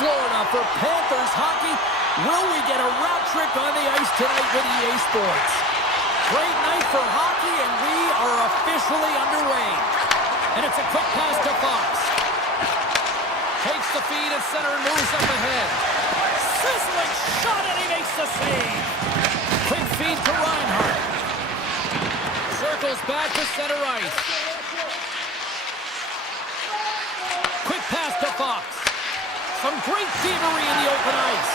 Florida for Panthers hockey. Will we get a route trick on the ice tonight with EA Sports? Great night for hockey, and we are officially underway. And it's a quick pass to Fox. Takes the feed at center and moves up ahead. Sizzling shot, and he makes the save. Quick feed to Reinhardt. Circles back to center ice. Quick pass to Fox. Some great thievery in the open ice.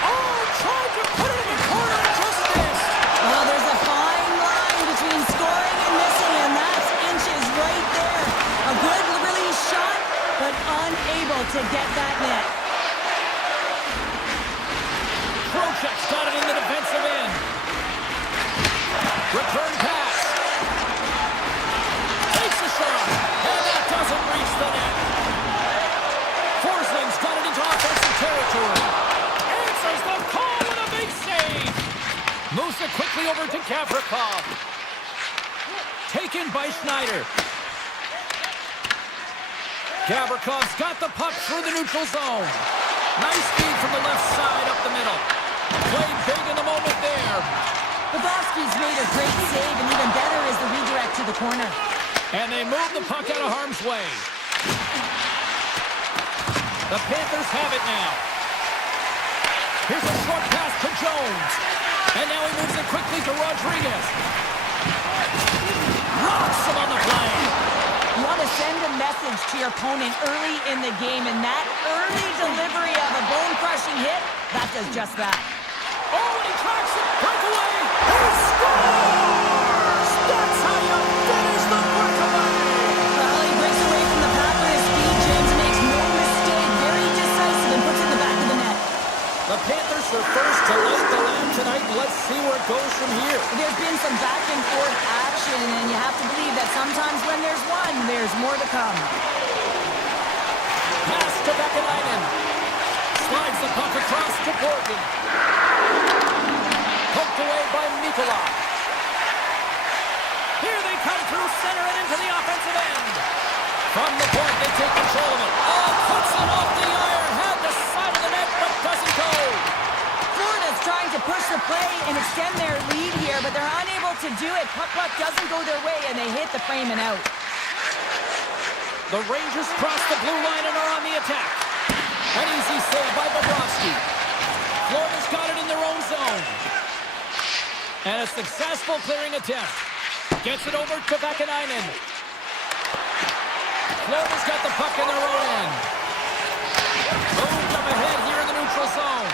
Oh, tried to put it in the corner and just missed. Well, there's a fine line between scoring and missing, and that's inches right there. A good release shot, but unable to get that net. Trocheck's got it in the defensive end. Return pass. Takes a shot, and that doesn't reach the net. Forsling's got it into offensive territory. Answers the call with a big save. Moves it quickly over to Gavrikov. Taken by Schneider. Gavrikov's got the puck through the neutral zone. Nice feed from the left side up the middle. Played big in the moment there. Bobrovsky's made a great save, and even better is the redirect to the corner. And they move the puck out of harm's way. The Panthers have it now. Here's a short pass to Jones. And now he moves it quickly to Rodriguez. Rocks him on the play. You want to send a message to your opponent early in the game, and that early delivery of a bone-crushing hit, that does just that. Oh, and he tracks it. Breakaway. He scores! That's how you finish the breakaway. Well, he breaks away from the pack with his speed, James, and makes no mistake. Very decisive and puts it in the back of the net. The Panthers are first to light the lamp tonight. Let's see where it goes from here. There's been some back and forth action, and you have to believe that sometimes when there's one, there's more to come. Pass to Vakanainen. Slides the puck across to Borgen. Poked away by Mikola. Here they come through center and into the offensive end. From the point, they take control of it. Oh, puts it off the iron. Had the side of the net, but doesn't go. Florida's trying to push the play and extend their lead here, but they're unable to do it. Puck doesn't go their way, and they hit the frame and out. The Rangers cross the blue line and are on the attack. An easy save by Bobrovsky. Florida's got it in their own zone. And a successful clearing attempt. Gets it over to Vakanainen. Florida's got the puck in their own end. Moved up ahead here in the neutral zone.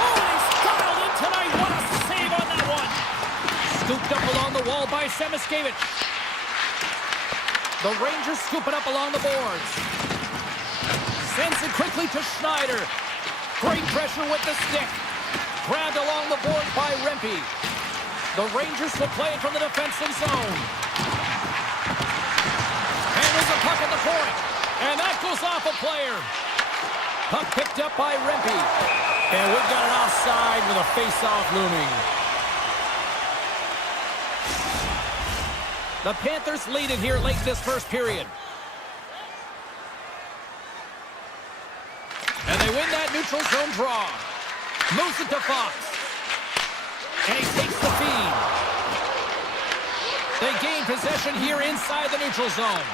Oh, he's dialed in tonight. What a save on that one. Scooped up along the wall by Semiskevich. The Rangers scoop it up along the boards. Sends it quickly to Schneider. Great pressure with the stick. Grabbed along the board by Rempe. The Rangers will play it from the defensive zone. And there's a puck at the point. And that goes off a player. Puck picked up by Rempe. And we've got it offside with a face-off looming. The Panthers lead it here late in this first period. And they win that neutral zone draw. Moves it to Fox. And he takes the feed. They gain possession here inside the neutral zone.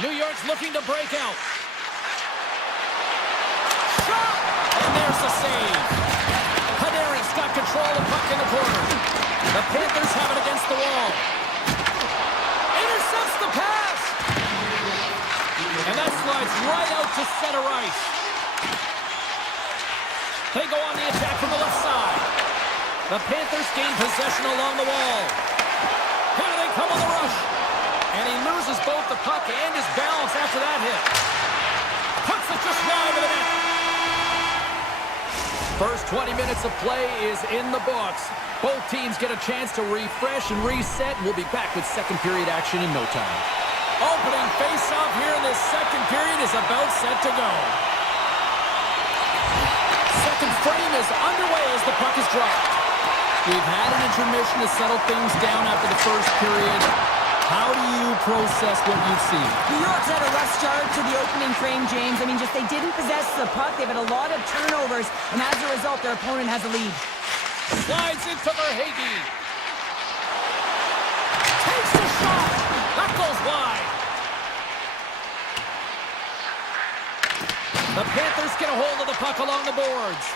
New York's looking to break out. Shot! And there's the save. Panarin's got control of the puck in the corner. The Panthers have it against the wall. Intercepts the pass. And that slides right out to center ice. They go on the attack from the left side. The Panthers gain possession along the wall. Here they come on the rush. And he loses both the puck and his balance after that hit. Puts it just wide of the net. First 20 minutes of play is in the books. Both teams get a chance to refresh and reset. We'll be back with second period action in no time. Opening face-off here in this second period is about set to go. Second frame is underway as the puck is dropped. We've had an intermission to settle things down after the first period. How do you process what you've seen? New York's had a rough start to the opening frame, James. I mean, just they didn't possess the puck. They've had a lot of turnovers, and as a result, their opponent has a lead. Slides into Verhaeghe. Takes the shot. That goes wide. The Panthers get a hold of the puck along the boards.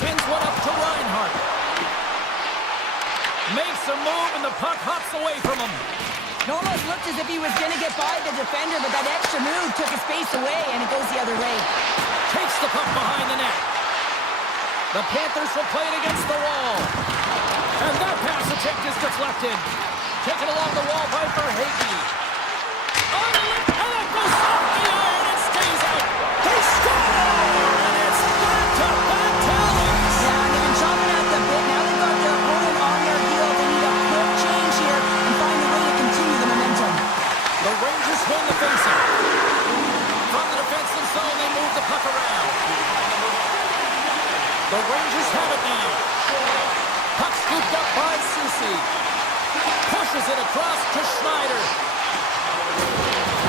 Sends one up to Reinhart. Makes a move, and the puck hops away from him. It almost looked as if he was going to get by the defender, but that extra move took his space away, and it goes the other way. Takes the puck behind the net. The Panthers will play it against the wall. And that pass attempt is deflected. Taken along the wall by Verhaeghe. And that goes off the iron and stays out. They score! And it's back-to-back tallies. Yeah, and they've been chomping at the bit. Now they've got their opponent on their heel. They need a quick change here and find a way to continue the momentum. The Rangers win the faceoff. From the defensive zone, they move the puck around. The Rangers have it now. Puck scooped up by Susi. Pushes it across to Schneider.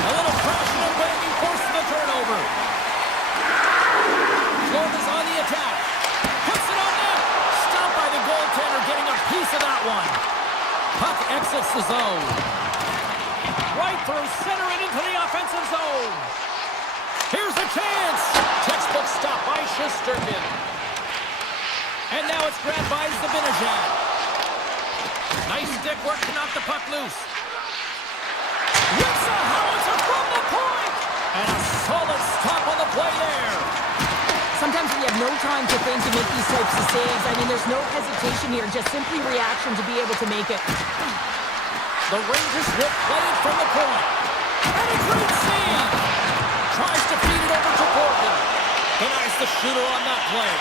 A little crashing and banging forces the turnover. Florida's on the attack. Puts it on net. Stopped by the goaltender, getting a piece of that one. Puck exits the zone. Right through center and into the offensive zone. Here's a chance. Textbook stop by Shesterkin. And now it's grabbed by Zibanejad. Nice stick work to knock the puck loose. Wins a howitzer from the point. And a solid stop on the play there. Sometimes we have no time to think and make these types of saves. I mean, there's no hesitation here, just simply reaction to be able to make it. The Rangers will play it from the point. And a great save. Tries to feed it over to Portland. Denies the shooter on that play.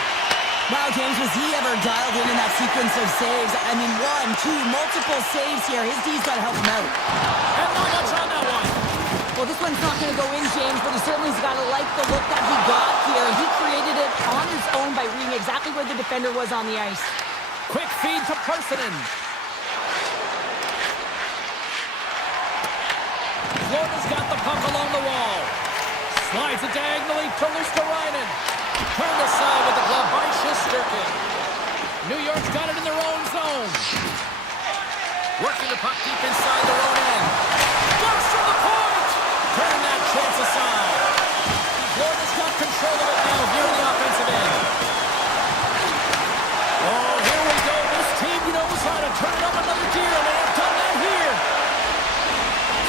Wow, James, was he ever dialed in that sequence of saves? I mean, one, two, multiple saves here. His D's got to help him out. And not much on that one. Well, this one's not going to go in, James, but he certainly's got to like the look that he got here. He created it on his own by reading exactly where the defender was on the ice. Quick feed to Parsonen. Florida's got the puck along the wall. Slides it diagonally to Luosterainen. Turned aside with the glove by Shesterkin. New York's got it in their own zone. Working the puck deep inside their own end. Goes from the point! Turn that chance aside. Florida's got control of it now here in the offensive end. Oh, here we go. This team knows how to turn it up another gear, and they have done that here.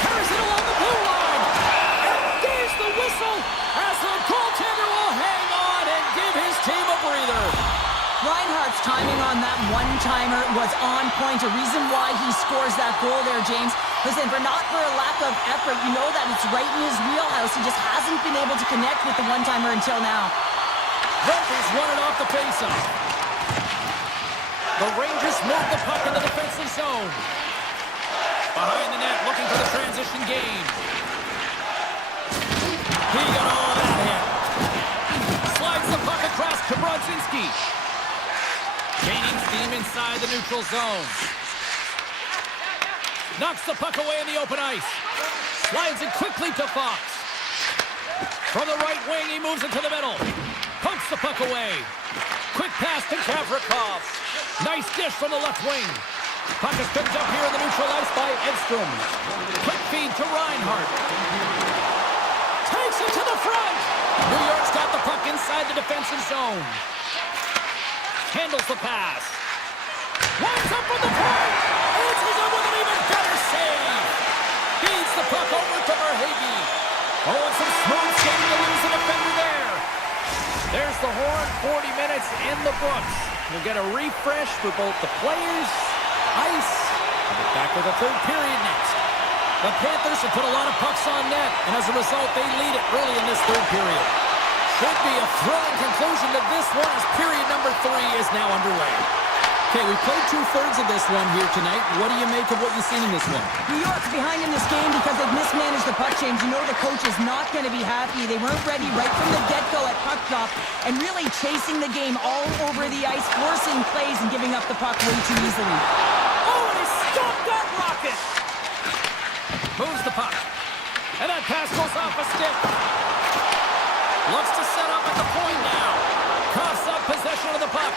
Carries it along the blue line. And there's the whistle as the goaltender will hang on and give his team a breather. Reinhart's timing on that one-timer was on point. A reason why he scores that goal there, James. Listen, not for a lack of effort. You know that it's right in his wheelhouse. He just hasn't been able to connect with the one-timer until now. Rangers won it off the faceoff. The Rangers move the puck in the defensive zone. Behind the net, looking for the transition game. He got all that hit. Slides the puck across to Brodzinski. Gaining steam inside the neutral zone. Knocks the puck away in the open ice. Slides it quickly to Fox. From the right wing, he moves it to the middle. Pumps the puck away. Quick pass to Gavrikov. Nice dish from the left wing. Puck is picked up here in the neutral ice by Edstrom. Quick feed to Reinhart. Takes it to the front. New York's got the puck inside the defensive zone. Handles the pass. Winds up with the point. Answers up with an even better save. Feeds the puck over to Verhaeghe. Oh, and some smooth skating to lose the defender there. There's the horn. 40 minutes in the books. We'll get a refresh for both the players, ice. We'll be back with the third period next. The Panthers have put a lot of pucks on net, and as a result, they lead it early in this third period. Should be a thrilling conclusion to this one as period number 3 is now underway. Okay, we played 2/3 of this one here tonight. What do you make of what you've seen in this one? New York's behind in this game because they've mismanaged the puck change. You know the coach is not going to be happy. They weren't ready right from the get-go at puck drop and really chasing the game all over the ice, forcing plays and giving up the puck way too easily. Oh, and he stopped that rocket! Moves the puck. And that pass goes off a stick. Looks to set up at the point now. Coughs up possession of the puck.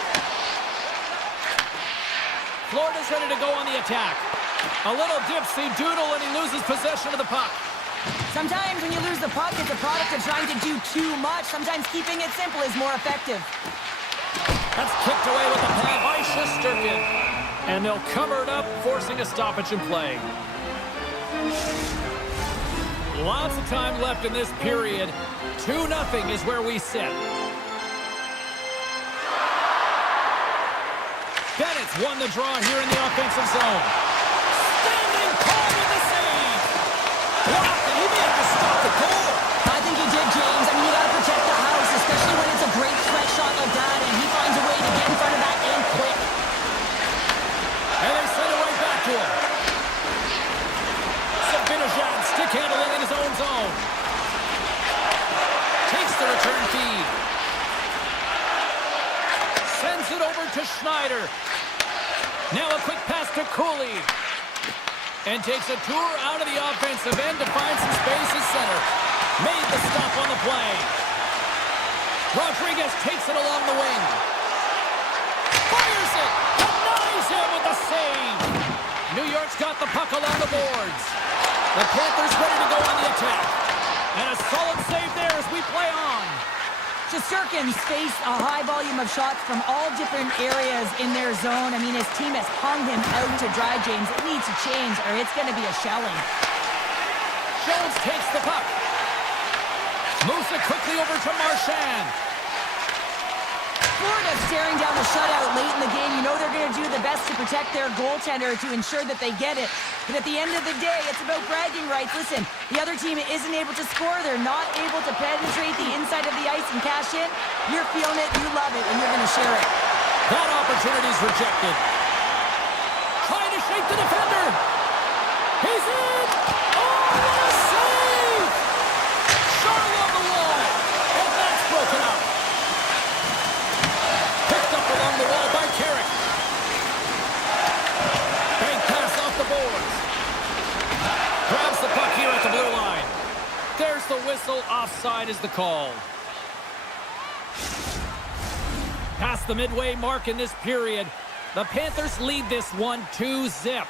Florida's ready to go on the attack. A little dipsy doodle and he loses possession of the puck. Sometimes when you lose the puck, it's a product of trying to do too much. Sometimes keeping it simple is more effective. That's kicked away with the pad by Shesterkin. And they'll cover it up, forcing a stoppage in play. Lots of time left in this period. 2-0 is where we sit. Bennett's won the draw here in the offensive zone. Standing tall with the save. Blocked, and he may have to stop the goal. I think he did, James. I mean, you got to protect the house, especially when it's a great threat shot like that, and he finds a way to get in front of that and quick. And they send it right back to him. Sabinajad stick handling in his own zone. Takes the return feed. Sends it over to Schneider. Now a quick pass to Cooley. And takes a tour out of the offensive end to find some space at center. Made the stop on the play. Rodriguez takes it along the wing. Fires it. Denies him with the save. New York's got the puck along the boards. The Panthers ready to go on the attack. And a solid save there as we play on. Shesterkin's faced a high volume of shots from all different areas in their zone. I mean, his team has hung him out to dry, James. It needs to change, or it's going to be a shelling. Jones takes the puck. Moves it quickly over to Marchand. Florida staring down a shutout late in the game. You know they're going to do the best to protect their goaltender to ensure that they get it. But at the end of the day, it's about bragging rights. Listen, the other team isn't able to score. They're not able to penetrate the inside of the ice and cash in. You're feeling it, you love it, and you're going to share it. That opportunity's rejected. Trying to shake the defender. He's in! Oh, what a save! Charlotte on the wall. And that's broken up. Picked up along the wall by Carrick. Bank pass off the boards. Grabs the puck here at the blue line. There's the whistle. Offside is the call. Past the midway mark in this period, the Panthers lead this one 2-0.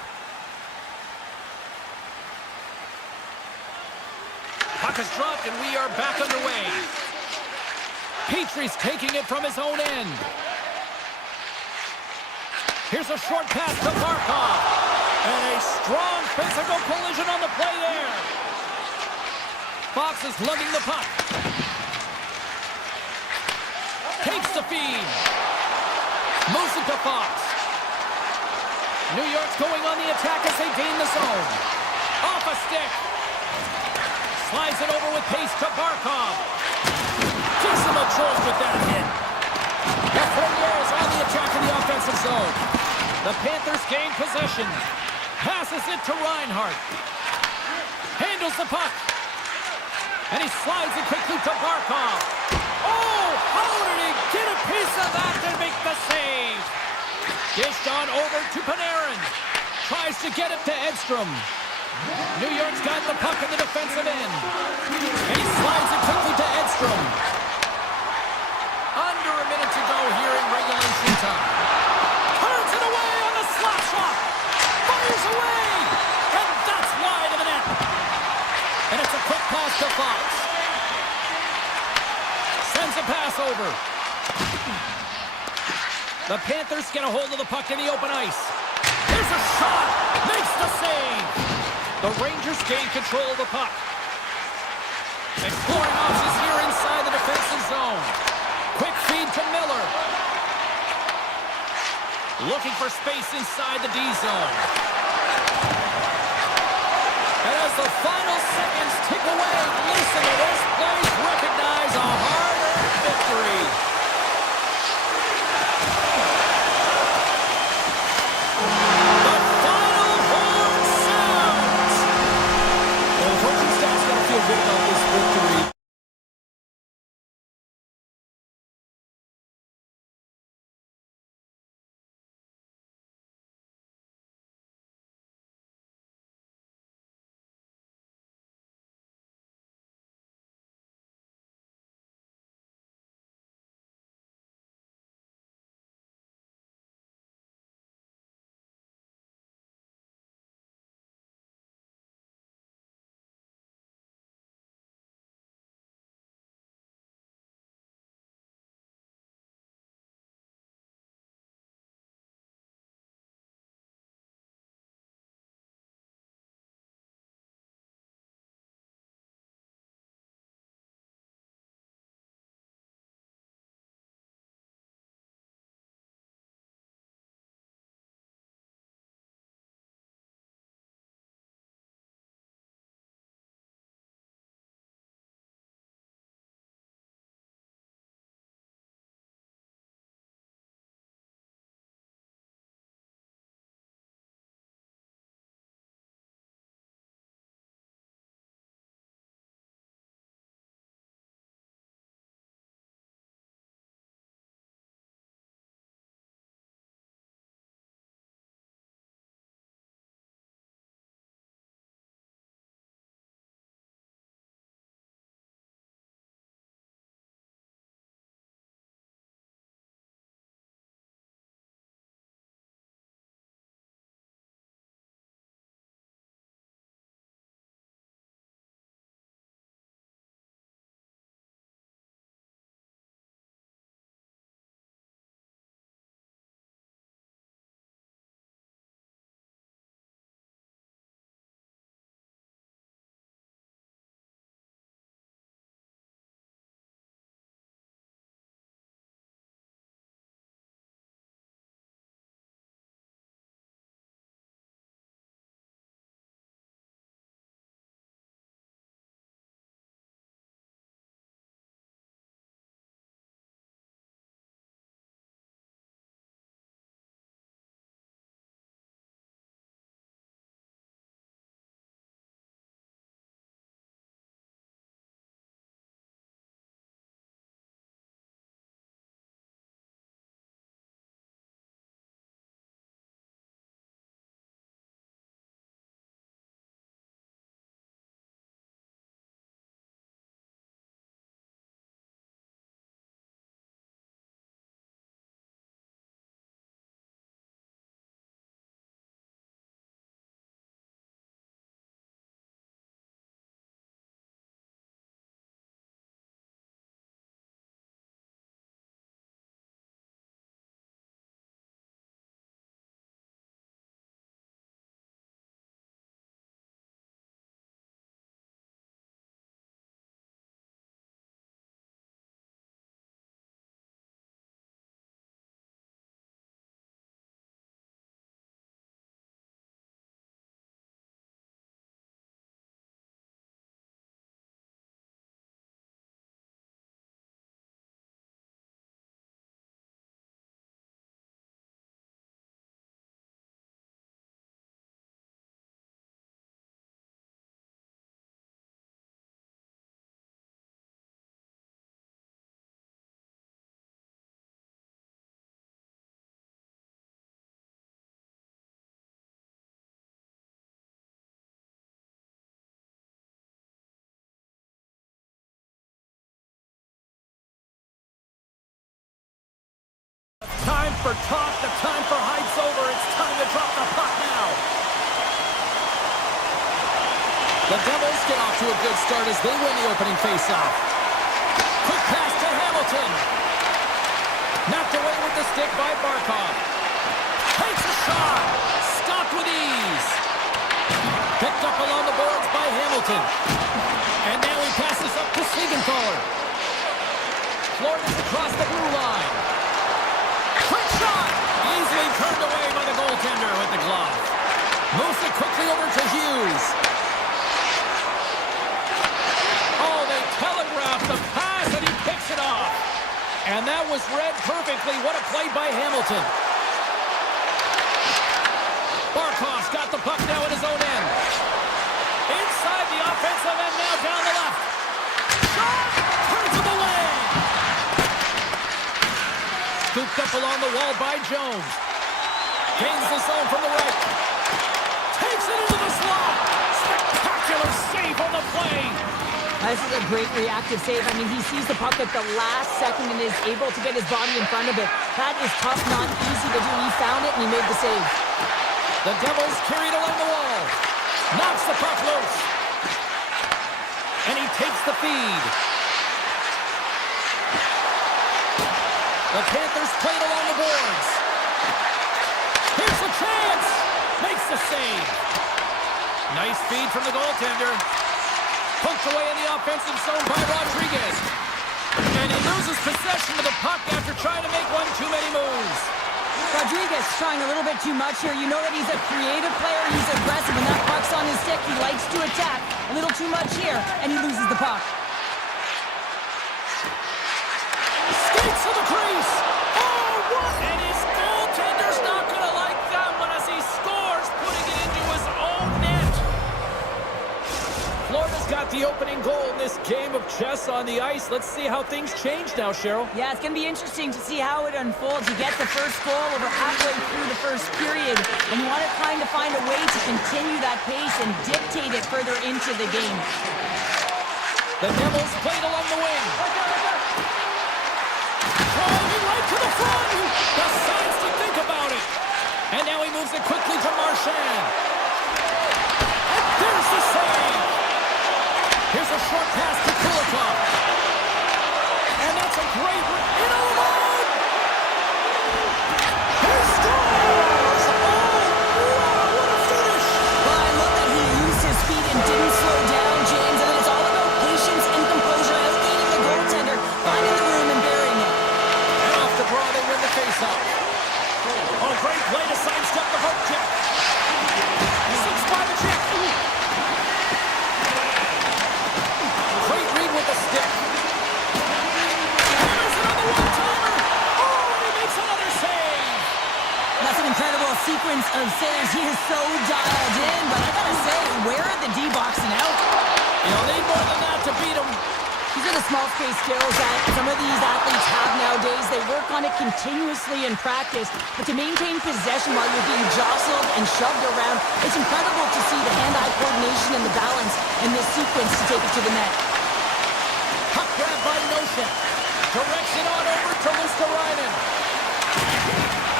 Puck is dropped and we are back underway. Petrie's taking it from his own end. Here's a short pass to Barkov. And a strong physical collision on the play there. Fox is lugging the puck. Takes the feed. Moves it to Fox. New York's going on the attack as they gain the zone. Off a stick. Slides it over with pace to Barkov. Gives him a jolt with that hit. The Fournier is on the attack in the offensive zone. The Panthers gain possession. Passes it to Reinhart. Handles the puck. And he slides it quickly to Barkov. Oh, how did he get a piece of that to make the save? Dished on over to Panarin. Tries to get it to Edstrom. New York's got the puck in the defensive end. And he slides it quickly to Edstrom. Under a minute to go here in regulation time. Turns it away on the slap shot. Fires away. And that's wide of the net. And it's a quick pass to Fox. Sends a pass over. The Panthers get a hold of the puck in the open ice. There's a shot. Makes the save. The Rangers gain control of the puck. Exploring options here inside the defensive zone. Quick feed to Miller. Looking for space inside the D zone. And as the final seconds tick away, listen to this place recognize a hard-earned victory. for talk. The time for hype's over. It's time to drop the puck now. The Devils get off to a good start as they win the opening faceoff. Quick pass to Hamilton. Knocked away with the stick by Barkov. Takes a shot. Stopped with ease. Picked up along the boards by Hamilton. And now he passes up to Siegenthaler. Florida's across the blue line. Quick shot! Easily turned away by the goaltender with the glove. Moves it quickly over to Hughes. Oh, they telegraphed the pass and he picks it off. And that was read perfectly. What a play by Hamilton. Barkov's got the puck now at his own end. Inside the offensive end now down the left. Shot! Turns to the lane. Scooped up along the wall by Jones. Gains the zone from the right. Takes it into the slot. Spectacular save on the play. This is a great reactive save. I mean, he sees the puck at the last second and is able to get his body in front of it. That is tough, not easy to do. He found it and he made the save. The Devils carried along the wall. Knocks the puck loose. And he takes the feed. The Panthers played along the boards. Here's a chance. Makes the save. Nice feed from the goaltender. Poked away in the offensive zone by Rodriguez. And he loses possession of the puck after trying to make one too many moves. Rodriguez trying a little bit too much here. You know that he's a creative player. He's aggressive. When that puck's on his stick, he likes to attack. A little too much here, and he loses the puck. Skates to the crease. Oh, what? And his goaltender's not going to like that one as he scores, putting it into his own net. Florida's got the opening goal in this game of chess on the ice. Let's see how things change now, Cheryl. Yeah, it's going to be interesting to see how it unfolds. You get the first goal over halfway through the first period, and you want to kind of find a way to continue that pace and dictate it further into the game. The Devils played along the wing. Driving right to the front. Decides to think about it. And now he moves it quickly to Marchand. And there's the save. Here's a short pass to Kulikov. And that's a great one. In alone. He scores! Oh, wow, what a finish. Well, I love that he used his feet and didn't slow down, James. I mean, it's all about patience and composure, outleading the goaltender, finding the room and burying it. And off the draw, they win the faceoff. Oh, great play to sidestep the hook check. Six by the check. Great read with the stick. There's another one-timer. Oh, and he makes another save. That's an incredible sequence of saves. He is so dialed in, but I gotta say, where are the D-boxing out? You'll need more than that to beat him. These are the small space skills that some of these athletes have nowadays. They work on it continuously in practice, but to maintain possession while you're being jostled and shoved around, it's incredible to see the hand-eye coordination and the balance in this sequence to take it to the net. Puck grab by Nosek. Directs it on over to Luskarainen.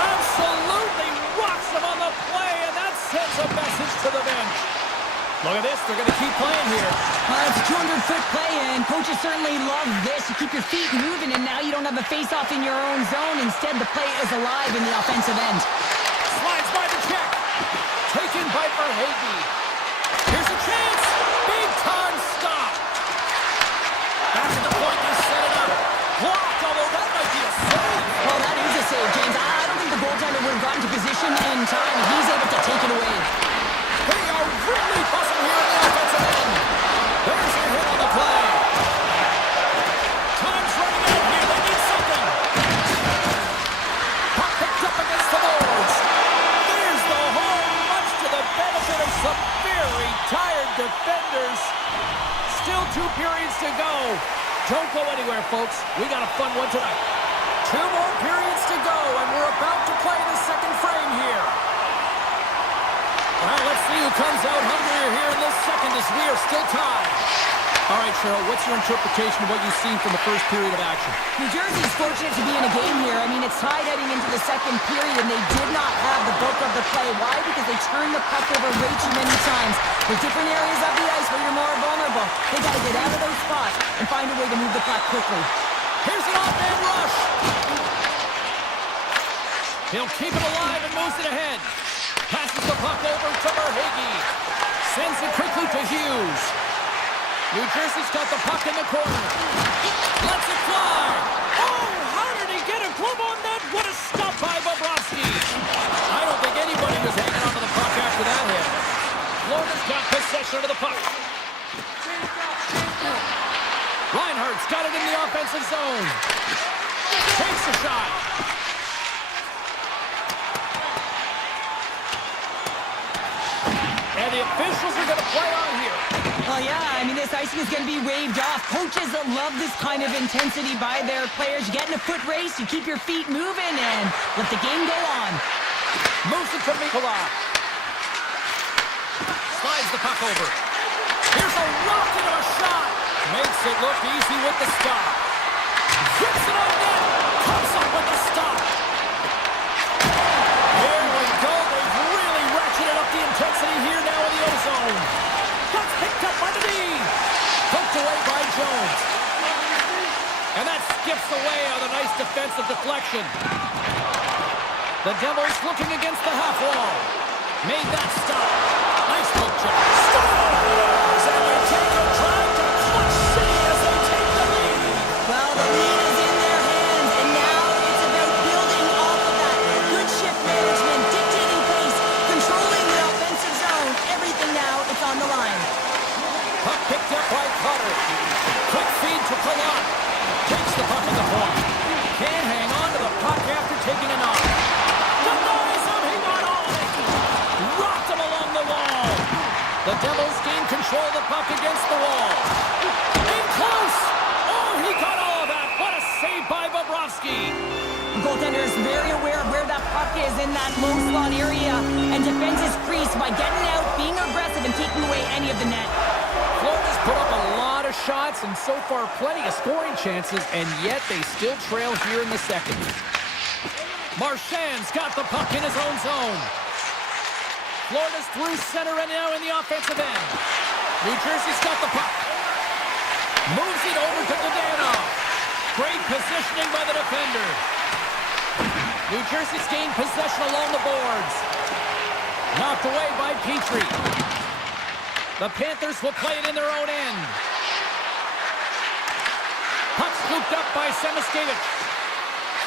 Absolutely rocks him on the play, and that sends a message to the bench. Look at this, they're going to keep playing here. It's a 200-foot play, and coaches certainly love this. You keep your feet moving, and now you don't have a face-off in your own zone. Instead, the play is alive in the offensive end. Slides by the check. Taken by Verhaeghe. Here's a chance. Big-time stop. Back to the point, they set it up. Blocked, although that might be a save. Well, that is a save, James. I don't think the goaltender would have gotten to position in time. He's able to take it away. They are really buzzing here in the offensive end. There's a hit on the play. Time's running out here. They need something. Puck picked up against the boards. There's the hole, much to the benefit of some very tired defenders. Still 2 periods to go. Don't go anywhere, folks. We got a fun one tonight. 2 more periods to go, and we're about to play the second frame here. Well, let's see who comes out hungrier here in this second as we are still tied. All right, Cheryl, what's your interpretation of what you've seen from the first period of action? New Jersey's fortunate to be in a game here. I mean, it's tied heading into the the second period, and they did not have the bulk of the play. Why? Because they turned the puck over way too many times. There's different areas of the ice where you're more vulnerable. They got to get out of those spots and find a way to move the puck quickly. Here's an off-man rush. He'll keep it alive and moves it ahead. Passes the puck over to Verhaeghe. Sends it quickly to Hughes. New Jersey's got the puck in the corner. Lets it fly. Oh, how did he get a glove on that? What a stop by Bobrovsky. I don't think anybody was hanging onto the puck after that hit. Florida's got possession of the puck. Reinhardt's got it in the offensive zone. Takes the shot. And the officials are going to play on here. Well, yeah, I mean, this icing is going to be waved off. Coaches love this kind of intensity by their players. You get in a foot race, you keep your feet moving, and let the game go on. Moves it to Mikola. Slides the puck over. Here's a rocket of a shot. Makes it look easy with the stop. Hits it on net. Comes up with the stop. Here we go. They've really ratcheted up the intensity here now in the O-zone. Gets picked up by the knee. Poked away by Jones. And that skips away on a nice defensive deflection. The Devils looking against the half wall. Made that stop. Nice poke check. Stars! And they take a drive to Clutch City as they take the lead. Well, the lead is in their hands, and now it's about building off of that. Good shift management, dictating pace, controlling the offensive zone. Everything now, it's on the line. Puck picked up by Cutter. Quick feed to Palat. Takes the puck in the point. Can't hang on to the puck after taking a knock. Denies him, he got all of it. Rocked him along the wall. The Devils gain control of the puck against the wall. In close. Oh, he got all of that. What a save by Bobrovsky. The goaltender is very aware of where that puck is in that low slot area and defends his crease by getting out, being aggressive, and taking away any of the net. Florida's put up a lot of shots and so far plenty of scoring chances, and yet they still trail here in the second. Marchand's got the puck in his own zone. Florida's through center and now in the offensive end. New Jersey's got the puck. Moves it over to Dadonov. Great positioning by the defender. New Jersey's gained possession along the boards. Knocked away by Petrie. The Panthers will play it in their own end. Puck scooped up by Semiskevich.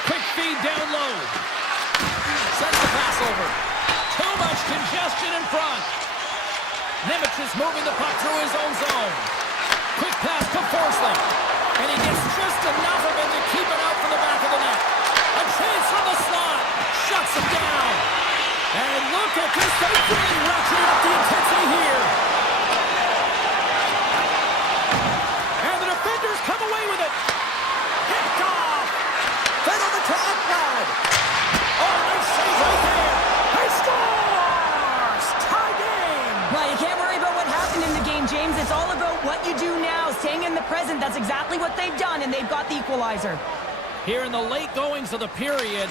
Quick feed down low. Sends the pass over. Too much congestion in front. Nemec is moving the puck through his own zone. Quick pass to Forsling. And he gets just enough of it to keep it out from the back of the net. A chance from the slot. Shuts him down. And look at this. They really ratcheted up the intensity here. And the defenders come away with it. Picked off. Fed over to Ekblad. Oh, nice save right there. He scores! Tie game. Well, you can't worry about what happened in the game, James. It's all about what you do now, staying in the present. That's exactly what they've done, and they've got the equalizer. Here in the late goings of the period,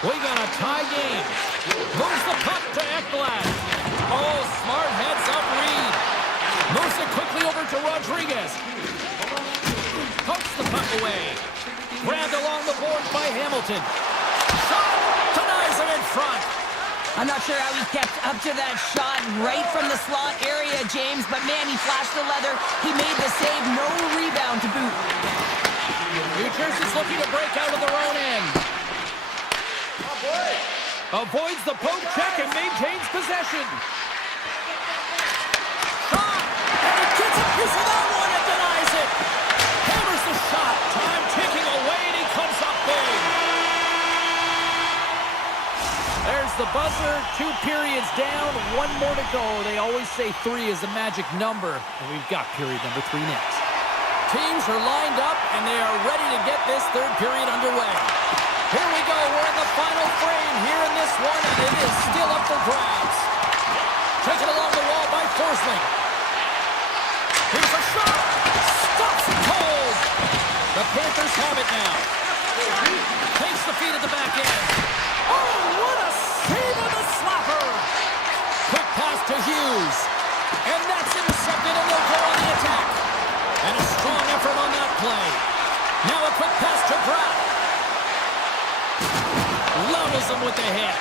we got a tie game. Moves the puck to Ekblad. Oh, smart heads up Reed. Moves it quickly over to Rodriguez. Pokes the puck away. Grabbed along the boards by Hamilton. Shot! Denies him in front. I'm not sure how he kept up to that shot right from the slot area, James, but man, he flashed the leather. He made the save, no rebound to boot. New Jersey's looking to break out of their own end. Avoids the poke check and maintains possession. Shot! And he gets a piece of that one and denies it. Hammers the shot. Time ticking away and he comes up big. There's the buzzer. 2 periods down. 1 more to go. They always say 3 is the magic number. And we've got period number 3 next. Teams are lined up and they are ready to get this 3rd period underway. Here we go. We're in the final frame here in this one, and it is still up for grabs. Taken along the wall by Forsling. Here's a shot. Stops it cold. The Panthers have it now. Takes the feed at the back end. Hughes. And that's intercepted, and they'll go on the attack. And a strong effort on that play. Now a quick pass to Pratt. Levels him with the hit.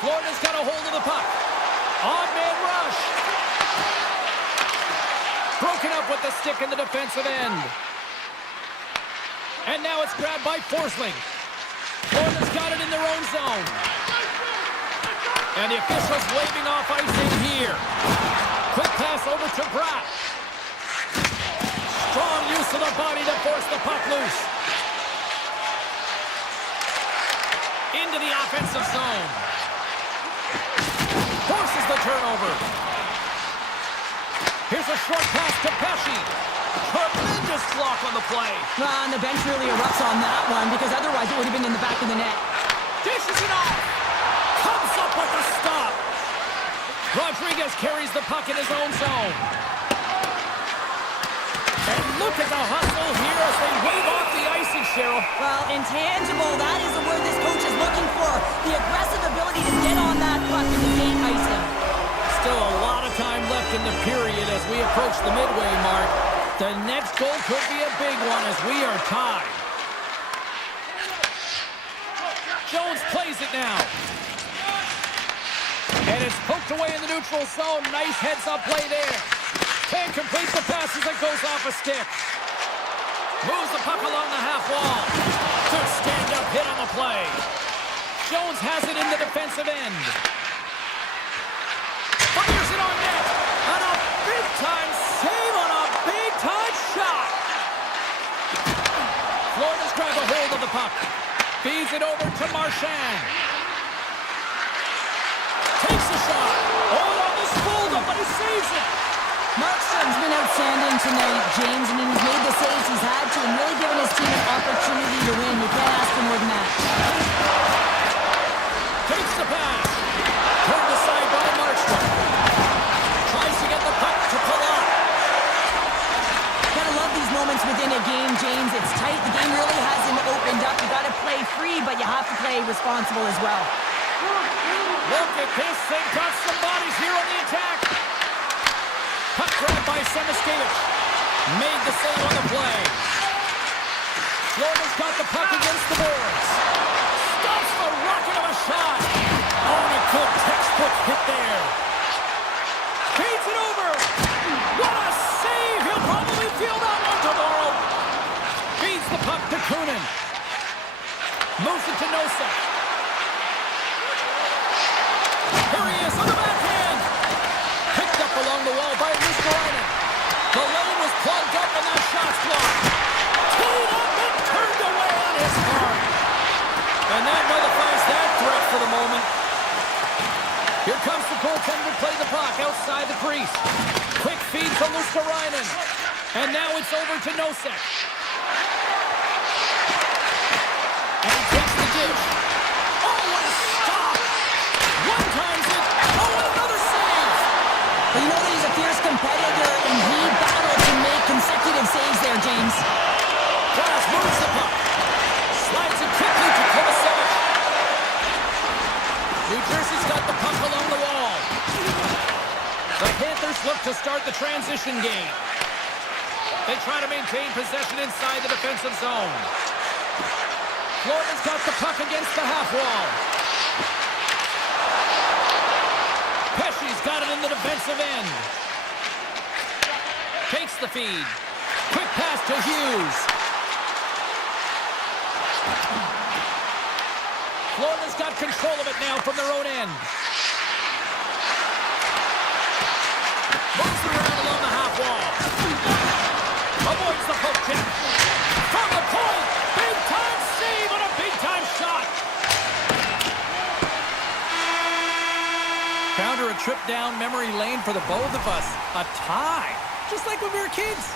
Florida's got a hold of the puck. On-man rush. Broken up with the stick in the defensive end. And now it's grabbed by Forsling. Florida's got it in their own zone. And the officials waving off icing here. Quick pass over to Pratt. Strong use of the body to force the puck loose. Into the offensive zone. Forces the turnover. Here's a short pass to Pesci. Tremendous block on the play. And the bench really erupts on that one because otherwise it would have been in the back of the net. Dishes it off. Comes up with the stop. Rodriguez carries the puck in his own zone. And look at the hustle here as they wave off the icing, Cheryl. Well, intangible, that is the word this coach is looking for. The aggressive ability to get on that puck and negate icing. Still a lot of time left in the period as we approach the midway mark. The next goal could be a big one as we are tied. Jones plays it now. And it's poked away in the neutral zone. Nice heads-up play there. Can't complete the pass as it goes off a stick. Moves the puck along the half wall. Good stand-up hit on the play. Jones has it in the defensive end. Fires it on net. And a big-time save on a big-time shot. Florida's grabbed a hold of the puck. Feeds it over to Marchand. Takes a shot. Oh, on the spool, but he saves it. Markstrom's been outstanding tonight, James. I mean, he's made the saves he's had to and really given his team an opportunity to win. You can't ask for more than that. Takes the pass. Turned aside by Markstrom. Tries to get the puck to pull up. Gotta love these moments within a game, James. It's tight. The game really hasn't opened up. You gotta play free, but you have to play responsible as well. Look at this. They've got some bodies here on the attack. Puck grabbed by Semiskevich. Made the save on the play. Florida's got the puck against the boards. Stops the rocket of a shot. Oh, and a good textbook hit there. Feeds it over. What a save. He'll probably feel that one tomorrow. Feeds the puck to Kunin. Moves it to Nosek. Here he is on the backhand. Picked up along the wall by Luskarainen. The lane was plugged up and that shot's blocked. Teed up and turned away on his part. And that nullifies that threat for the moment. Here comes the goaltender to play the puck outside the crease. Quick feed to Luskarainen. And now it's over to Nosek. And he takes the dish. Oh, what a stop! One times it. Oh, and another save! Well, you know that he's a fierce competitor, and he battled to make consecutive saves there, James. Glass moves the puck. Slides it quickly to Kovacevic. New Jersey's got the puck along the wall. The Panthers look to start the transition game. They try to maintain possession inside the defensive zone. Florida's got the puck against the half wall. Pesci's got it in the defensive end. Takes the feed. Quick pass to Hughes. Florida's got control of it now from their own end. Moves around along the half wall. Avoids the poke check. From the point. Big time save on a big time shot. Found her a trip down memory lane for the both of us. A tie. Just like when we were kids.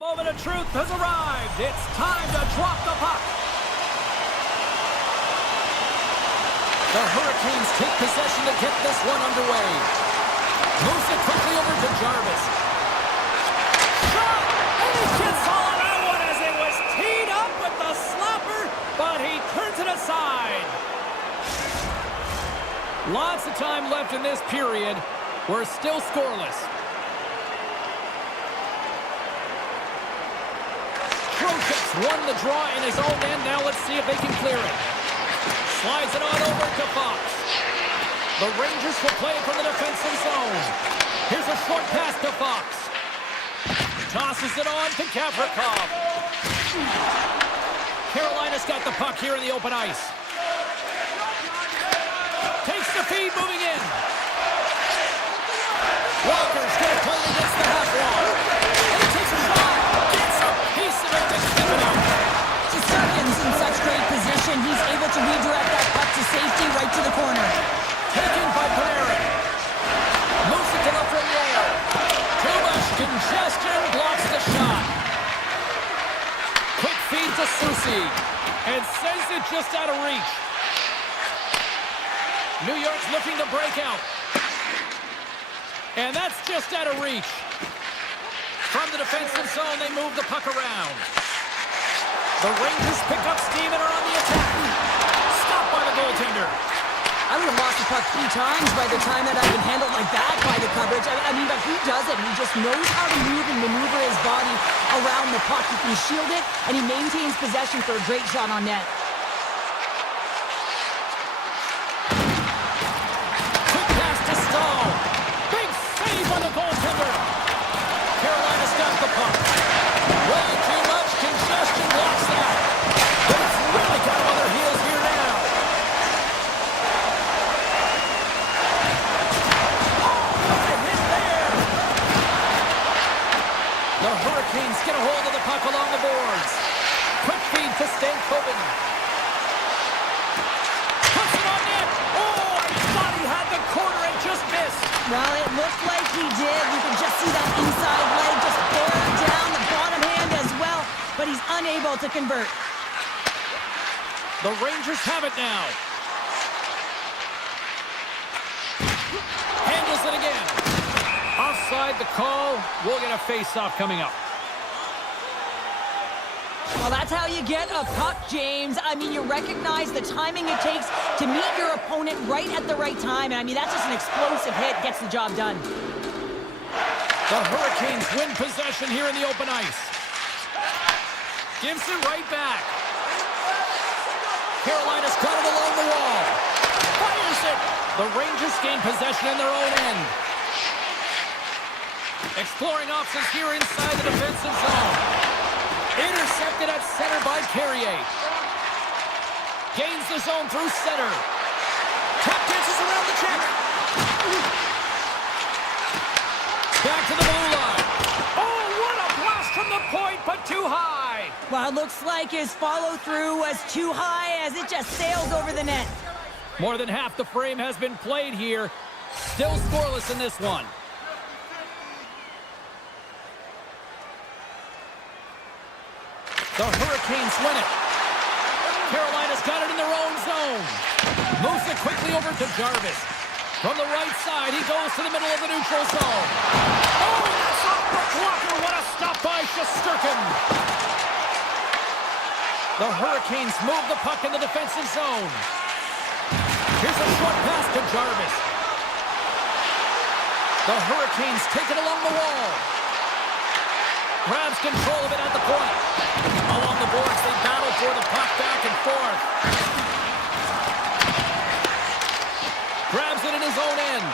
Moment of truth has arrived. It's time to drop the puck. The Hurricanes take possession to get this one underway. Moves it quickly over to Jarvis. Shot! And he gets all on that one as it was teed up with the slapper, but he turns it aside. Lots of time left in this period. We're still scoreless. Trocheck's won the draw in his own end. Now let's see if they can clear it. Slides it on over to Fox. The Rangers will play it from the defensive zone. Here's a short pass to Fox. Tosses it on to Gavrikov. Carolina's got the puck here in the open ice. Takes the feed, moving in. Walker's going to play against the half wall. And he takes a shot. Gets a piece of it to keep it out. Seconds in such great position, he's able to redirect that puck to safety right to the corner. Taken by Panarin. Moves it to the front wall. Too much congestion, blocks the shot. Quick feed to Susi. And sends it just out of reach. New York's looking to break out. And that's just out of reach. From the defensive zone, they move the puck around. The Rangers pick up steam and are on the attack. Stopped by the goaltender. I would have lost the puck 3 times by the time that I've been handled like that by the coverage. I mean, but he does it. He just knows how to move and maneuver his body around the puck. He can shield it, and he maintains possession for a great shot on net. Quick pass to Stahl. Big save by the goaltender. Carolina's got the puck. Way too much congestion blocks that. But it's really got them on their heels here now. Oh, what a hit there. The Hurricanes get a hold of the puck along the boards. Quick feed to Stankoven. Puts it on net. Oh, I thought he had the corner and just missed. Well, it looked like he did. You can just see that inside leg just bear down the bottom hand as well, but he's unable to convert. The Rangers have it now. Handles it again. Offside the call. We'll get a face-off coming up. Well, that's how you get a puck, James. I mean, you recognize the timing it takes to meet your opponent right at the right time. And I mean, that's just an explosive hit. Gets the job done. The Hurricanes win possession here in the open ice. Gives it right back. Carolina's got it along the wall. Fires it. The Rangers gain possession in their own end. Exploring options here inside the defensive zone. Intercepted at center by Carrier. Gains the zone through center. Tap dances around the check. Back to the blue line. Oh, what a blast from the point, but too high. Well, it looks like his follow-through was too high as it just sails over the net. More than half the frame has been played here. Still scoreless in this one. The Hurricanes win it. Carolina's got it in their own zone. Moves it quickly over to Jarvis. From the right side, he goes to the middle of the neutral zone. Oh, that's off the blocker. What a stop by Shesterkin. The Hurricanes move the puck in the defensive zone. Here's a short pass to Jarvis. The Hurricanes take it along the wall. Grabs control of it at the point. Along the boards, they battle for the puck back and forth. Grabs it in his own end.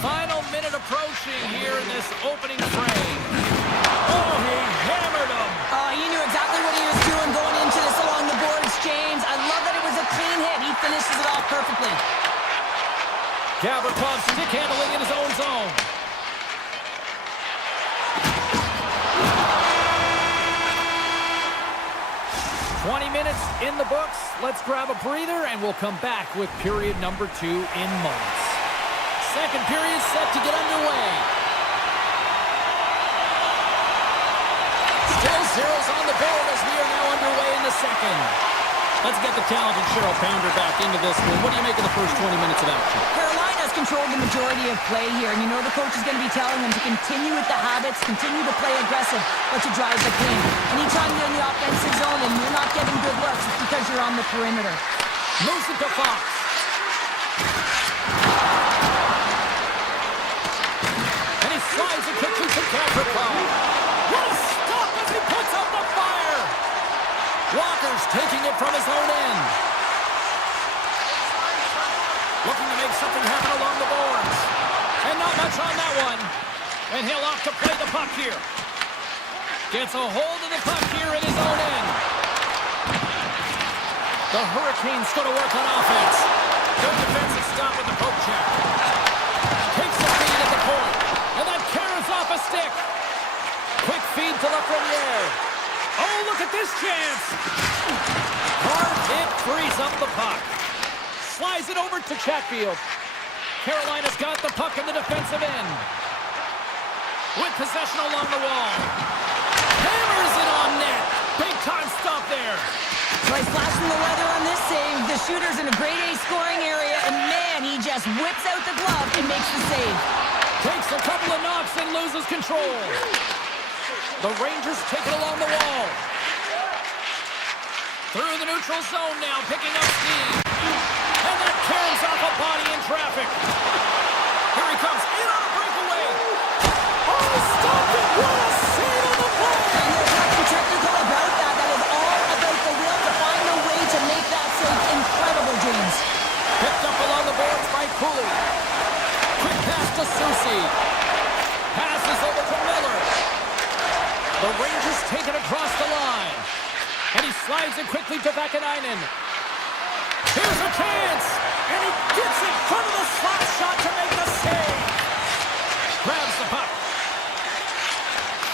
Final minute approaching here in this opening frame. Oh, he hammered him. He knew exactly what he was doing going into this along the boards, James. I love that it was a clean hit. He finishes it off perfectly. Gavrikov stick handling in his own zone. minutes in the books. Let's grab a breather, and we'll come back with period number 2 in moments. Second period set to get underway. Still zeros on the board as we are now underway in the second. Let's get the talented Cheryl Pounder back into this one. What do you make of the first 20 minutes of action? Carolina's controlled the majority of play here, and you know the coach is going to be telling them to continue with the habits, continue to play aggressive, but to drive the pain. Anytime you're in the offensive zone and you're not getting good looks, it's because you're on the perimeter. Moves it to Fox. And he slides it quickly to Capricorn. What a stop as he puts up the fire! Walker's taking it from his own end. Looking to make something happen along the boards. And not much on that one. And he'll opt to play the puck here. Gets a hold of the puck here in his own end. The Hurricanes go to work on offense. Good defensive stop with the poke check. Takes the feed at the point. And that carries off a stick. Quick feed to Lafreniere. Oh, look at this chance. Hard hit frees up the puck. Slides it over to Chatfield. Carolina's got the puck in the defensive end. With possession along the wall. Hammers it on net. Big time stop there. Nice flash from the weather on this save. The shooter's in a grade A scoring area, and man, he just whips out the glove and makes the save. Takes a couple of knocks and loses control. The Rangers take it along the wall. Through the neutral zone now, picking up speed. And that carries off a body in traffic. Here he comes, in on a breakaway. Oh, stop it! What a save on the play! And there's nothing technical about that. That is all about the will to find a way to make that save. Incredible, James. Picked up along the boards by Cooley. Quick pass to Susie. Passes over to Miller. The Rangers take it across the line. And he slides it quickly to Vakanainen. Here's a chance. And he gets in front of the slot shot to make the save. Grabs the puck.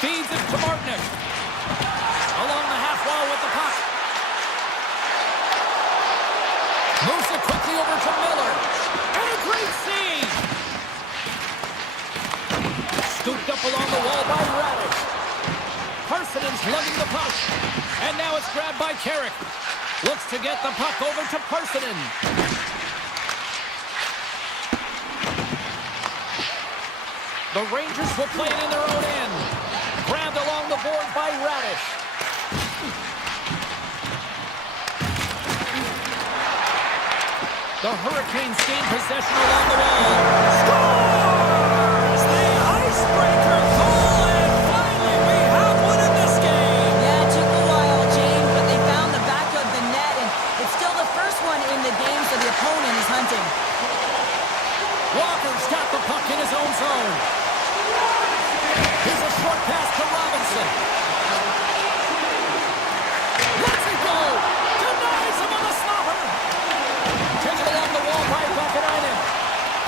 Feeds it to Martinick. Along the half wall with the puck. Moves it quickly over to Miller. And a great save. Scooped up along the wall by Radish. Parsonen's lugging the puck. And now it's grabbed by Carrick. Looks to get the puck over to Parsonen. The Rangers will play it in their own end. Grabbed along the board by Radish. The Hurricanes gain possession along the wall. Scores! The icebreaker goal, and finally we have one in this game. Yeah, it took a while, James, but they found the back of the net, and it's still the first one in the game, so the opponent is hunting. Walker's got the puck in his own zone. Here's a short pass to Robinson. Lets it go. Denies him on the slobber. Taken along the wall by Vakanainen.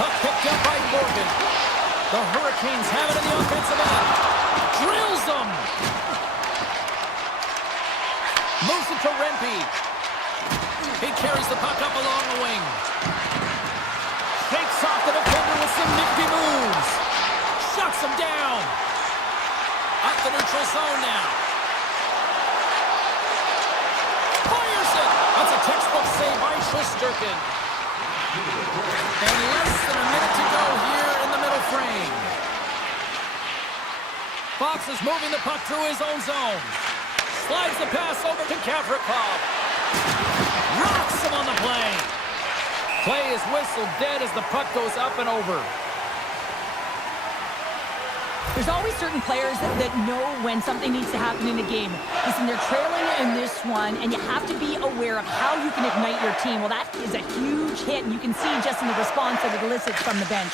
Puck picked up by Morgan. The Hurricanes have it in the offensive end. Drills them. Moves it to Rempe. He carries the puck up along the wing. Shakes off the defender with some nifty moves. Shuts him down. Up the neutral zone now. Fires it. That's a textbook save by Shesterkin. And less than a minute to go here in the middle frame. Fox is moving the puck through his own zone. Slides the pass over to Kavrikov. Rocks him on the play. Play is whistled dead as the puck goes up and over. There's always certain players that know when something needs to happen in a game. Listen, they're trailing in this one, and you have to be aware of how you can ignite your team. Well, that is a huge hit, and you can see just in the response that it elicits from the bench.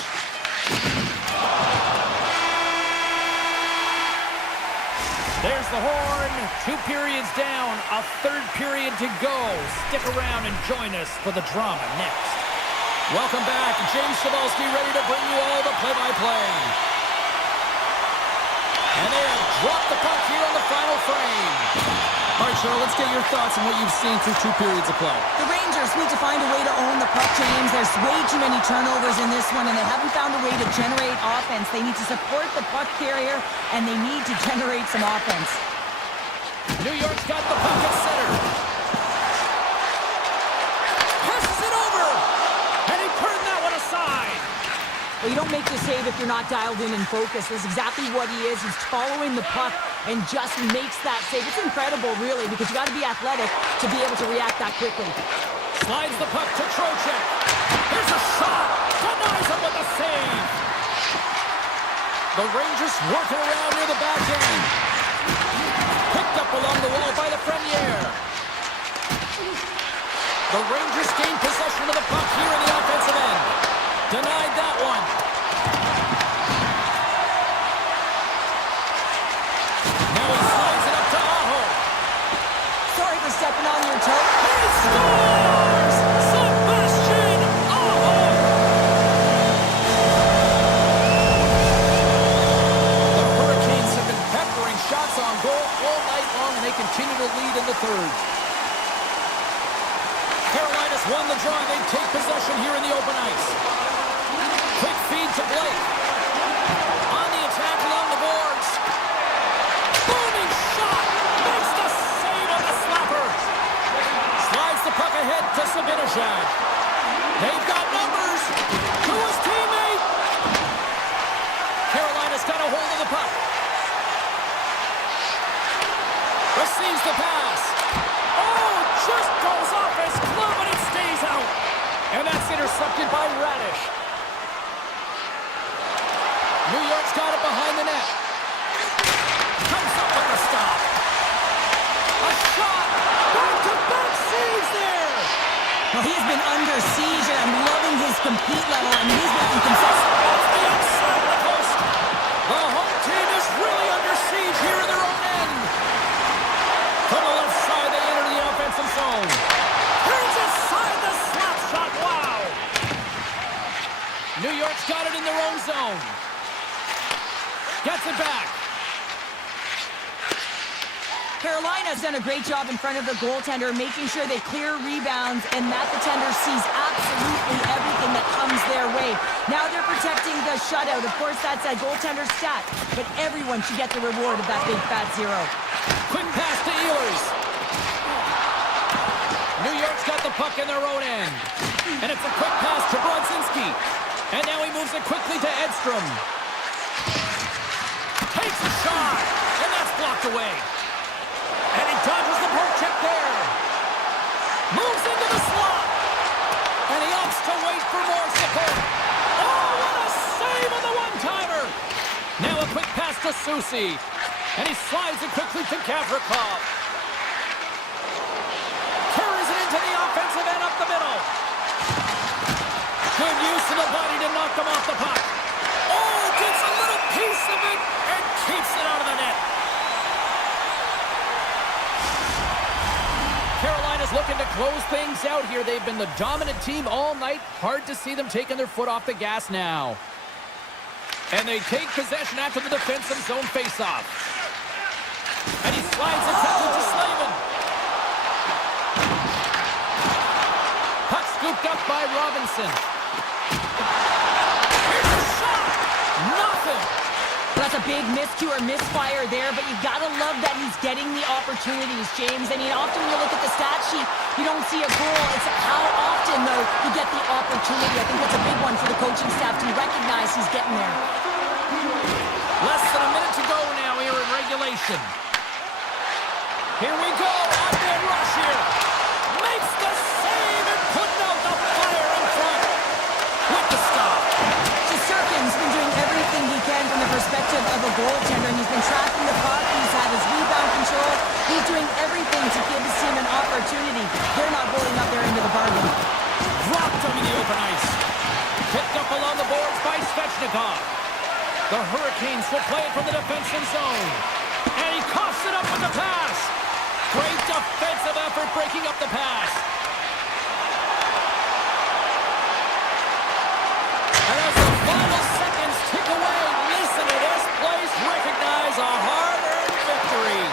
There's the horn. 2 periods down, a third period to go. Stick around and join us for the drama next. Welcome back. James Cebulski ready to bring you all the play-by-play. And they have dropped the puck here on the final frame. All right, Cheryl, let's get your thoughts on what you've seen through 2 periods of play. The Rangers need to find a way to own the puck, James. There's way too many turnovers in this one, and they haven't found a way to generate offense. They need to support the puck carrier, and they need to generate some offense. New York's got the puck at center. Passes it over, and he turned that one aside. Well, you don't make the save if you're not dialed in and focused. That's exactly what he is. He's following the puck and just makes that save. It's incredible, really, because you got to be athletic to be able to react that quickly. Slides the puck to Trocheck. Here's a shot. Denies him with a save. The Rangers working around near the back end. Picked up along the wall by the Frenier. The Rangers gain possession of the puck here in the offensive end. Denied that one. Now he slides it up to Aho. Sorry for stepping on your toe. He scores! Sebastian Aho! The Hurricanes have been peppering shots on goal all night long, and they continue to lead in the third. Carolina's won the draw. They take possession here in the open ice. Quick feed to Blake. On the attack along the boards. Booming shot. Makes the save on the slapper. Slides the puck ahead to Sabinishad. They've got numbers. To his teammate. Carolina's got a hold of the puck. Receives the pass. Oh, just goes off his glove and it stays out. And that's intercepted by Radish. New York's got it behind the net. Comes up with a stop. A shot. Back-to-back saves there. Well, he's been under siege, and I'm loving his compete level. I mean, he's making concessions. That's the outside of the post. The home team is really under siege here in their own end. From the left side, they enter the offensive zone. Turns aside the slap shot. Wow. New York's got it in their own zone. Gets it back. Carolina's done a great job in front of the goaltender, making sure they clear rebounds and that the tender sees absolutely everything that comes their way. Now they're protecting the shutout. Of course, that's a goaltender stat, but everyone should get the reward of that big fat zero. Quick pass to Ehlers. New York's got the puck in their own end. And it's a quick pass to Brodzinski. And now he moves it quickly to Edstrom. Takes a shot, and that's blocked away. And he dodges the poke check there. Moves into the slot. And he opts to wait for more support. Oh, what a save on the one-timer. Now a quick pass to Soucy. And he slides it quickly to Gavrikov. Carries it into the offensive end up the middle. Good use of the body to knock them off the puck. Oh, gets a little piece of it and keeps it out of the net. Carolina's looking to close things out here. They've been the dominant team all night. Hard to see them taking their foot off the gas now. And they take possession after the defensive zone faceoff. And he slides it quickly to Slavin. Puck scooped up by Robinson. Here's a shot. Nothing. That's a big miscue or misfire there, but you gotta love that he's getting the opportunities, James. I mean, often when you look at the stat sheet, you don't see a goal. It's how often, though, you get the opportunity. I think that's a big one for the coaching staff to recognize he's getting there. Less than a minute to go now here in regulation. Here we go. Off-man rush here. Makes the save and putting out the fire in front. With the stop. Shesterkin's been doing everything he can from the perspective of a goaltender, and he's been tracking the puck. He's had his rebound control. He's doing everything to give his team an opportunity. They're not holding up their end of the bargain. Dropped him in the open ice. Picked up along the boards by Svechnikov. The Hurricanes will play it from the defensive zone. And he coughs it up with the pass. Great defensive effort breaking up the pass. And as the final seconds tick away, listen to this place recognize a hard-earned victory.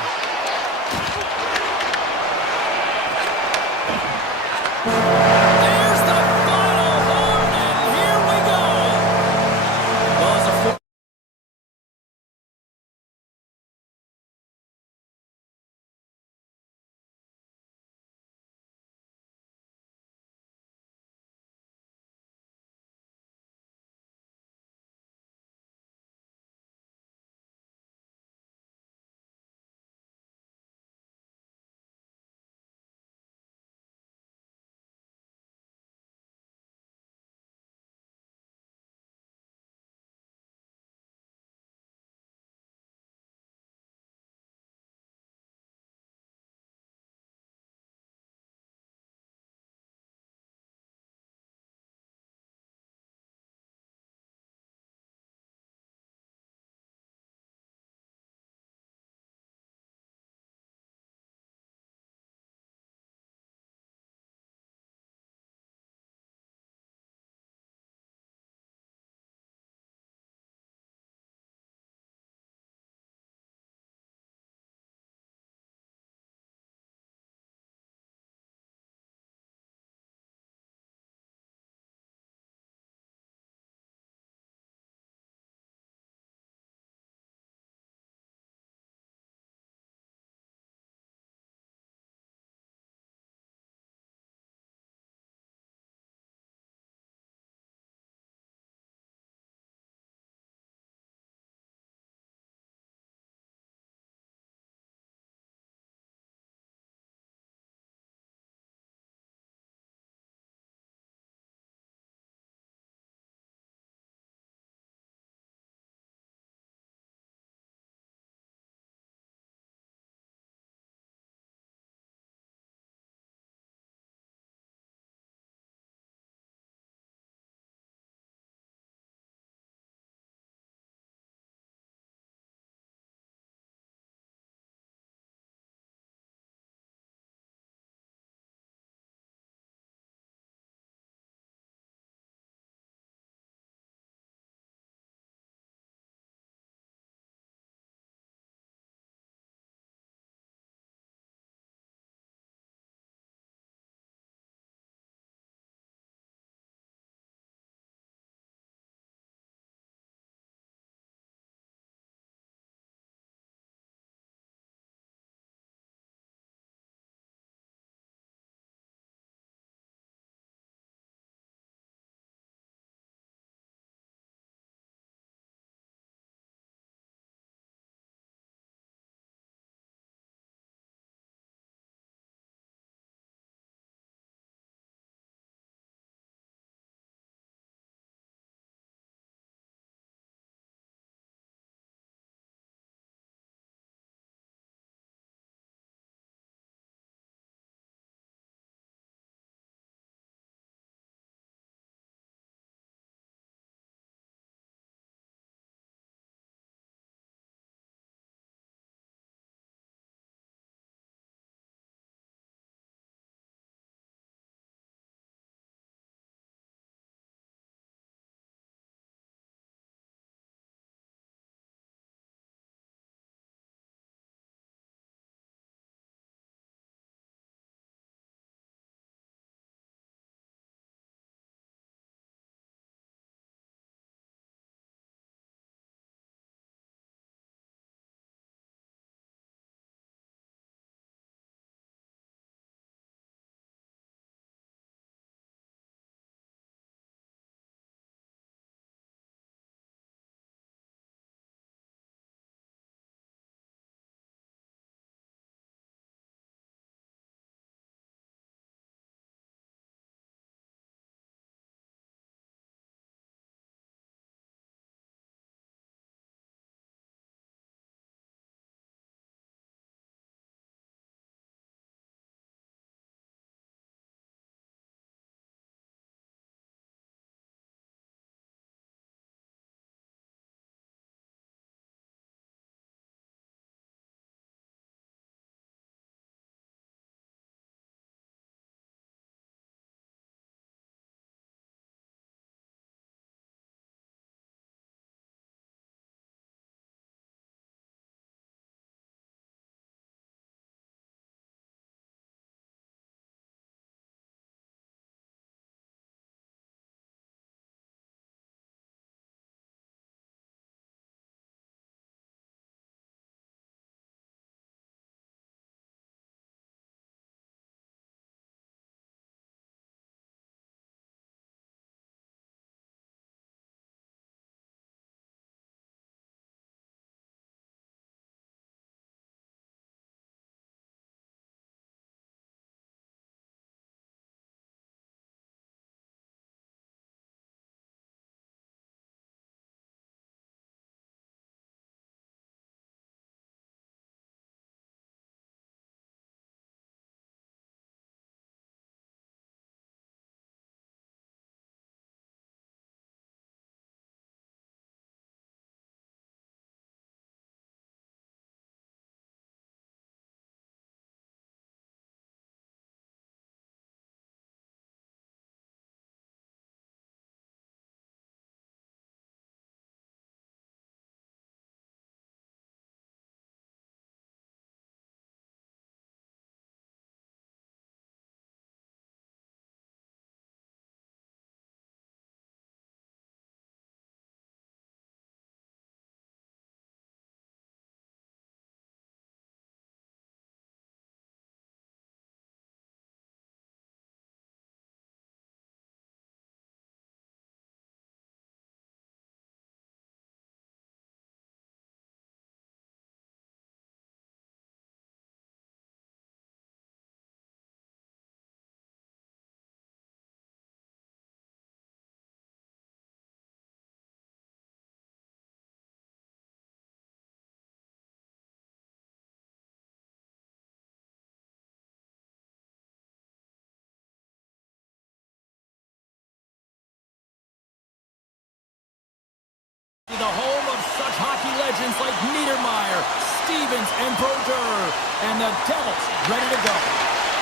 The home of such hockey legends like Niedermeyer, Stevens, and Brodeur. And the Devils ready to go.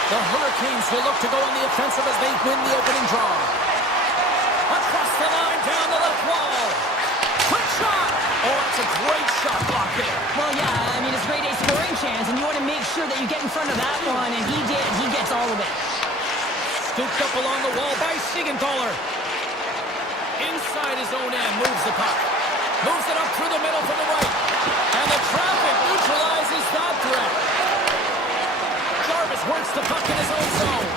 The Hurricanes will look to go on the offensive as they win the opening draw. Across the line, down the left wall. Quick shot! Oh, that's a great shot block there. Well, yeah, I mean, it's grade A scoring chance, and you want to make sure that you get in front of that one, and he did. He gets all of it. Scooped up along the wall by Siegenthaler. Inside his own end, moves the puck. Moves it up through the middle from the right. And the traffic neutralizes that threat. Jarvis works the puck in his own zone.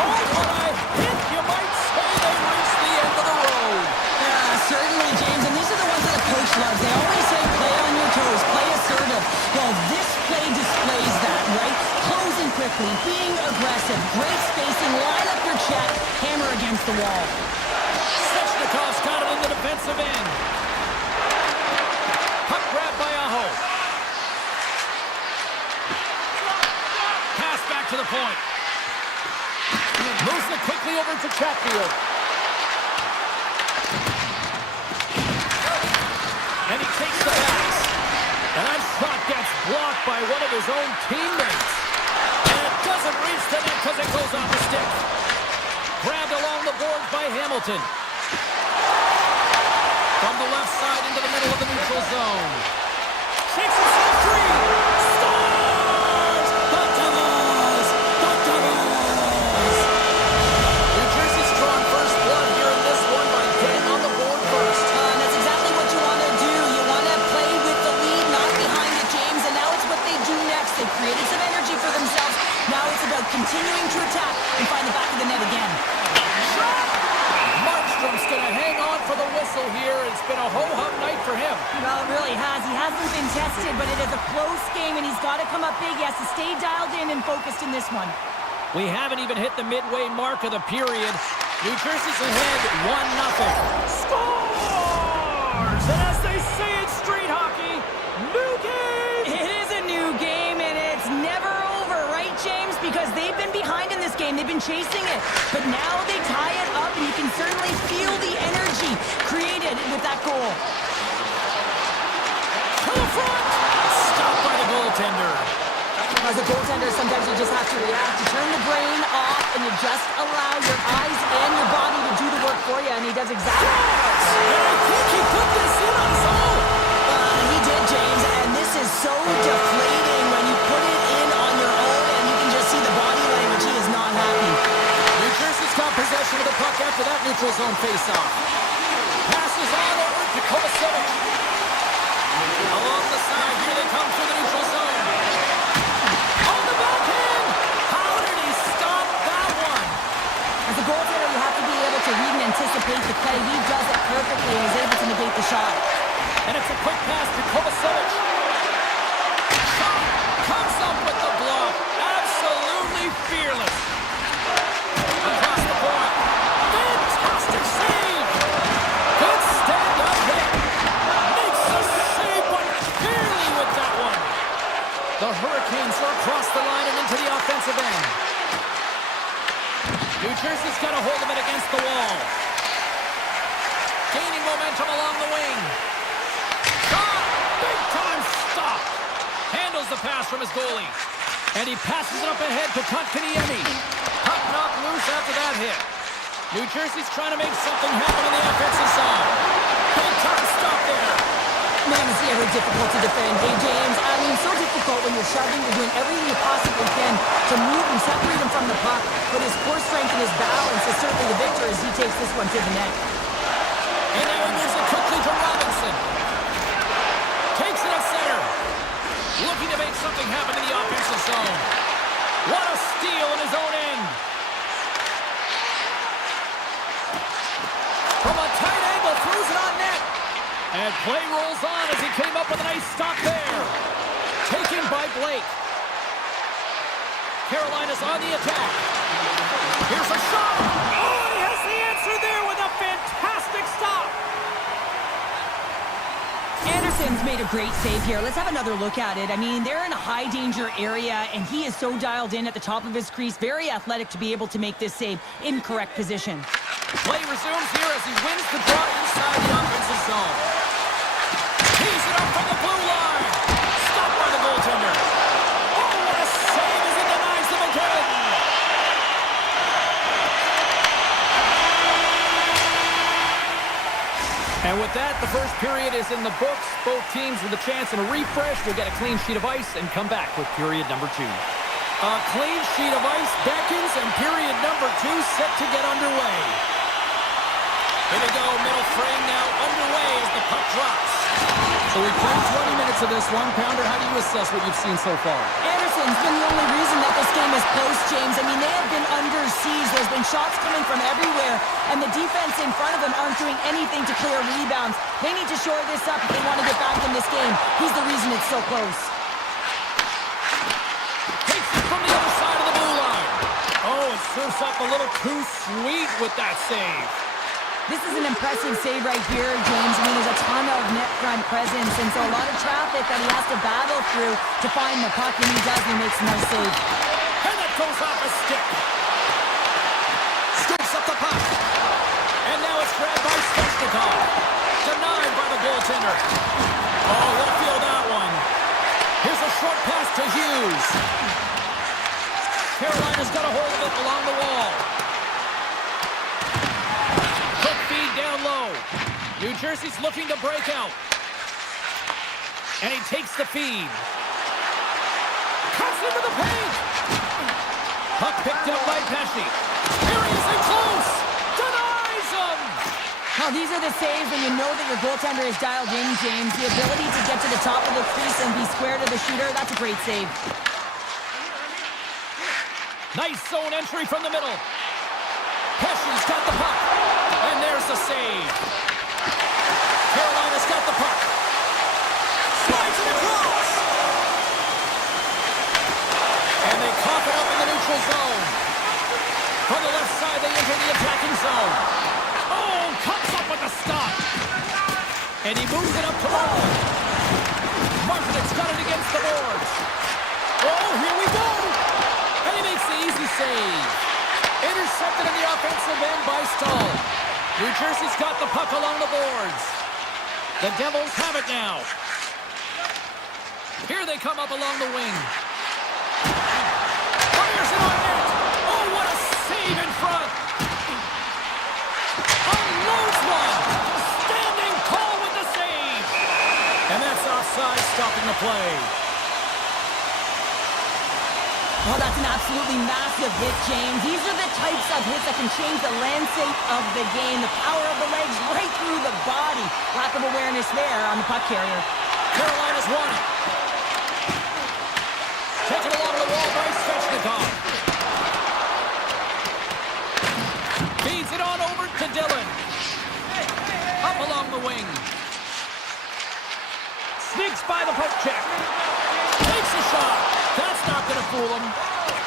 Oh, what a hit! You might say they reached the end of the road. Certainly, James, and these are the ones that a coach loves. They always say play on your toes, play assertive. Well, this play displays that, right? Closing quickly, being aggressive, great spacing, line up your check, hammer against the wall. Svechnikov's got it in the defensive end. Puck grab by Aho. Pass back to the point. Moves it quickly over to Chatfield. And he takes the pass. And that shot gets blocked by one of his own teammates. And it doesn't reach the net because it goes off the stick. Grabbed along the boards by Hamilton. From the left side into the middle of the neutral zone. Shakes himself free. Scores! The Devils! The Devils! New Jersey's drawing first blood here in this one by getting on the board first. And that's exactly what you want to do. You want to play with the lead, not behind it, James. And now it's what they do next. They created some energy for themselves. Now it's about continuing to attack and find the back of the net again. Markstrom's going to hang on for the whistle here. It's been a ho-hum night for him. Well, it really has. He hasn't been tested, but it is a close game, and he's got to come up big. He has to stay dialed in and focused in this one. We haven't even hit the midway mark of the period. New Jersey's ahead 1-0. Scores! And as they say in street hockey, new game! It is a new game, and it's never over, right, James? Because they've been behind in this game. They've been chasing it. But now they tie it up, and you can certainly feel the energy created with that goal. To the front! Stopped by the goaltender. As a goaltender, sometimes you just have to react. You turn the brain off, and you just allow your eyes and your body to do the work for you, and he does exactly that. And I think he put this in on his own. He did, James, and this is so deflating when you put it in on your own, and you can just see the body language. He is not happy. New Jersey's got possession of the puck after that neutral zone faceoff. Passes on over to Kovacevic. Along the side, here they come through the neutral zone. On the backhand! How did he stop that one? As a goaltender, you have to be able to read and anticipate the play. He does it perfectly and is able to negate the shot. And it's a quick pass to Kovacevic. Shot comes up with the block. Absolutely fearless. Across the point. Fantastic save. Good stand-up hit. Makes the save, but barely with that one. The Hurricanes are across the line and into the offensive end. New Jersey's got a hold of it against the wall. Gaining momentum along the wing. Shot! Big time stop. Handles the pass from his goalie. And he passes it up ahead to Kotkaniemi. Puck knocked loose after that hit. New Jersey's trying to make something happen on the offensive side. Big time stop there. Man, it's ever difficult to defend. Hey, James, I mean, so difficult when you're shoving. You're doing everything you possibly can to move and separate him from the puck. But his core strength and his balance is certainly the victor as he takes this one to the net. And now he moves it quickly to Robinson. Takes it at center. Looking to make something happen in the offensive zone. What a steal in his own end. From a tight angle, throws it on net. And play rolls on as he came up with a nice stop there. Taken by Blake. Carolina's on the attack. Here's a shot. Oh, and he has the answer there with a fantastic stop. Anderson's made a great save here. Let's have another look at it. I mean, they're in a high-danger area, and he is so dialed in at the top of his crease. Very athletic to be able to make this save in correct position. Play resumes here as he wins the draw inside the offensive zone. with that, the first period is in the books. Both teams with a chance and a refresh will get a clean sheet of ice and come back with period number 2. A clean sheet of ice beckons, and period number 2 set to get underway. Here we go, middle frame now underway as the puck drops. So we played 20 minutes of this one. Pounder, how do you assess what you've seen so far? Anderson's been the only reason that this game is close, James. I mean, they have been under siege. There's been shots coming from everywhere, and the defense in front of them aren't doing anything to clear rebounds. They need to shore this up if they want to get back in this game. He's the reason it's so close. Takes it from the other side of the blue line. Oh, it surfs up a little too sweet with that save. This is an impressive save right here, James. I mean, there's a ton of net front presence, and so a lot of traffic that he has to battle through to find the puck, and he does, and he makes a nice save. And that goes off a stick. Scoops up the puck. And now it's grabbed by Svechnikov. Denied by the goaltender. Oh, he'll feel that one. Here's a short pass to Hughes. Carolina's got a hold of it along the wall. Down low. New Jersey's looking to break out. And he takes the feed. Cuts into the paint. Puck picked up by Pesci. Here he is in close. Denies him. Now, these are the saves when you know that your goaltender is dialed in, James. The ability to get to the top of the crease and be square to the shooter, that's a great save. Nice zone entry from the middle. Pesci's got the puck. And there's the save. Carolina's got the puck. Slides it across. And they cough it up in the neutral zone. From the left side, they enter the attacking zone. Oh, comes up with a stop. And he moves it up to Martin. Martin's got it against the boards. Oh, here we go. And he makes the easy save. Intercepted in the offensive end by Stahl. New Jersey's got the puck along the boards. The Devils have it now. Here they come up along the wing. Fires it on net. Oh, what a save in front. Unloads one. Standing tall with the save. And that's offside, stopping the play. Oh, that's an absolutely massive hit, James. These are the types of hits that can change the landscape of the game. The power of the legs right through the body. Lack of awareness there on the puck carrier. Carolina's won it. Taken along the wall by Svechnikov. Feeds it on over to Dillon. Up along the wing. Sneaks by the poke check. Takes a shot. That's not going to fool him.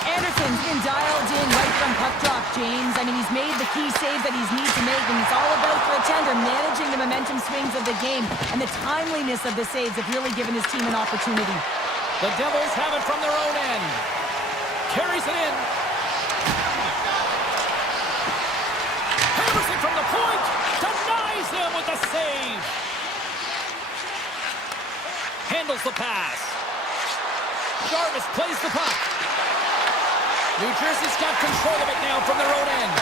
Anderson's been dialed in right from puck drop, James. I mean, he's made the key saves that he's needs to make, and it's all about for a tender managing the momentum swings of the game, and the timeliness of the saves have really given his team an opportunity. The Devils have it from their own end. Carries it in. Hammers it from the point. Denies him with the save. Handles the pass. Jarvis plays the puck. New Jersey's got control of it now from their own end.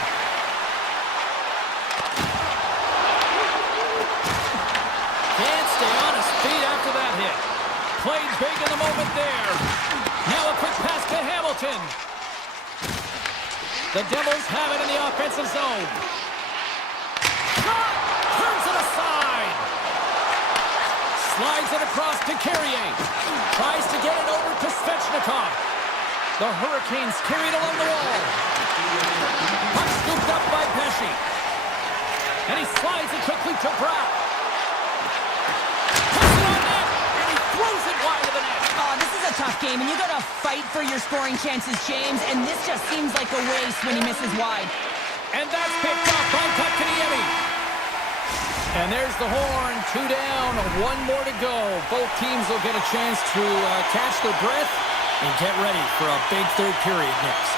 Can't stay on his feet after that hit. Played big in the moment there. Now a quick pass to Hamilton. The Devils have it in the offensive zone. Shot! Turns it aside. Slides it across to Carrier. Tries to get it over to Svechnikov. The Hurricanes carried along the wall. Puck scooped up by Pesci. And he slides it quickly to Brock. Puts it on net, and he throws it wide of the net. Oh, this is a tough game, and you got to fight for your scoring chances, James, and this just seems like a waste when he misses wide. And that's picked up by Kotkaniemi. And there's the horn. 2 down, 1 more to go. Both teams will get a chance to catch their breath and get ready for a big third period next.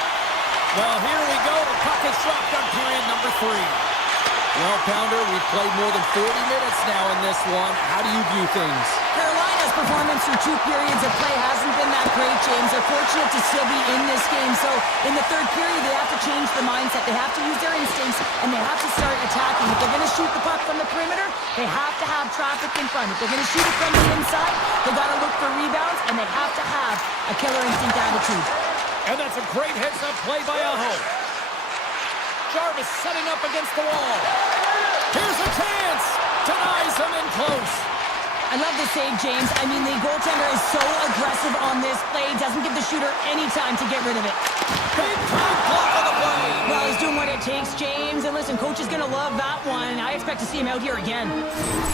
Well, here we go. The puck is dropped on period number 3. Well, Pounder, we've played more than 40 minutes now in this one. How do you view things? Carolina's performance through 2 periods of play hasn't been that great, James. They're fortunate to still be in this game. So in the third period, they have to change the mindset. They have to use their instincts, and they have to start attacking. If they're going to shoot the puck from the perimeter, they have to have traffic in front. If they're going to shoot it from the inside, they've got to look for rebounds, and they have to have a killer instinct attitude. And that's a great heads-up play by Aho. Jarvis setting up against the wall. Here's a chance. Denies him in close. I love this save, James. I mean, the goaltender is so aggressive on this play. Doesn't give the shooter any time to get rid of it. Big time block on the play. Well, he's doing what it takes, James. And listen, coach is going to love that one. I expect to see him out here again.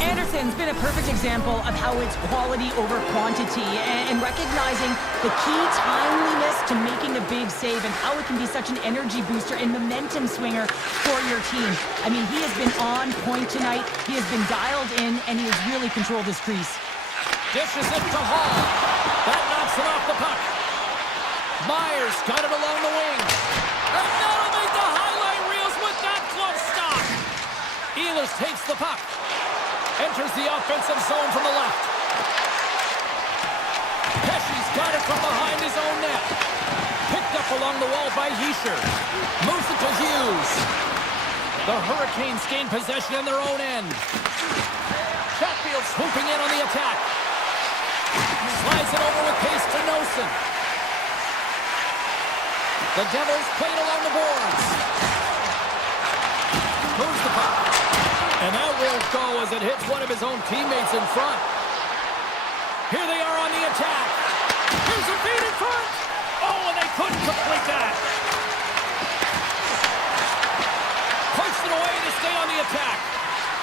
Anderson's been a perfect example of how it's quality over quantity and recognizing the key timeliness to making a big save and how it can be such an energy booster and momentum swinger for your team. I mean, he has been on point tonight. He has been dialed in, and he has really controlled his crease. Dishes it to Hall. That knocks him off the puck. Myers got it along the wing. And that'll make the highlight reels with that glove stop. Ehlers takes the puck. Enters the offensive zone from the left. Pesci's got it from behind his own net. Picked up along the wall by Hischier. Moves it to Hughes. The Hurricanes gain possession in their own end. Chatfield swooping in on the attack. Slides it over with pace to Nosen. The Devils played along the boards. Moves the puck. And that will go as it hits one of his own teammates in front. Here they are on the attack. Here's a feed in front. Oh, and they couldn't complete that. Punched it away to stay on the attack.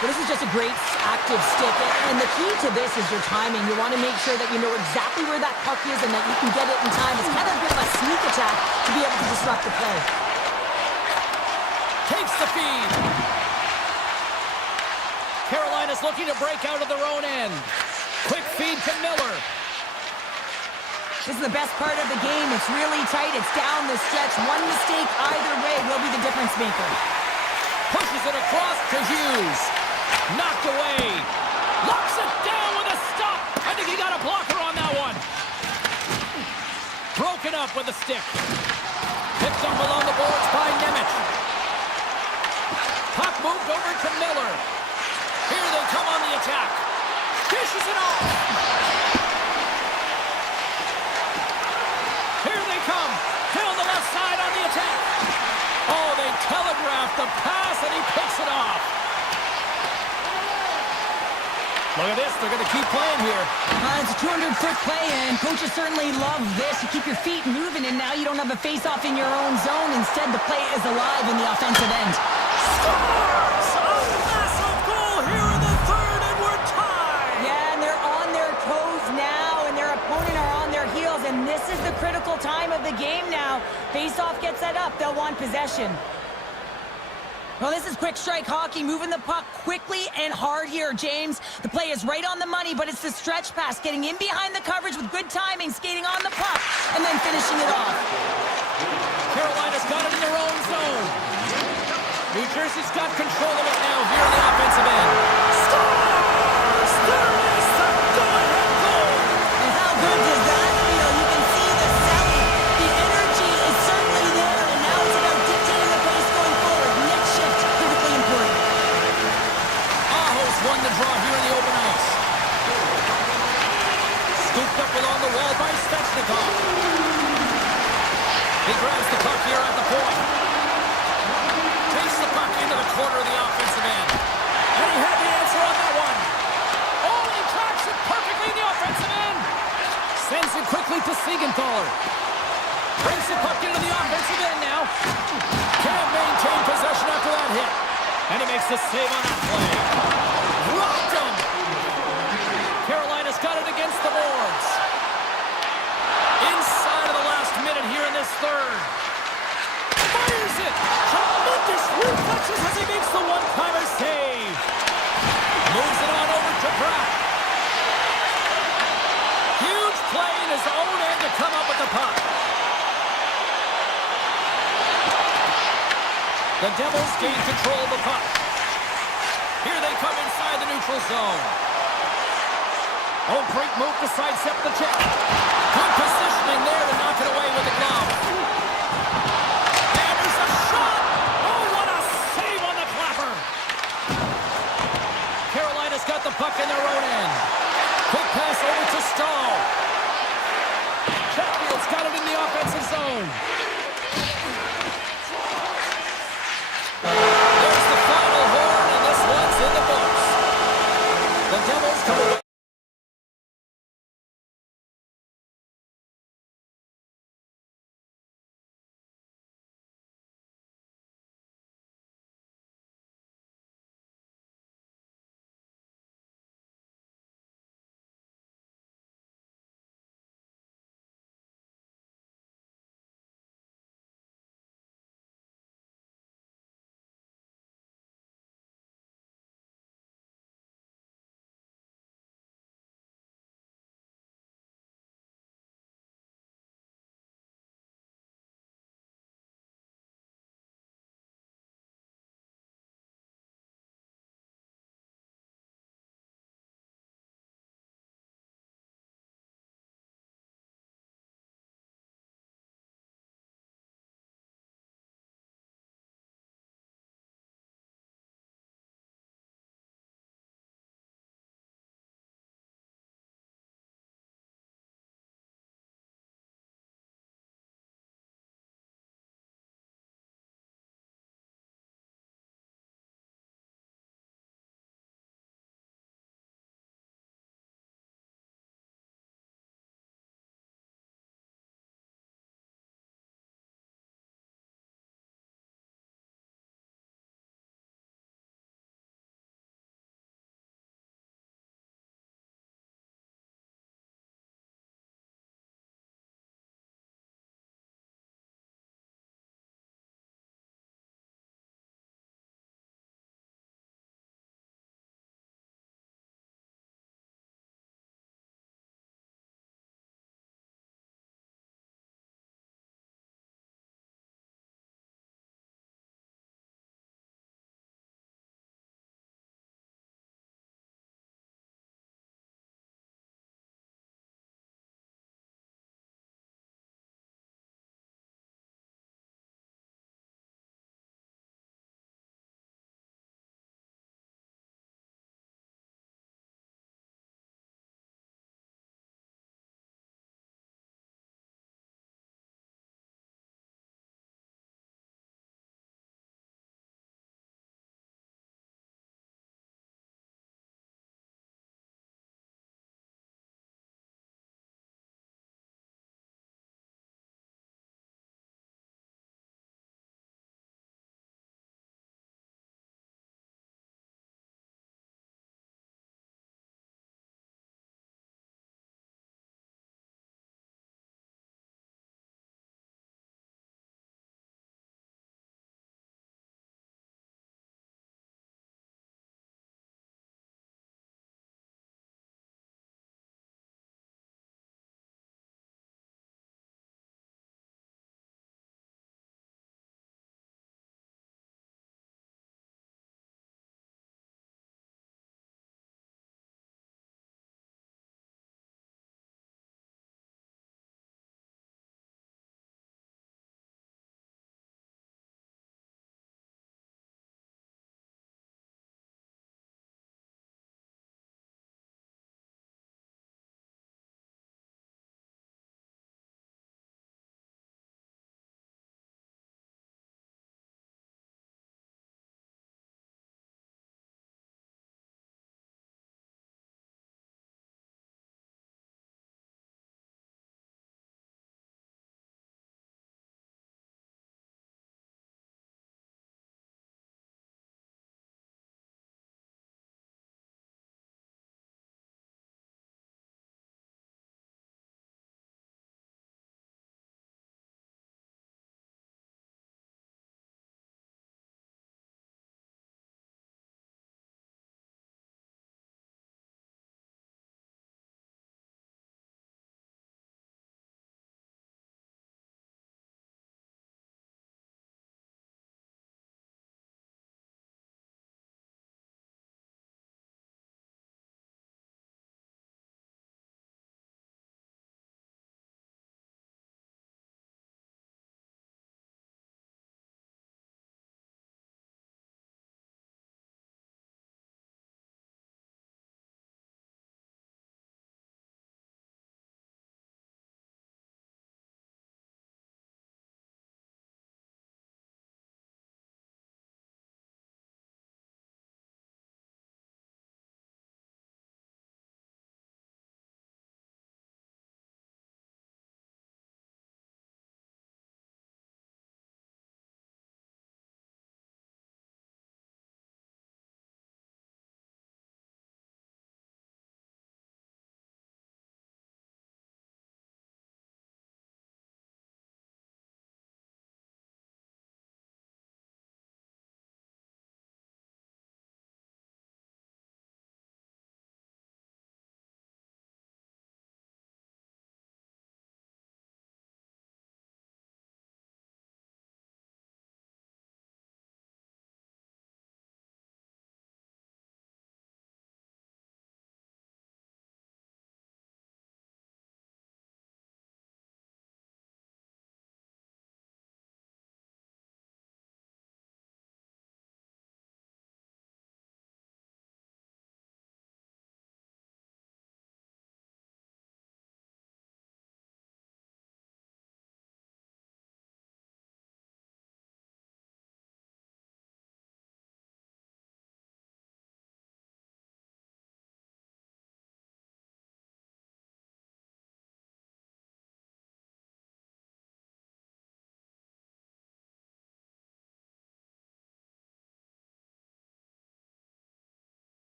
Well, this is just a great active stick, and the key to this is your timing. You want to make sure that you know exactly where that puck is and that you can get it in time. It's kind of a bit of a sneak attack to be able to disrupt the play. Takes the feed. Carolina's looking to break out of their own end. Quick feed to Miller. This is the best part of the game. It's really tight. It's down the stretch. One mistake either way will be the difference maker. Pushes it across to Hughes. Knocked away. Locks it down with a stop. I think he got a blocker on that one. Broken up with a stick. Picked up along the boards by Nemec. Puck moved over to Miller. Here they come on the attack. Dishes it off. Here they come. Down the left side on the attack. Oh, they telegraphed the pass, and he picks it off. Look at this. They're going to keep playing here. It's a 200-foot play, and coaches certainly love this. You keep your feet moving, and now you don't have a face-off in your own zone. Instead, the play is alive in the offensive end. Scores! A massive goal here in the third, and we're tied! Yeah, and they're on their toes now, and their opponent are on their heels, and this is the critical time of the game now. Face-off gets set up. They'll want possession. Well, this is quick strike hockey, moving the puck quickly and hard here, James. The play is right on the money, but it's the stretch pass, getting in behind the coverage with good timing, skating on the puck, and then finishing it off. Carolina's got it in their own zone. New Jersey's got control of it now here in the offensive end. Scores! There is the go-ahead goal! And how good does that feel? You can see the selling. The energy is certainly there, and now it's about dictating the pace going forward. Next shift, critically important. Aho's won the draw here in the open ice. Scooped up along the wall by Svechnikov. He grabs the puck here at the point. Takes the puck into the corner of the offensive end. And he had the answer on that one. Oh, he tracks it perfectly in the offensive end. Sends it quickly to Siegenthaler. Brings the puck into the offensive end now. Can't maintain possession after that hit. And he makes the save on that play. Rocked him. Carolina's got it against the boards. Inside of the last minute here in this third. Fires it. Tremendous reflexes as he makes the one-timer save. Moves it on over to Pratt. Huge play in his own end to come up with the puck. The Devils gain control of the puck. Here they come inside the neutral zone. Oh, great move to sidestep the check. Good positioning there to knock it away with the glove. And there's a shot! Oh, what a save on the clapper! Carolina's got the puck in their own end. Quick pass over to Stahl. Chatfield's got it in the offensive zone. There's the final horn, and this one's in the books. The Devils come away.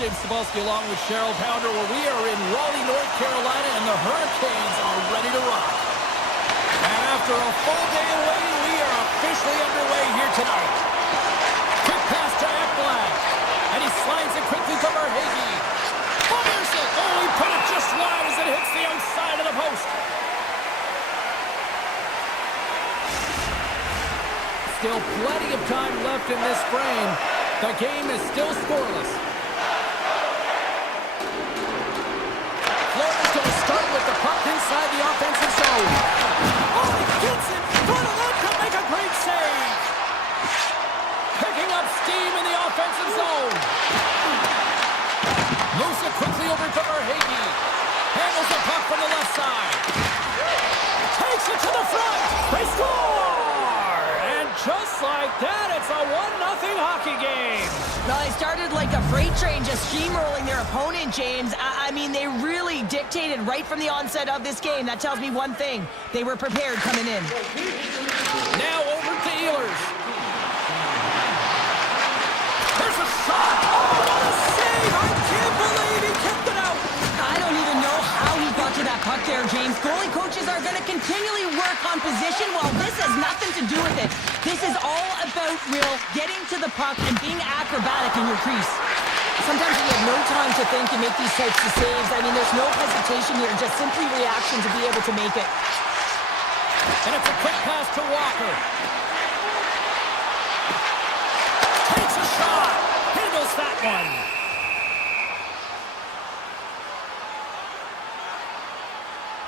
James Cebulski along with Cheryl Pounder, where we are in Raleigh, North Carolina, and the Hurricanes are ready to rock. And after a full day of waiting, we are officially underway here tonight. Quick pass to Ekblad, and he slides it quickly to Verhaeghe. Fires it! Oh, he put it just wide as it hits the outside of the post. Still plenty of time left in this frame. The game is still scoreless. Florida's going to start with the puck inside the offensive zone. Oh, he gets in front of that to make a great save. Picking up steam in the offensive zone. Moves it quickly over to Verhaeghe. Handles the puck from the left side. Takes it to the front. They score! Just like that, it's a 1-0 hockey game. Well, they started like a freight train just steamrolling their opponent, James. I mean, they really dictated right from the onset of this game. That tells me one thing. They were prepared coming in. Now over to Ehlers. There's a shot. Oh, what a save. I can't believe he kept it out. I don't even know how he got to that puck there, James. Goalie coaches are going to continually work on position. Well, this has nothing to do with it. This is all about getting to the puck and being acrobatic in your crease. Sometimes you have no time to think and make these types of saves. I mean, there's no hesitation here, just simply reaction to be able to make it. And it's a quick pass to Walker. Takes a shot. Handles that one.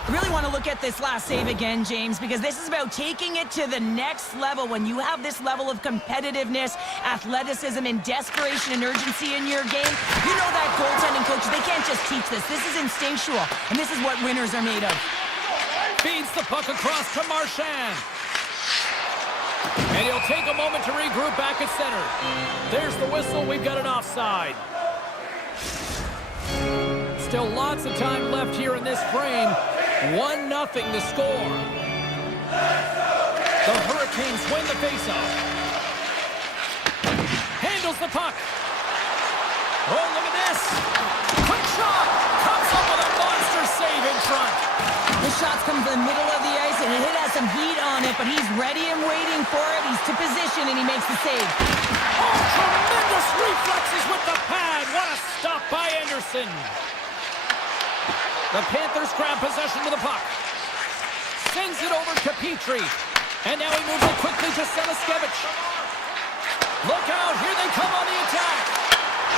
I really want to look at this last save again, James, because this is about taking it to the next level. When you have this level of competitiveness, athleticism, and desperation and urgency in your game, you know that goaltending coach, they can't just teach this. This is instinctual, and this is what winners are made of. Feeds the puck across to Marchand. And he'll take a moment to regroup back at center. There's the whistle. We've got an offside. Still lots of time left here in this frame. 1-0 the score. The Hurricanes win the faceoff. Handles the puck. Oh, look at this. Quick shot. Comes up with a monster save in front. The shot's come to the middle of the ice, and it has some heat on it, but he's ready and waiting for it. He's to position, and he makes the save. Oh, tremendous reflexes with the pad. What a stop by Anderson. The Panthers grab possession of the puck. Sends it over to Petrie. And now he moves it quickly to Selaskevich. Look out, here they come on the attack.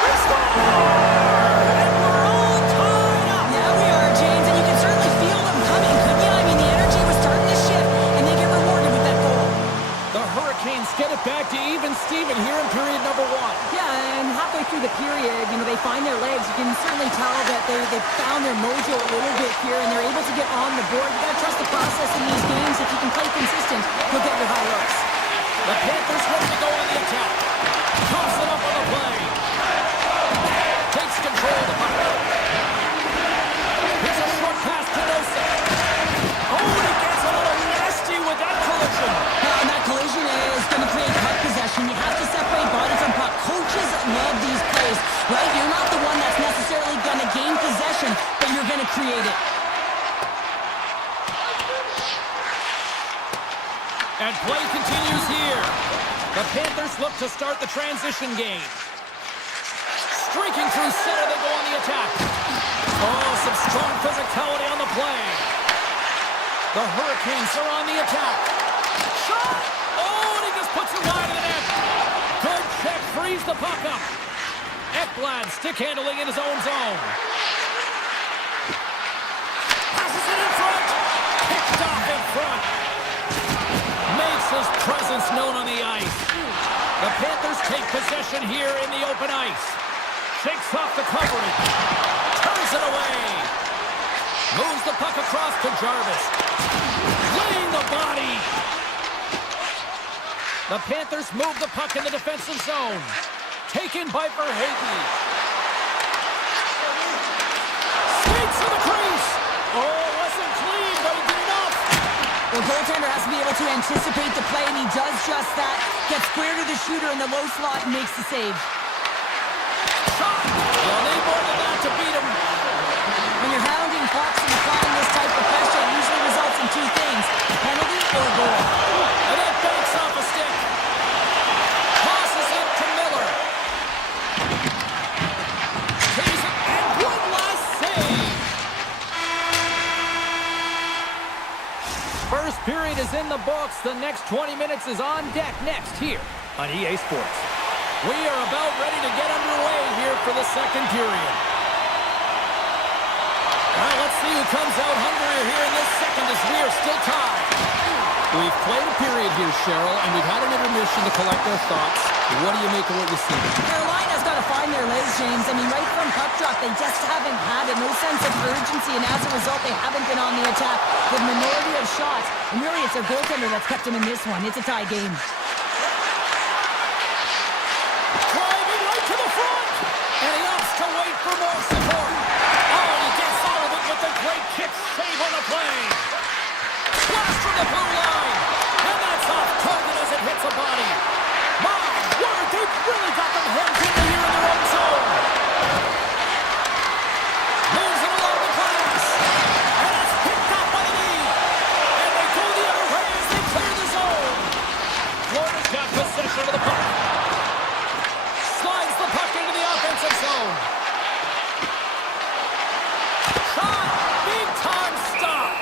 We score! And we're all tied up. Yeah, we are, James, and you can certainly feel them coming, couldn't you? I mean, the energy was starting to shift, and they get rewarded with that goal. The Hurricanes get it back to even Steven here in period number 1. Yeah, and halfway through the period, you know, they find their legs. You can certainly tell that they found their mojo a little bit here, and they're able to get on the board. You got to trust the process in these games. If you can play consistent, you'll get your high looks. The Panthers ready to go on the attack. Toss it up on the play. Takes control of the puck. Here's a short pass to Nosa. Oh, and he gets a little nasty with that collision. And that collision is going to create puck possession. You have to separate body from puck. Coaches love these plays, right? You're not the one that's necessarily going to gain possession, but you're going to create it. And play continues here. The Panthers look to start the transition game. Streaking through center, they go on the attack. Oh, some strong physicality on the play. The Hurricanes are on the attack. Shot! Oh, and he just puts it wide of the net. Good check, frees the puck up. Ekblad stick handling in his own zone. Passes it in front. Picked off in front. Makes his presence known on the ice. The Panthers take possession here in the open ice. Shakes off the coverage. Turns it away. Moves the puck across to Jarvis. Laying the body. The Panthers move the puck in the defensive zone. Taken by Verhaeghe. Skates to the crease. Oh, wasn't clean, but he did enough. The goaltender has to be able to anticipate the play, and he does just that. Gets square to the shooter in the low slot and makes the save. Shot! Well, period is in the books. The next 20 minutes is on deck next here on EA Sports. We are about ready to get underway here for the second period. All right, let's see who comes out hungrier here in this second as we are still tied. We've played a period here, Cheryl, and we've had an intermission to collect our thoughts. What do you make of what you see? Carolina's got to find their legs, James. I mean, right from puck drop, they just haven't had it. No sense of urgency, and as a result, they haven't been on the attack. The minority of shots, and really it's their goaltender that's kept them in this one. It's a tie game. Driving right to the front, and he opts to wait for more support. Oh, he gets out of it with a great kick save on the play. Blast from the blue line, and that's off target as it hits a body. My word, they've really got them hemmed in here in their own zone. Moves it along the glass, and it's picked up by the knee. And they go the other way as they clear the zone. Florida's got possession of the puck. Slides the puck into the offensive zone. Shot, big time stop.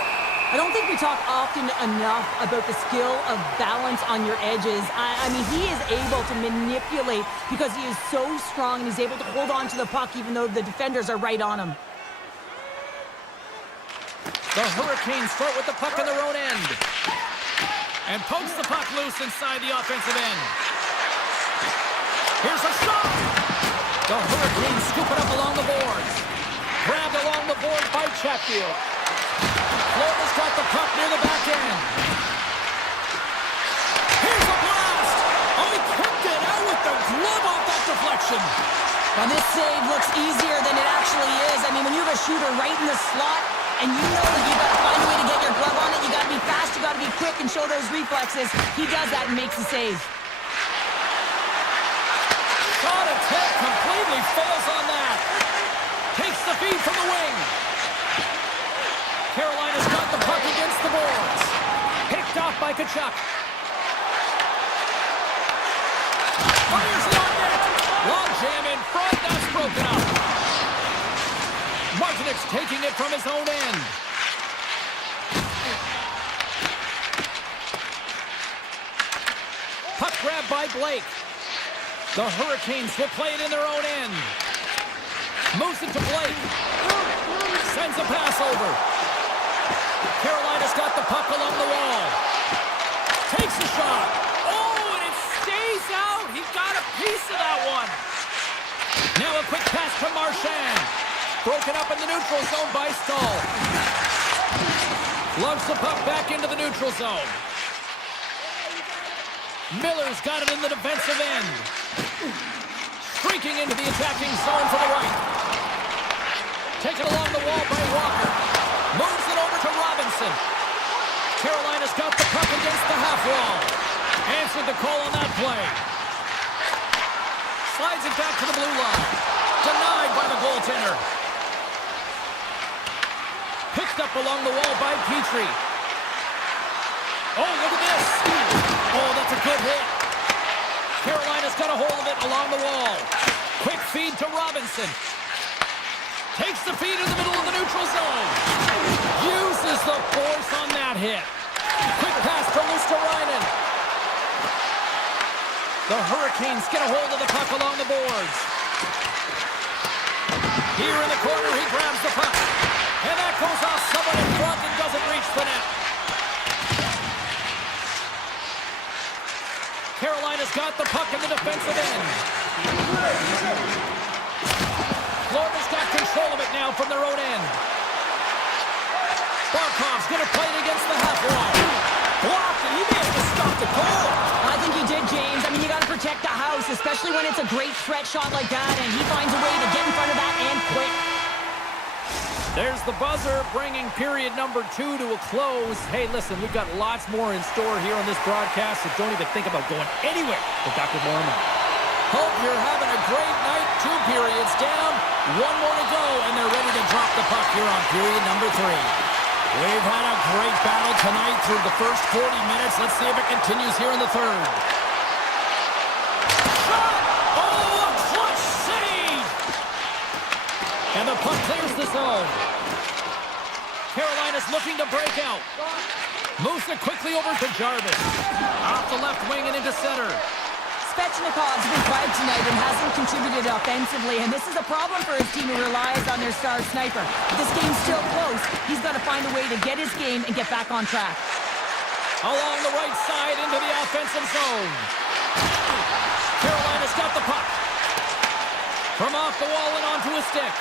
I don't think we talk often enough about the skill of balance on your edges. I mean, he is able to manipulate because he is so strong and he's able to hold on to the puck even though the defenders are right on him. The Hurricanes start with the puck on their own end. And pokes the puck loose inside the offensive end. Here's a shot! The Hurricanes scoop it up along the boards. Grabbed along the board by Chatfield. Florida's got the puck near the back end. Here's a blast! Oh, he kicked it out with the glove off that deflection. Now this save looks easier than it actually is. I mean, when you have a shooter right in the slot and you know that you got to find a way to get your glove on it, you got to be fast, you got to be quick and show those reflexes. He does that and makes the save. Shot attempt completely fails on that. Takes the feed from the wing. Carolina's got the puck against the boards. Picked off by Tkachuk. Fires it on net. Long jam in front. That's broken up. Martinek's taking it from his own end. Puck grabbed by Blake. The Hurricanes will play it in their own end. Moves it to Blake. Sends a pass over. Carolina's got the puck along the wall. Takes a shot. Oh, and it stays out. He got a piece of that one. Now a quick pass to Marchand. Broken up in the neutral zone by Stahl. Lugs the puck back into the neutral zone. Miller's got it in the defensive end. Streaking into the attacking zone to the right. Taken along the wall by Walker. Moves it over to Robinson. Carolina's got the puck against the half wall. Answered the call on that play. Slides it back to the blue line. Denied by the goaltender. Picked up along the wall by Petrie. Oh, look at this. Oh, that's a good hit. Carolina's got a hold of it along the wall. Quick feed to Robinson. Takes the feed in the middle of the neutral zone. Uses the force on that hit. Quick pass to Luosterainen. The Hurricanes get a hold of the puck along the boards. Here in the corner, he grabs the puck. And that goes off someone in front and doesn't reach the net. Carolina's got the puck in the defensive end. Florida's got control of it now from their own end. Barkov's going to play it against the half wall. Blocked, and he may have to stop the goal. I think he did, James. I mean, you got to protect the house, especially when it's a great threat shot like that, and he finds a way to get in front of that and quick. There's the buzzer, bringing period number 2 to a close. Hey, listen, we've got lots more in store here on this broadcast, so don't even think about going anywhere. We're back with more in a minute. Hope you're having a great night. 2 periods down, 1 more to go, and they're ready to drop the puck here on period number 3. We've had a great battle tonight through the first 40 minutes. Let's see if it continues here in the third. Shot! Oh, a clutch save! And the puck clears the zone. Carolina's looking to break out. Moves it quickly over to Jarvis. Off the left wing and into center. Svechnikov's been quiet tonight and hasn't contributed offensively, and this is a problem for his team who relies on their star sniper. If this game's still close, he's got to find a way to get his game and get back on track. Along the right side into the offensive zone. Carolina's got the puck. From off the wall and onto his stick.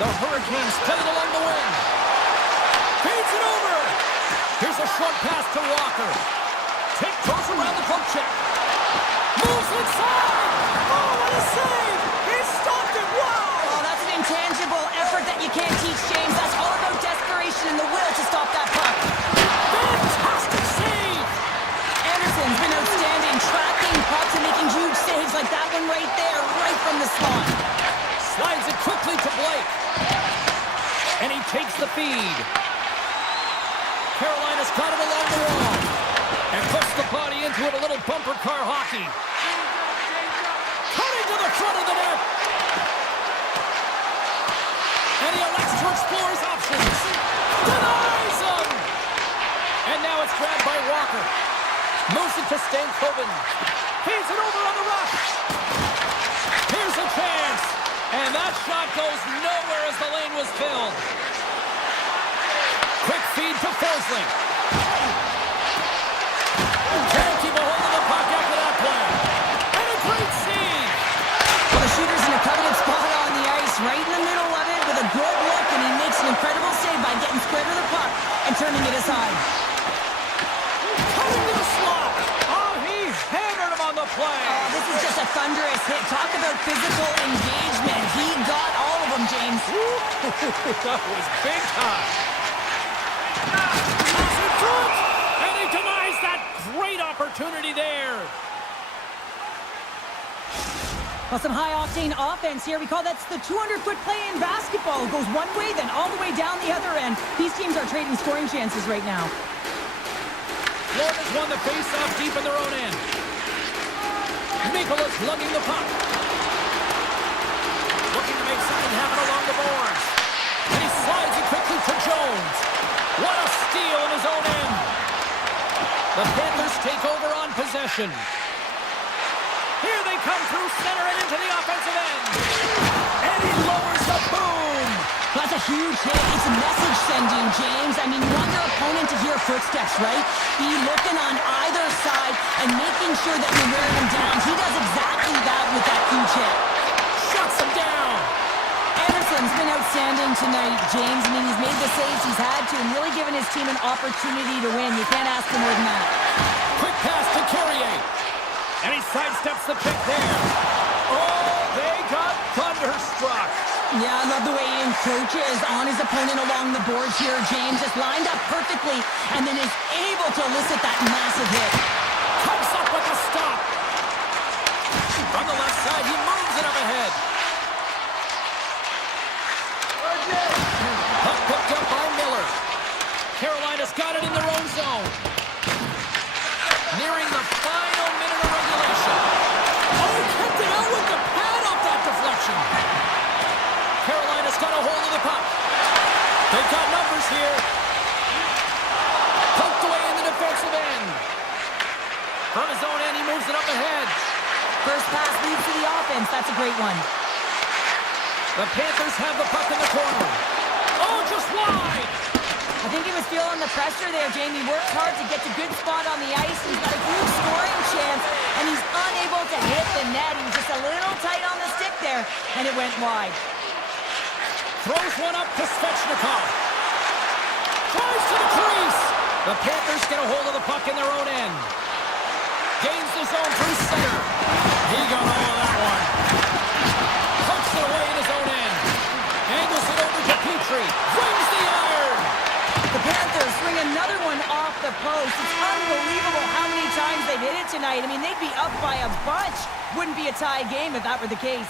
The Hurricanes play it along the wing. Feeds it over. Here's a short pass to Walker. Tiptoes around the poke check. Moves inside. Oh, what a save. He stopped it. Wow. Oh, that's an intangible effort that you can't teach, James. That's all about desperation and the will to stop that puck. Fantastic save. Anderson's been outstanding, tracking pucks and making huge saves like that one right there, right from the slot. Slides it quickly to Blake. And he takes the feed. Carolina's got it along the wall. And puts the body into it, a little bumper car hockey. Cutting to the front of the net. And he elects to explore his options. Denies him. And now it's grabbed by Walker. Moves it to Stankoven. Feeds it over on the rush. Here's a chance. And that shot goes nowhere as the lane was filled. Quick feed to Forsling. Can't keep a hold of the puck after that play. And a great save. Well, the shooter's in a coveted spot on the ice, right in the middle of it with a good look, and he makes an incredible save by getting square to the puck and turning it aside. Cutting to the slot. Oh, he hammered him on the play. Oh, this is just a thunderous hit. Talk about physical engagement. He got all of them, James. That was big time. Toss in front. And he denies that great opportunity there. Well, some high-octane offense here. We call that the 200-foot play in basketball. It goes one way, then all the way down the other end. These teams are trading scoring chances right now. Florida's won the face-off deep in their own end. Nicholas lugging the puck. Looking to make something happen along the boards. And he slides it quickly to Jones. What a steal in his own end. The Panthers take over on possession. Here they come through center and into the offensive end. And he lowers the boom. That's a huge hit. It's a message sending, James. I mean, you want your opponent to hear footsteps, right? Be looking on either side and making sure that you're wearing him down. He does exactly that with that huge hit. Shuts him down. Anderson's been outstanding tonight, James. I mean, he's made the saves he's had to and really given his team an opportunity to win. You can't ask for more than that. Quick pass to Carrier. And he sidesteps the pick there. Oh, they got thunderstruck. Yeah, I love the way he encroaches on his opponent along the boards here, James. Just lined up perfectly and then is able to elicit that massive hit. Comes up with a stop. From the left side, he moves it up ahead. Puck picked up by Miller. Carolina's got it in their own zone. Nearing the final minute of regulation. Oh, he kicked it out with the pad off that deflection. Carolina's got a hold of the puck. They've got numbers here. Poked away in the defensive end. From his own end, he moves it up ahead. First pass leads to the offense. That's a great one. The Panthers have the puck in the corner. Oh, just wide. I think he was feeling the pressure there, Jamie. Worked hard to get to good spot on the ice. He's got a huge scoring chance, and he's unable to hit the net. He was just a little tight on the stick there, and it went wide. Throws one up to Svechnikov. Tries to the crease. The Panthers get a hold of the puck in their own end. Gains the zone through center. He got all of that one. Pokes it away in his own end. Angles it over to Petrie. Rings the iron. The Panthers swing another one off the post. It's unbelievable how many times they've hit it tonight. I mean, they'd be up by a bunch. Wouldn't be a tie game if that were the case.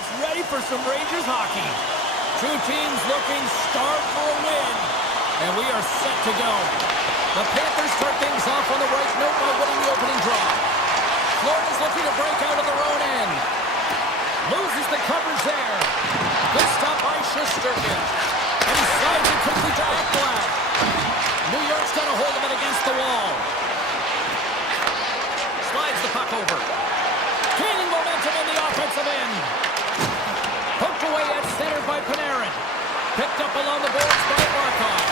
it's ready for some Rangers hockey. Two teams looking starved for a win, and we are set to go. The Panthers start things off on the right note by winning the opening draw. Florida's looking to break out of their own end. Loses the coverage there. Good stop by Shesterkin. And he slides it quickly to Ekblad. New York's got to hold him against the wall. Slides the puck over. Gaining momentum in the offensive end. Poked away at center by Panarin. Picked up along the boards by Barkov.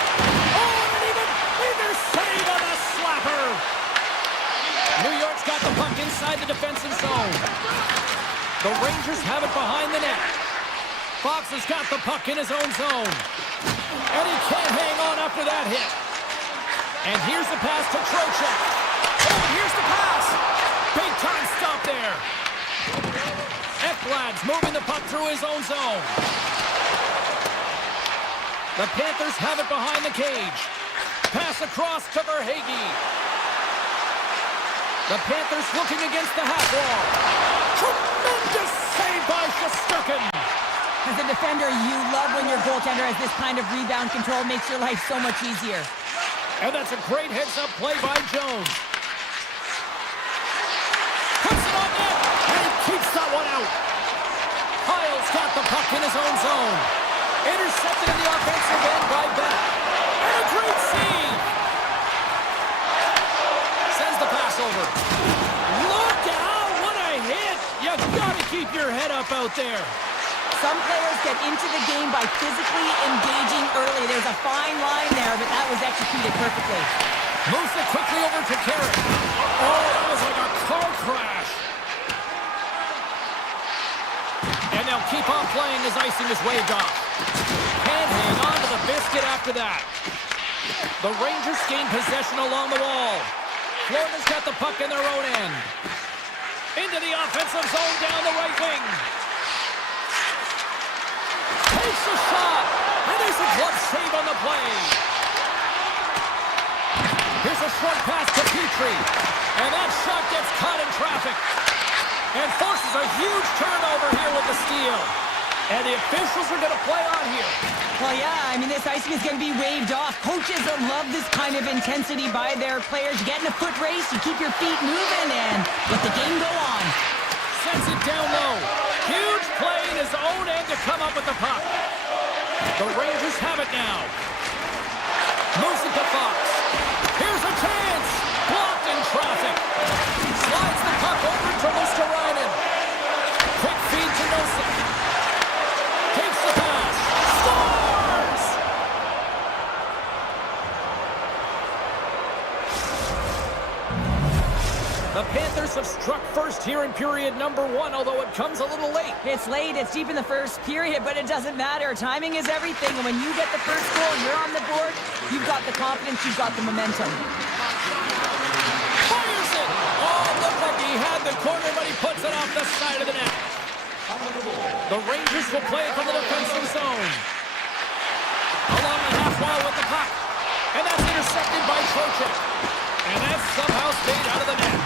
Oh, and even either save on a slapper. New York's got the puck inside the defensive zone. The Rangers have it behind the net. Fox has got the puck in his own zone. And he can't hang on after that hit. And here's the pass to Trocheck. Oh, here's the pass. Big time stop there. Ekblad's moving the puck through his own zone. The Panthers have it behind the cage. Pass across to Verhaeghe. The Panthers looking against the half wall. Tremendous save by Shesterkin. As a defender, you love when your goaltender has this kind of rebound control. Makes your life so much easier. And that's a great heads-up play by Jones. Puts it on net, and he keeps that one out. Kyle's got the puck in his own zone. Intercepted in the offensive end by Bennett. And a great save. Sends the pass over. Look out, what a hit. You gotta keep your head up out there. Some players get into the game by physically engaging early. There's a fine line there, but that was executed perfectly. Moves it quickly over to Carrick. Oh, that was like a car crash. And they'll keep on playing as icing is waved off. Can't hang on to the biscuit after that. The Rangers gain possession along the wall. Florida's got the puck in their own end. Into the offensive zone down the right wing. Takes a shot, and there's a glove save on the play. Here's a short pass to Petrie, and that shot gets caught in traffic and forces a huge turnover here with the steal. And the officials are going to play on here. Well, yeah, I mean, this icing is going to be waved off. Coaches love this kind of intensity by their players. You get in a foot race, you keep your feet moving, and let the game go on. Sends it down low. Huge play in his own end to come up with the puck. The Rangers have it now. Moves it to Fox. Here's a chance. Blocked in traffic. Slides the puck over to Luosterainen. Quick feed to Nosek. Takes the pass. Scores! The Panthers have struck first here in period number 1, although it comes a little late. It's late, it's deep in the first period, but it doesn't matter. Timing is everything, and when you get the first goal, you're on the board, you've got the confidence, you've got the momentum. Fires it! Oh, looked like he had the corner, but he puts it off the side of the net. The Rangers will play it from the defensive zone. Along the half wall with the puck. And that's intercepted by Trocheck. And that's somehow stayed out of the net.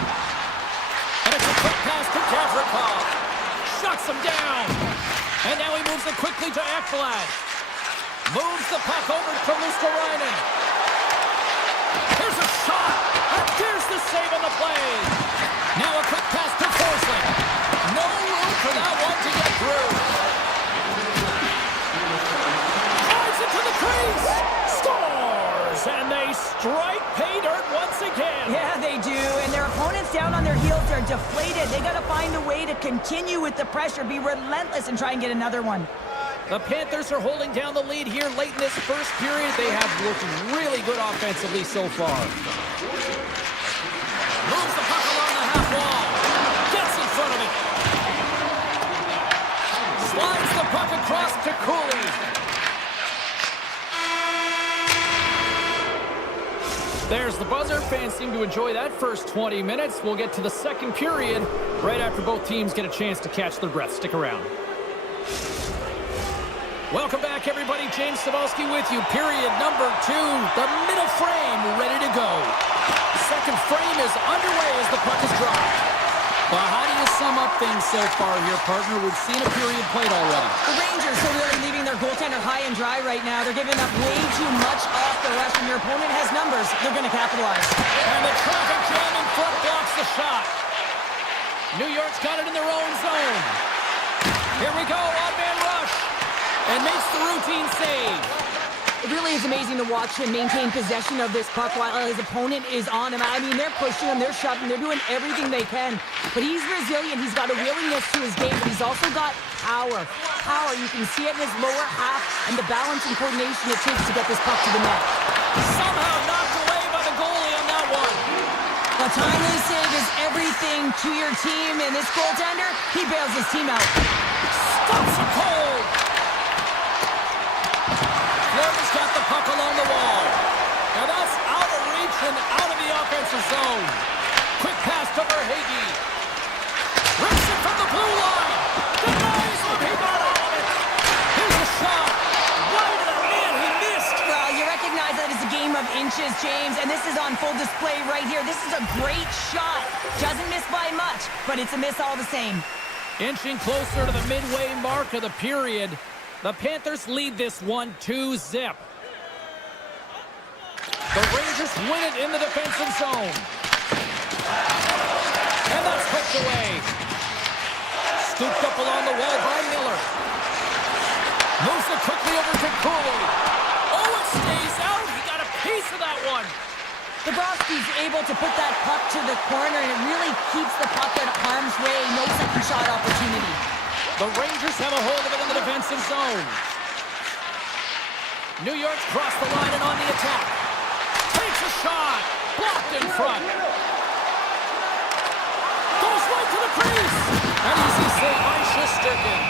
And it's a quick pass to Gavrikov. Shuts him down. And now he moves it quickly to Ekblad. Moves the puck over to Luosterainen. Here's a shot. And there's the save on the play. Now a quick pass to Forsling. No room for that one to get through. Drives it to the crease. Scores! And they strike pay dirt once again. Yeah, they do. And their opponents down on their heels are deflated. They got to find a way to continue with the pressure, be relentless, and try and get another one. The Panthers are holding down the lead here late in this first period. They have looked really good offensively so far. Moves the puck along the half wall. Gets in front of it. Slides the puck across to Cooley. There's the buzzer. Fans seem to enjoy that first 20 minutes. We'll get to the second period right after both teams get a chance to catch their breath. Stick around. Welcome back, everybody. James Cybulski with you. Period number 2. The middle frame ready to go. Second frame is underway as the puck is dropped. Well, how do you sum up things so far here, partner? We've seen a period played already. The Rangers are really leaving their goaltender high and dry right now. They're giving up way too much off the rush. When your opponent has numbers, they're going to capitalize. And the traffic jam in front blocks the shot. New York's got it in their own zone. Here we go, odd-man rush. And makes the routine save. It really is amazing to watch him maintain possession of this puck while his opponent is on him. I mean, they're pushing him, they're shoving, they're doing everything they can. But he's resilient, he's got a willingness to his game, but he's also got power. Power, you can see it in his lower half and the balance and coordination it takes to get this puck to the net. Somehow knocked away by the goalie on that one. A timely save is everything to your team, and this goaltender, he bails his team out. Stops it cold. Florida's got the puck along the wall. Now that's out of reach and out of the offensive zone. Quick pass to Verhage. Rips it from the blue line. Denies him. He got out of it. Here's a shot. Right to the man. He missed. Well, you recognize that it's a game of inches, James, and this is on full display right here. This is a great shot. Doesn't miss by much, but it's a miss all the same. Inching closer to the midway mark of the period. The Panthers lead this one 2-0. The Rangers win it in the defensive zone. And that's hooked away. Scooped up along the wall by Miller. Moves it quickly over to Cooley. Oh, it stays out. He got a piece of that one. Bobrovsky's able to put that puck to the corner, and it really keeps the puck at harm's way. No second shot opportunity. The Rangers have a hold of it in the defensive zone. New York's crossed the line and on the attack. Takes a shot. Blocked in front. Goes right to the crease. An easy save by Shesterkin.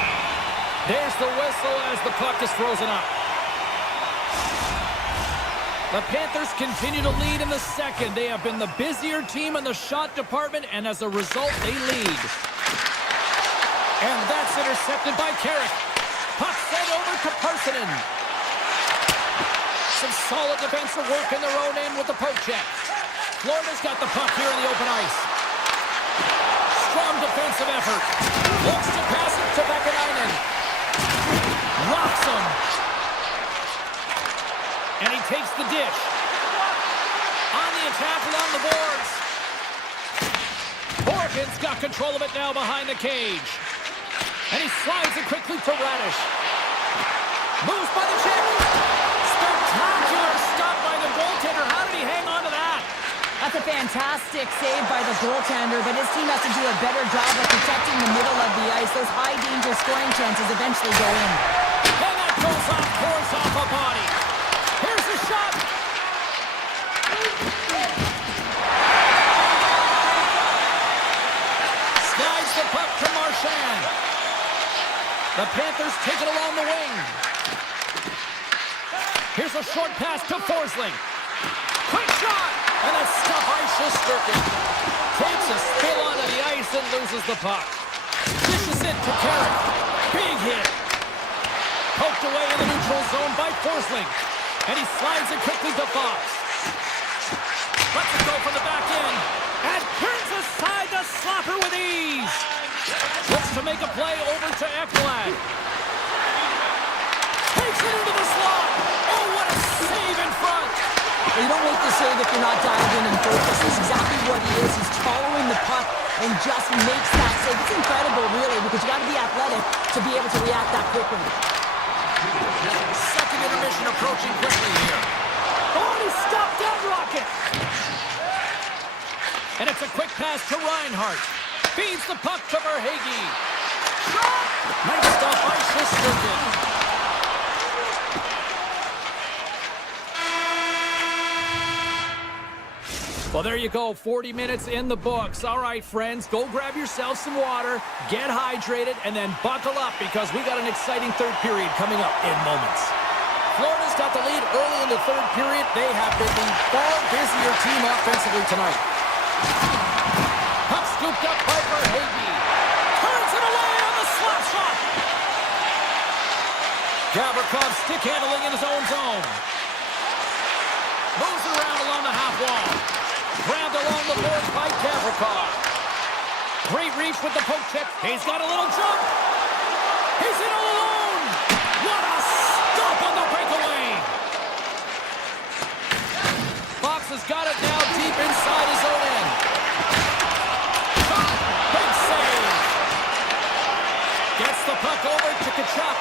There's the whistle as the puck is frozen up. The Panthers continue to lead in the second. They have been the busier team in the shot department, and as a result, they lead. And that's intercepted by Carrick. Puck sent over to Parsonen. Some solid defensive work in their own end with the poke check. Florida's got the puck here in the open ice. Strong defensive effort. Looks to pass it to Vakanainen. Rocks him. And he takes the dish. On the attack along the boards. Morgan's got control of it now behind the cage. And he slides it quickly to Radish. Moves by the check. Spectacular stop by the goaltender. How did he hang on to that? That's a fantastic save by the goaltender, but his team has to do a better job of protecting the middle of the ice. Those high-danger scoring chances eventually go in. And that goes off, pours off a body. Here's the shot. Slides the puck to Marchand. The Panthers take it along the wing. Here's a short pass to Forsling. Quick shot! And that's stopped by Shesterkin. Takes a spill onto the ice and loses the puck. Dishes it to Carrick. Big hit. Poked away in the neutral zone by Forsling. And he slides it quickly to Fox. Lets it go from the back end. And turns aside the slapper with ease. Looks to make a play over to Ekblad. Takes it into the slot. Oh, what a save in front. You don't make the save if you're not dialed in and focused. This is exactly what he is. He's following the puck and just makes that save. It's incredible, really, because you got to be athletic to be able to react that quickly. Second intermission approaching quickly here. Oh, he stopped that rocket. And it's a quick pass to Reinhart. Feeds the puck to Verhage. Shot! Nice stop by Shesterkin. Well, there you go. 40 minutes in the books. All right, friends, go grab yourself some water, get hydrated, and then buckle up because we got an exciting third period coming up in moments. Florida's got the lead early in the third period. They have been the far busier team offensively tonight. Puck scooped up by Verhage. Turns it away on the slap shot. Gavrikov stick handling in his own zone. Moves it around along the half wall. Grabbed along the boards by Gavrikov. Great reach with the poke check. He's got a little jump. He's in all alone. What a stop on the breakaway. Fox has got it now deep inside his own end. Shot. Big save. Gets the puck over to Tkachuk.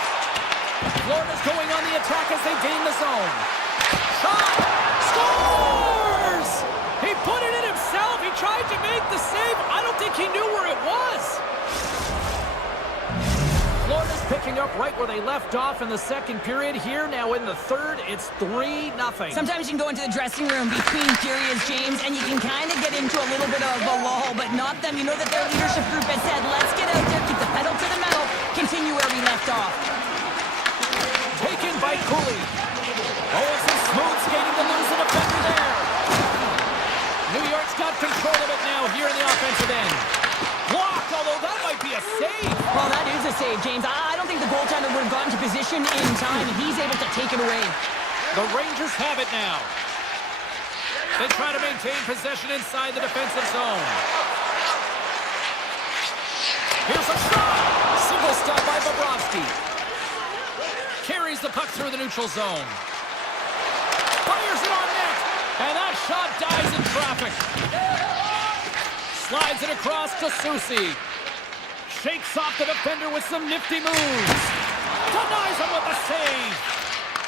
Florida's going on the attack as they gain the zone. Shot. Scores! He put it in himself. He tried to make the save. I don't think he knew where it was. Florida's picking up right where they left off in the second period. Here now in the third, it's 3-0. Sometimes you can go into the dressing room between periods, James, and you can kind of get into a little bit of a lull, but not them. You know that their leadership group has said, let's get out there, keep the pedal to the metal, continue where we left off. Taken by Cooley. Oh, it's some smooth skating to lose the defender there. New York's got control of it now here in the offensive end. Blocked, although that might be a save. Well, that is a save, James. I don't think the goaltender would have gotten to position in time, and he's able to take it away. The Rangers have it now. They try to maintain possession inside the defensive zone. Here's a shot. Single stop by Bobrovsky. Carries the puck through the neutral zone. Fires it on net. And that shot dies in traffic. Slides it across to Susie. Shakes off the defender with some nifty moves. Denies him with a save.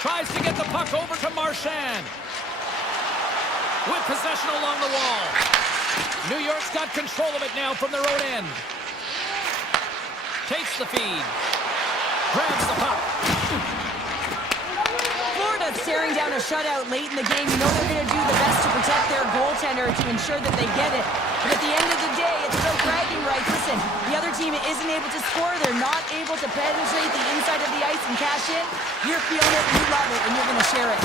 Tries to get the puck over to Marchand. With possession along the wall. New York's got control of it now from their own end. Takes the feed. Grabs the puck. Florida staring down a shutout late in the game. You know they're going to do the best to protect their goaltender to ensure that they get it. But at the end of the day, it's about bragging rights. Listen, the other team isn't able to score. They're not able to penetrate the inside of the ice and cash in. You're feeling it, you love it, and you're going to share it.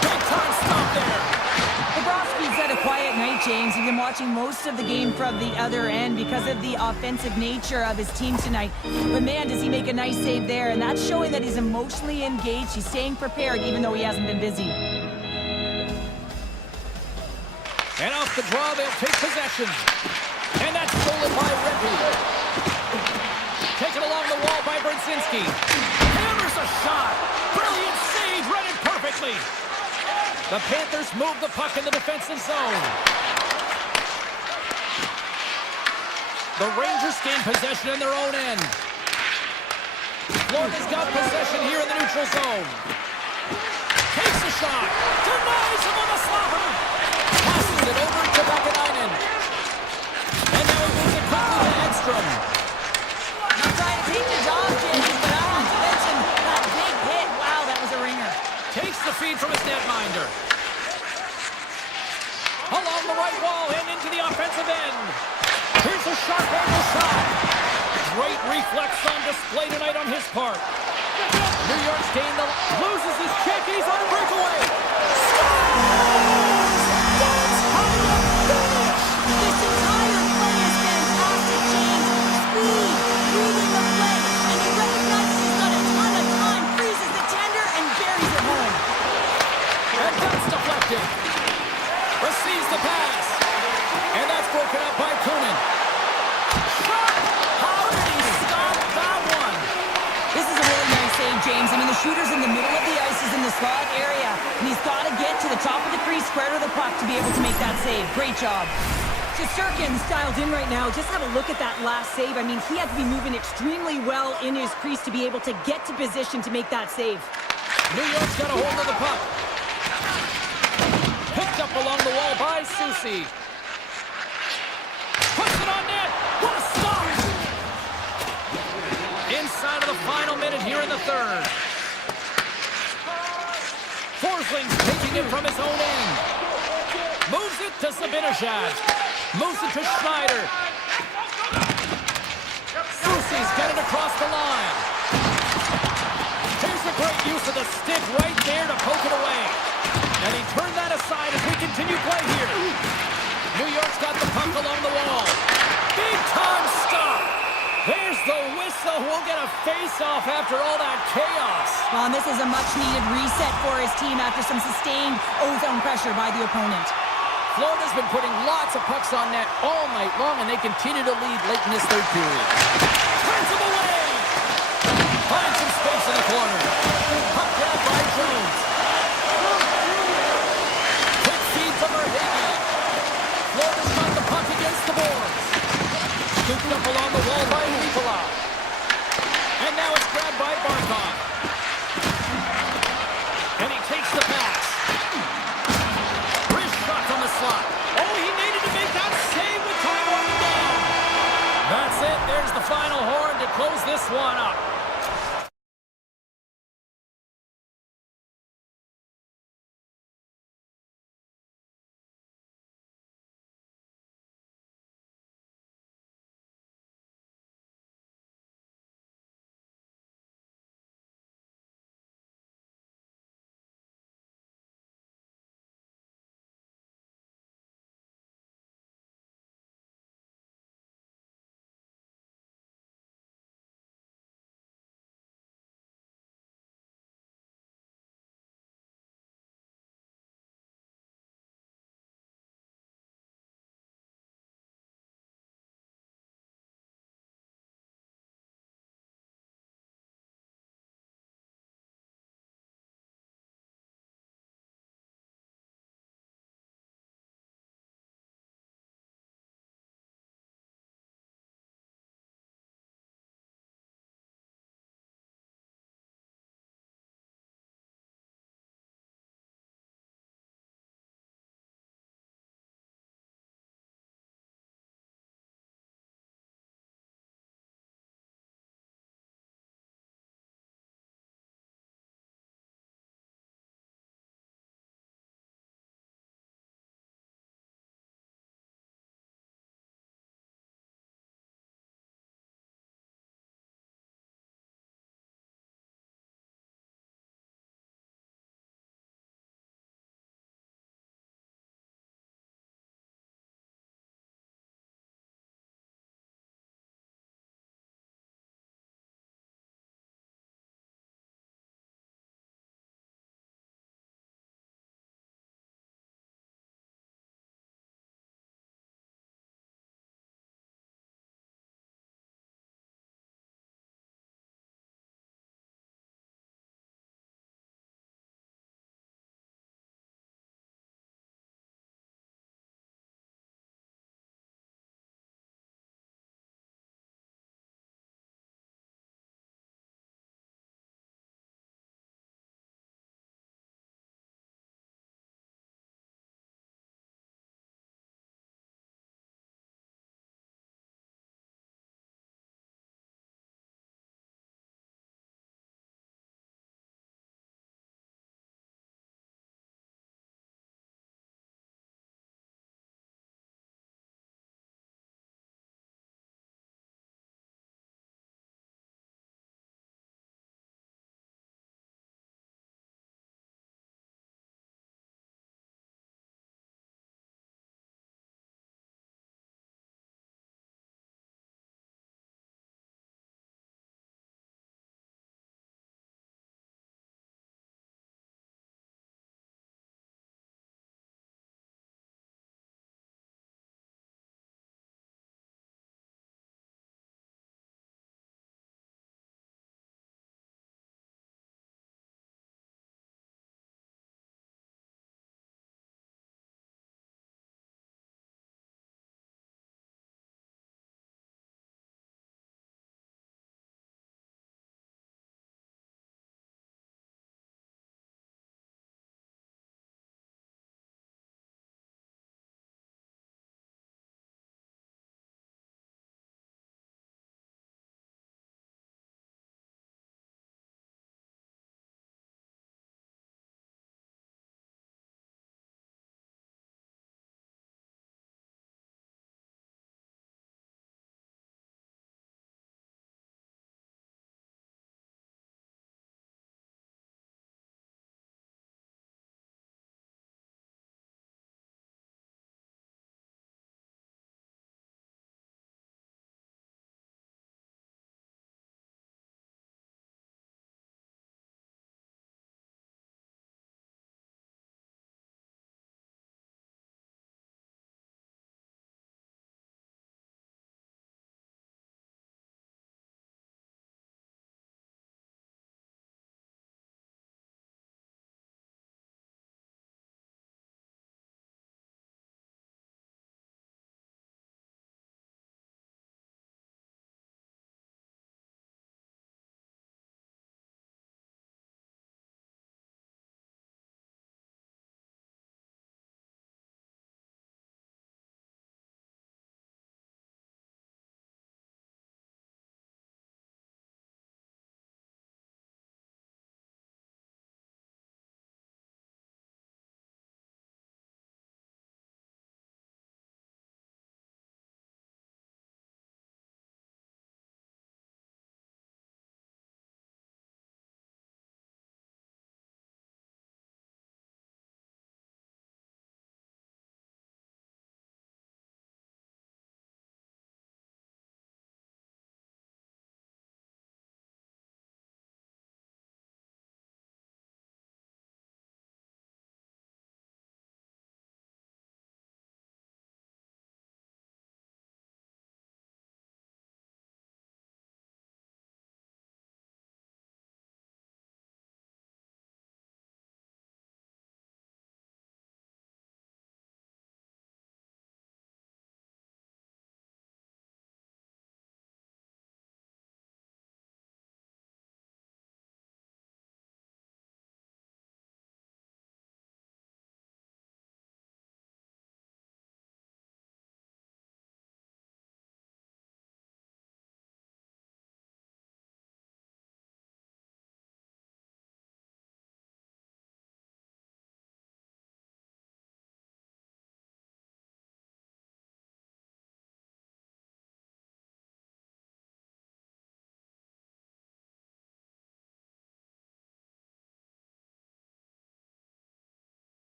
Big time stop there. Bobrovsky's had a quiet night, James. You've been watching most of the game from the other end because of the offensive nature of his team tonight. But man, does he make a nice save there, and that's showing that he's emotionally engaged. He's staying prepared even though he hasn't been busy. And off the draw, they'll take possession. And that's stolen by Reddy. Taken along the wall by Brzezinski. Hammers a shot. Brilliant save, read it perfectly. The Panthers move the puck in the defensive zone. The Rangers gain possession in their own end. Florida's got possession here in the neutral zone. Takes a shot. Denies him on the slapper. Passes it over to Vakanainen. And now he moves it quickly to Edstrom. Not trying to take the job, James, but I want to mention that big hit. Wow, that was a ringer. Takes the feed from his netminder. Along the right wall and into the offensive end. Here's a sharp angle shot. Great reflex on display tonight on his part. New York's gained the... Loses his check. He's on a breakaway. Scores! That's how you finish! This entire play is fantastic, James. Speed, reading the play, and he recognizes he's got a ton of time, freezes the tender, and buries it home. And that's deflected. Receives the pass. And that's broken up by Kunin. Shot! How did he stop that one? This is a really nice save, James. I mean, the shooter's in the middle of the ice, is in the slot area, and he's got to get to the top of the crease, square to the puck to be able to make that save. Great job. Shesterkin's dialed in right now. Just have a look at that last save. I mean, he had to be moving extremely well in his crease to be able to get to position to make that save. New York's got a hold of the puck. Picked up along the wall by Susie. Puts it on net. What a stop! Inside of the final minute here in the third. Forsling's taking it from his own end. Moves it to Zibanejad. Moves it to Schneider. Susie's got it across the line. Here's a great use of the stick right there to poke it away. And he turned that aside as we continue play here. New York's got the puck along the wall. Big time stop. There's the whistle. We'll get a face-off after all that chaos. Well, and this is a much-needed reset for his team after some sustained ozone pressure by the opponent. Florida's been putting lots of pucks on net all night long, and they continue to lead late in this third period. Turns them away! Finds some space in the corner. Puck grab by Jones. Quick feed from Verhage. Florida's got the puck against the boards. Scooped up along the wall by Nicolau. And now it's grabbed by Barkov. And he takes the pass. Wrist shot from the slot. Oh, he needed to make that save with time running down. That's it. There's the final horn to close this one up.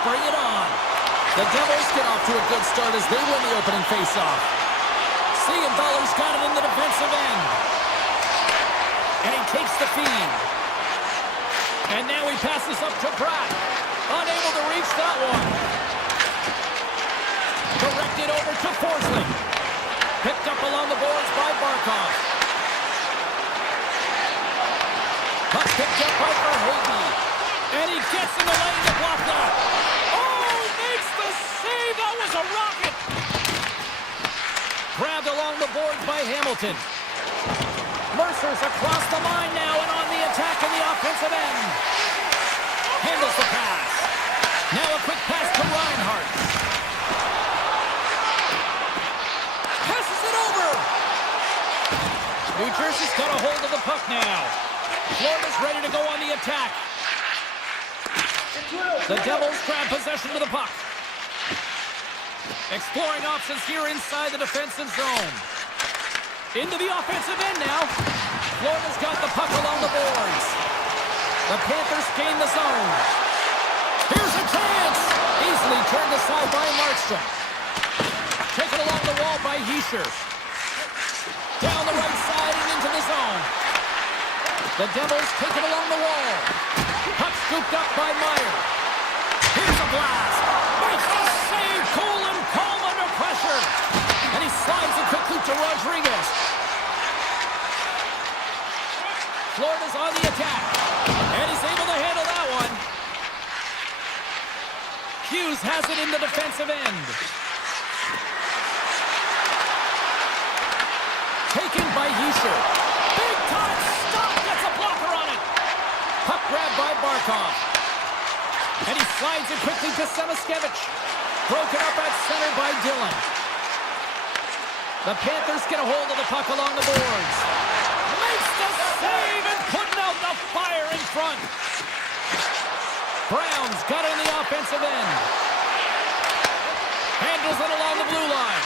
spring it on. The Devils get off to a good start as they win the opening faceoff. Siegenthaler's got it in the defensive end. And he takes the feed. And now he passes up to Pratt. Unable to reach that one. Directed over to Forsling. Picked up along the boards by Barkov. Puck picked up by Verhaeghe. And he gets in the lane to block that. Oh, makes the save. That was a rocket. Grabbed along the boards by Hamilton. Mercer's across the line now and on the attack in the offensive end. Handles the pass. Now a quick pass to Reinhart. Passes it over. New Jersey's got a hold of the puck now. Florida's ready to go on the attack. The Devils grab possession of the puck. Exploring options here inside the defensive zone. Into the offensive end now. Florida's got the puck along the boards. The Panthers gain the zone. Here's a chance. Easily turned aside by Markstrom. Taken along the wall by Hischier. Down the right side and into the zone. The Devils take it along the wall. Puck scooped up by Meyer. Here's a blast. Makes the save. Cool and calm under pressure. And he slides it quickly to Rodriguez. Florida's on the attack. And he's able to handle that one. Hughes has it in the defensive end. Taken by Hischier. Big time stop. Gets a blocker on it. Puck grabbed by Barkov. And he slides it quickly to Samaskevich. Broken up at center by Dillon. The Panthers get a hold of the puck along the boards. Makes the save and putting out the fire in front. Brown's got it in the offensive end. Handles it along the blue line.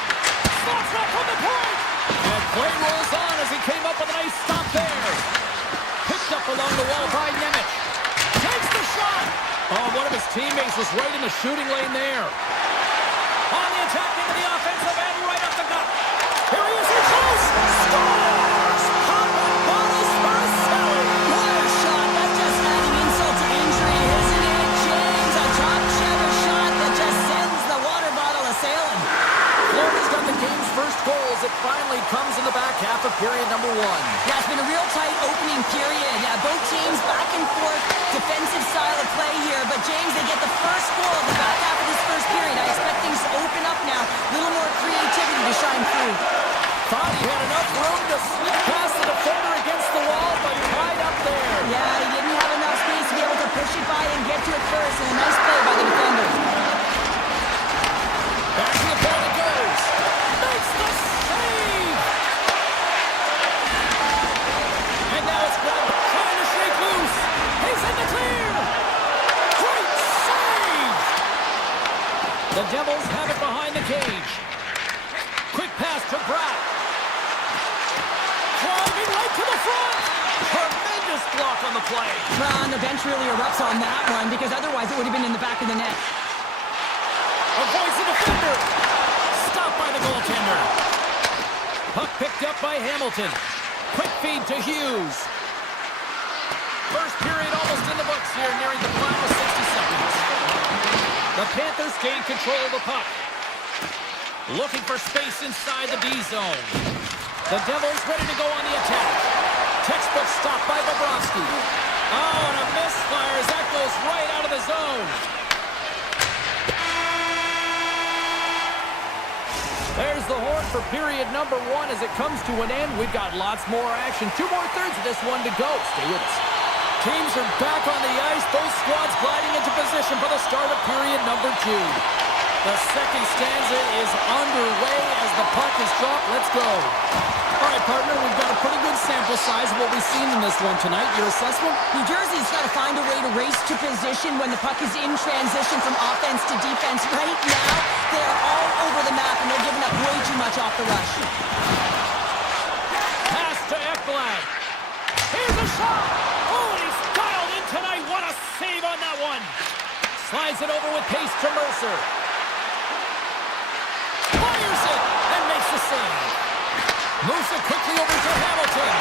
Slots up from the point. And play rolls on as he came up with a nice stop there. Picked up along the wall by Nemec. Takes the shot. Oh, one of his teammates was right in the shooting lane there. On the attack into the offensive end, right up the gut. Here he is, he's close. Scores! Pop and bonus for Selly. What a shot. That's just adding insult to injury, isn't it, James? A top cheddar shot that just sends the water bottle a-sailing. Florida's got the game's first goal as it finally comes in the back half of period number 1. Yeah, it's been a real tight opening period. Both teams back and forth, defensive style of play here. But James, they get the first goal in the back half of this first period. I expect things to open up now. A little more creativity to shine through. Thought he had enough room to sneak past the defender against the wall, but right up there. Yeah, he didn't have enough space to be able to push it by and get to it first. And a nice play by the defender. Back to the point it goes. Makes the save. And now it's grabbed, trying to shake loose. He's in the clear. Great save. The Devils have it behind the cage. Quick pass to Pratt. Driving right to the front. Tremendous block on the play. Well, the bench really erupts on that one because otherwise it would have been in the back of the net. Avoids the defender. Stopped by the goaltender. Puck picked up by Hamilton. Quick feed to Hughes. First period almost in the books here, nearing the final 60 seconds. The Panthers gain control of the puck. Looking for space inside the D zone. The Devils ready to go on the attack. Textbook stop by Bobrovsky. Oh, and a misfire as that goes right out of the zone. There's the horn for period number 1 as it comes to an end. We've got lots more action. 2 more thirds of this one to go. Stay with us. Teams are back on the ice. Both squads gliding into position for the start of period number 2. The second stanza is underway as the puck is dropped. Let's go. All right, partner, we've got a pretty good sample size of what we've seen in this one tonight. Your assessment? New Jersey's got to find a way to race to position when the puck is in transition from offense to defense. Right now, they are all over the map, and they're giving up way too much off the rush. Pass to Ekblad. Here's a shot. Oh, and he's dialed in tonight. What a save on that one. Ties it over with pace to Mercer. Fires it and makes the save. Moves it quickly over to Hamilton.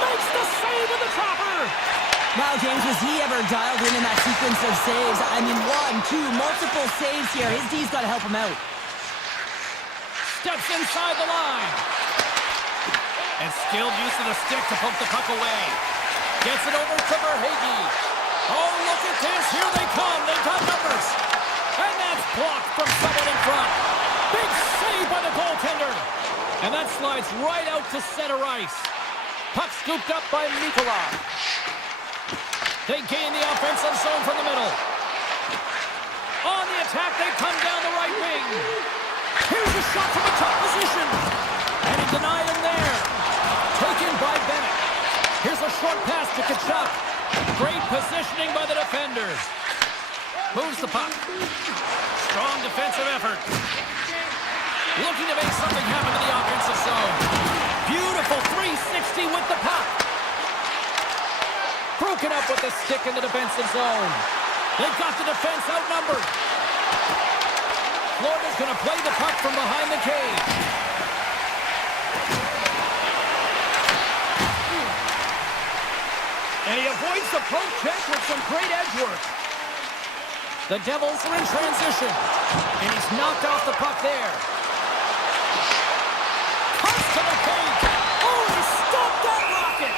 Makes the save with the topper. Wow, James, was he ever dialed in that sequence of saves? I mean, 1, 2, multiple saves here. His D's got to help him out. Steps inside the line. And skilled use of the stick to poke the puck away. Gets it over to Verhaeghe. Oh, look at this. Here they come. They've got numbers. And that's blocked from someone in front. Big save by the goaltender. And that slides right out to center ice. Puck scooped up by Nikolai. They gain the offensive zone from the middle. On the attack, they come down the right wing. Here's a shot from a tough position. And he denied him there. Taken by Bennett. Here's a short pass to Tkachuk. Great positioning by the defenders. Moves the puck. Strong defensive effort. Looking to make something happen in the offensive zone. Beautiful 360 with the puck. Broken up with the stick in the defensive zone. They've got the defense outnumbered. Florida's going to play the puck from behind the cage. And he avoids the poke check with some great edge work. The Devils are in transition. And he's knocked off the puck there. Comes to the cage. Oh, he stopped that rocket.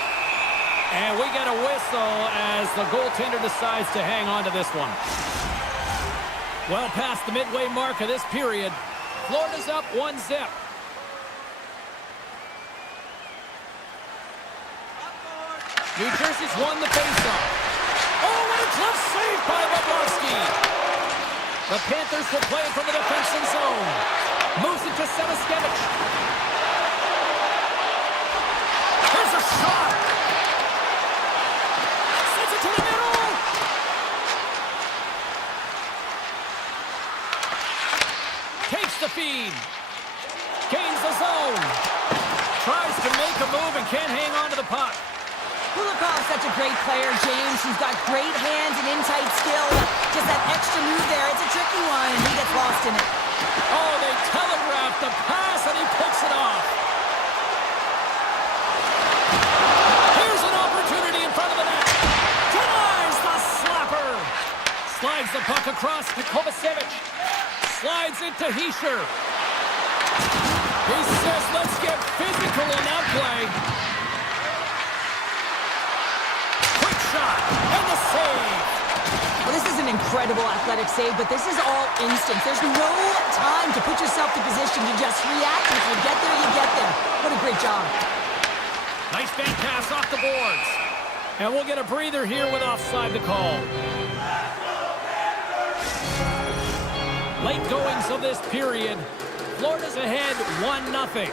And we get a whistle as the goaltender decides to hang on to this one. Well past the midway mark of this period. Florida's up 1-0. New Jersey's won the faceoff. Oh, what a glove save by Bobrovsky. The Panthers will play it from the defensive zone. Moves it to Semiskevich. There's a shot. Sends it to the middle. Takes the feed. Gains the zone. Tries to make a move and can't hang on to the puck. Kulikov's such a great player, James. He's got great hands and in-tight skill. Just that extra move there. It's a tricky one, and he gets lost in it. Oh, they telegraphed the pass, and he picks it off. Here's an opportunity in front of the net. Denies the slapper. Slides the puck across to Kovacevic. Slides it to Hischier. He says, let's get physical on that play. And the save. Well, this is an incredible athletic save, but this is all instinct. There's no time to put yourself in position to just react. If you get there, you get there. What a great job. Nice bank pass off the boards. And we'll get a breather here with offside the call. Late goings of this period. Florida's ahead 1-0.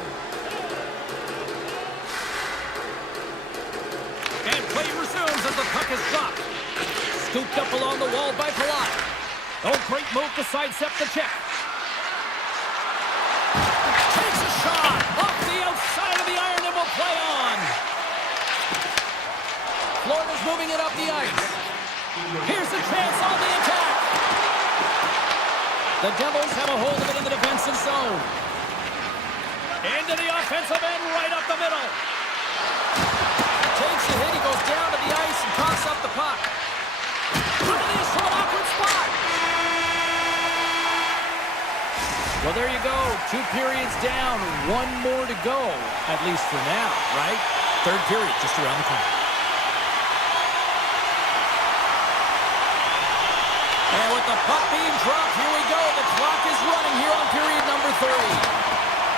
And play resumes as the puck is dropped. Scooped up along the wall by Palat. Oh, great move to sidestep the check. Takes a shot off the outside of the iron and will play on. Florida's moving it up the ice. Here's the chance on the attack. The Devils have a hold of it in the defensive zone. Into the offensive end, right up the middle. Takes the hit, he goes down to the ice and coughs up the puck. Look at this from an awkward spot. Well, there you go. 2 periods down, 1 more to go, at least for now, right? Third period just around the corner. And with the puck being dropped, here we go. The clock is running here on period number 3.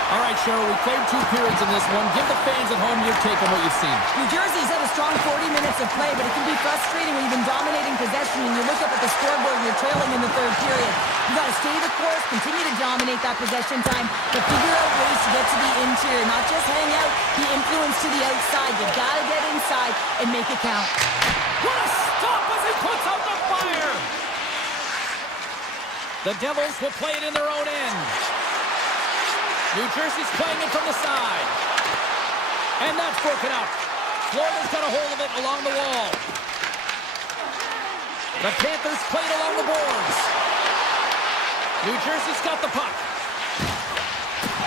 All right, Cheryl, we played 2 periods in this one. Give the fans at home your take on what you've seen. New Jersey's had a strong 40 minutes of play, but it can be frustrating when you've been dominating possession and you look up at the scoreboard and you're trailing in the 3rd period. You've got to stay the course, continue to dominate that possession time, but figure out ways to get to the interior, not just hang out, be influenced to the outside. You've got to get inside and make it count. What a stop as he puts out the fire! The Devils will play it in their own end. New Jersey's playing it from the side. And that's broken up. Florida's got a hold of it along the wall. The Panthers played along the boards. New Jersey's got the puck.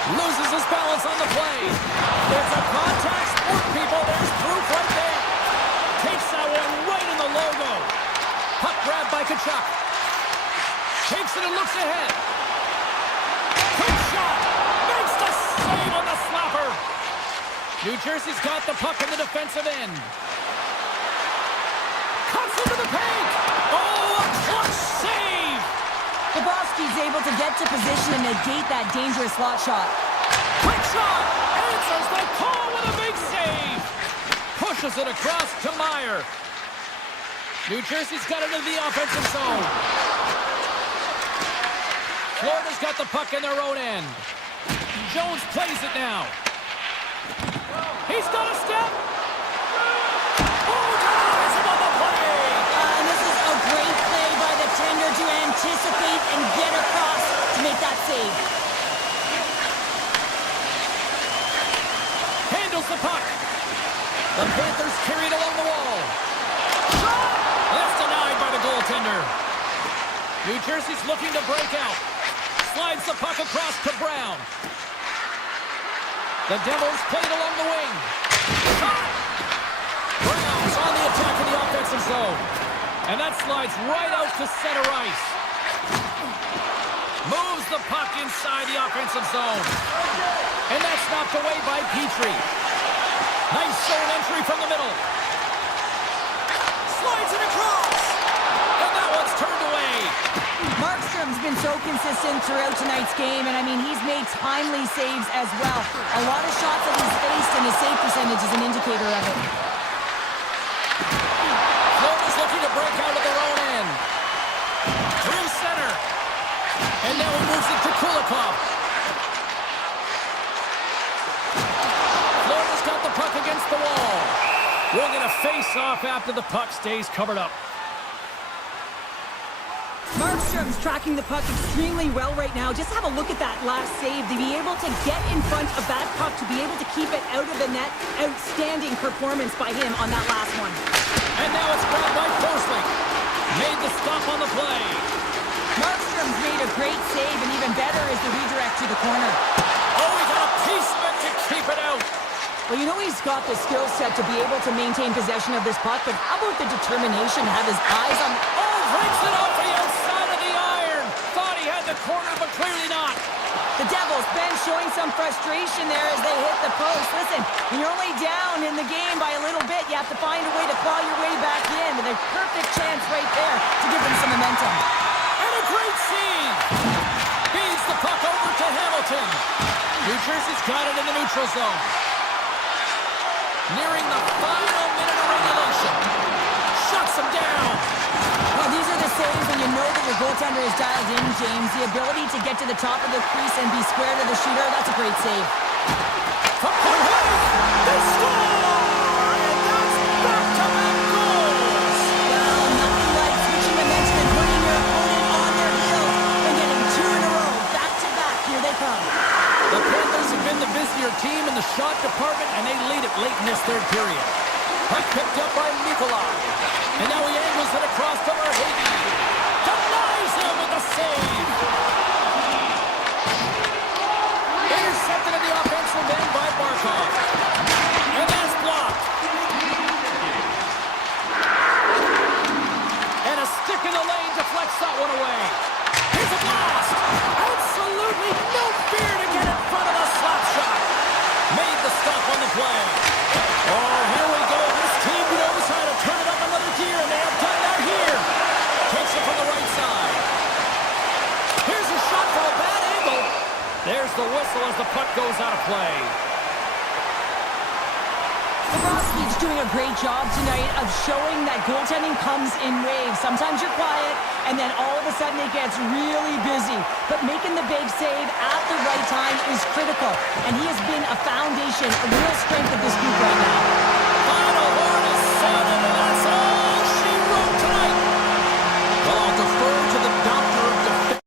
Loses his balance on the play. It's a contact sport, people. There's proof right there. Takes that one right in the logo. Puck grabbed by Kachuk. Takes it and looks ahead. Quick shot. Makes the save on the slapper. New Jersey's got the puck in the defensive end. Cuts into the paint. Oh, a clutch save. Bobrovsky's able to get to position and negate that dangerous slot shot. Quick shot. Answers the call with a big save. Pushes it across to Meyer. New Jersey's got it in the offensive zone. Florida's got the puck in their own end. Jones plays it now. He's got a step. Oh, denies him on the play. And this is a great play by the tender to anticipate and get across to make that save. Handles the puck. The Panthers carried along the wall. Shot! That's denied by the goaltender. New Jersey's looking to break out. Slides the puck across to Brown. The Devils played along the wing. Shot! Brown's on the attack in the offensive zone. And that slides right out to center ice. Moves the puck inside the offensive zone. And that's knocked away by Petrie. Nice zone entry from the middle. Slides it across. And that one's turned away. Markstrom's been so consistent throughout tonight's game, and I mean, he's made timely saves as well. A lot of shots that he's faced, and his save percentage is an indicator of it. Florida's looking to break out of their own end. Through center. And now he moves it to Kulikov. Florida's got the puck against the wall. We'll get a face-off after the puck stays covered up. Markstrom's tracking the puck extremely well right now. Just have a look at that last save. To be able to get in front of that puck, to be able to keep it out of the net. Outstanding performance by him on that last one. And now it's grabbed by Forsling. Made the stop on the play. Markstrom's made a great save, and even better is the redirect to the corner. Oh, he got a piece of it to keep it out. Well, you know he's got the skill set to be able to maintain possession of this puck, but how about the determination to have his eyes on... Oh, breaks it off the outside of the iron. Thought he had the corner, but clearly not. The Devils, Ben, showing some frustration there as they hit the post. Listen, when you're only down in the game by a little bit, you have to find a way to claw your way back in. With a perfect chance right there to give them some momentum. And a great save. Feeds the puck over to Hamilton. New Jersey's got it in the neutral zone. Nearing the final minute of regulation. Shuts him down. Well, these are the saves when you know that your goaltender is dialed in, James. The ability to get to the top of the crease and be square to the shooter, that's a great save. From point right, they score! And that's back-to-back goals! Well, nothing like switching momentum and putting your opponent on their heels and getting two in a row. Back-to-back, here they come. The Panthers have been the busier team in the shot department, and they lead it late in this third period. Puck picked up by Nikolai. And now he angles it across to Verhaeghe. Denies him with the save. Intercepted in the offensive end by Barkov. And that's blocked. And a stick in the lane deflects that one away. Here's a blast. Absolutely no fear to get in front of a slap shot. Made the stop on the play. Oh, here we go. This team knows how to turn it up another gear, and they have done that here. Takes it from the right side. Here's a shot from a bad angle. There's the whistle as the puck goes out of play. Bobrovsky's doing a great job tonight of showing that goaltending comes in waves. Sometimes you're quiet, and then all of a sudden it gets really busy. But making the big save at the right time is critical, and he has been a foundation, a real strength of this group right now. Final word is sounded, and that's all she wrote tonight. Well, I'll defer to the doctor of defense.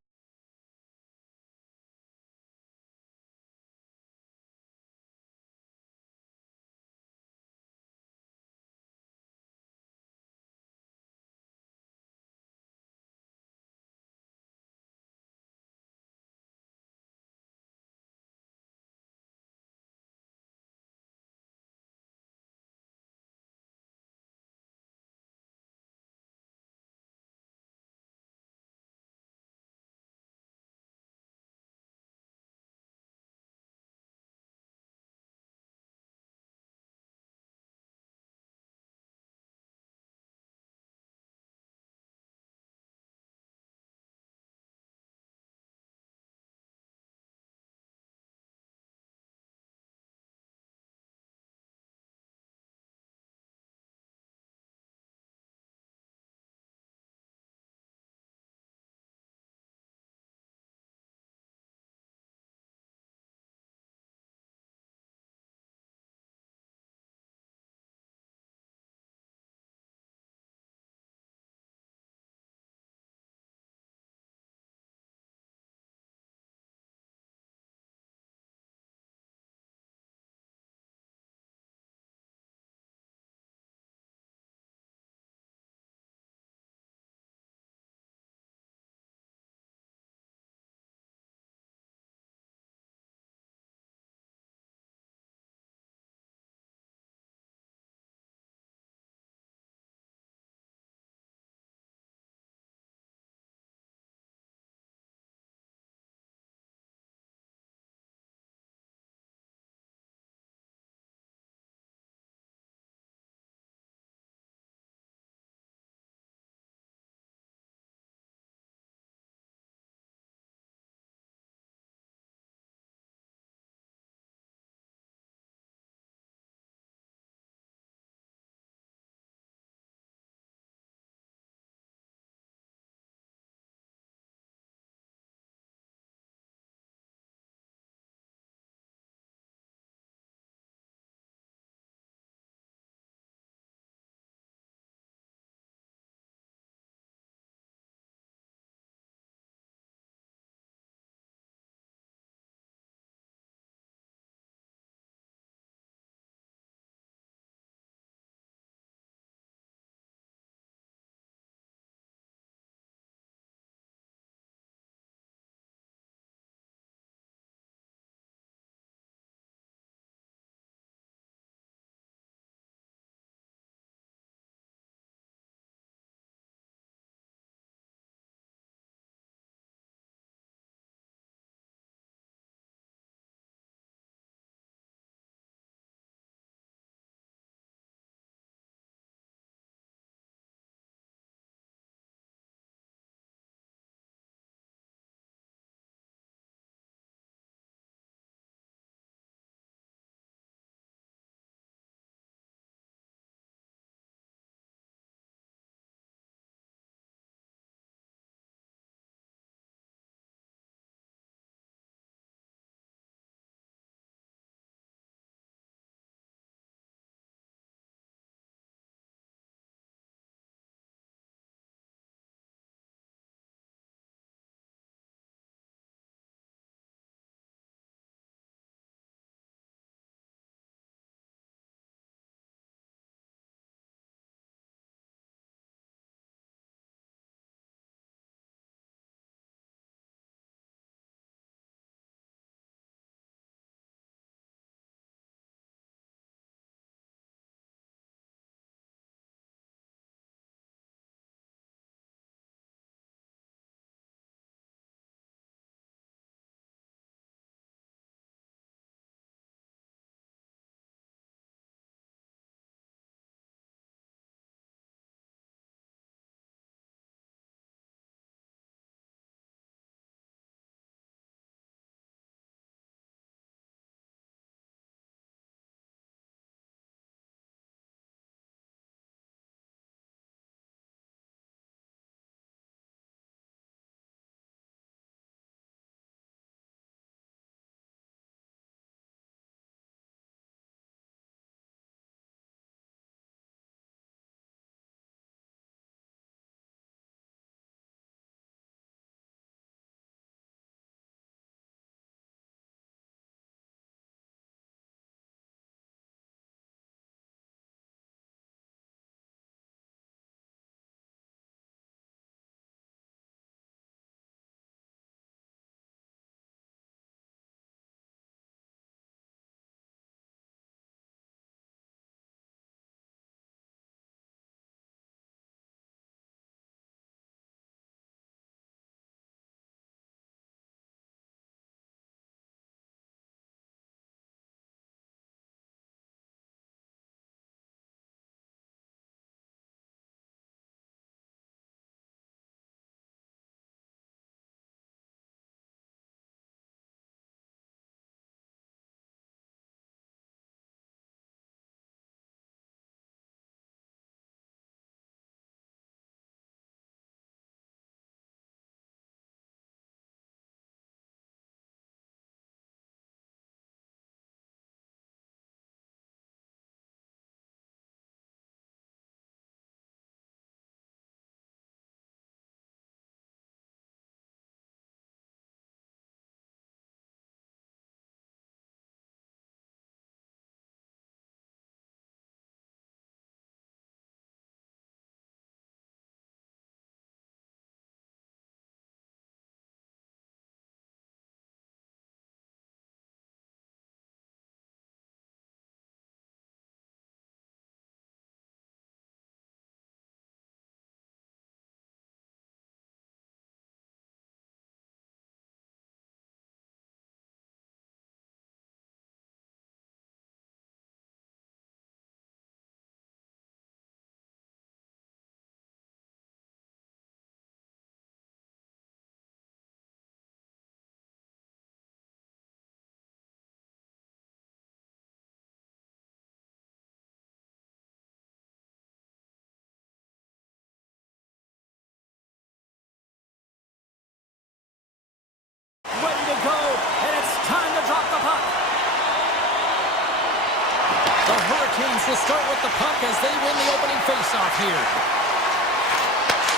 The Hurricanes will start with the puck as they win the opening faceoff here.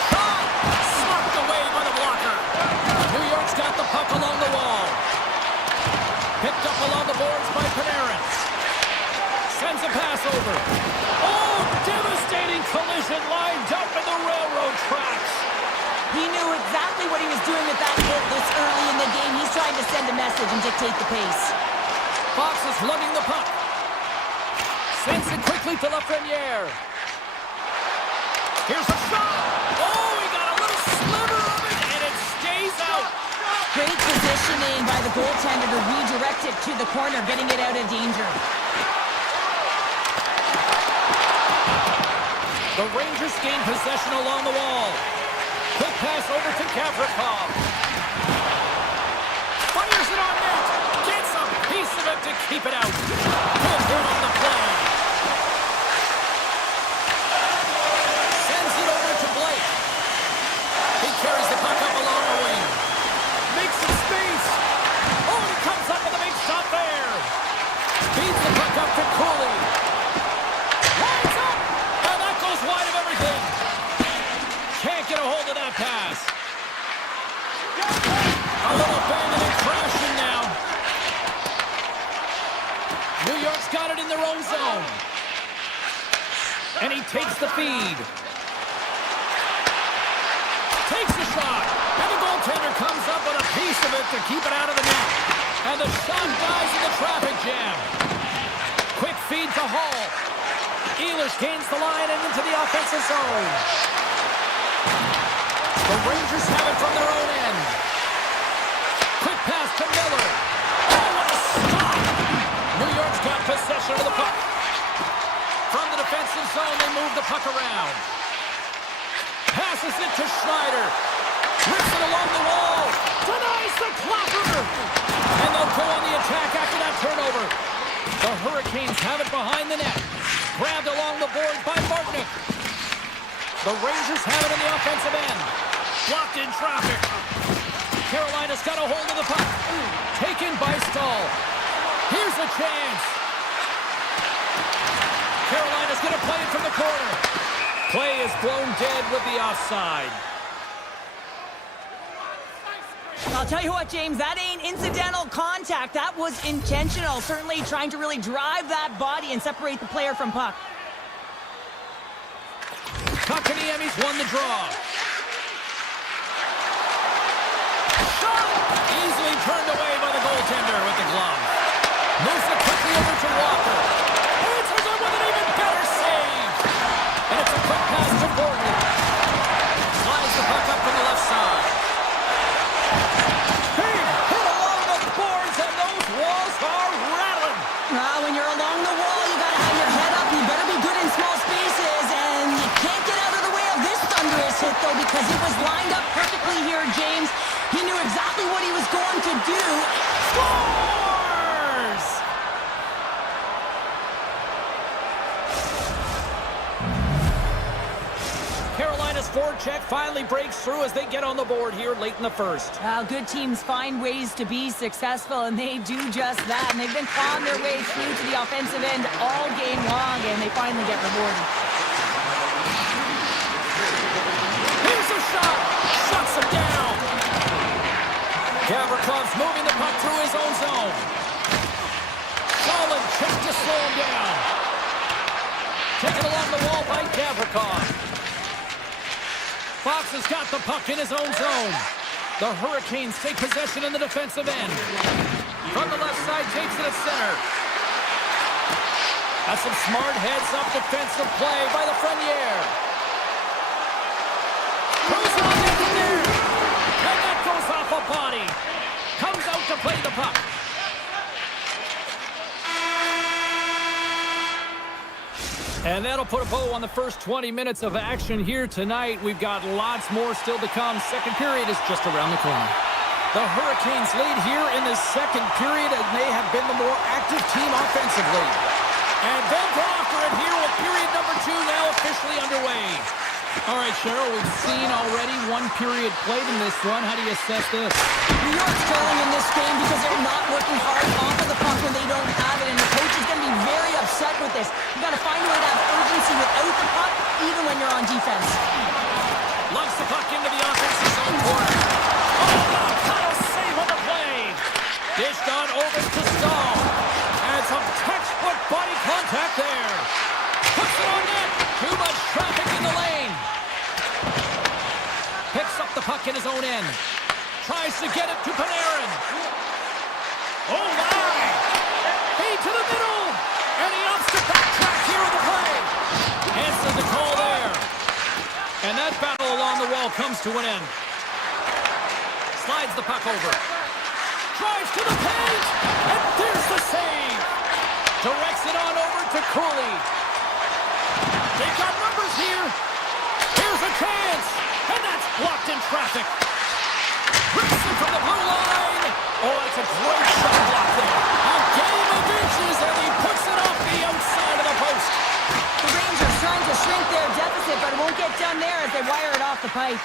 Shot! Swept away by the blocker. New York's got the puck along the wall. Picked up along the boards by Panarin. Sends a pass over. Oh, devastating collision lined up in the railroad tracks. He knew exactly what he was doing with that hit this early in the game. He's trying to send a message and dictate the pace. Fox is lugging the puck. Sends it quickly to Lafreniere. Here's a shot. Oh, he got a little sliver of it, and it stays out. Great positioning by the goaltender to redirect it to the corner, getting it out of danger. The Rangers gain possession along the wall. Quick pass over to Gavrikov. Fires it on net. Gets a piece of it to keep it out. Good hit on the play. Sends it over to Blake. He carries the puck up along the wing. Makes some space. Oh, and he comes up with a big shot there. Feeds the puck up to Cooley. Lines up. And that goes wide of everything. Can't get a hold of that pass. A little banging and crashing now. New York's got it in their own zone. And he takes the feed. Takes the shot. And the goaltender comes up with a piece of it to keep it out of the net. And the shot dies in the traffic jam. Quick feed to Hall. Ehlers gains the line and into the offensive zone. The Rangers have it from their own end. Quick pass to Miller. Oh, what a stop! New York's got possession of the puck. From the defensive zone, they move the puck around. Passes it to Schneider. Rips it along the wall. Denies the clapper. And they'll go on the attack after that turnover. The Hurricanes have it behind the net. Grabbed along the board by Martinick. The Rangers have it in the offensive end. Blocked in traffic. Carolina's got a hold of the puck. Taken by Stahl. Here's a chance. Carolina's going to play it from the corner. Play is blown dead with the offside. I'll tell you what, James, that ain't incidental contact. That was intentional. Certainly trying to really drive that body and separate the player from puck. Kotkaniemi's won the draw. Shot! Easily turned away by the goaltender with the glove. Moves it quickly over to Walker. Answers it with an even better save. And it's a quick pass to Gordon. Slides the puck up from the left side. Big hit along the boards, and those walls are rattling. When you're along the wall, you gotta have your head up. You better be good in small spaces, and you can't get out of the way of this thunderous hit, though, because it was lined up perfectly here, James. He knew exactly what he was going to do. Scores! Carolina's forecheck finally breaks through as they get on the board here late in the first. Good teams find ways to be successful, and they do just that. And they've been clawing their way through to the offensive end all game long, and they finally get rewarded. Here's a shot! Shuts him down! Gavrikov's moving the puck through his own zone. Solid check to slow him down. Taken along the wall by Gavrikov. Fox has got the puck in his own zone. The Hurricanes take possession in the defensive end. From the left side, takes it at center. That's some smart heads-up defensive play by Lafreniere. Throws it on the there. And that goes off a body. Comes out to play the puck. And that'll put a bow on the first 20 minutes of action here tonight. We've got lots more still to come. Second period is just around the corner. The Hurricanes lead here in the second period, and they have been the more active team offensively. And they'll go after it here with period number 2 now officially underway. All right, Cheryl, we've seen already one period played in this one. How do you assess this? New York's trailing in this game because they're not working hard off of the puck when they don't have it, and the coach is going to be very upset with this. on defense. Lugs the puck into the offensive zone corner. Oh, Kyle save on the play. Dished on over to Stahl. And some textbook body contact there. Puts it on net. Too much traffic in the lane. Picks up the puck in his own end. Tries to get it to Panarin. Oh, my! Feed to the middle. And he opts to backtrack here on the play. Answers the call there. And that battle along the wall comes to an end. Slides the puck over. Drives to the paint. And there's the save. Directs it on over to Cooley. They've got numbers here. Here's a chance. And that's blocked in traffic. Rips it from the blue line. Oh, it's a great shot block there. A game of inches, and he puts it off the outside of the post. The Rangers trying to shrink their deficit, but it won't get done there as they wire it off the pipe.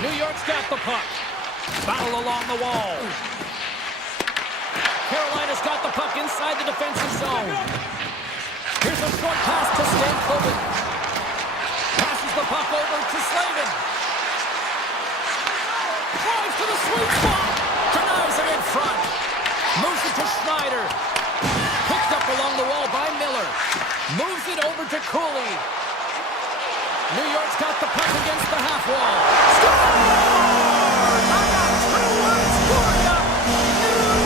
New York's got the puck. Battle along the wall. Carolina's got the puck inside the defensive zone. Here's a short pass to Stankovic. Passes the puck over to Slavin. Drives to the sweet spot. Denies him in front. Moves it to Schneider. Picked up along the wall by Miller. Moves it over to Cooley. New York's got the puck against the half wall. Scores! On a 2-1 scoring up. New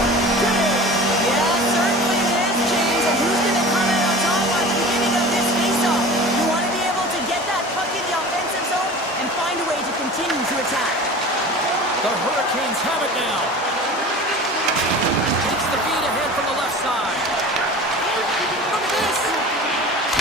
Day. Yeah, certainly it is, James. And who's going to come out on top at the beginning of this faceoff? You want to be able to get that puck in the offensive zone and find a way to continue to attack. The Hurricanes have it now. Takes the feed ahead from the left side. Look at this.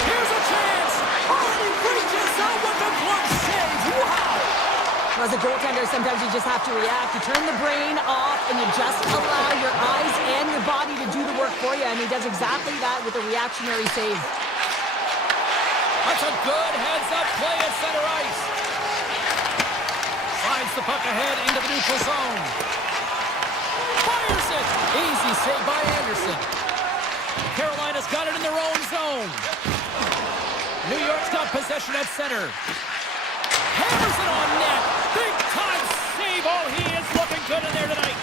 Here's a chance. Oh, he reaches out with the glove save. Wow. As a goaltender, sometimes you just have to react. You turn the brain off and you just allow your eyes and your body to do the work for you. And he does exactly that with a reactionary save. That's a good heads-up play at center ice. Slides the puck ahead into the neutral zone. Fires it. Easy save by Anderson. Carolina's got it in their own zone. New York's got possession at center. Hammers it on net. Big time save. Oh, he is looking good in there tonight.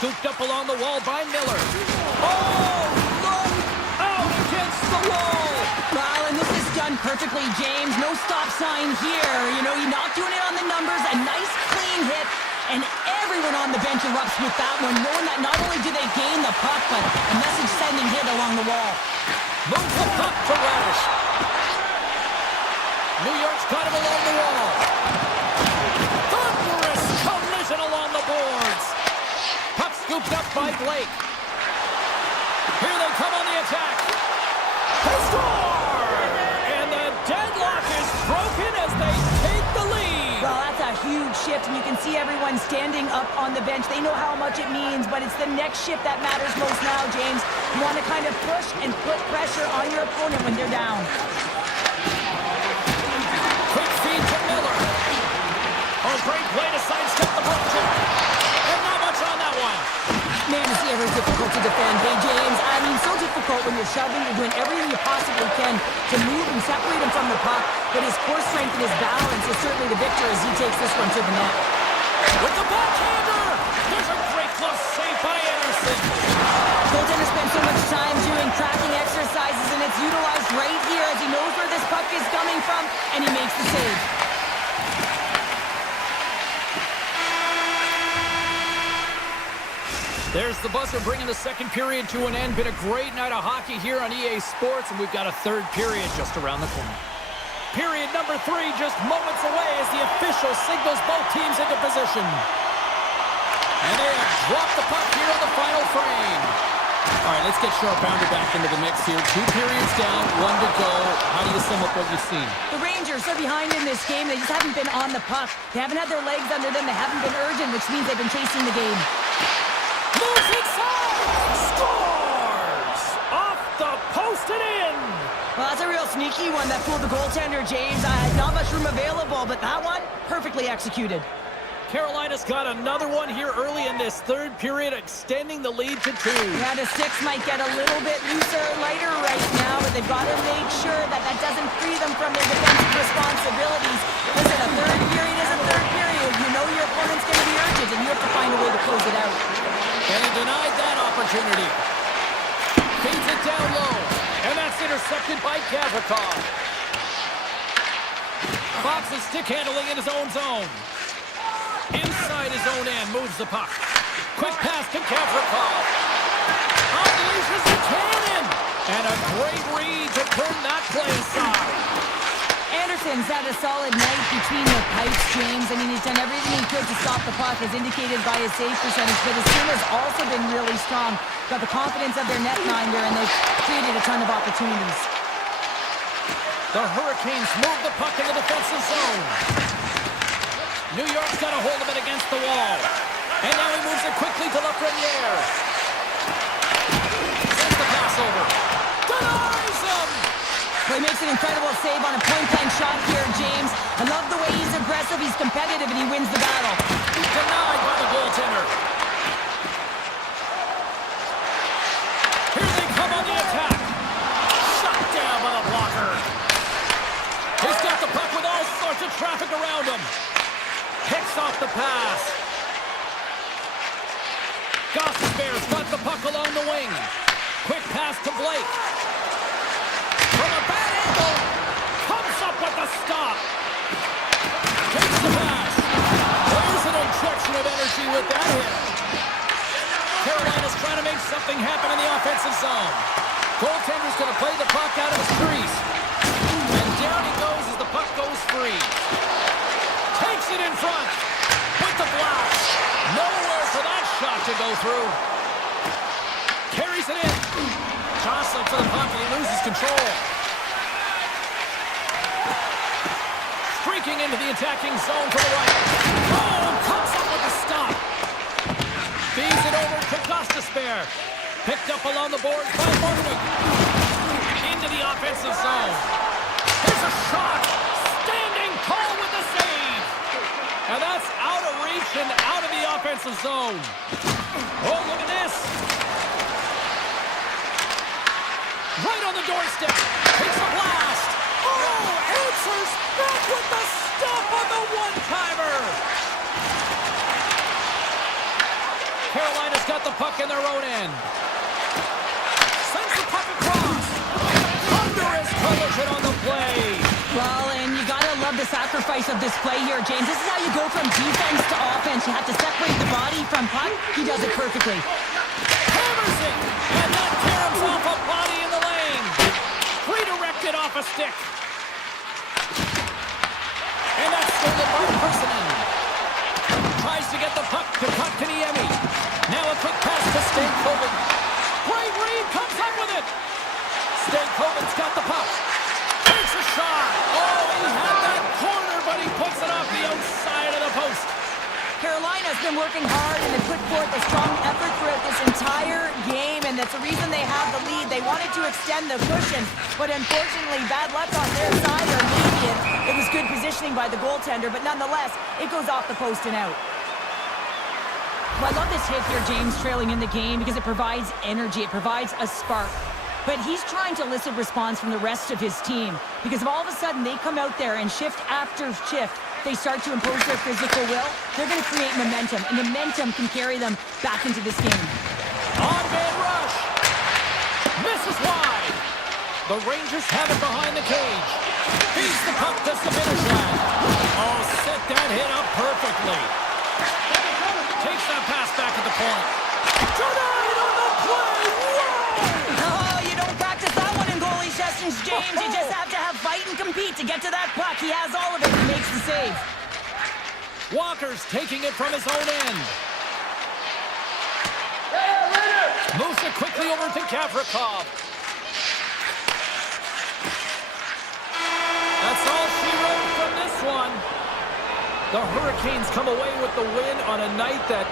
Scooped up along the wall by Miller. Oh, low out against the wall. Well, and this is done perfectly, James. No stop sign here. You know, you're not doing it on the numbers. A nice, clean hit. And everyone on the bench erupts with that one, knowing that not only do they gain the puck, but a message-sending hit along the wall. Moves the puck to Radish. New York's got him along the wall. Thunderous collision along the boards. Puck scooped up by Blake. Here they come on the attack. They score! And the deadlock is broken as they take the lead. Well, that's a huge shift, and you can see everyone standing up on the bench. They know how much it means, but it's the next shift that matters most now, James. You want to kind of push and put pressure on your opponent when they're down. Quick feed to Miller. Oh, great way to sidestep the puck check. And not much on that one. Man, it's ever difficult to defend. Hey, James, I mean, so difficult when you're shoving. You're doing everything you possibly can to move and separate him from the puck. But his core strength and his balance is certainly the victor as he takes this one to the net. With the backhander! There's a great glove save by Anderson. Goaltender spends so much time doing tracking exercises, and it's utilized right here as he knows where this puck is coming from, and he makes the save. There's the buzzer bringing the second period to an end. Been a great night of hockey here on EA Sports, and we've got a third period just around the corner. Period number 3 just moments away as the official signals both teams into position. And they have dropped the puck here on the final frame. All right, let's get Sharp Bounder back into the mix here. 2 periods down, 1 to go. How do you sum up what you've seen? The Rangers are behind in this game. They just haven't been on the puck. They haven't had their legs under them. They haven't been urgent, which means they've been chasing the game. Moves inside! Scores! Off the post and in! Well, that's a real sneaky one that fooled the goaltender, James. Not much room available, but that one, perfectly executed. Carolina's got another one here early in this third period, extending the lead to 2. Yeah, the sticks might get a little bit looser, lighter right now, but they've got to make sure that that doesn't free them from their defensive responsibilities. Listen, a third period is a third period. You know your opponent's going to be urgent, and you have to find a way to close it out. And he denied that opportunity. Feeds it down low, and that's intercepted by Gavrikov. Fox is stick handling in his own zone. Inside his own end, moves the puck. Quick pass to Gavrikov. Unleashes the cannon! And a great read to turn that play aside. Anderson's had a solid night between the pipes, James. I mean, he's done everything he could to stop the puck, as indicated by his save percentage, but his team has also been really strong. Got the confidence of their netminder, and they've created a ton of opportunities. The Hurricanes move the puck in the defensive zone. New York's got a hold of it against the wall. And now he moves it quickly to Lafreniere. Sends the pass over. Denies him! Well, he makes an incredible save on a point-blank shot here, James. I love the way he's aggressive, he's competitive, and he wins the battle. Denied by the goaltender. Here they come on the attack. Shot down by the blocker. He's got the puck with all sorts of traffic around him. Picks off the pass. Gostisbehere's got the puck along the wing. Quick pass to Blake. From a bad angle. Comes up with the stop. Takes the pass. There's an injection of energy with that hit. Carolina's trying to make something happen in the offensive zone. Goaltender's going to play the puck out of his crease. And down he goes as the puck goes free. Takes it in front with the blast. Nowhere for that shot to go through. Carries it in. Jostling for the puck and he loses control. Streaking into the attacking zone to the right. Oh, comes up with a stop. Feeds it over to Gostisbehere. Picked up along the boards by Martin. Into the offensive zone. Here's a shot. Standing tall with the save. And that's out of reach and out of the offensive zone. Oh, look at this. Right on the doorstep. Takes a blast. Oh, answers back with the stuff on the one-timer. Carolina's got the puck in their own end. Sends the puck across. Under his collision on the play. Well, and you gotta love the sacrifice of this play here, James. This is how you go from defense to offense. You have to separate the body from puck. He does it perfectly. Hammers it, and that caroms off a body in the lane. Redirected off a stick. And that's stolen by Personen. Tries to get the puck to Kotkaniemi. Now a quick pass to Stankoven. Great read, comes up with it. Stankoven's got the puck. Takes a shot. Oh, he had that corner, but he puts it off the outside of the post. Carolina's been working hard and they put forth a strong effort throughout this entire game, and that's the reason they have the lead. They wanted to extend the cushion, but unfortunately, bad luck on their side, or maybe it was good positioning by the goaltender, but nonetheless, it goes off the post and out. Well, I love this hit here, James, trailing in the game, because it provides energy, it provides a spark. But he's trying to elicit response from the rest of his team, because if all of a sudden they come out there and shift after shift, they start to impose their physical will, they're going to create momentum, and momentum can carry them back into this game. On-man rush. Misses wide. The Rangers have it behind the cage. Feeds the puck to Sabinishad. Oh, set that hit up perfectly. Takes that pass back at the point. Denied on the play. Whoa! Oh, you don't practice that one in goalie sessions, James. You just have to have fight and compete to get to that puck. He has all of it. He makes the save. Walker's taking it from his own end. Moves it quickly over to Gavrikov. That's all she wrote from this one. The Hurricanes come away with the win on a night that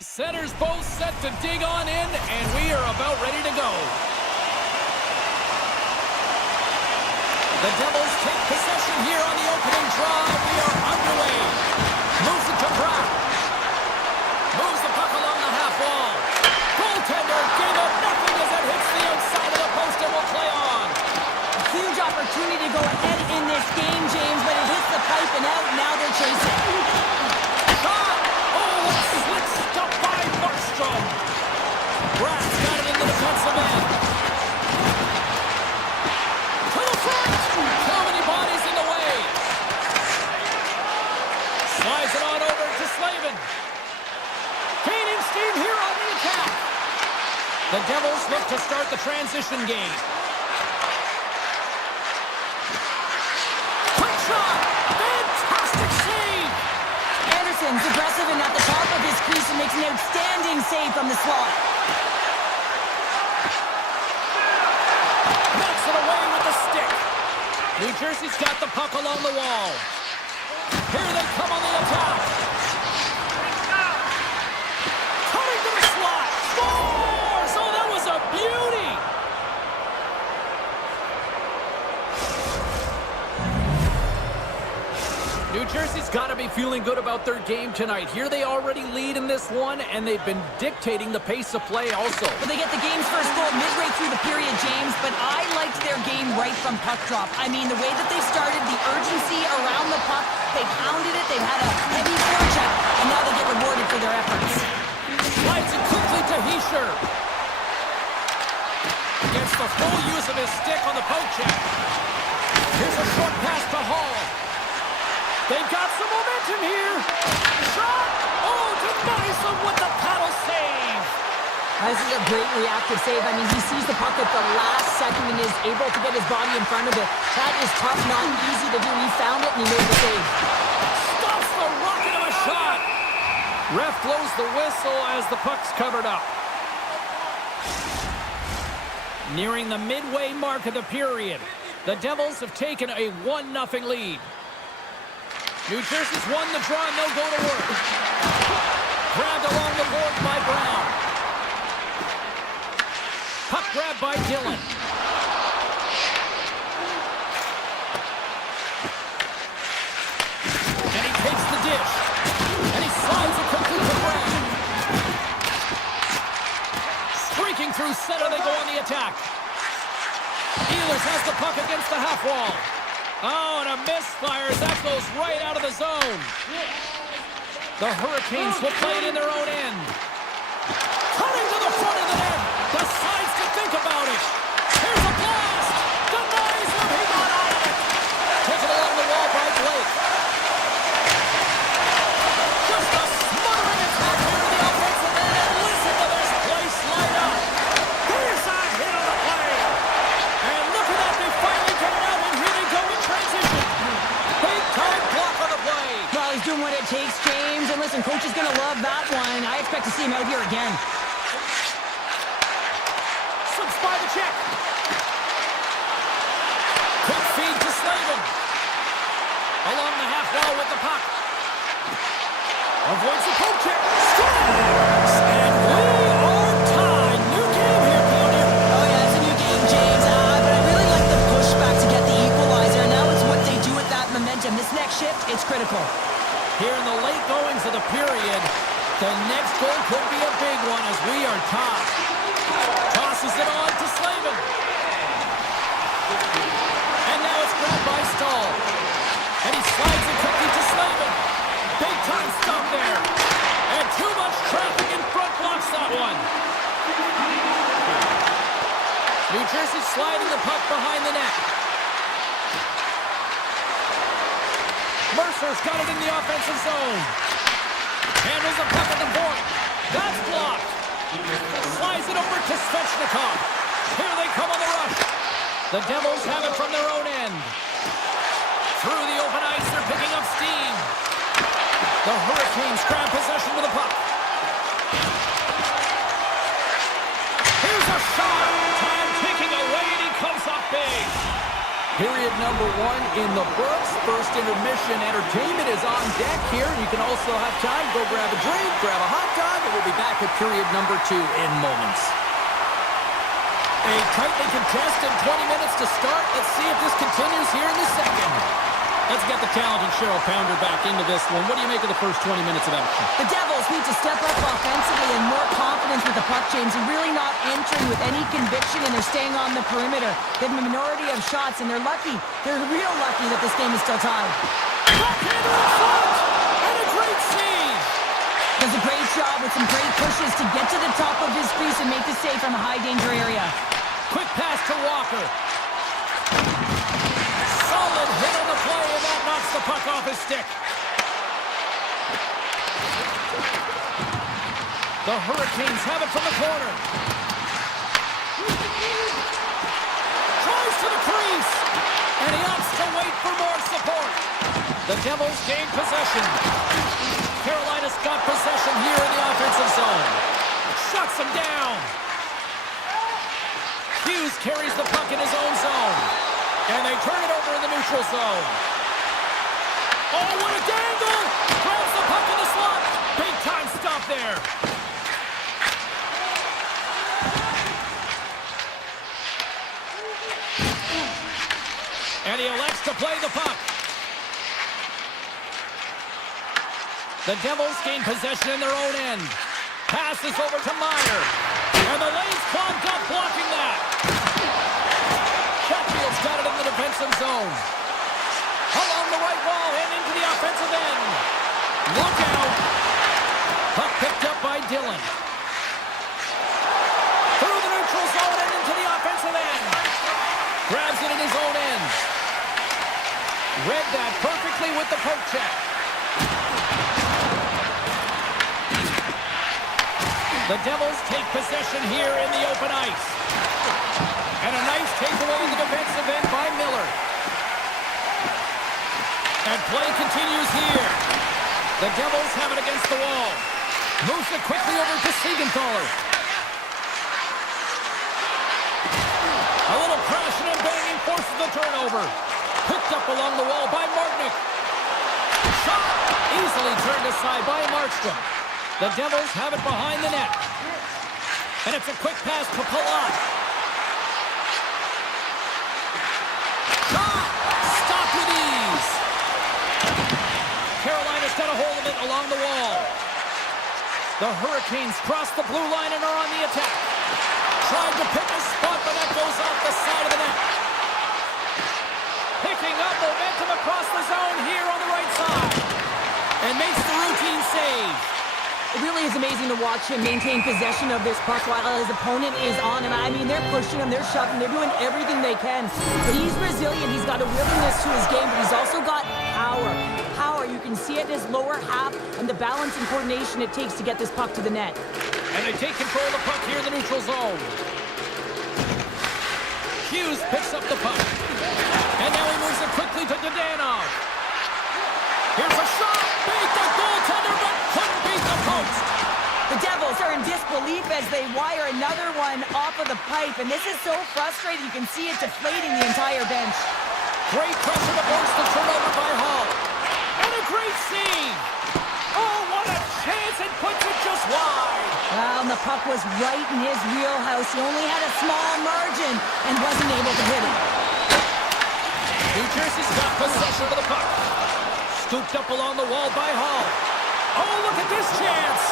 Centers both set to dig on in, and we are about ready to go. The Devils take possession here on the opening draw. We are underway. Moves it to Brown. Moves the puck along the half wall. Goaltender gave up nothing as it hits the outside of the post and will play on. A huge opportunity to go ahead in this game, James, but it hits the pipe and out. Now they're chasing. Shot! Oh, a slick stop by Markstrom. Bratt's got it in the defensive end. To the front! Too many bodies in the way. Slides it on over to Slavin. Gaining steam here on the attack. The Devils look to start the transition game. Quick shot! Fantastic save! Anderson's aggressive and at the top of his crease and makes an outstanding save from the slot. Knocks it away with the stick. New Jersey's got the puck along the wall. Here they come on the attack. Coming to the slot. Scores! Oh, that was a beauty! New Jersey's got to be feeling good about their game tonight. Here they already lead in this one, and they've been dictating the pace of play also. Well, they get the game's first goal midway through the period, James, but I liked their game right from puck drop. I mean, the way that they started, the urgency around the puck, they pounded it, they've had a heavy forecheck, and now they get rewarded for their efforts. Slides it quickly to Hischier. Gets the full use of his stick on the poke check. Here's a short pass to Hall. They've got some momentum here. Shot! Oh, denies them with the paddle save. This is a great reactive save. I mean, he sees the puck at the last second and is able to get his body in front of it. That is tough, not easy to do. He found it and he made the save. Stops the rocket of a shot. Ref blows the whistle as the puck's covered up. Nearing the midway mark of the period, the Devils have taken a 1-0 lead. New Jersey's won the draw and they'll go to work. Grabbed along the board by Brown. Puck grabbed by Dillon. And he takes the dish. And he slides it quickly to Brown. Streaking through center, they go on the attack. Ehlers has the puck against the half wall. Oh, and a misfire as that goes right out of the zone. The Hurricanes will play it in their own end. Cutting to the front of the net. Decides to think about it. Here's a blast. Denies him. He got out of it. Taken along the wall by Blake. Just a smothering attack here to the offensive end. And listen to this place light up. Here's a hit on the play. And look at that. They finally get it out. And here they go in transition. Big time block on the play. Well, he's doing what it takes, James. And listen, coach is going to love that one. I expect to see him out here again. Slips by the check. Quick feed to Slavin. Along the half wall with the puck. Avoids the poke check. Scores! And we are tied. New game here, Cody. Oh, yeah, it's a new game, James. But I really like the pushback to get the equalizer. Now it's what they do with that momentum. This next shift, it's critical. Here in the late goings of the period, the next goal could be a big one as we are tied. Tosses it on to Slavin. And now it's grabbed by Stahl. And he slides it quickly to Slavin. Big time stop there. And too much traffic in front blocks that one. New Jersey sliding the puck behind the net. Mercer's got it in the offensive zone. Handles the puck at the point. That's blocked. Slides it over to Svechnikov. Here they come on the rush. The Devils have it from their own end. Through the open ice, they're picking up steam. The Hurricanes grab possession with the puck. Here's a shot. Time ticking away, and he comes up big. Period number 1 in the books. First intermission entertainment is on deck here. You can also have time to go grab a drink, grab a hot dog, and we'll be back with period number 2 in moments. A tightly contested 20 minutes to start. Let's see if this continues here in the second. Let's get the talented Cheryl Pounder back into this one. What do you make of the first 20 minutes of action? The Devils need to step up offensively and more confidence with the puck, James, and really not entering with any conviction, and they're staying on the perimeter. They have a minority of shots, and they're lucky. They're real lucky that this game is still tied. Backhander in front! And a great save! Does a great job with some great pushes to get to the top of his crease and make the save from a high-danger area. Quick pass to Walker. Solid hit on the play, and that knocks the puck off his stick. The Hurricanes have it from the corner. Tries to the crease, and he opts to wait for more support. The Devils gain possession. Carolina's got possession here in the offensive zone. Shuts him down. Hughes carries the puck in his own zone. And they turn it over in the neutral zone. Oh, what a dangle! Grabs the puck in the slot. Big time stop there. And he elects to play the puck. The Devils gain possession in their own end. Passes over to Meyer. And the lane's clogged up, blocking that. Chatfield's got it in the defensive zone. Along the right wall and into the offensive end. Look out. Puck picked up by Dillon. Through the neutral zone and into the offensive end. Grabs it in his own end. Read that perfectly with the poke check. The Devils take possession here in the open ice. And a nice takeaway in the defensive end by Miller. And play continues here. The Devils have it against the wall. Moves it quickly over to Siegenthaler. A little crashing and banging forces the turnover. Picked up along the wall by Martinick. Shot easily turned aside by Markstrom. The Devils have it behind the net. And it's a quick pass to Palat. Shot! Stopped with ease. Carolina's got a hold of it along the wall. The Hurricanes cross the blue line and are on the attack. Tried to pick a spot, but that goes off the side of the net. Picking up momentum across the zone here on the right side. And makes the routine save. It really is amazing to watch him maintain possession of this puck while his opponent is on him. I mean, they're pushing him, they're shoving, they're doing everything they can. But he's resilient, he's got a willingness to his game, but he's also got power. Power, you can see it in his lower half and the balance and coordination it takes to get this puck to the net. And they take control of the puck here in the neutral zone. Hughes picks up the puck. And now he moves it quickly to Dadonov. Here's a shot, beat the goaltender, but couldn't beat the post. The Devils are in disbelief as they wire another one off of the pipe, and this is so frustrating. You can see it deflating the entire bench. Great pressure to force the turnover by Hall. And a great save. Oh, what a chance, and puts it just wide. Well, and the puck was right in his wheelhouse. He only had a small margin and wasn't able to hit it. New Jersey's got possession of the puck. Scooped up along the wall by Hall. Oh, look at this chance.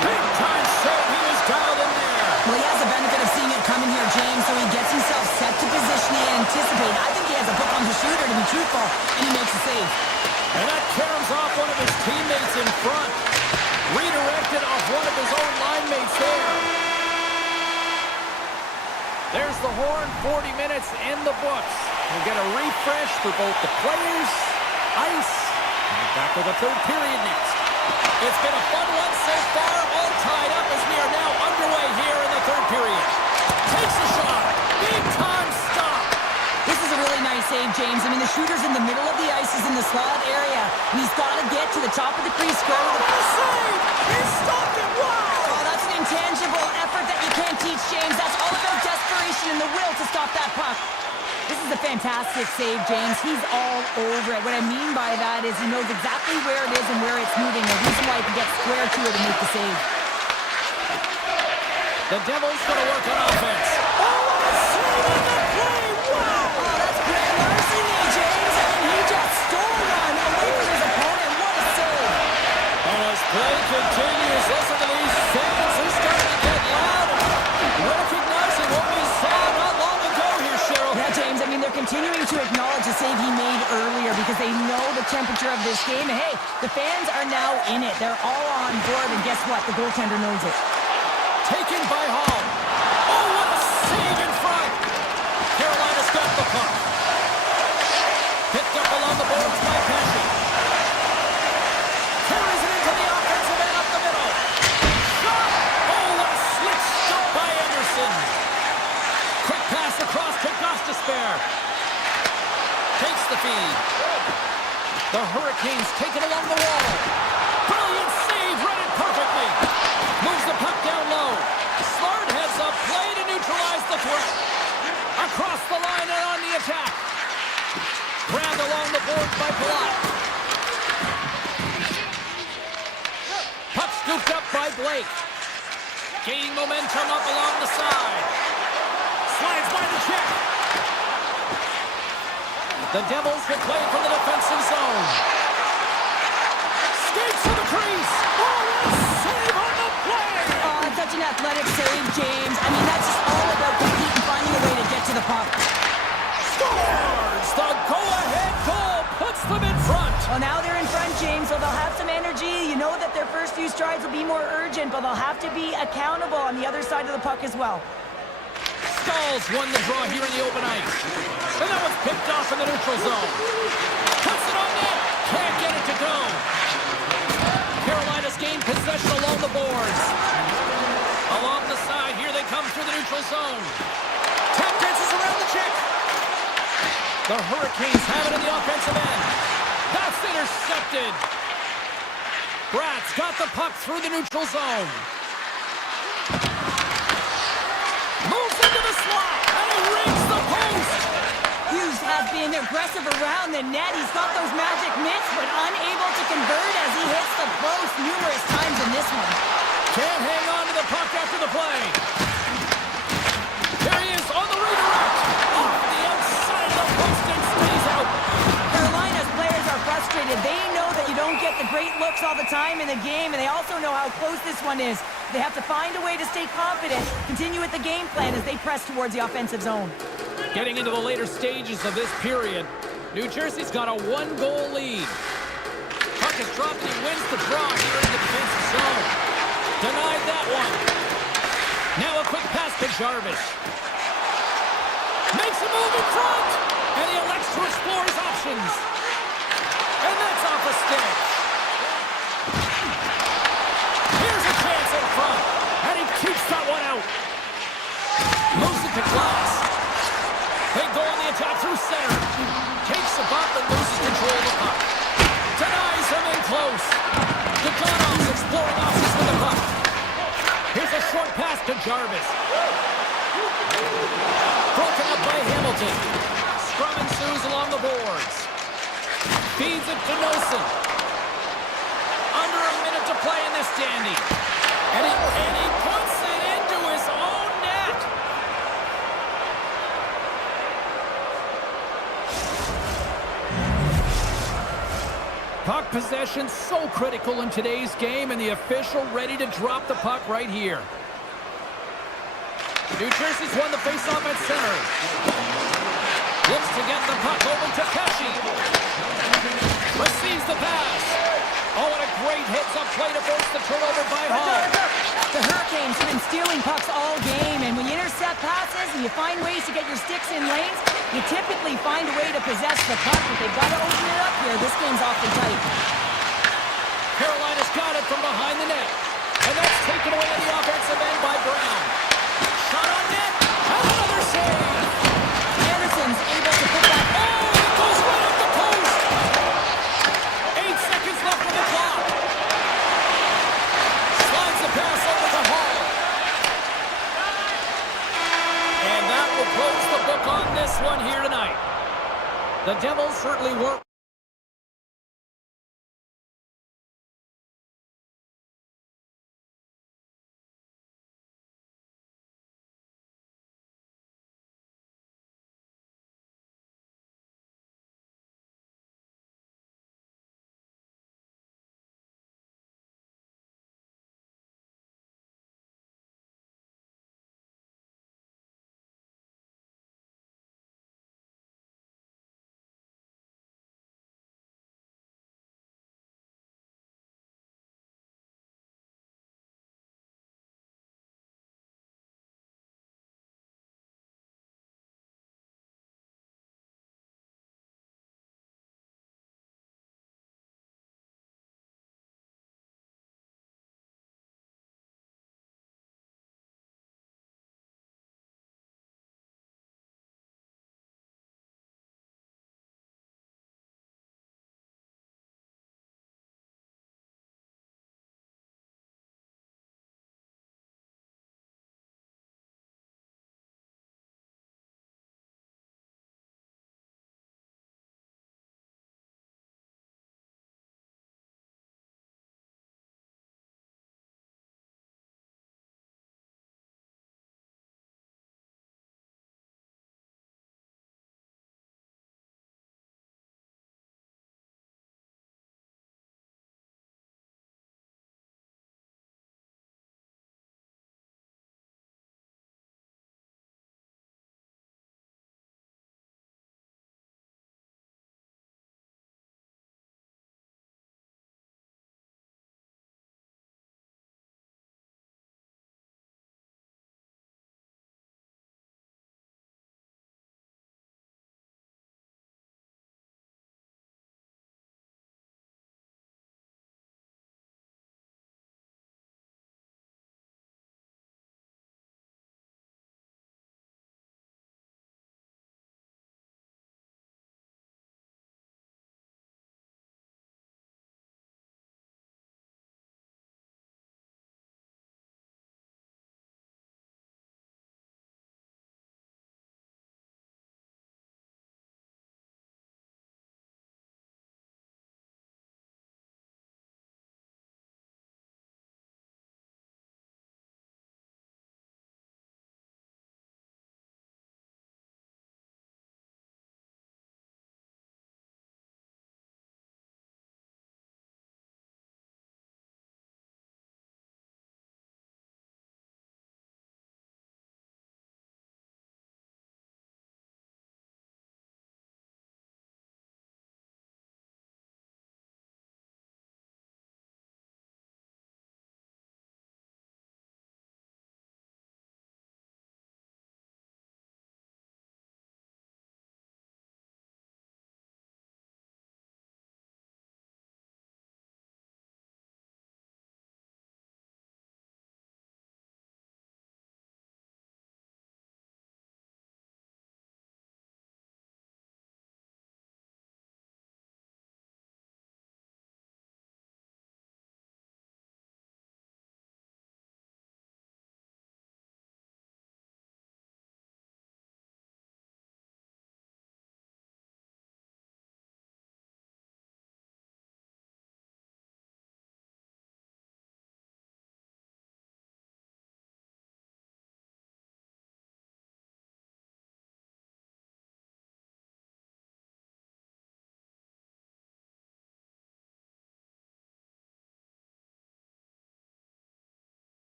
Big time save. He was dialed in there. Well, he has the benefit of seeing it coming here, James, so he gets himself set to position he anticipated. I think he has a book on the shooter, to be truthful, and he makes a save. And that caroms off one of his teammates in front. Redirected off one of his own line mates there. There's the horn. 40 minutes in the books. We'll get a refresh for both the players, ice, and we're back with the third period next. It's been a fun one so far, all tied up as we are now underway here in the third period. Takes a shot. Big time stop. This is a really nice save, James. I mean, the shooter's in the middle of the ice, is in the slot area, and he's got to get to the top of the crease square with a save! He stopped it! Wow! Oh, that's an intangible effort that you can't teach, James. That's all about desperation and the will to stop that puck. This is is a fantastic save, James. He's all over it. What I mean by that is he knows exactly where it is and where it's moving. The reason why he can get square to it and make the save. The Devils going to work on offense. Oh, what a save on the play! Wow! Oh, that's great larceny, James. I mean, he just stole one away from his opponent. What a save! And as play continues, listen to these fans. They're starting to get loud. Recognizing what we saw not long ago here, Cheryl. Yeah, James, I mean, they're continuing to acknowledge the save he made earlier because they know the temperature of this game. And hey, the fans are now in it. They're all on board, and guess what? The goaltender knows it. Taken by Hall. Oh, what a save in front. Carolina's got the puck. Picked up along the boards by Pesci. Carries it into the offensive end up the middle. Shot! Oh, what a slick stop by Anderson. Quick pass across to Gostisbehere. Takes the feed. The Hurricanes take it along the wall. Brilliant save, read it perfectly. Moves the puck down low. Smart heads up play to neutralize the threat. Across the line and on the attack. Grabbed along the boards by Palat. Puck scooped up by Blake. Gaining momentum up along the side. Slides by the check. The Devils will play from the defensive zone. Skates to the crease. Oh, what a save on the play! Oh, it's such an athletic save, James. I mean, that's just all about competing, finding a way to get to the puck. Scores! The go-ahead goal puts them in front. Well, now they're in front, James, so they'll have some energy. You know that their first few strides will be more urgent, but they'll have to be accountable on the other side of the puck as well. Stalls won the draw here in the open ice. And that was picked off in the neutral zone. Puts it on net. Can't get it to go. Carolina's gained possession along the boards. Along the side, here they come through the neutral zone. Tap dances around the check. The Hurricanes have it in the offensive end. That's intercepted. Bratz got the puck through the neutral zone. Moves into the slot, and he rings the post. Hughes has been aggressive around the net. He's got those magic mitts, but unable to convert as he hits the post numerous times in this one. Can't hang on to the puck after the play. There he is on the redirect. Off the outside of the post and stays out. Carolina's players are frustrated. They know that you don't get the great looks all the time in the game, and they also know how close this one is. They have to find a way to stay confident, continue with the game plan as they press towards the offensive zone. Getting into the later stages of this period, New Jersey's got a one-goal lead. Puck is dropped and he wins the draw here in the defensive zone. Denied that one. Now a quick pass to Jarvis. Makes a move in front, and he elects to explore his options. And that's off a stick. Here's a chance in front, and he keeps that one out. Moves it to Glass. They go on the attack through center. Takes the bump and loses control of the puck. Denies him in close. Duganov's exploring options with the puck. Here's a short pass to Jarvis. Broken up by Hamilton. Scrum ensues along the boards. Feeds it to Nosen. Under a minute to play in this dandy. And he puts it into his own net. Puck possession so critical in today's game, and the official ready to drop the puck right here. New Jersey's won the faceoff at center. Looks to get the puck over to Pesci. Receives the pass. Oh, and a great heads-up play to force the turnover by Hall. The Hurricanes have been stealing pucks all game, and when you intercept passes and you find ways to get your sticks in lanes, you typically find a way to possess the puck, but they've got to open it up here. This game's awfully tight. Carolina's got it from behind the net, and that's taken away in the offensive end by Brown. Shot on net, and another save. Anderson's able to put that. Oh, it goes right up the post. 8 seconds left on the clock. Slides the pass over to Hall. And that will close the book on this one here tonight. The Devils certainly were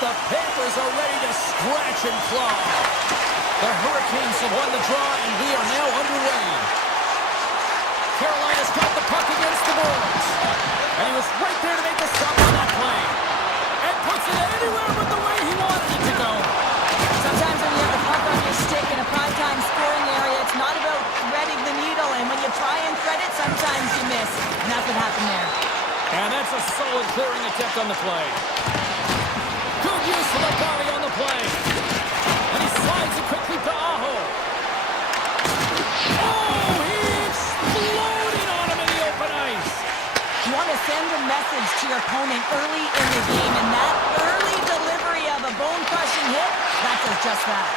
The Panthers are ready to scratch and claw. The Hurricanes have won the draw, and we are now underway. Carolina's got the puck against the boards. And he was right there to make the stop on that play. And puts it anywhere but the way he wanted it to go. Sometimes when you have the puck on your stick in a prime-time scoring area, it's not about threading the needle. And when you try and thread it, sometimes you miss. And that's what happened there. And that's a solid clearing attempt on the play. Good use of the body on the play. And he slides it quickly to Aho. Oh, he exploded on him in the open ice. You want to send a message to your opponent early in the game, and that early delivery of a bone-crushing hit, that does just that.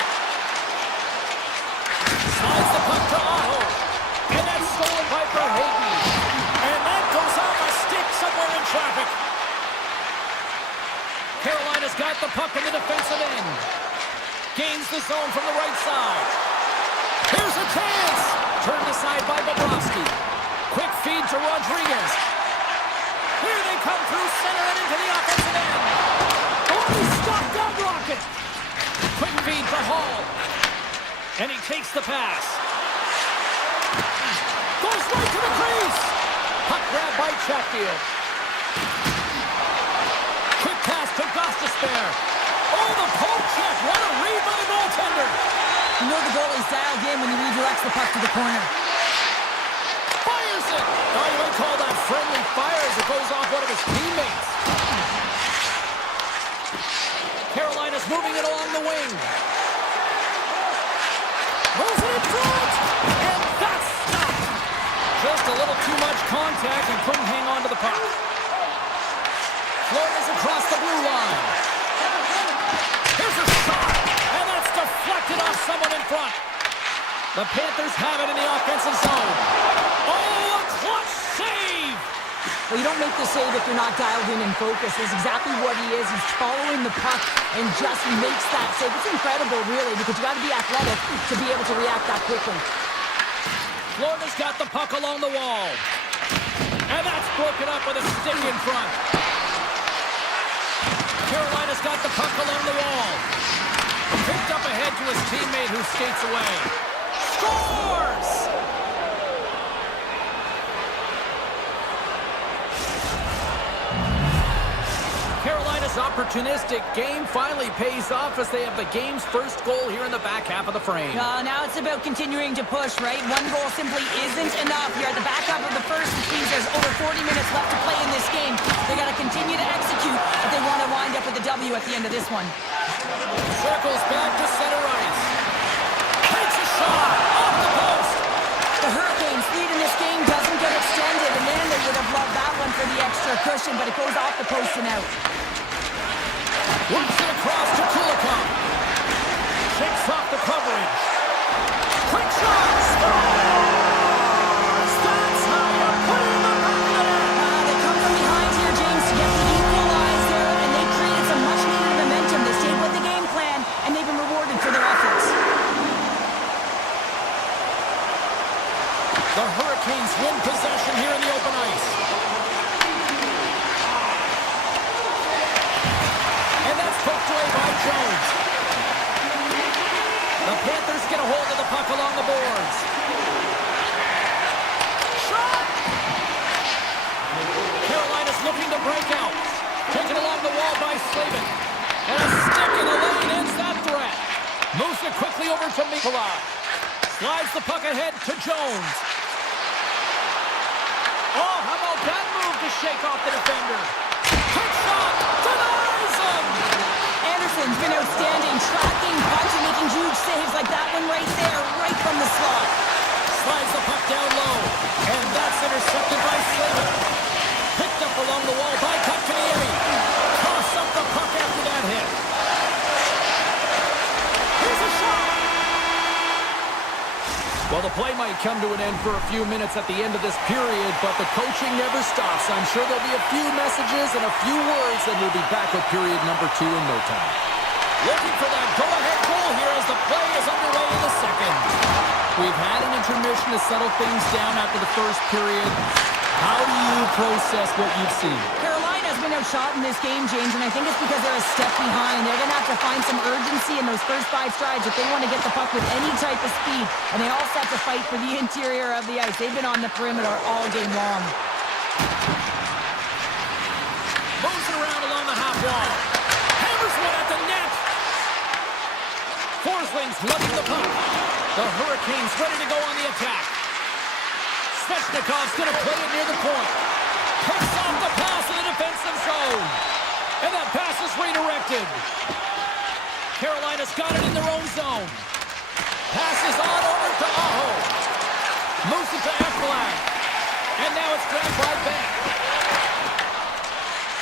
Slides the puck to Aho. And that's stolen by Verhaeghe. And that goes off a stick somewhere in traffic. Carolina's got the puck in the defensive end. Gains the zone from the right side. Here's a chance. Turned aside by Bobrovsky. Quick feed to Rodriguez. Here they come through center and into the offensive end. Oh, he stopped that rocket. Quick feed to Hall. And he takes the pass. Goes right to the crease. Puck grab by Chatfield. Quick pass to Gostisbehere. Oh, the poke check. What a read by the goaltender. You know the goalie's dialed in when he redirects the puck to the corner. Fires it. Oh, you might call that friendly fire as it goes off one of his teammates. Carolina's moving it along the wing. Moves it in front. And that's stopped. Just a little too much contact and couldn't hang on to the puck. Florida's across the blue line. Here's a shot. And that's deflected off someone in front. The Panthers have it in the offensive zone. Oh, a clutch save! Well, you don't make the save if you're not dialed in and focused. That's exactly what he is. He's following the puck and just makes that save. It's incredible, really, because you got to be athletic to be able to react that quickly. Florida's got the puck along the wall. And that's broken up with a stick in front. Carolina's got the puck along the wall. Picked up ahead to his teammate who skates away. Scores! Carolina's opportunistic game finally pays off as they have the game's first goal here in the back half of the frame. Now it's about continuing to push, right? One goal simply isn't enough. You're at the back half of the first, which means there's over 40 minutes left to play in this game. They got to continue to execute if they want to wind up with a W at the end of this one. Circles back to center ice. Takes a shot off the post. The Hurricanes' lead in this game doesn't get extended, and then they would have loved that one for the extra cushion, but it goes off the post and out. Works it across to Kulikov. Shakes off the coverage. Quick shot! Scores! That's how you put it in the back of the net. They come from behind here, James, to get the equalizer, and they created some much-needed momentum. They stayed with the game plan, and they've been rewarded for their efforts. The Hurricanes win possession here in the open ice. And that's poked away by Jones. The Panthers get a hold of the puck along the boards. Shot! Carolina's looking to break out. Taken along the wall by Slavin. And a stick in the lane ends that threat. Moves it quickly over to Mikula. Slides the puck ahead to Jones. Oh, how about that move to shake off the defender? Quick shot! Denies him! Anderson's been outstanding, tracking, punching, making huge saves like that one right there, right from the slot. Slides the puck down low. And that's intercepted by Slavin. Picked up along the wall by Kotkaniemi. Toss up the puck after that hit. Here's a shot! Well, the play might come to an end for a few minutes at the end of this period, but the coaching never stops. I'm sure there'll be a few messages and a few words, and we'll be back with period number 2 in no time. Looking for that go-ahead goal here as the play is underway in the second. We've had an intermission to settle things down after the first period. How do you process what you've seen? Carolina has been outshot in this game, James, and I think it's because they're a step behind. They're going to have to find some urgency in those first 5 strides if they want to get the puck with any type of speed, and they also have to fight for the interior of the ice. They've been on the perimeter all game long. Moves it around along the half wall. Hammers one at the net. Forsling's lugging the puck. The Hurricanes ready to go on the attack. Svechnikov's going to play it near the point. Picks off the pass in the defensive zone. And that pass is redirected. Carolina's got it in their own zone. Passes on over to Aho. Moves it to Ekblad. And now it's grabbed by Beck.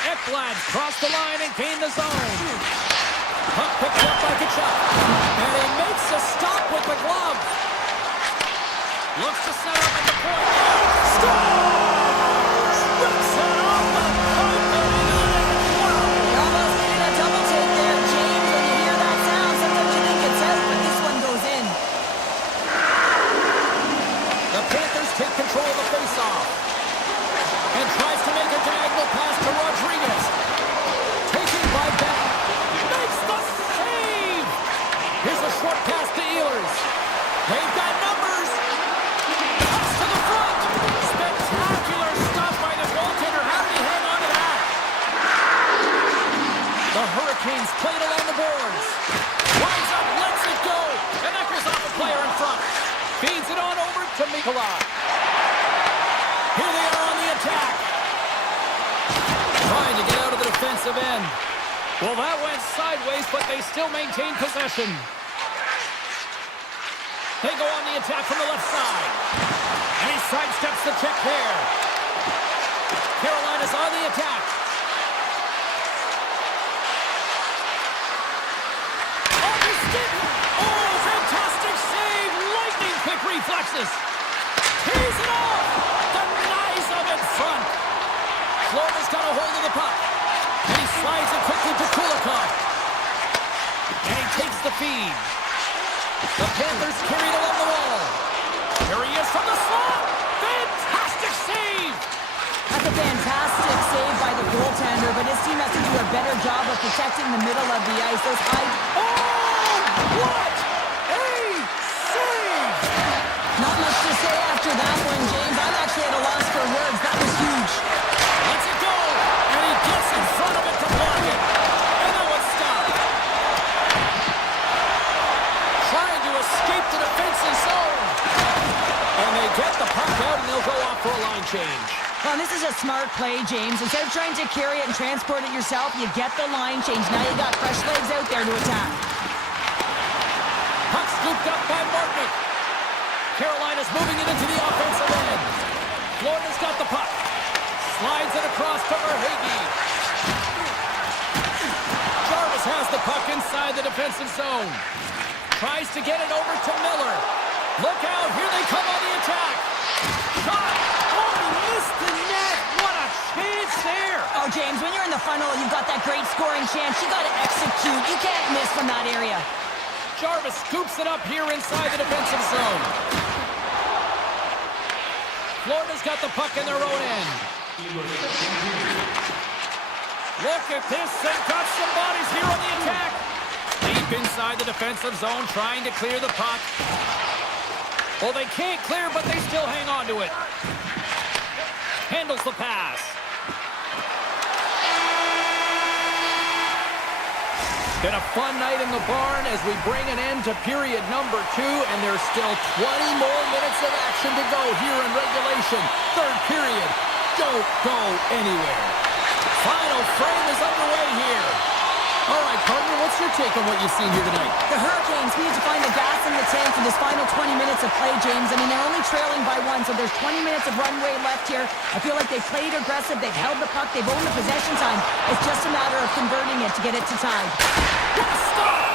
Ekblad crossed the line and gained the zone. Puck picked up by Kachuk. And he makes a stop with the glove. Looks to set up at the point. Scores! Rips it off the point. You're almost getting a double take there, James. When you hear that sound, sometimes you think it's out, but this one goes in. The Panthers take control of the faceoff. And tries to make a diagonal pass to Rodriguez. Taken by Beck. Makes the save! Here's a short pass to Ehlers. They've got numbers. Pass to the front. Spectacular stop by the goaltender. How did he hang on to that? The Hurricanes played along the boards. Winds up, lets it go. And knuckles off a player in front. Feeds it on over to Mikola. Here they are on the attack. Trying to get out of the defensive end. Well, that went sideways, but they still maintain possession. They go on the attack from the left side. And he sidesteps the check there. Carolina's on the attack. Off his stick. Oh, fantastic save. Lightning quick reflexes. Tees it off. Denies him in front. Florida's got a hold of the puck. And he slides it quickly to Kulikov. And he takes the feed. The Panthers carried along the wall. Here he is from the slot. Fantastic save. That's a fantastic save by the goaltender, but his team has to do a better job of protecting the middle of the ice. Those high... Oh, what a save. Not much to say after that one, James. I'm actually at a loss for words. That was huge. Lets it go. And he gets in front of it to block it. And now it's stopped. Trying to escape the defensive zone. And they get the puck out and they'll go off for a line change. Well, this is a smart play, James. Instead of trying to carry it and transport it yourself, you get the line change. Now you got fresh legs out there to attack. Puck scooped up by Martinick. Carolina's moving it into the offensive end. Florida's got the puck. Slides it across to Verhaeghe. Jarvis has the puck inside the defensive zone. Tries to get it over to Miller. Look out, here they come on the attack. Shot! Oh, he missed the net! What a chance there! Oh, James, when you're in the funnel, you've got that great scoring chance. You got to execute. You can't miss from that area. Jarvis scoops it up here inside the defensive zone. Florida's got the puck in their own end. Look at this, they've got some bodies here on the attack. Deep inside the defensive zone, trying to clear the puck. Well, they can't clear, but they still hang on to it. Handles the pass. Been a fun night in the barn as we bring an end to period number 2, and there's still 20 more minutes of action to go here in regulation. Third period. Don't go anywhere. Final frame is underway here. All right, partner, what's your take on what you've seen here tonight? The Hurricanes need to find the gas in the tank for this final 20 minutes of play, James. I mean, they're only trailing by 1, so there's 20 minutes of runway left here. I feel like they've played aggressive, they've held the puck, they've owned the possession time. It's just a matter of converting it to get it to tie. What a stop!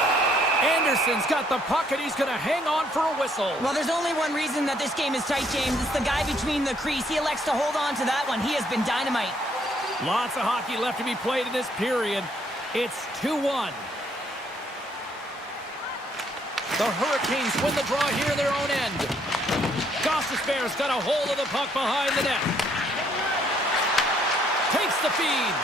Anderson's got the puck, and he's going to hang on for a whistle. Well, there's only one reason that this game is tight, James. It's the guy between the crease. He elects to hold on to that one. He has been dynamite. Lots of hockey left to be played in this period. It's 2-1. The Hurricanes win the draw here in their own end. Gostisbehere's got a hold of the puck behind the net. Takes the feed.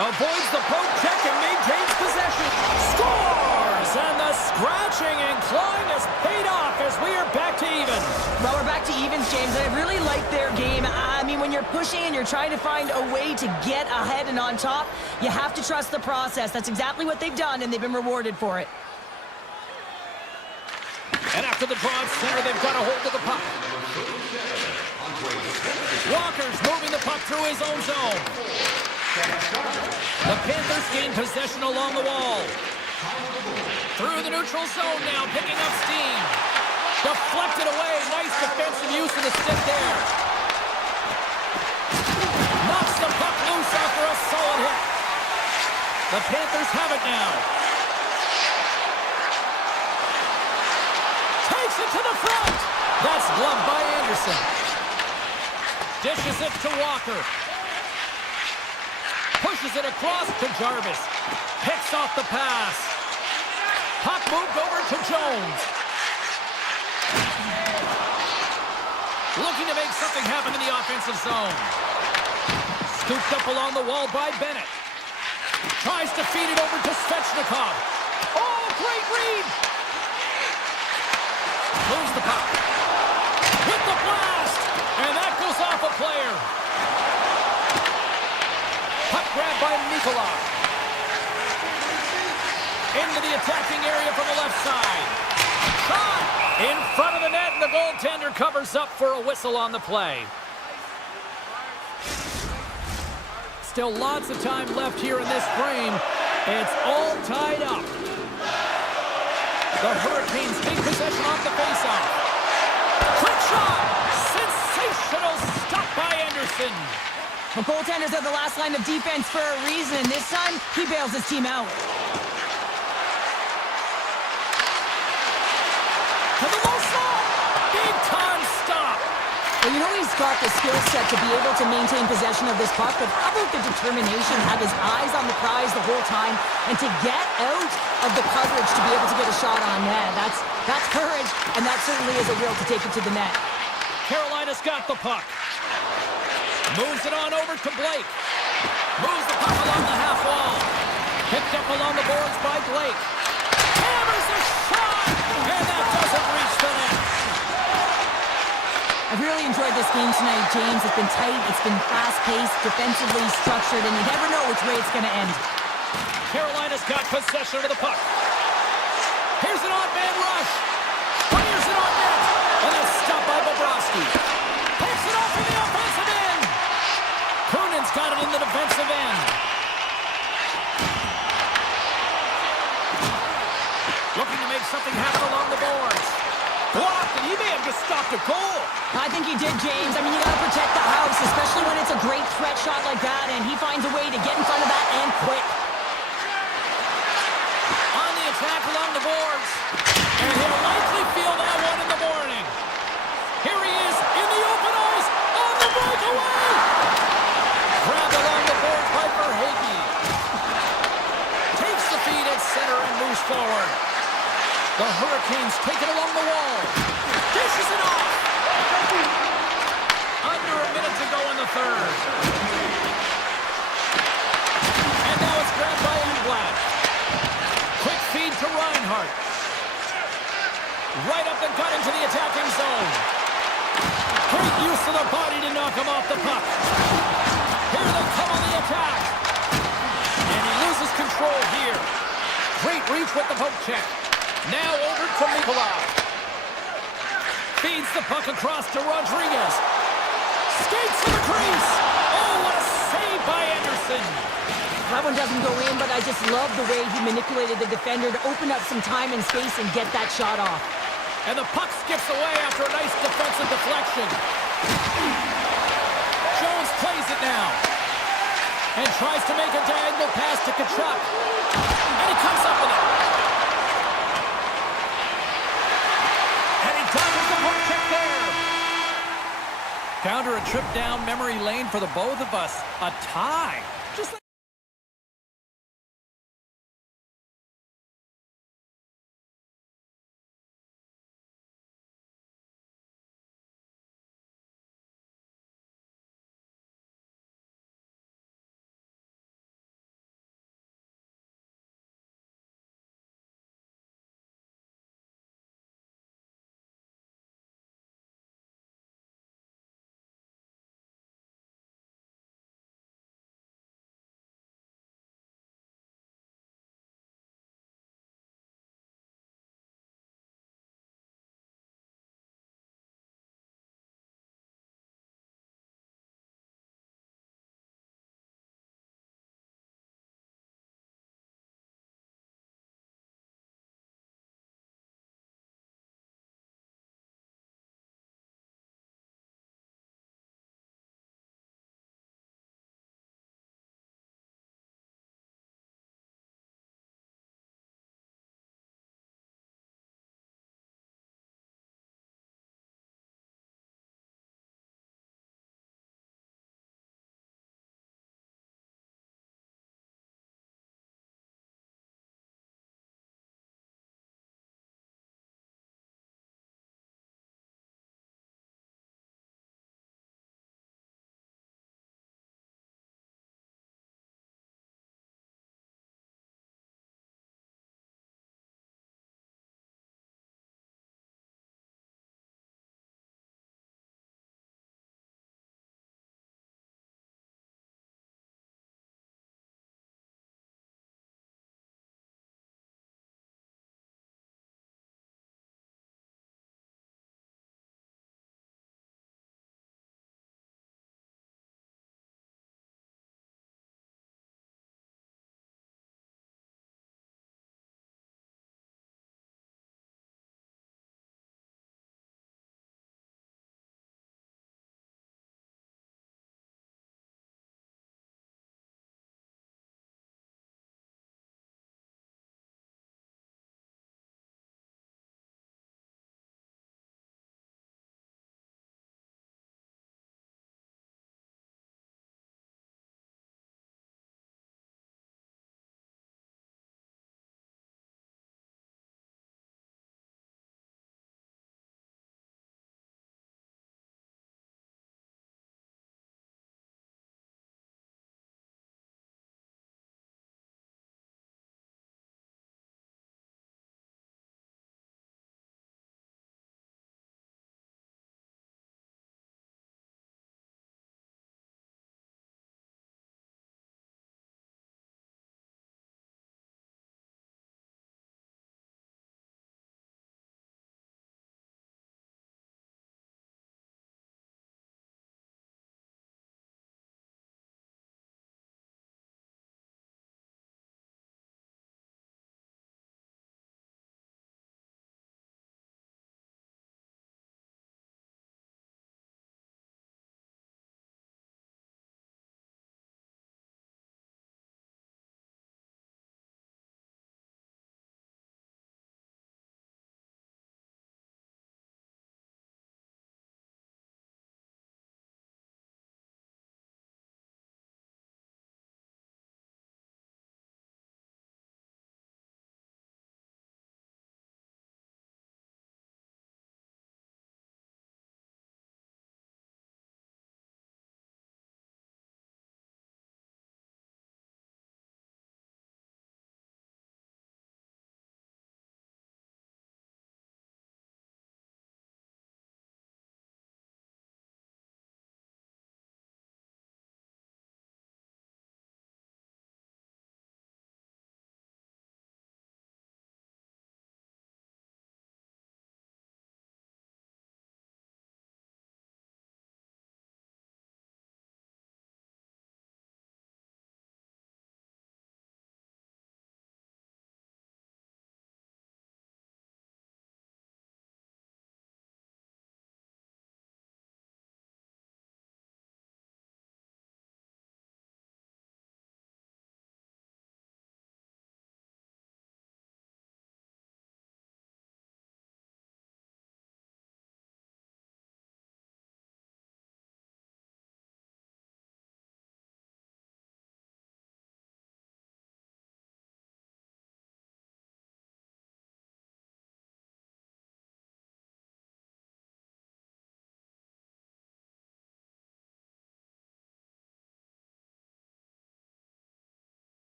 Avoids the poke check and maintains possession. Scores! And the scratching and clawing has paid off as we are back to even. Well, we're back to evens, James, and I really like their game. I mean, when you're pushing and you're trying to find a way to get ahead and on top, you have to trust the process. That's exactly what they've done, and they've been rewarded for it. And after the draw at center, they've got a hold of the puck. Walker's moving the puck through his own zone. The Panthers gain possession along the wall. Through the neutral zone now, picking up steam. Deflected away. Nice defensive use of the stick there. Knocks the puck loose after a solid hit. The Panthers have it now. Takes it to the front. That's gloved by Anderson. Dishes it to Walker. Pushes it across to Jarvis. Picks off the pass. Puck moved over to Jones. Looking to make something happen in the offensive zone. Scooped up along the wall by Bennett. Tries to feed it over to Svechnikov. Oh, great read! Moves the puck. With the blast! And that goes off a player. Puck grabbed by Nikolai. Into the attacking area from the left side. Shot! In front of the net, and the goaltender covers up for a whistle on the play. Still lots of time left here in this frame. It's all tied up. The Hurricanes take possession off the faceoff. Quick shot! Sensational stop by Anderson. The goaltenders are the last line of defense for a reason, and this time, he bails his team out. To the low slot! Big time stop! Well, you know he's got the skill set to be able to maintain possession of this puck, but how about the determination, have his eyes on the prize the whole time, and to get out of the coverage to be able to get a shot on net. That's courage, and that certainly is a will to take it to the net. Carolina's got the puck. Moves it on over to Blake. Moves the puck along the half wall. Picked up along the boards by Blake. Hammers a shot! And that doesn't reach the net. I've really enjoyed this game tonight, James. It's been tight, it's been fast-paced, defensively structured, and you never know which way it's going to end. Carolina's got possession of the puck. Here's an odd-man rush. Fires it on net. And that's stopped by Bobrovsky. Picks it off in the offensive end. Cronin's got it in the defensive end. Looking to make something happen along the boards. Blocked, and he may have just stopped a goal. I think he did, James. I mean, you got to protect the house, especially when it's a great threat shot like that, and he finds a way to get in front of that and quick. On the attack along the boards. And he'll likely feel that one in the morning. Here he is in the open ice on the breakaway. Grabbed along the boards by Verhaeghe. Takes the feed at center and moves forward. The Hurricanes take it along the wall. Dishes it off. Under a minute to go in the third. And now it's grabbed by Englund. Quick feed to Reinhart. Right up the gut into the attacking zone. Great use of the body to knock him off the puck. Here they come on the attack. And he loses control here. Great reach with the poke check. Now over to Nikolai. Feeds the puck across to Rodriguez. Skates to the crease. Oh, what a save by Anderson. That one doesn't go in, but I just love the way he manipulated the defender to open up some time and space and get that shot off. And the puck skips away after a nice defensive deflection. Jones plays it now. And tries to make a diagonal pass to Tkachuk. And he comes up with it. And he dodges the hook check there. Counter a trip down memory lane for the both of us. A tie. Just like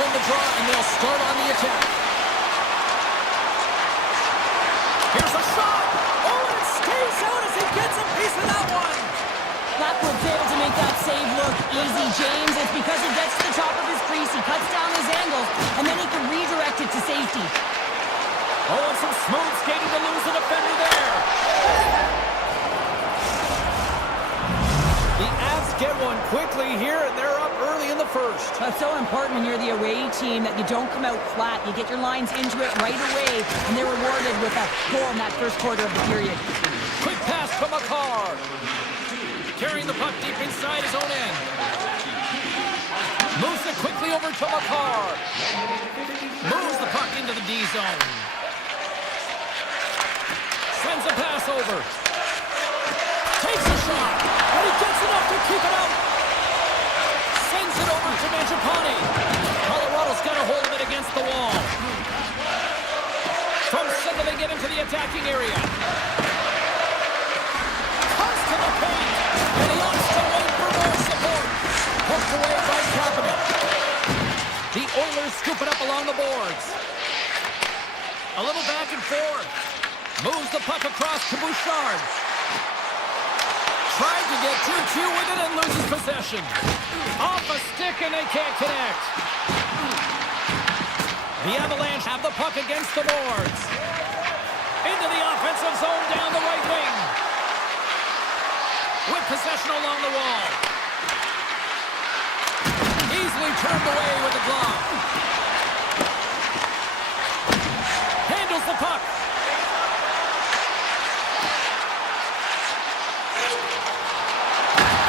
win the draw, and they'll start on the attack. Here's a shot! Oh, and it stays out as he gets a piece of that one! Blackwood's able to make that save look easy, James. It's because he gets to the top of his crease, he cuts down his angle, and then he can redirect it to safety. Oh, and some smooth skating to lose the defender there. The Avs get one quickly here, and they're up early in the first. That's so important when you're the away team that you don't come out flat. You get your lines into it right away, and they're rewarded with a goal in that first quarter of the period. Quick pass to Makar. Carrying the puck deep inside his own end. Moves it quickly over to Makar. Moves the puck into the D zone. Sends a pass over. Takes a shot. And he gets enough to keep it out. Sends it over to Mangiapane. Colorado's got a hold of it against the wall. From center they get into the attacking area. Cuts to the paint. And he wants to wait for more support. Hooked away by Kapanen. The Oilers scoop it up along the boards. A little back and forth. Moves the puck across to Bouchard. Tried to get 2-2 with it and loses possession. Off a stick and they can't connect. The Avalanche have the puck against the boards. Into the offensive zone down the right wing. With possession along the wall. Easily turned away with the glove. Handles the puck.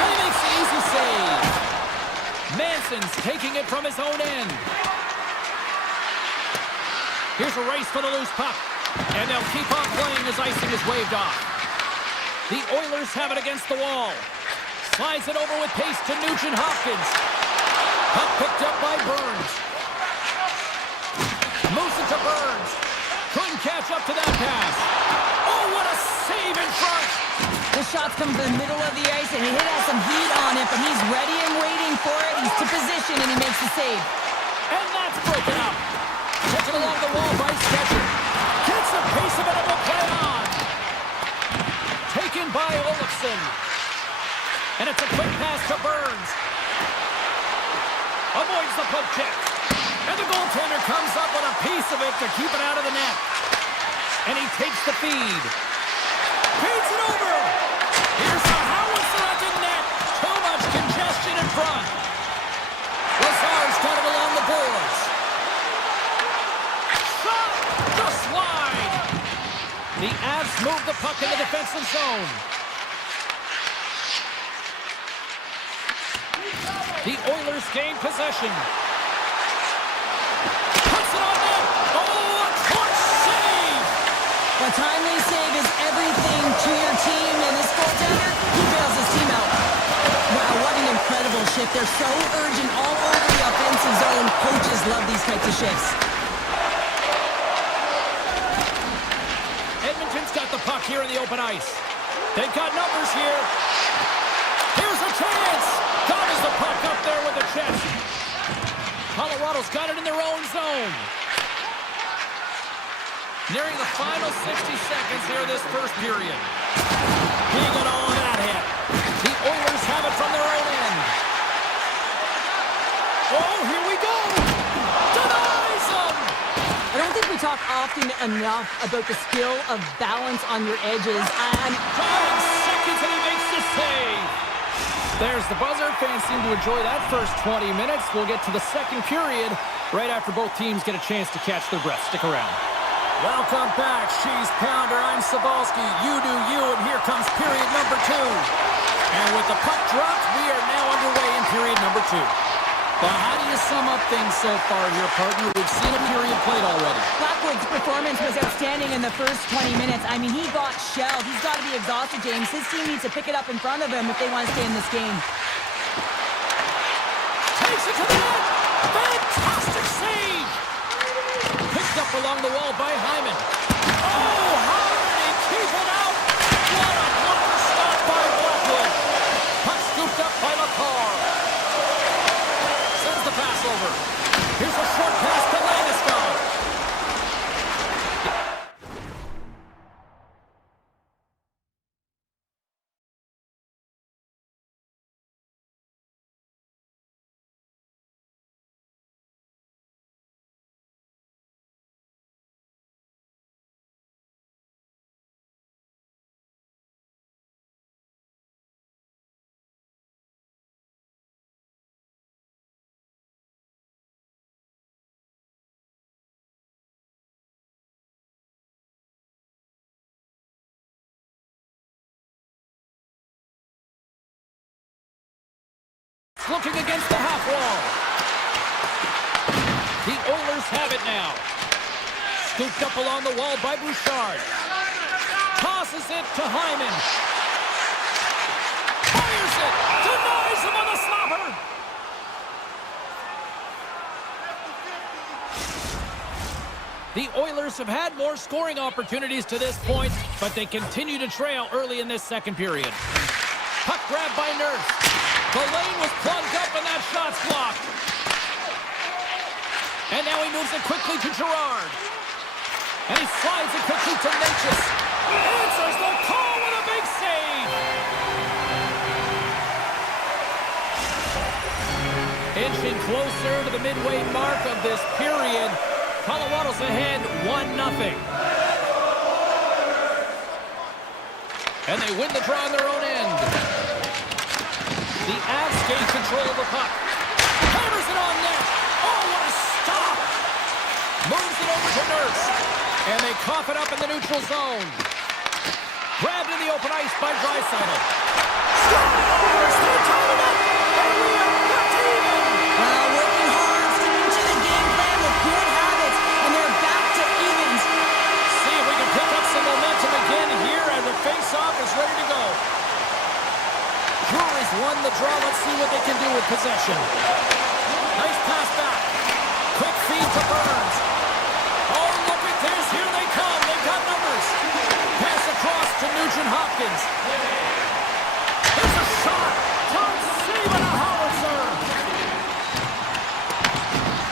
And he makes the easy save. Manson's taking it from his own end. Here's a race for the loose puck. And they'll keep on playing as icing is waved off. The Oilers have it against the wall. Slides it over with pace to Nugent-Hopkins. Puck picked up by Burns. Moves it to Burns. Couldn't catch up to that pass. Oh, what a save in front. The shot's come from the middle of the ice, and he has some heat on it, but he's ready and waiting for it. He's to position, and he makes the save. And that's broken up. Taken along the wall by Sketcher. Gets a piece of it and will play on. Taken by Olofsson. And it's a quick pass to Burns. Avoids the poke check. And the goaltender comes up with a piece of it to keep it out of the net. And he takes the feed. Feeds it over. Here's the howitzer at the net. Too much congestion in front. Lazar's got it along the boards. Shot! Just wide. The Avs move the puck in the defensive zone. The Oilers gain possession. Puts it on net. Oh, a clutch save! A timely save is everything to your team, and this goaltender, he bails his team out. Wow, what an incredible shift. They're so urgent all over the offensive zone. Coaches love these types of shifts. Edmonton's got the puck here in the open ice. They've got numbers here. Here's a chance! Dodges the puck up there with the chest. Colorado's got it in their own zone. Nearing the final 60 seconds here this first period. He got all of that hit. The Oilers have it from their own end. Oh, here we go! Denies them! I don't think we talk often enough about the skill of balance on your edges. 5 seconds and he makes the save. There's the buzzer. Fans seem to enjoy that first 20 minutes. We'll get to the second period right after both teams get a chance to catch their breath. Stick around. Welcome back, Cheese Pounder. I'm Sabalski. You do you, and here comes period number 2. And with the puck dropped, we are now underway in period number 2. But how do you sum up things so far here, partner? We've seen a period played already. Blackwood's performance was outstanding in the first 20 minutes. I mean, he got shelled. He's got to be exhausted, James. His team needs to pick it up in front of him if they want to stay in this game. Takes it to the net. Fantastic save. Picked up along the wall by Hyman. Oh, how did he keep it out? What a blocker stop by Blackwood. Puck scooped up by Makar. Sends the pass over. Here's a looking against the half wall. The Oilers have it now. Scooped up along the wall by Bouchard. Tosses it to Hyman. Fires it. Denies him on the slapper. The Oilers have had more scoring opportunities to this point, but they continue to trail early in this second period. Puck grabbed by Nurse. The lane was plugged up and that shot's blocked. And now he moves it quickly to Gerard. And he slides it quickly to Natchez. Answers the call with a big save. Inching closer to the midway mark of this period. Colorado's ahead 1-0. And they win the draw on their own end. The Avs gain control of the puck. Hammers it on net. Oh, what a stop! Moves it over to Nurse. And they cough it up in the neutral zone. Grabbed in the open ice by Draisaitl. Scores! They're tying it up! And we are left even! Working hard, sticking to the game plan with good habits, and they're back to evens. See if we can pick up some momentum again here as the face-off is ready to go. Brewery's won the draw. Let's see what they can do with possession. Nice pass back. Quick feed to Burns. Oh, look at this. Here they come. They've got numbers. Pass across to Nugent-Hopkins. There's a shot. Tom Seaman, a howitzer.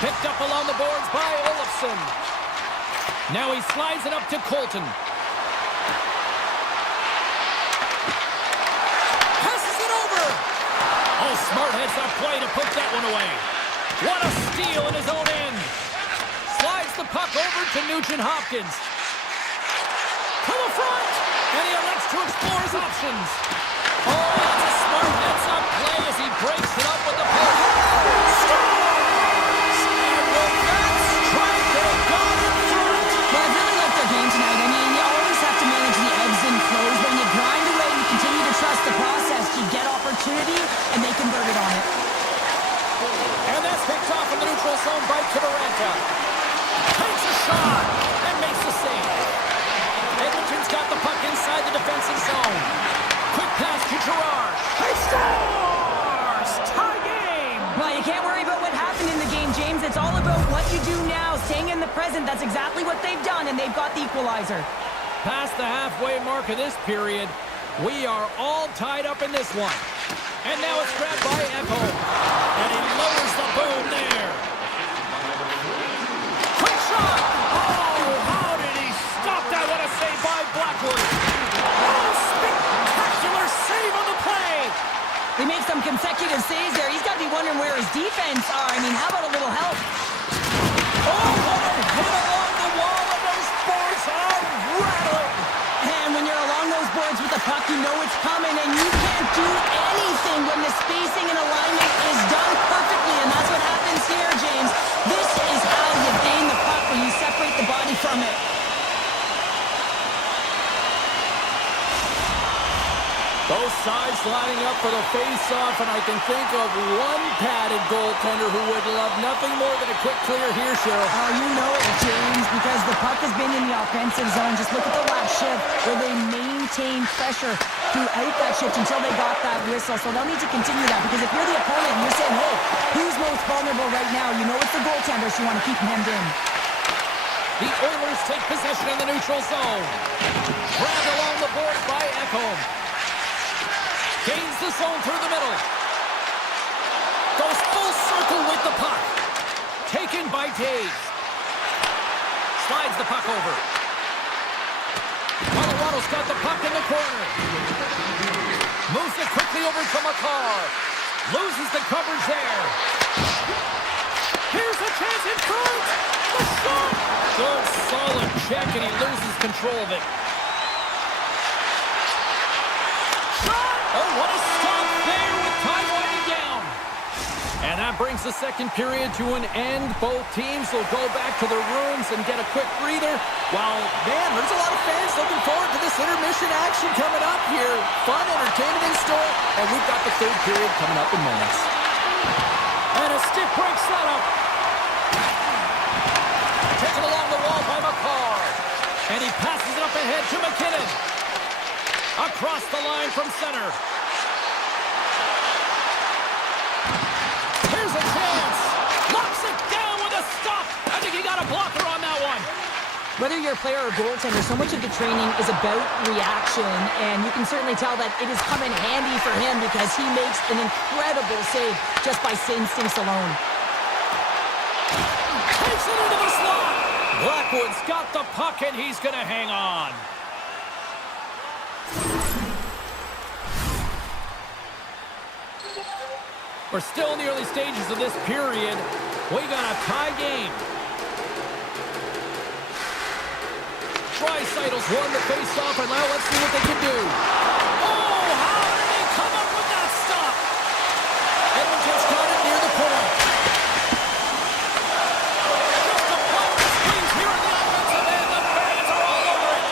Picked up along the boards by Olofsson. Now he slides it up to Colton. Passes it over. Oh, smart heads-up play to put that one away. What a steal in his own end. Slides the puck over to Nugent-Hopkins. To the front. And he elects to explore his options. Oh, that's a smart heads-up play as he breaks it up with the puck. Scores! And with that strike, they got in front. Well, I really like their game tonight. I mean, you always have to manage the ebbs and flows. When you grind away and you continue to trust the process, you get opportunity, and they convert it on it. And that's picked off in the neutral zone by Kivaranta. Takes a shot and makes the save. Edmonton's got the puck inside the defensive zone. Quick pass to Gerard. He scores! Tie game! Well, you can't worry about what happened in the game, James. It's all about what you do now, staying in the present. That's exactly what they've done, and they've got the equalizer. Past the halfway mark of this period, we are all tied up in this one. And now it's grabbed by Echo. And he lowers the boom there. Quick shot! Oh, how did he stop that? What a save by Blackwood. Oh, spectacular save on the play. They make some consecutive saves there. He's got to be wondering where his defense are. I mean, how about a little help? Oh, what a hit along the wall, and those boards are rattling. And when you're along those boards with the puck, you know it's coming, and you can't do anything when the spacing and alignment is done perfectly, and that's what happens here, James. This is how you gain the puck when you separate the body from it. Both sides lining up for the face-off, and I can think of one padded goaltender who would love nothing more than a quick clear here, Cheryl. Oh, you know it, James, because the puck has been in the offensive zone. Just look at the last shift where they maintained pressure throughout that shift until they got that whistle. So they'll need to continue that, because if you're the opponent and you're saying, hey, who's most vulnerable right now? You know it's the goaltenders you want to keep hemmed in. The Oilers take possession in the neutral zone. Grabbed along the boards by Ekholm. Gains the zone through the middle. Goes full circle with the puck. Taken by Taves. Slides the puck over. Colorado's got the puck in the corner. Moves it quickly over to McCarr. Loses the coverage there. Here's a chance in front. The shot. Good solid check, and he loses control of it. Oh, what a stop there with time winding down. And that brings the second period to an end. Both teams will go back to their rooms and get a quick breather. While, man, there's a lot of fans looking forward to this intermission action coming up here. Fun, entertainment in store, and we've got the third period coming up in moments. And a stick break setup. Taken along the wall by McCarr. And he passes it up ahead to McKinnon. Across the line from center. Here's a chance. Knocks it down with a stop. I think he got a blocker on that one. Whether you're a player or goaltender, so much of the training is about reaction, and you can certainly tell that it has come in handy for him because he makes an incredible save just by instincts alone. Takes it into the slot. Blackwood's got the puck, and he's going to hang on. We're still in the early stages of this period. We got a tie game. Drysaitl's won the face-off, and now let's see what they can do. Oh, how did they come up with that stop? Edmonton's got it near the point. Just a power squeeze here in the offensive end. The fans are all over it.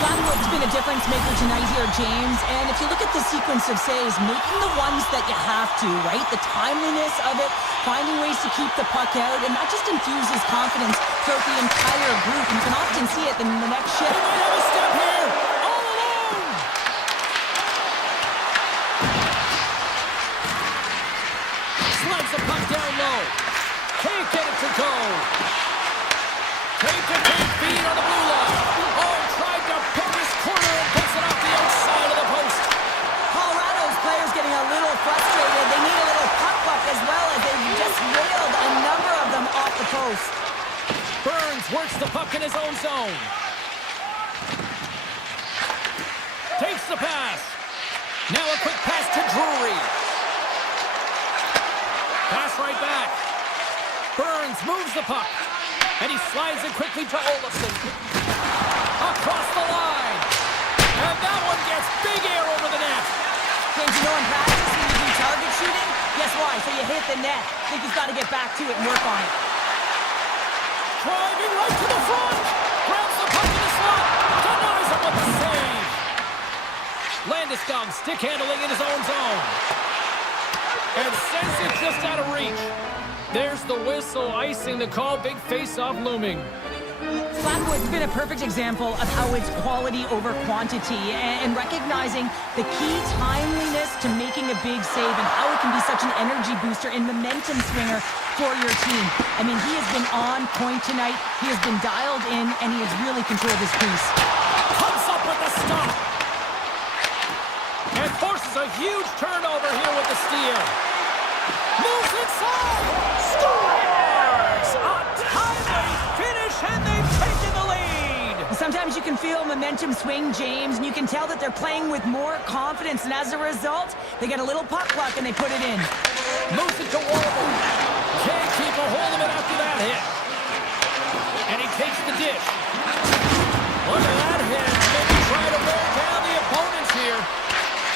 Blackwood's been a difference maker tonight here, James. And if you look at the sequence of saves, making the ones that you have to, right? The timeliness of it, finding ways to keep the puck out, and that just infuses confidence throughout the entire group. You can often see it in the next shift. He might have a step here. All alone. Slides the puck down low. Can't get it to go. Take feed on the blue line. Oh, tried to pick his corner and puts it off the outside of the post. Colorado's players getting a little frustrated. They need a little puck luck as well as they just railed a number of them off the post. Burns works the puck in his own zone. Takes the pass. Now a quick pass to Drury. Pass right back. Burns moves the puck. And he slides it quickly to Olofsson. Across the line. And that one gets big air over the net. James, you know in practice when you do target shooting, guess why? So you hit the net. I think he's got to get back to it and work on it. Driving right to the front. Grabs the puck in the slot. Denies him with the save. Landeskog stick handling in his own zone. And sends it just out of reach. There's the whistle, icing the call. Big face-off looming. Blackwood's been a perfect example of how it's quality over quantity and recognizing the key timeliness to making a big save and how it can be such an energy booster and momentum swinger for your team. I mean, he has been on point tonight. He has been dialed in, and he has really controlled his piece. Comes up with the stop. And forces a huge turnover here with the steal. Moves inside. Scores! A timely finish, and they've taken the lead. Sometimes you can feel momentum swing, James, and you can tell that they're playing with more confidence, and as a result, they get a little puck luck and they put it in. Moves it to Warburton. Can't keep a hold of it after that hit. And he takes the dish. Look at that hit. Maybe try to wear down the opponents here.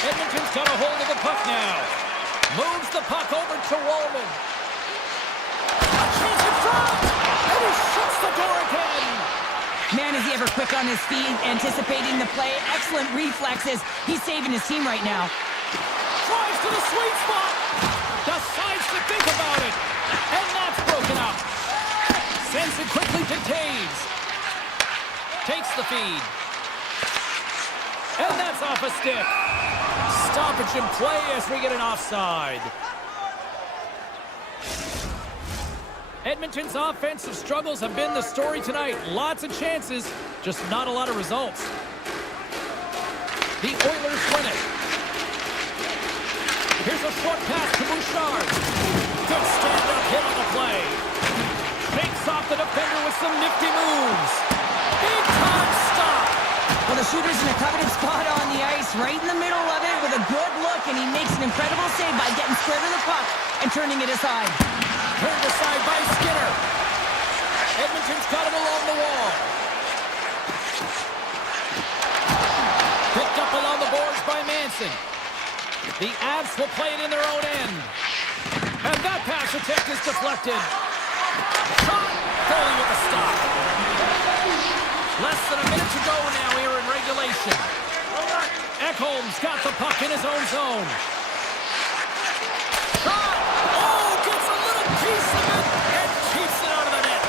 Edmonton's got a hold of the puck now. Moves the puck over to Wallman. A chance in front. And he shuts the door again. Man, is he ever quick on his feet, anticipating the play. Excellent reflexes. He's saving his team right now. Drives to the sweet spot. Decides to think about it. And that's broken up. Sends it quickly to Taves. Takes the feed. And that's off a stick. Stoppage in play as we get an offside. Edmonton's offensive struggles have been the story tonight. Lots of chances, just not a lot of results. The Oilers win it. Here's a short pass to Bouchard. Good stand-up hit on the play. Takes off the defender with some nifty moves. Big-time stop. Well, the shooter's in a coveted spot on the ice, right in the middle of it with a good look, and he makes an incredible save by getting square to the puck and turning it aside. Turned aside by Skinner. Edmonton's got it along the wall. Picked up along the boards by Manson. The Avs will play it in their own end. And that pass attempt is deflected. Shot. Foley with a stop. Less than a minute to go now here in regulation. Ekholm's got the puck in his own zone. Shot! Oh, gets a little piece of it and keeps it out of the net.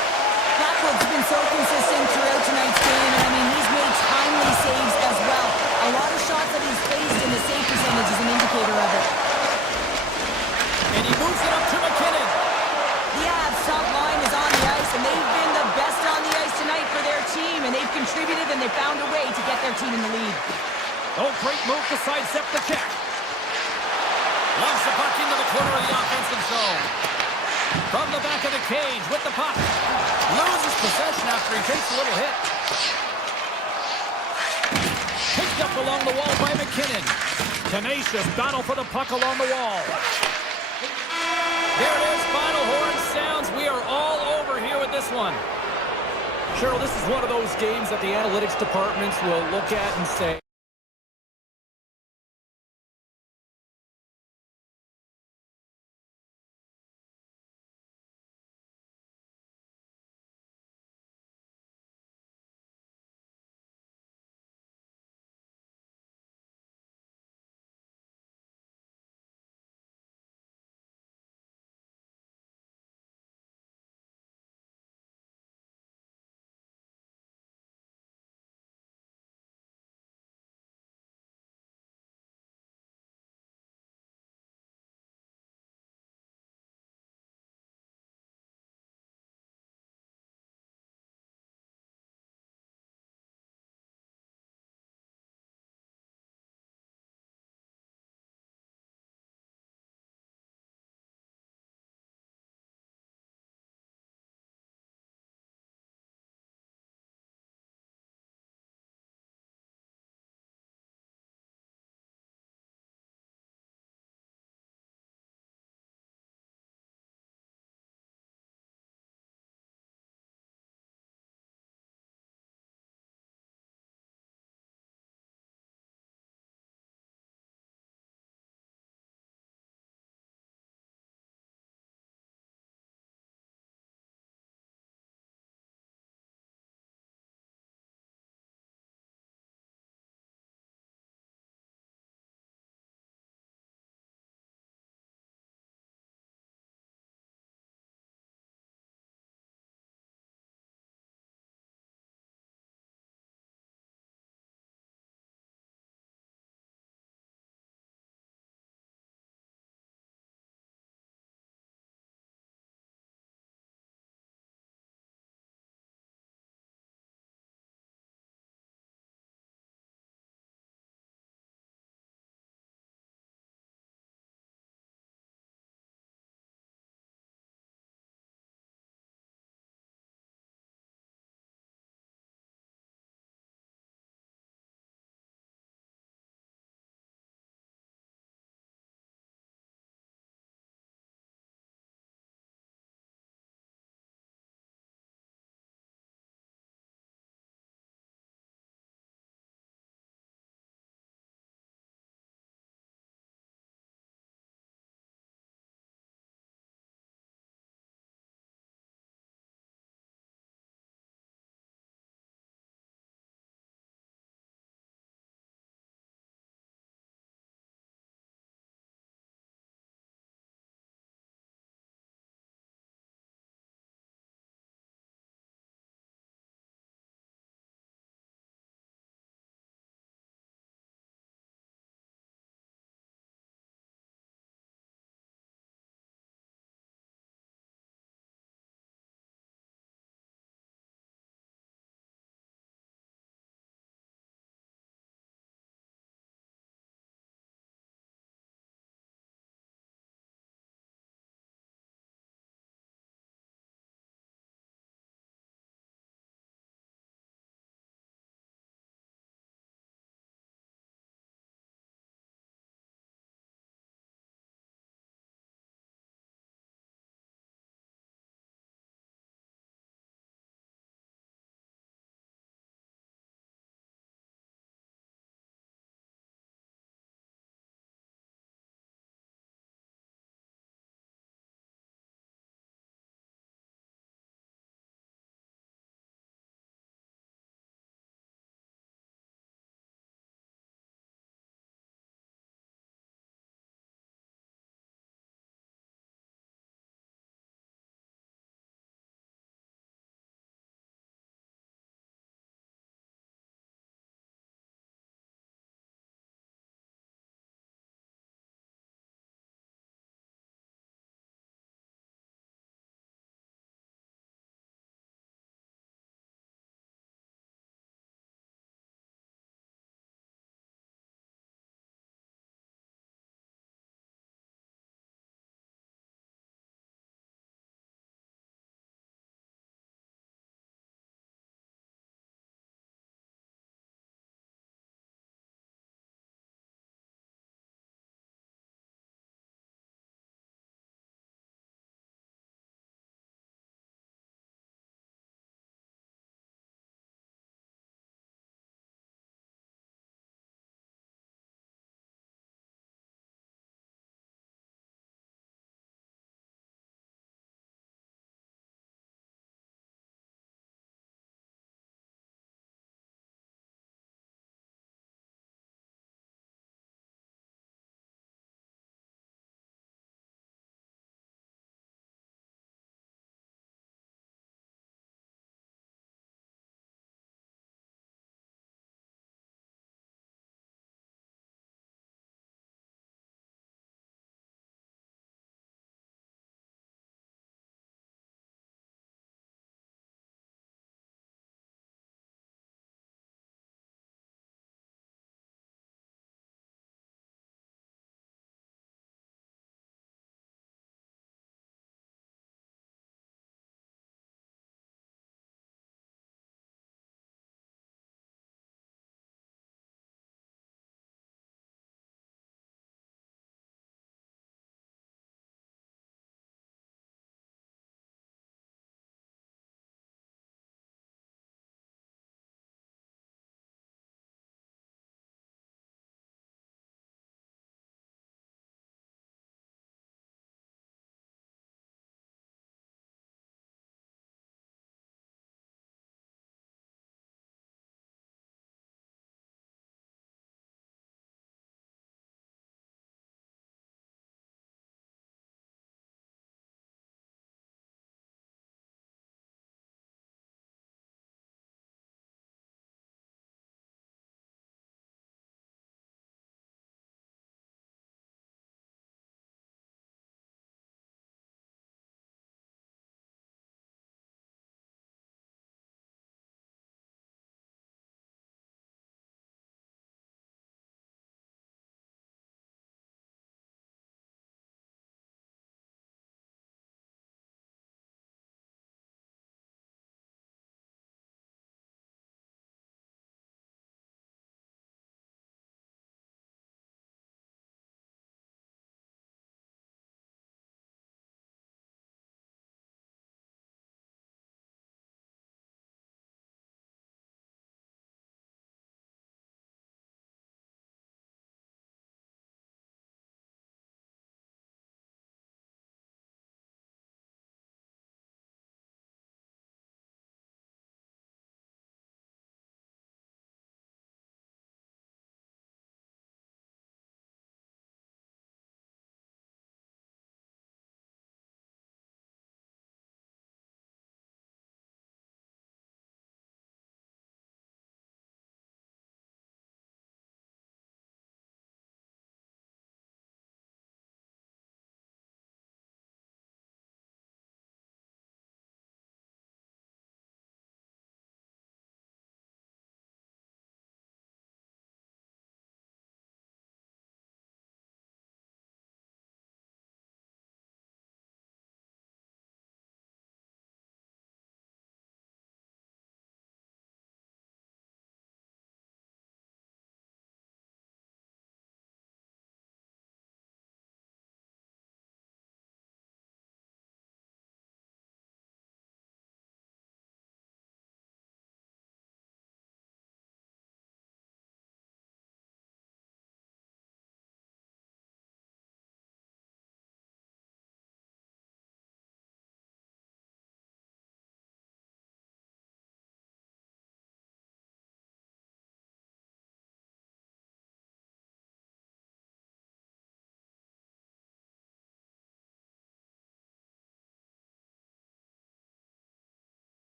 Blackwood's been so consistent throughout tonight's game, and I mean, he's made timely saves as well. A lot of shots that he's faced, and the save percentage is an indicator of it. And he moves it up to McKinnon. The Avs top line is on the ice, and they've been the best on the ice tonight for their team, and they've contributed, and they found a way to get their team in the lead. Oh, great move to sidestep the check. Launch the puck into the corner of the offensive zone. From the back of the cage with the puck. Loses possession after he takes a little hit. Picked up along the wall by McKinnon. Tenacious battle for the puck along the wall. There it is, final horn sounds. We are all over here with this one. Cheryl, this is one of those games that the analytics departments will look at and say,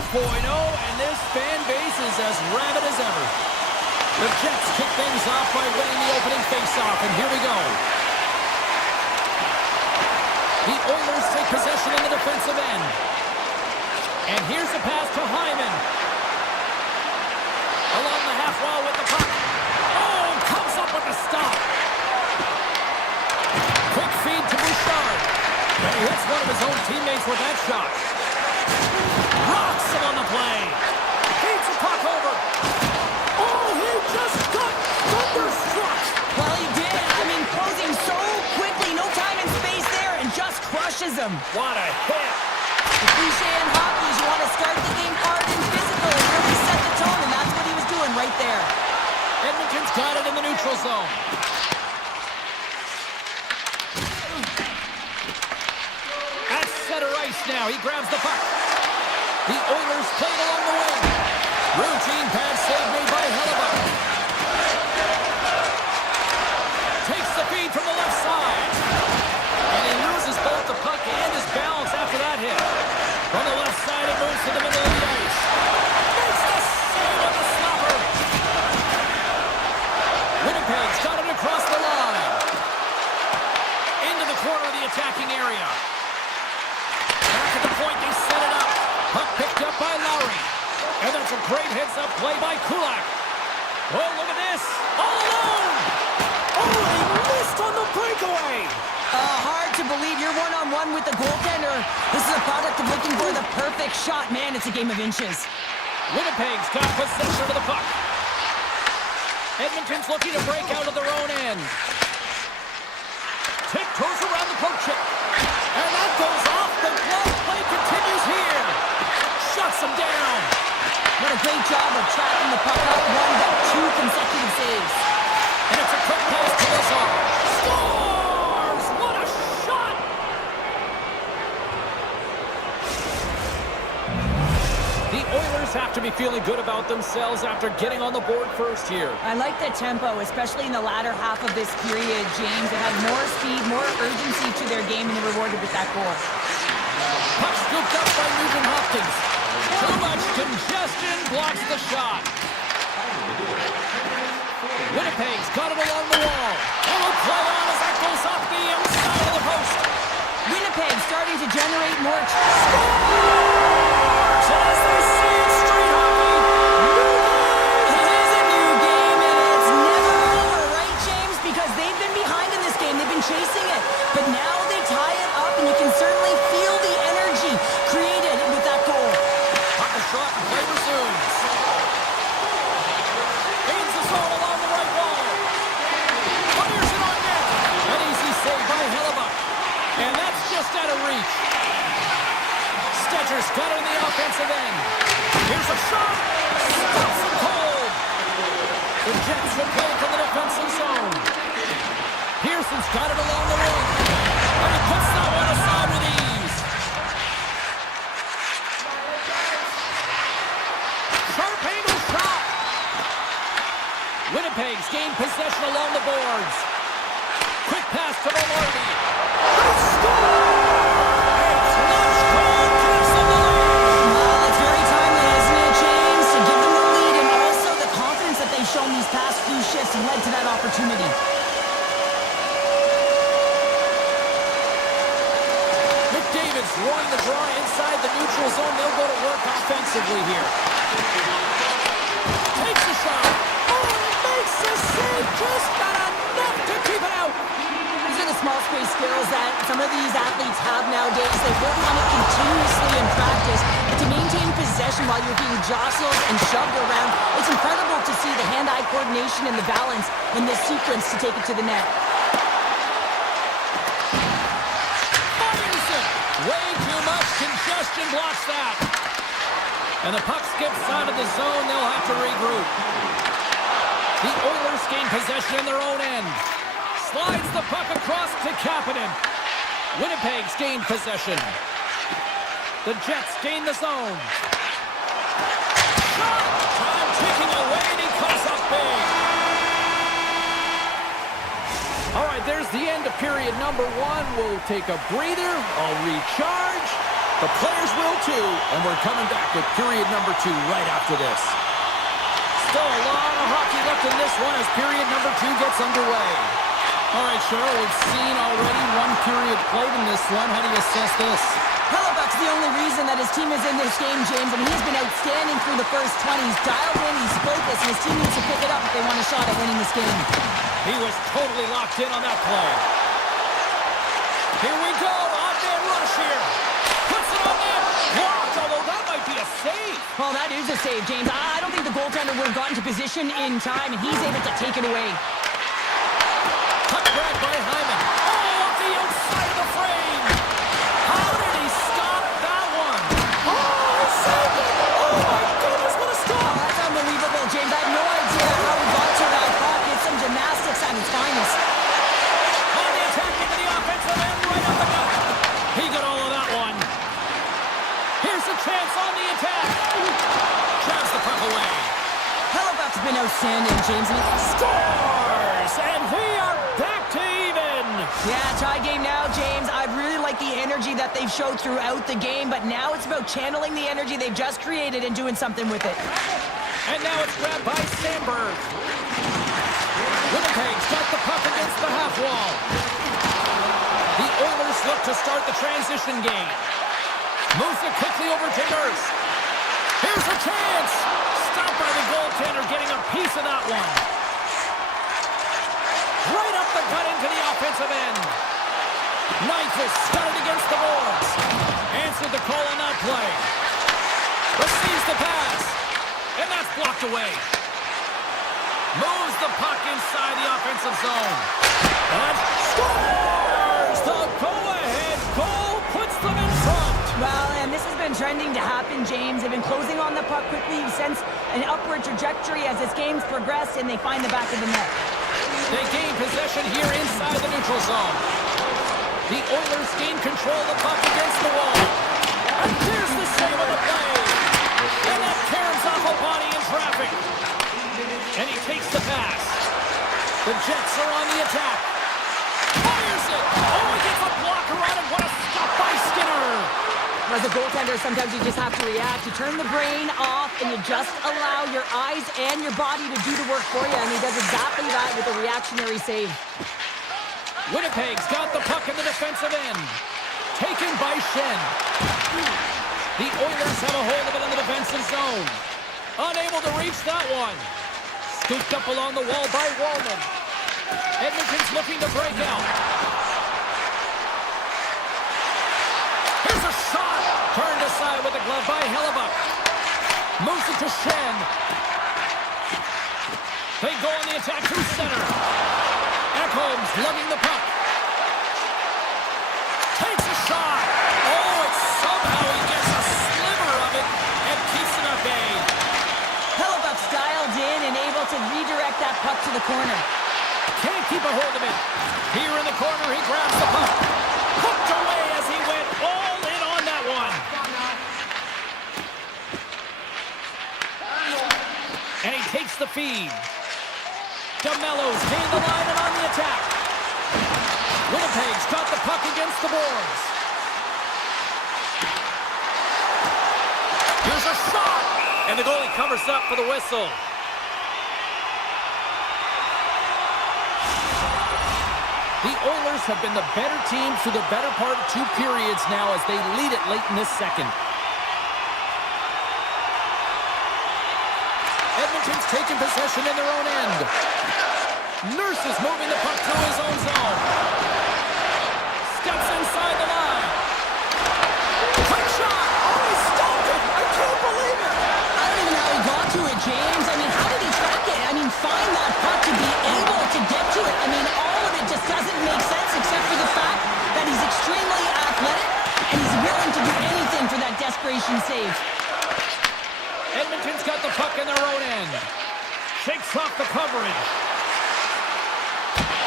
and this fan base is as rabid as ever. The Jets kick things off by winning the opening faceoff, and here we go. The Oilers take possession in the defensive end. And here's the pass to Hyman. Along the half wall with the puck. Oh, comes up with the stop. Quick feed to Bouchard. And he hits one of his own teammates with that shot. Rocks him on the play. Feeds the puck over. Oh, he just got thunderstruck. Well, he did. I mean, closing so quickly. No time and space there, and just crushes him. What a hit. The cliche in hockey is you want to start the game hard and physical and really set the tone, and that's what he was doing right there. Edmonton's got it in the neutral zone. At center ice now. He grabs the puck. The Oilers play it along the wing. Routine pass save made by Hellebuck. Takes the feed from the left side. And he loses both the puck and his balance after that hit. From the left side, it moves to the middle of the ice. Makes the save on the slapper. Winnipeg's got it across the line. Into the corner of the attacking area. Back at the point, they set it up. Puck picked up by Lowry. And that's a great heads-up play by Kulak. Oh, look at this. All alone. Oh, he missed on the breakaway. Hard to believe you're one-on-one with the goaltender. This is a product of looking for the perfect shot. Man, it's a game of inches. Winnipeg's got possession of the puck. Edmonton's looking to break out of their own end. Tiptoes around the poke check. And that goes off. The glove play continues here. Shuts him down. What a great job of tracking the puck up. One, but two consecutive saves. And it's a quick pass to Lazar. Scores! What a shot! The Oilers have to be feeling good about themselves after getting on the board first here. I like the tempo, especially in the latter half of this period, James. They had more speed, more urgency to their game, and they rewarded with that goal. Puck scooped up by Nugent Hopkins. Too much congestion blocks the shot. Winnipeg's got it along the wall. And will play on as that goes off the inside of the post. Winnipeg starting to generate more. Scores! As they see in street hockey, It is a new game, and it's never over, right, James? Because they've been behind in this game. They've been chasing it. But now they tie it up, and you can certainly feel the energy created with that goal. Puck is shot and play resumes. Gains the zone along the right wall. Fires it on net. An easy save by Hellebuck. And that's just out of reach. Stetcher's got it in the offensive end. Here's a shot. Stops him cold. The Jets will play from the defensive zone. Pearson's got it along the wing. And he puts that one aside with ease. Sharp angle shot. Winnipeg's gained possession along the boards. Quick pass to Velarde. They score! A clutch goal gives them the lead. Well, it's very timely, isn't it, James? To give them the lead, and also the confidence that they've shown these past few shifts led to that opportunity. McDavid's wanting the draw inside the neutral zone. They'll go to work offensively here. Takes a shot. Oh, makes the save. Just not enough to keep it out. These are the small space skills that some of these athletes have nowadays. They work on it continuously in practice. But to maintain possession while you're being jostled and shoved around, it's incredible to see the hand-eye coordination and the balance in this sequence to take it to the net. Fires it. Way too much congestion blocks that. And the puck skips out of the zone. They'll have to regroup. The Oilers gain possession in their own end. Slides the puck across to Kapanen. Winnipeg's gained possession. The Jets gain the zone. Shot! Time ticking away, and he comes up big. All right, there's the end of period number one. We'll take a breather, I'll recharge, The players will too, and we're coming back with period number 2 right after this. Still a lot of hockey left in this one as period number 2 gets underway. All right, Cheryl, we've seen already 1 period played in this one. How do you assess this? Hellebuck's the only reason that his team is in this game, James, and he's been outstanding through the first 20. He's dialed in, he's focused, and his team needs to pick it up if they want a shot at winning this game. He was totally locked in on that play. Here we go, on-man rush here. Puts it on net. Blocked, although that might be a save. Well, that is a save, James. I don't think the goaltender would have gotten to position in time, and he's able to take it away. Cut back by Hyman. Oh, off the outside of the frame. How did he stop that one? Oh, he saved it. Oh, my goodness, what a stop. Oh, that's unbelievable, James. I have no idea how he got to that puck. It's some gymnastics at its finest. On the attack into the offensive end, right up the gut. He got all of that one. Here's a chance on the attack. Grabs the puck away. Hellebuck's been outstanding, James. Scores! And we are back to even. Yeah, tie game now, James. I really like the energy that they've showed throughout the game, but now it's about channeling the energy they've just created and doing something with it. And now it's grabbed by Sandberg. Winnipeg's got the puck against the half wall. The Oilers look to start the transition game. Moves it quickly over to Nurse. Here's a chance. Stopped by the goaltender, getting a piece of that one. Right up the gut into the offensive end. Nyquist got it against the boards. Answered the call on that play. Receives the pass. And that's blocked away. Moves the puck inside the offensive zone. And scores! The go-ahead goal puts them in front. Well, and this has been trending to happen, James. They've been closing on the puck quickly. You sense an upward trajectory as this game's progressed, and they find the back of the net. They gain possession here inside the neutral zone. The Oilers gain control of the puck against the wall. And there's the save of the play. And that caroms off a body in traffic. And he takes the pass. The Jets are on the attack. Fires it. Oh, he gets a blocker on it. What a stop by Skinner. As a goaltender, sometimes you just have to react. You turn the brain off, and you just allow your eyes and your body to do the work for you, and he does exactly that with a reactionary save. Winnipeg's got the puck in the defensive end. Taken by Shen. The Oilers have a hold of it in the defensive zone. Unable to reach that one. Scooped up along the wall by Wallman. Edmonton's looking to break out. Here's a shot. Turned aside with a glove by Hellebuck. Moves it to Shen. They go on the attack through center. Ekholm's lugging the puck. Takes a shot. Oh, it's somehow he gets a sliver of it and keeps it at bay. Hellebuck's dialed in and able to redirect that puck to the corner. Can't keep a hold of it. Here in the corner, he grabs the puck. Hooked away as he went all in on that one. And he takes the feed. DeMello's gained the line and on the attack. Winnipeg's got the puck against the boards. Here's a shot. And the goalie covers up for the whistle. The Oilers have been the better team through the better part of 2 periods now as they lead it late in this second. Edmonton's taking possession in their own end. Nurse is moving the puck through his own zone. Steps inside the line. Quick shot! Oh, he stopped it! I can't believe it! I don't even know how he got to it, James. I mean, how did he track it? I mean, find that puck to be able to get to it. I mean, all of it just doesn't make sense except for the fact that he's extremely athletic and he's willing to do anything for that desperation save. Edmonton's got the puck in their own end. Shakes off the coverage.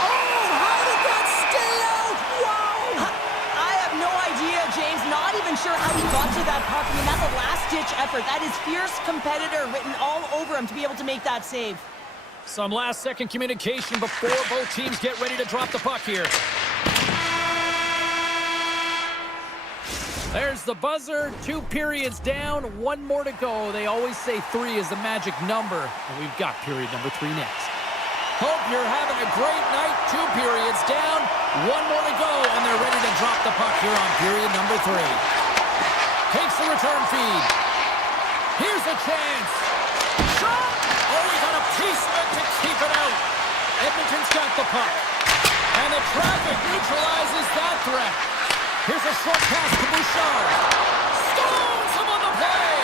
Oh, how did that stay out? Wow! I have no idea, James. Not even sure how he got to that puck. I mean, that's a last-ditch effort. That is fierce competitor written all over him to be able to make that save. Some last-second communication before both teams get ready to drop the puck here. There's the buzzer. 2 periods down, 1 more to go. They always say 3 is the magic number, and we've got period number 3 next. Hope you're having a great night. 2 periods down, 1 more to go, and they're ready to drop the puck here on period number 3. Takes the return feed. Here's a chance. Shot! Oh, he got a piece of it to keep it out. Edmonton's got the puck. And the traffic neutralizes that threat. Here's a short pass to Bouchard. Stones him on the play.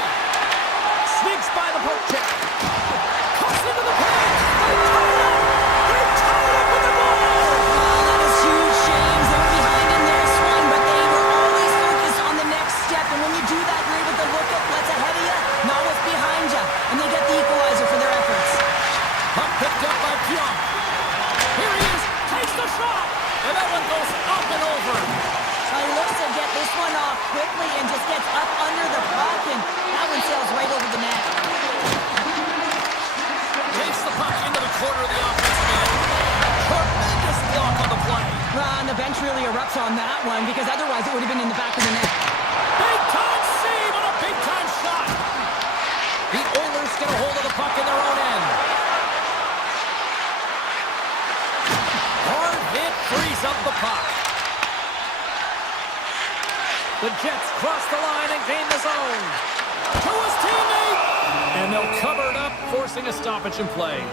Sneaks by the poke check. Cuts into the paint. They tied up with the ball. Oh, that was huge, James. They were behind in their swing, but they were always focused on the next step. And when you do that, you're able to look at what's ahead of you, not what's behind you. And they get the equalizer for their efforts. Puck picked up by Pionk. Here he is. Takes the shot. And that one goes up and over. He looks to get this one off quickly and just gets up under the puck, and that one sails right over the net. Takes the puck into the corner of the offensive end. Tremendous block on the play. And the bench really erupts on that one, because otherwise it would have been in the back of the net. Big time save on a big time shot. The Oilers get a hold of the puck in their own end. Hard hit frees up the puck. The Jets cross the line and gain the zone. To his teammate! And they'll cover it up, forcing a stoppage in play.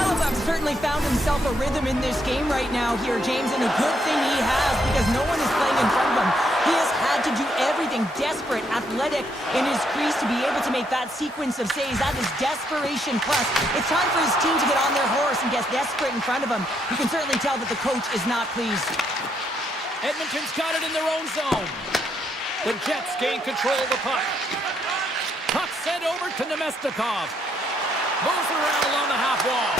Halifax certainly found himself a rhythm in this game right now here, James, and a good thing he has, because no one is playing in front of him. He has had to do everything desperate, athletic in his crease to be able to make that sequence of saves. That is desperation plus. It's time for his team to get on their horse and get desperate in front of him. You can certainly tell that the coach is not pleased. Edmonton's got it in their own zone. The Jets gain control of the puck. Puck sent over to Nemestikov. Moves around along the half wall.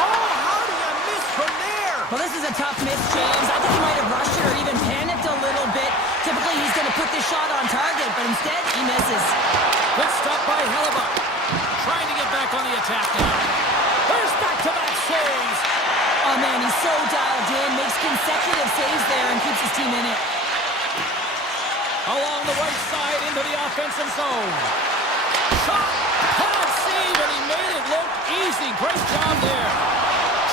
Oh, how do you miss from there? Well, this is a tough miss, James. I think he might have rushed it or even panicked a little bit. Typically, he's going to put this shot on target, but instead, he misses. Good stop by Hellebuyck. Trying to get back on the attack now. There's back-to-back saves. Oh, man, he's so dialed in, makes consecutive saves there and keeps his team in it. Along the right side into the offensive zone. Shot, pad save, and he made it look easy. Great job there.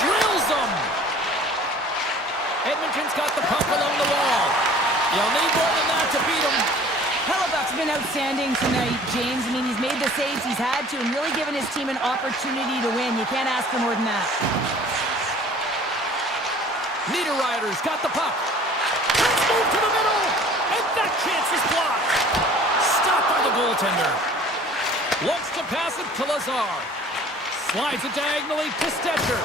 Drills them. Edmonton's got the puck along the wall. You'll need more than that to beat him. Hellebuyck's been outstanding tonight, James. I mean, he's made the saves he's had to and really given his team an opportunity to win. You can't ask for more than that. Niederreiter's got the puck. Let's move to the middle. And that chance is blocked. Stopped by the goaltender. Looks to pass it to Lazar. Slides it diagonally to Stetcher.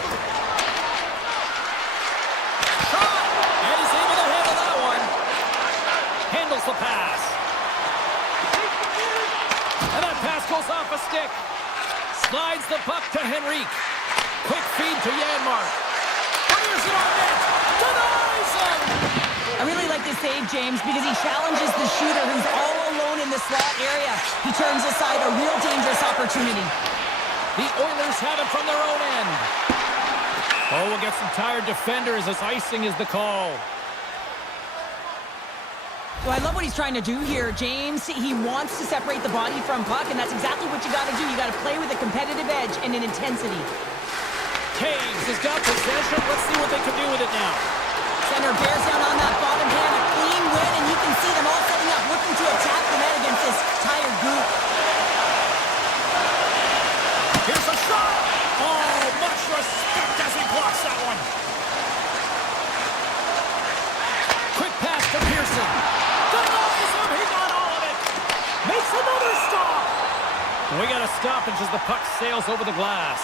Shot! And he's able to handle that one. Handles the pass. And that pass goes off a stick. Slides the puck to Henrique. Quick feed to Janmark. Fires it on net. Denies him. I really like this save, James, because he challenges the shooter who's all alone in the slot area. He turns aside a real dangerous opportunity. The Oilers have it from their own end. Oh, we'll get some tired defenders as icing is the call. Well, I love what he's trying to do here, James. He wants to separate the body from puck, and that's exactly what you got to do. You got to play with a competitive edge and an intensity. Taves has got possession. Let's see what they can do with it now. Center bears down on that bottom hand, a clean win, and you can see them all setting up, looking to attack the net against this tired group. Here's a shot. Oh, much respect as he blocks that one. Quick pass to Pearson. Denies him. He got all of it. Makes another stop. We got a stoppage as the puck sails over the glass.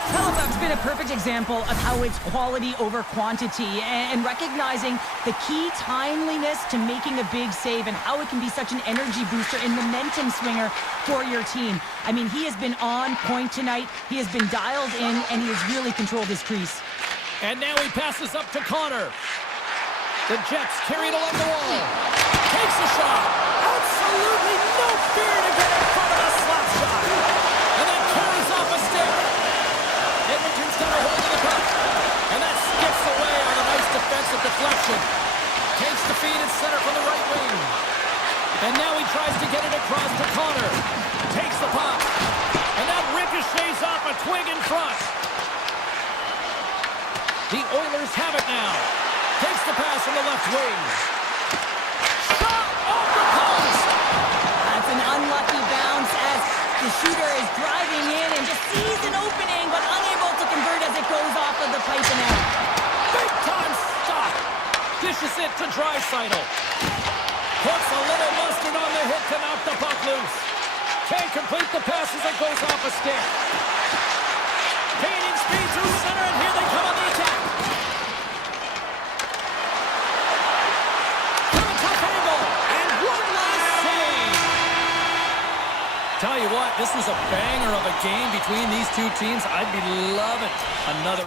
Halifax has been a perfect example of how it's quality over quantity and recognizing the key timeliness to making a big save and how it can be such an energy booster and momentum swinger for your team. I mean, he has been on point tonight. He has been dialed in, and he has really controlled his crease. And now he passes up to Connor. The Jets carry it along the wall. Takes a shot. Absolutely no fear to get in front of a slap shot. And then carries off a stick. Edmonton's got a hold of the puck. And that skips away on a nice defensive deflection. the feed at center from the right wing. And now he tries to get it across to Connor. Takes the puck. And that ricochets off a twig in front. The Oilers have it now. Takes the pass from the left wing. Shot off the post! That's an unlucky bounce as the shooter is driving in and just sees an opening but unable to convert as it goes off of the pipe and out. Big time stop. Dishes it to Draisaitl. Puts a little mustard on the hit to knock the puck loose. Can't complete the pass as it goes off a stick. Gaining speed through center, and here they come on the attack. From a tough angle, and one last save. Tell you what, this was a banger of a game between these two teams. I'd be loving another.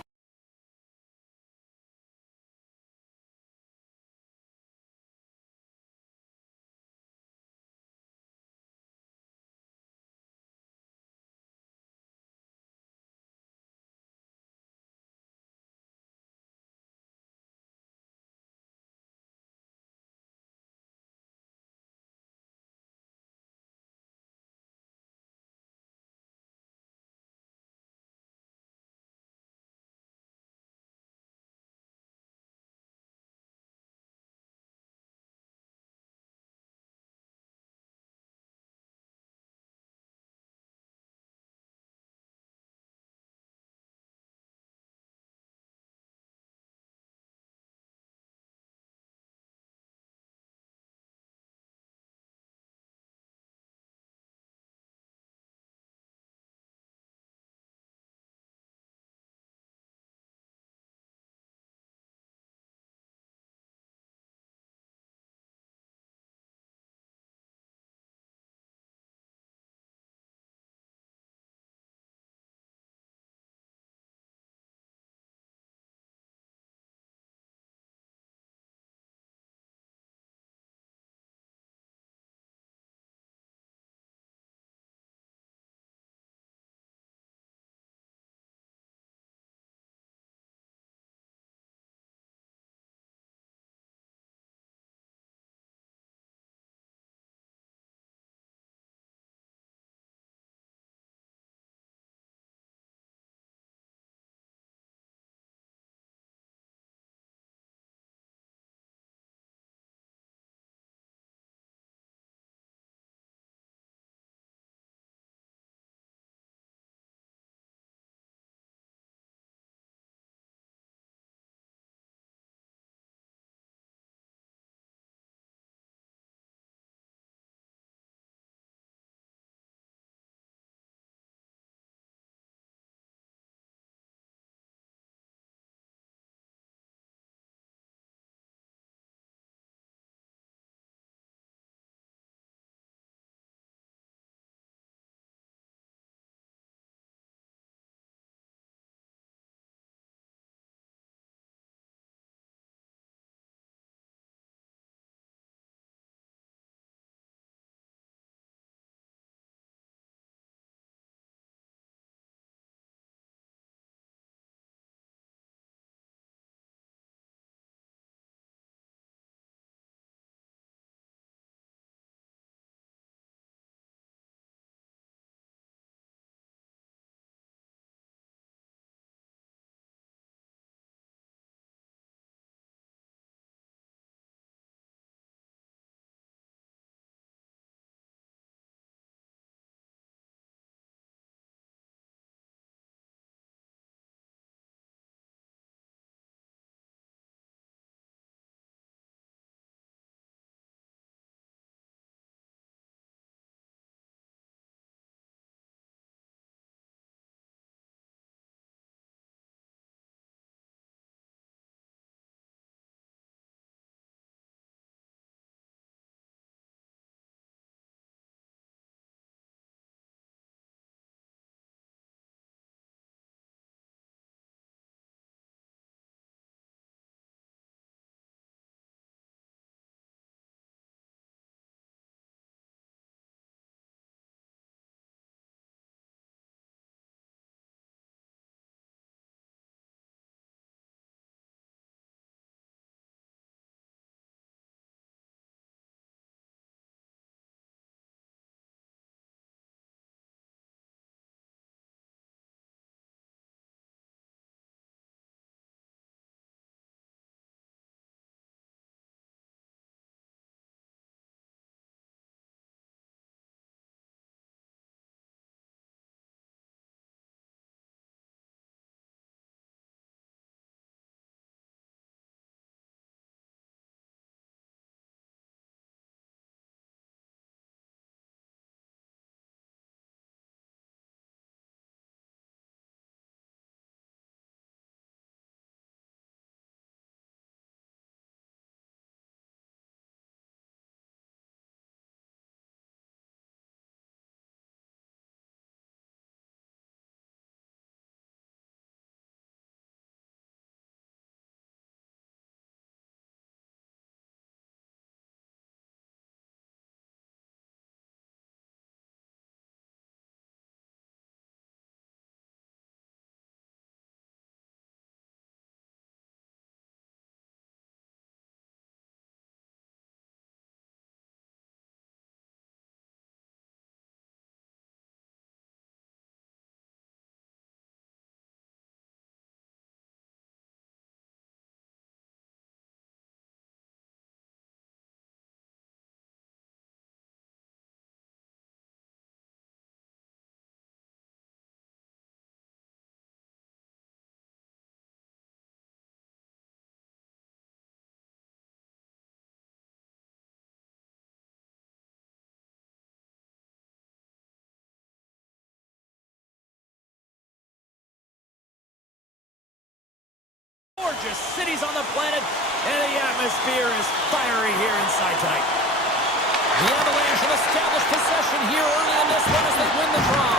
Gorgeous cities on the planet, and the atmosphere is fiery here inside tonight. The Avalanche have established possession here early in this one as they win the draw.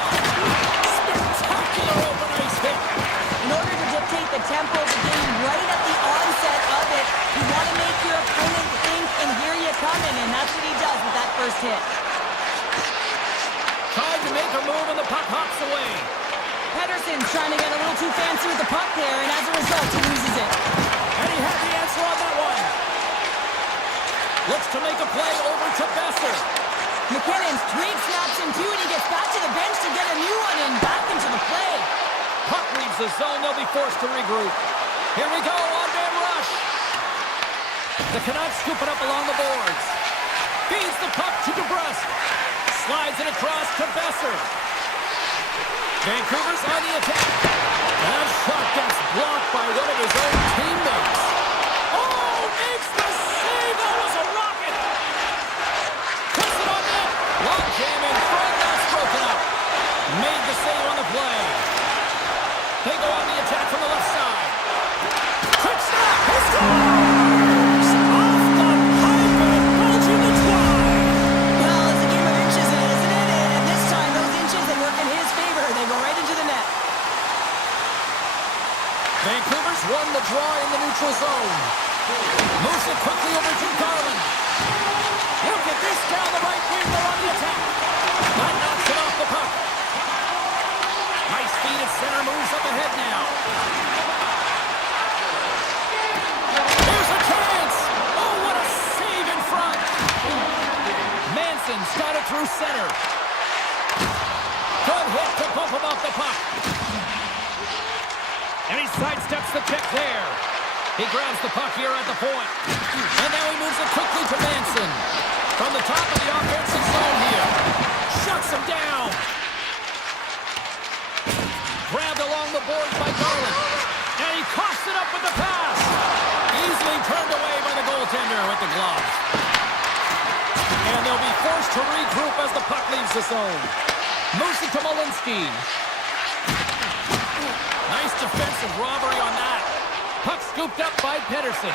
Spectacular open ice hit. In order to dictate the tempo of the game right at the onset of it, you want to make your opponent think, and here you come in, and that's what he does with that first hit. Tried to make a move, and the puck hops away. Pedersen's trying to get a little too fancy with the puck there, and as a result, he loses it. And he had the answer on that one. Looks to make a play over to Besser. McKinnon's twig snaps in two, and he gets back to the bench to get a new one and back into the play. Puck leaves the zone. They'll be forced to regroup. Here we go, on-man rush. The Canucks scoop it up along the boards. Feeds the puck to DeBrusque. Slides it across to Besser. Vancouver's on the attack. That shot gets blocked by one of his own teammates. Oh, makes the save. That was a rocket. Puts it on net. Long jam in front. That's broken up. Made the save on the play. They go on the attack from the left side. Quick snap. He scores! Off the pipe and Belgium the twine. Well, it's a game of inches, isn't it? And this time, those inches, they work in his favor. They go right into the net. Vancouver's won the draw in the neutral zone. Moves it quickly over to Garland. Look at this down the right wing. They're on the attack. That knocks it off the puck. Nice feed at center. Moves up ahead now. Here's a chance. Oh, what a save in front. Manson's got it through center. Good hit to bump him off the puck. And he sidesteps the check there. He grabs the puck here at the point. And now he moves it quickly to Manson. From the top of the offensive zone here. Shuts him down. Grabbed along the boards by Garland. And he coughs it up with the pass. Easily turned away by the goaltender with the glove. And they'll be forced to regroup as the puck leaves the zone. Moves it to Malinsky. Nice defensive robbery on that. Puck scooped up by Pedersen.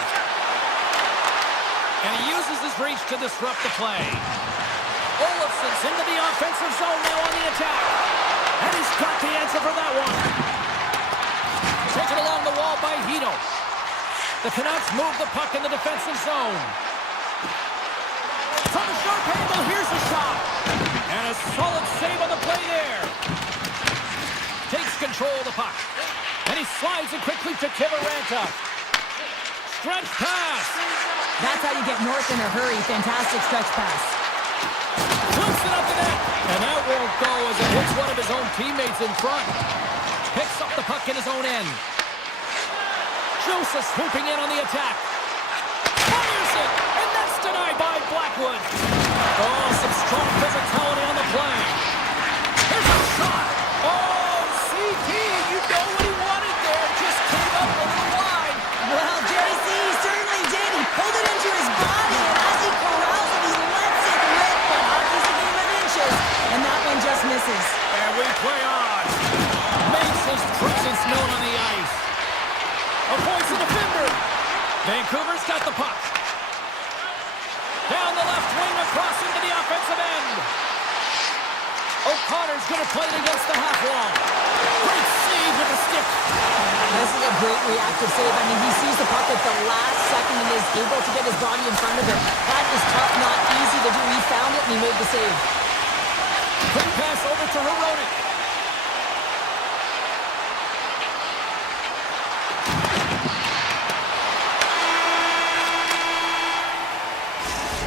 And he uses his reach to disrupt the play. Olofsson's into the offensive zone now on the attack. And he's got the answer for that one. Taken along the wall by Hito. The Canucks move the puck in the defensive zone. From the sharp angle, here's a shot. And a solid save on the play there. Takes control of the puck. And he slides it quickly to Kiviranta. Stretch pass. That's how you get north in a hurry. Fantastic stretch pass. Flips it up the net. And that won't go as it hits one of his own teammates in front. Picks up the puck in his own end. Joseph swooping in on the attack. Fires it. And that's denied by Blackwood. Oh, some strong physicality on the play. Here's a shot. Oh, CT, you know what he wanted there. Just came up a little wide. Well, JC certainly did. He pulled it into his body, and as he corrals it, he lets it rip. But hockey's a game of inches, and that one just misses. And we play on. Makes his presence known on the ice. Avoids the defender. Vancouver's got the puck. Down the left wing across into the offensive end. O'Connor's going to play it against the half wall. Great save with the stick. This is a great reactive save. I mean, he sees the puck at the last second and is able to get his body in front of it. That is tough, not easy to do. He found it and he made the save. Quick pass over to Hronek.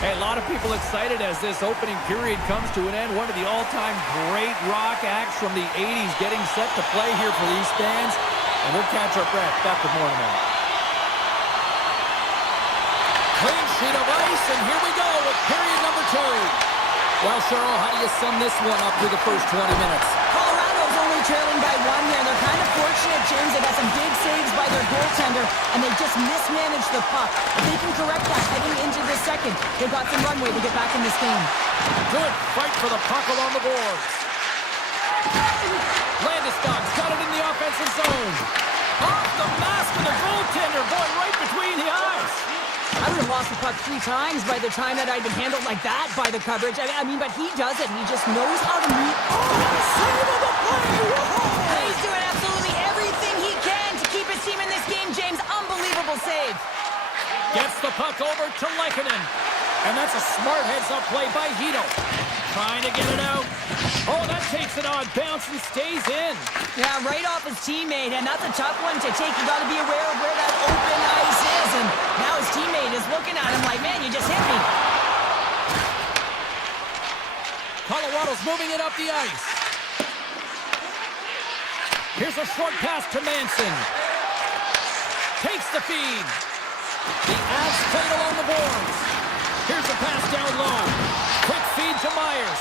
Hey, a lot of people excited as this opening period comes to an end. One of the all-time great rock acts from the 80s getting set to play here for these fans. And we'll catch our breath. Back with more in a minute. Clean sheet of ice, and here we go with period number 2. Well, Cheryl, how do you sum this one up through the first 20 minutes? Colorado's only trailing by 1 here. They're kind of fortunate, James. They got some big saves by their goaltender, and they just mismanaged the puck. If they can correct that heading into the second, they've got some runway to get back in this game. Good fight for the puck along the boards. Landeskog's got it in the offensive zone. Off the mask of the goaltender, going right between the eyes. I would have lost the puck 3 times by the time that I'd been handled like that by the coverage. I mean, but he does it. He just knows how to meet. Save of the play! Whoa! He's doing absolutely everything he can to keep his team in this game, James. Unbelievable save. Gets the puck over to Lehkonen. And that's a smart heads-up play by Hito. Trying to get it out. Oh, that takes it on bounce and stays in. Yeah, right off his teammate, and that's a tough one to take. You got to be aware of where that open ice is, and now his teammate is looking at him like, man, you just hit me. Colorado's moving it up the ice. Here's a short pass to Manson. Takes the feed. The Avs played along the boards. Here's a pass down low. Quick feed to Myers.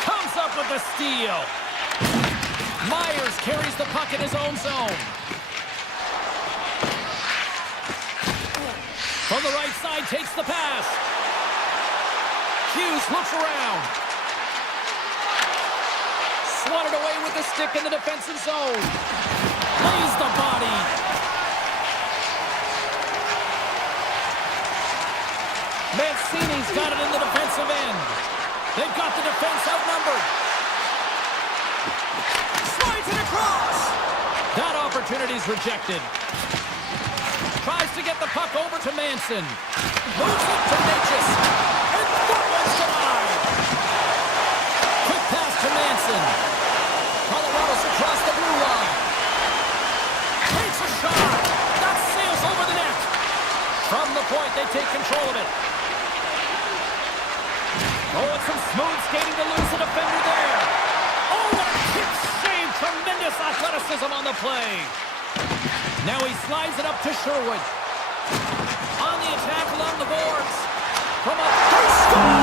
Comes up with the steal. Myers carries the puck in his own zone. From the right side, takes the pass. Hughes looks around. Swatted away with the stick in the defensive zone. Lays the body. Mancini's got it in the defensive end. They've got the defense outnumbered. Slides it across. That opportunity's rejected. Tries to get the puck over to Manson. Moves it to Natchez. And that one's denied. Quick pass to Manson. Colorado's across the blue line. Takes a shot. That sails over the net. From the point, they take control of it. Oh, it's some smooth skating to lose the defender there. Oh, what a kick save. Tremendous athleticism on the play. Now he slides it up to Sherwood. On the attack along the boards. From a first score!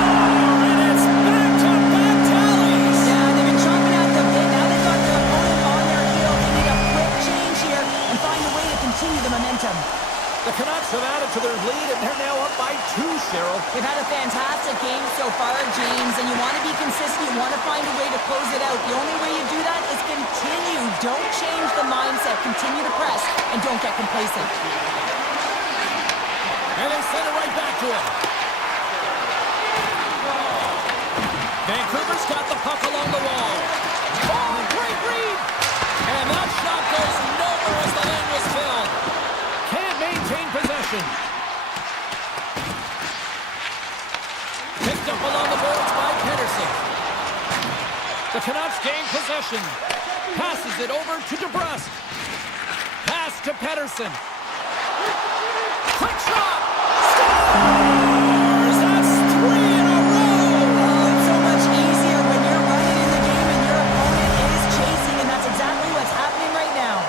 And it's back-to-back tallies. Yeah, they've been chomping at the bit. Now they've got their opponent on their heels. They need a quick change here and find a way to continue the momentum. The Canucks have added to their lead, and they're now up by 2, Cheryl. They've had a fantastic game so far, James, and you want to be consistent. You want to find a way to close it out. The only way you do that is continue. Don't change the mindset. Continue to press, and don't get complacent. And they send it right back to him. Vancouver's got the puck along the wall. Oh, great read! And that shot goes nowhere as the lane was filled. Can't maintain possession. Picked up along the boards by Pedersen. The Canucks gain possession. Passes it over to DeBrusque. Pass to Pedersen. Quick shot! Scores! That's 3 in a row! Oh, it's so much easier when you're running in the game and your opponent is chasing, and that's exactly what's happening right now.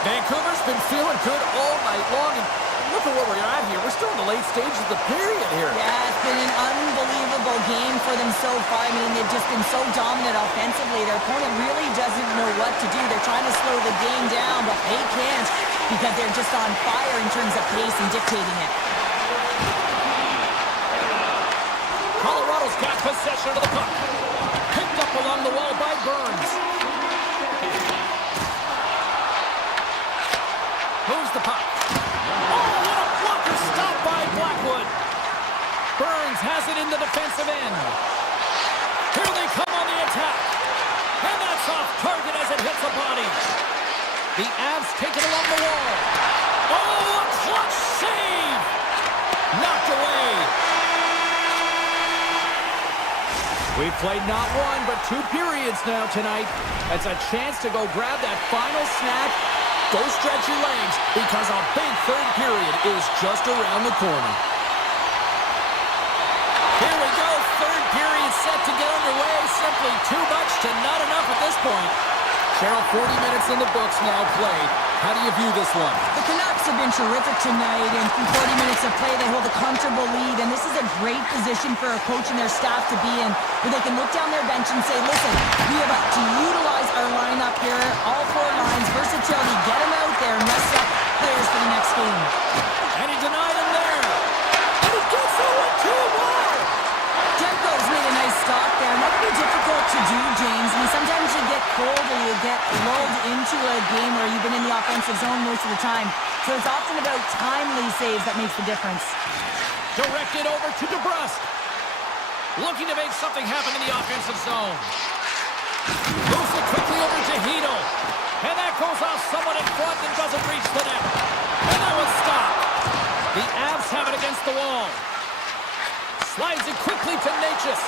Vancouver's been feeling good all night long, and look at where we're at here. We're still in the late stages of the period here. Yeah, it's been an unbelievable game for them so far. I mean, they've just been so dominant offensively. Their opponent really doesn't know what to do. They're trying to slow the game down, but they can't because they're just on fire in terms of pace and dictating it. Colorado's got possession of the puck. Picked up along the wall by Burns. Moves the puck. Oh, what a blocker stop by Blackwood. Burns has it in the defensive end. Here they come on the attack. And that's off target as it hits a body. The Avs take it along the wall. Oh, a clutch save. Knocked away. We've played not 1, but 2 periods now tonight. That's a chance to go grab that final snack. Go stretch your legs, because a big third period is just around the corner. Here we go, third period set to get underway. Simply too much to not enough at this point. Cheryl, 40 minutes in the books now played. How do you view this one? The Canucks have been terrific tonight, and through 40 minutes of play, they hold a comfortable lead, and this is a great position for a coach and their staff to be in, where they can look down their bench and say, listen, we have to utilize our lineup here, all 4 lines, versatility, get them out there and rest up players for the next game. And he denied him there. And he gets it with 2 wide. Demko's made a nice stop there, and that can be difficult to do, James. I mean, sometimes you get cold or you get lulled into a game where you've been in the offensive defensive zone most of the time. So it's often about timely saves that makes the difference. Directed over to DeBrusque. Looking to make something happen in the offensive zone. Moves it quickly over to Hito. And that goes off someone in front and doesn't reach the net. And that was stopped. The Avs have it against the wall. Slides it quickly to Natchez.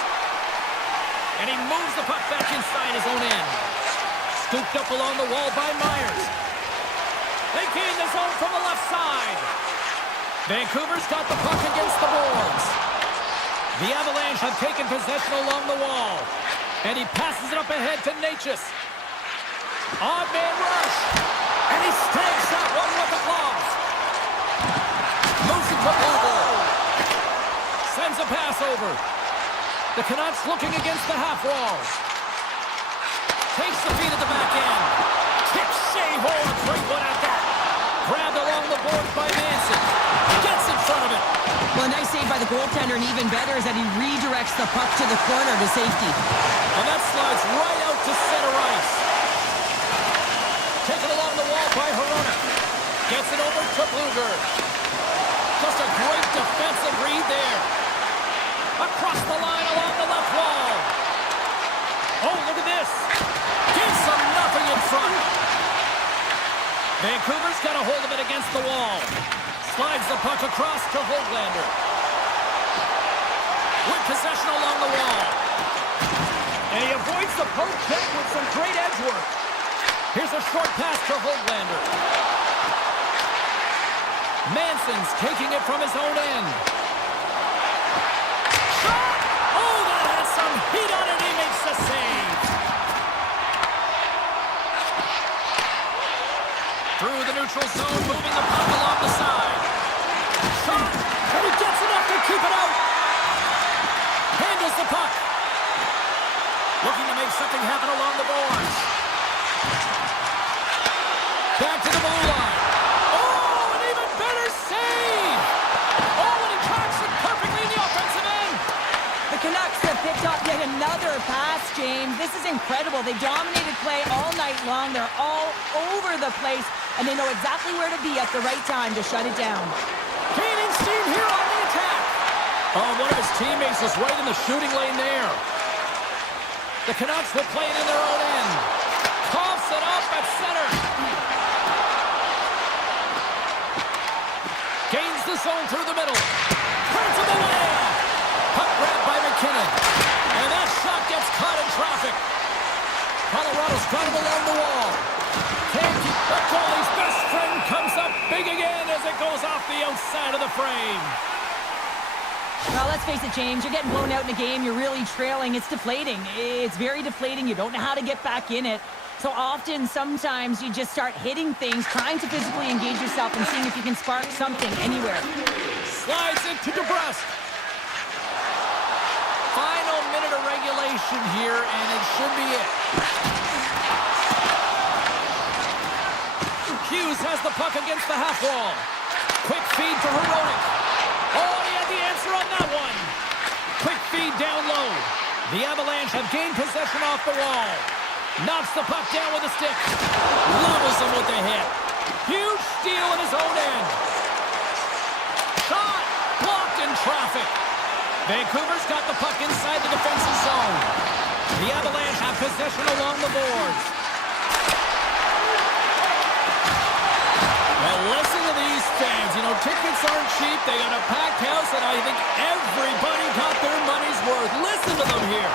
And he moves the puck back inside his own end. Scooped up along the wall by Myers. They gain the zone from the left side. Vancouver's got the puck against the boards. The Avalanche have taken possession along the wall. And he passes it up ahead to Natchez. Odd man rush. And he snags that one with the gloves. Moves it to Blue. Sends a pass over. The Canucks looking against the half wall. Takes the feed at the back end. Tips Shea Hall. Great one at that. Grabbed along the boards by Manson. Gets in front of it. Well, a nice save by the goaltender, and even better is that he redirects the puck to the corner to safety. And that slides right out to center ice. Taken along the wall by Hronek. Gets it over to Bluger. Just a great defensive read there. Across the line along the left wall. Oh, look at this. Gives them nothing in front. Vancouver's got a hold of it against the wall. Slides the puck across to Höglander. With possession along the wall. And he avoids the poke check with some great edge work. Here's a short pass to Höglander. Manson's taking it from his own end. Shot! Oh, that has some heat on it. He makes the save. Through the neutral zone, moving the puck along the side. Shot! And he gets enough to keep it out. Handles the puck. Looking to make something happen along the boards. Back to the blue line. Oh, an even better save! Oh, and he tracks it perfectly in the offensive end. The Canucks have picked up yet another pass, James. This is incredible. They dominated play all night long. They're all over the place, and they know exactly where to be at the right time to shut it down. Gaining steam here on the attack. Oh, one of his teammates is right in the shooting lane there. The Canucks were playing in their own end. Coughs it up at center. Gains the zone through the middle. Turns it away. Puck grabbed by McKinnon. And that shot gets caught in traffic. Colorado's got him along the wall. Can't keep the goalie's best friend comes up big again as it goes off the outside of the frame. Well, let's face it, James. You're getting blown out in a game. You're really trailing. It's deflating. It's very deflating. You don't know how to get back in it. So often, sometimes, you just start hitting things, trying to physically engage yourself and seeing if you can spark something anywhere. Slides it to DeBrusque. Final minute of regulation here, and it should be it. Hughes has the puck against the half wall. Quick feed to Hronek. Oh, he had the answer on that one. Quick feed down low. The Avalanche have gained possession off the wall. Knocks the puck down with a stick. Levels him with the hit. Huge steal in his own end. Shot! Blocked in traffic. Vancouver's got the puck inside the defensive zone. The Avalanche have possession along the boards. Well, listen to these fans. You know, tickets aren't cheap. They got a packed house, and I think everybody got their money's worth. Listen to them here.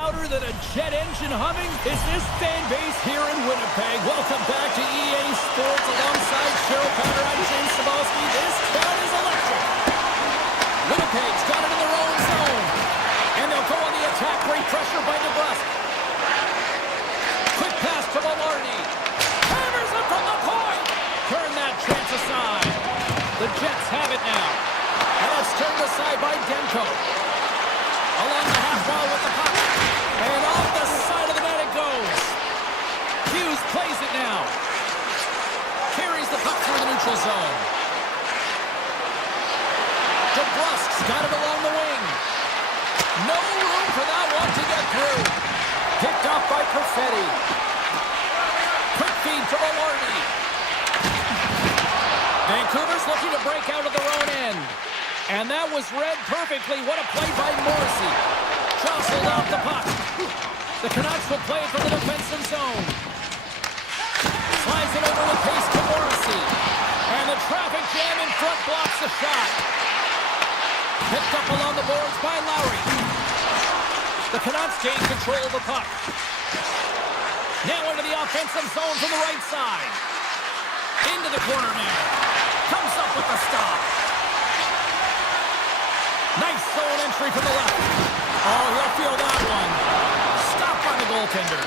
Louder than a jet engine humming is this fan base here in Winnipeg. Welcome back to EA Sports alongside Cheryl Powder. I'm James Sabalski. This crowd is electric. Winnipeg's got it in their own zone. And they'll go on the attack. Great pressure by Nebraska. Quick pass to Velarde. Hammers it from the point. Turn that chance aside. The Jets have it now. And it's turned aside by Demko. Along the half wall with the puck. And off the side of the net it goes. Hughes plays it now. Carries the puck through the neutral zone. DeBrusk's got it along the wing. No room for that one to get through. Picked off by Perfetti. Quick feed to Velarde. Vancouver's looking to break out of their own end. And that was read perfectly. What a play by Morrissey. Jostled off the puck. The Canucks will play it from the defensive zone. Slides it over with pace to Morrissey. And the traffic jam in front blocks the shot. Picked up along the boards by Lowry. The Canucks gain control of the puck. Now into the offensive zone from the right side. Into the corner now. Comes up with the stop. Nice zone entry from the left. Oh, he'll feel that one. Stopped by the goaltender.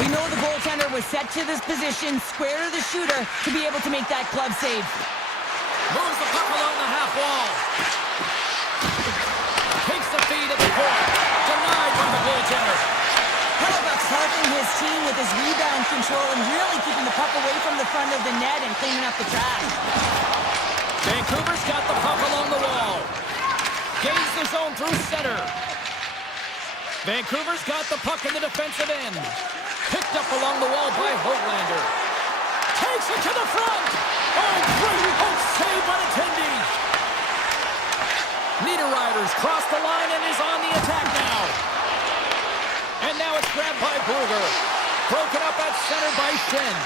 We know the goaltender was set to this position, square to the shooter, to be able to make that glove save. Moves the puck along the half wall. Takes the feed at the point. Denied by the goaltender. Hellebuyck's helping his team with his rebound control and really keeping the puck away from the front of the net and cleaning up the trash. Vancouver's got the puck along the wall. Gains the zone through center. Vancouver's got the puck in the defensive end. Picked up along the wall by Hoglander. Takes it to the front. Oh, great hook save by Attendee. Niederreiter's crossed the line and is on the attack now. And now it's grabbed by Brugger. Broken up at center by Shen.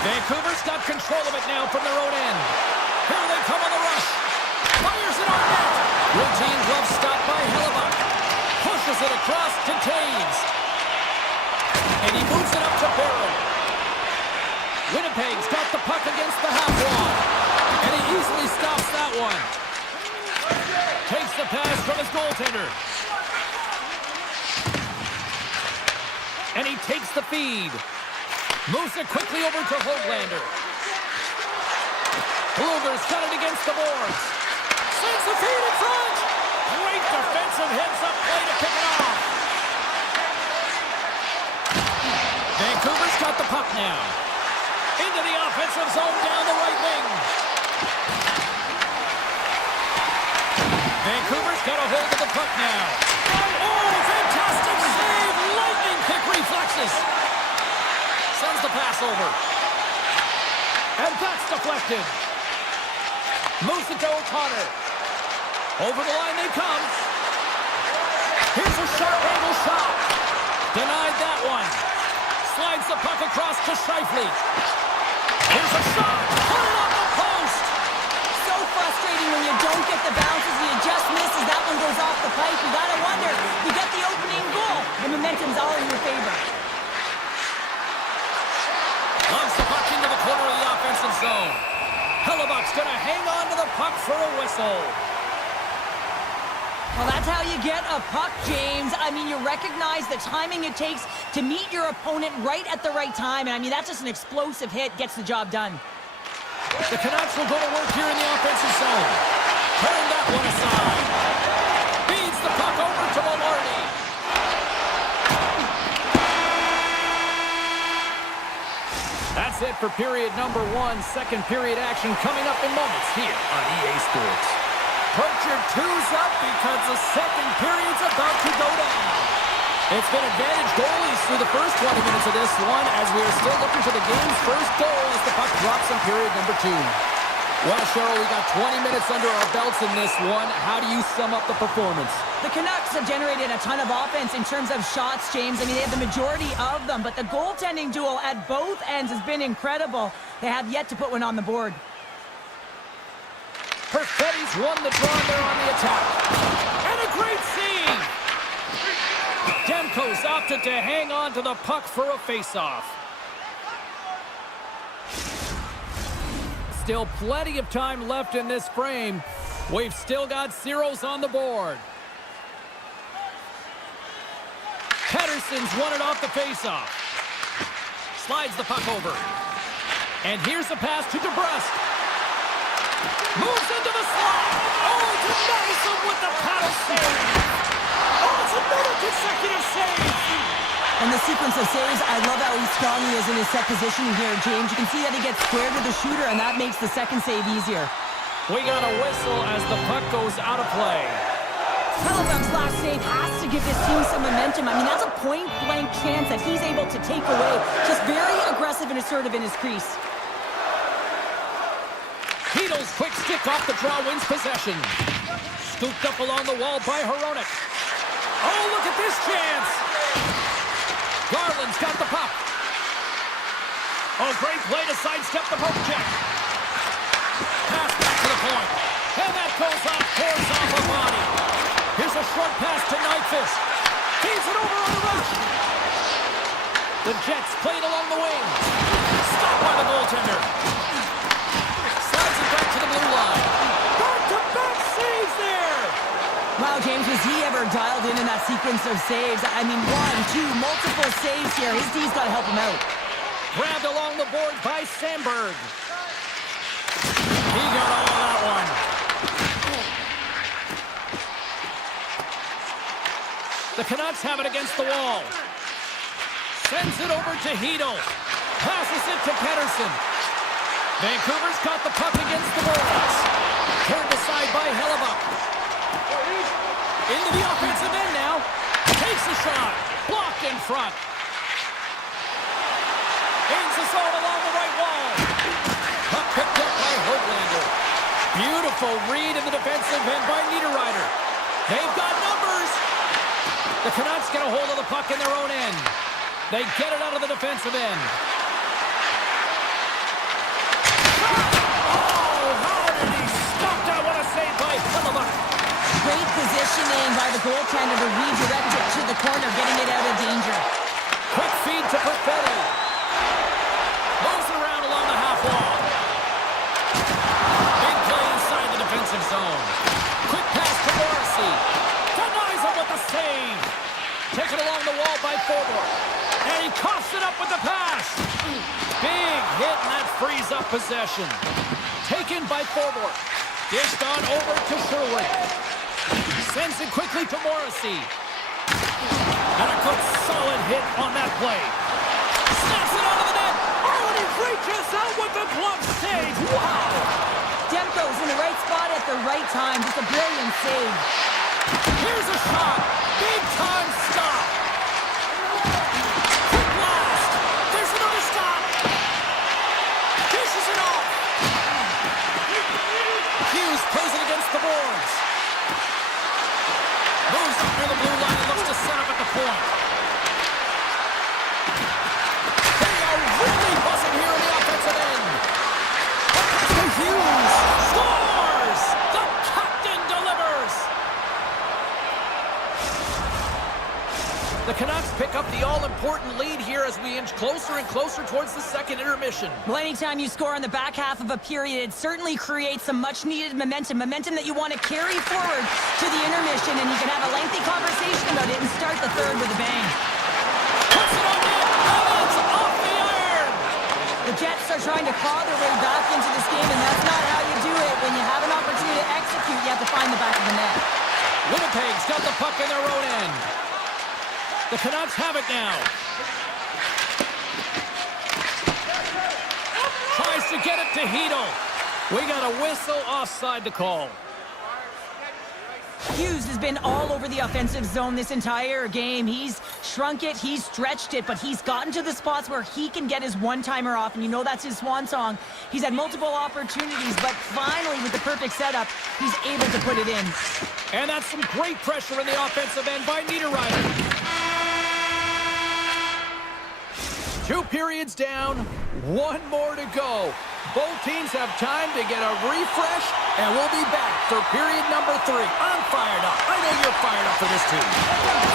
Vancouver's got control of it now from their own end. Here they come on the rush. Fires it on net. Routine glove stop by Hellebuyck. Pushes it across to Taves. And he moves it up to Barron. Winnipeg's got the puck against the half wall. And he easily stops that one. Takes the pass from his goaltender. And he takes the feed. Moves it quickly over to Hoglander. Brugger's got it against the boards. Sends the feed in front. Great defensive heads-up play to pick it off. Vancouver's got the puck now. Into the offensive zone down the right wing. Vancouver's got a hold of the puck now. Oh, fantastic save! Lightning quick reflexes. Sends the pass over. And that's deflected. Moves it to O'Connor. Over the line they come. Here's a sharp angle shot. Denied that one. Slides the puck across to Scheifele. Here's a shot. Put it on the post. So frustrating when you don't get the bounces, you just miss as that one goes off the pipe. You gotta wonder, you get the opening goal, the momentum's all in your favor. Loves the puck into the corner of the offensive zone. Hellebuyck's gonna hang on to the puck for a whistle. Well, that's how you get a puck, James. I mean, you recognize the timing it takes to meet your opponent right at the right time. And I mean, that's just an explosive hit, gets the job done. The Canucks will go to work here in the offensive zone. Turn that one aside. Feeds the puck over to Velarde. That's it for period number one. Second period action coming up in moments here on EA Sports. Pritchard two's up because the second period's about to go down. It's been advantage goalies through the first 20 minutes of this one as we are still looking for the game's first goal as the puck drops in period number two. Well, Cheryl, we got 20 minutes under our belts in this one. How do you sum up the performance? The Canucks have generated a ton of offense in terms of shots, James. I mean, they have the majority of them, but the goaltending duel at both ends has been incredible. They have yet to put one on the board. Perfetti's won the draw there on the attack. And a great save! Demko's opted to hang on to the puck for a face-off. Still plenty of time left in this frame. We've still got zeros on the board. Pettersson's won it off the face-off. Slides the puck over. And here's the pass to DeBrusque. Moves into the slot. Oh, Tennyson with the paddle save. Oh, it's another consecutive save. And the sequence of saves, I love how strong he is in his set positioning here, James. You can see that he gets squared with the shooter, and that makes the second save easier. We got a whistle as the puck goes out of play. Hellebuck's last save has to give this team some momentum. I mean, that's a point-blank chance that he's able to take away. Just very aggressive and assertive in his crease. Heedle's quick stick off the draw wins possession. Scooped up along the wall by Hronek. Oh, look at this chance! Garland's got the puck. Oh, great play to sidestep the poke check. Pass back to the point. And that goes off, pours off a body. Here's a short pass to Nyquist. Feeds it over on the rush. The Jets played along the wing. Stopped by the goaltender. Slides it back to the blue line. Back-to-back saves there. Wow, James, was he ever dialed in that sequence of saves? I mean, one, two, multiple saves here. His D's got to help him out. Grabbed along the board by Sandberg. He got all of that one. The Canucks have it against the wall. Sends it over to Heedle. Passes it to Pettersson. Vancouver's got the puck against the boards. Turned aside by Hellebuck. Into the offensive end now. Takes a shot. Blocked in front. Aims the zone along the right wall. Puck picked up by Höglander. Beautiful read in the defensive end by Niederreiter. They've got numbers. The Canucks get a hold of the puck in their own end. They get it out of the defensive end. Oh, how did he stop that? What a save by Hellebuck. Great positioning by the goaltender to redirect it to the corner, getting it out of danger. Quick feed to Perfetti. Moves it around along the half wall. Big play inside the defensive zone. Quick pass to Morrissey. Denies him with the save. Taken along the wall by Forbort. And he coughs it up with the pass. Big hit, and that frees up possession. Taken by Forbort. Dished on over to Sherwood. Sends it quickly to Morrissey. And a good solid hit on that play. Snaps it out of the net. Oh, and he reaches out with the glove save. Wow. Demko's in the right spot at the right time. Just a brilliant save. Here's a shot. Big time stop. Quick blast. There's another stop. Dishes it off. Hughes plays it against the boards. Moves up near the blue line and looks to set up at the point. They are really buzzing here in the offensive end. To Hughes. Scores! The captain delivers! The Canucks pick up the all-important lead here as we inch closer and closer towards the second intermission. Well, anytime you score on the back half of a period, it certainly creates some much-needed momentum that you want to carry forward to the intermission, and you can have a lengthy conversation about it and start the third with a bang. Puts it on net, and it's off the iron! The Jets are trying to claw their way back into this game, and that's not how you do it. When you have an opportunity to execute, you have to find the back of the net. Winnipeg's got the puck in their own end. The Canucks have it now. Tries to get it to Heedle. We got a whistle offside to call. Hughes has been all over the offensive zone this entire game. He's shrunk it, he's stretched it, but he's gotten to the spots where he can get his one-timer off, and you know that's his swan song. He's had multiple opportunities, but finally, with the perfect setup, he's able to put it in. And that's some great pressure in the offensive end by Niederreiter. 2 periods down, 1 more to go. Both teams have time to get a refresh, and we'll be back for period number 3. I'm fired up. I know you're fired up for this too.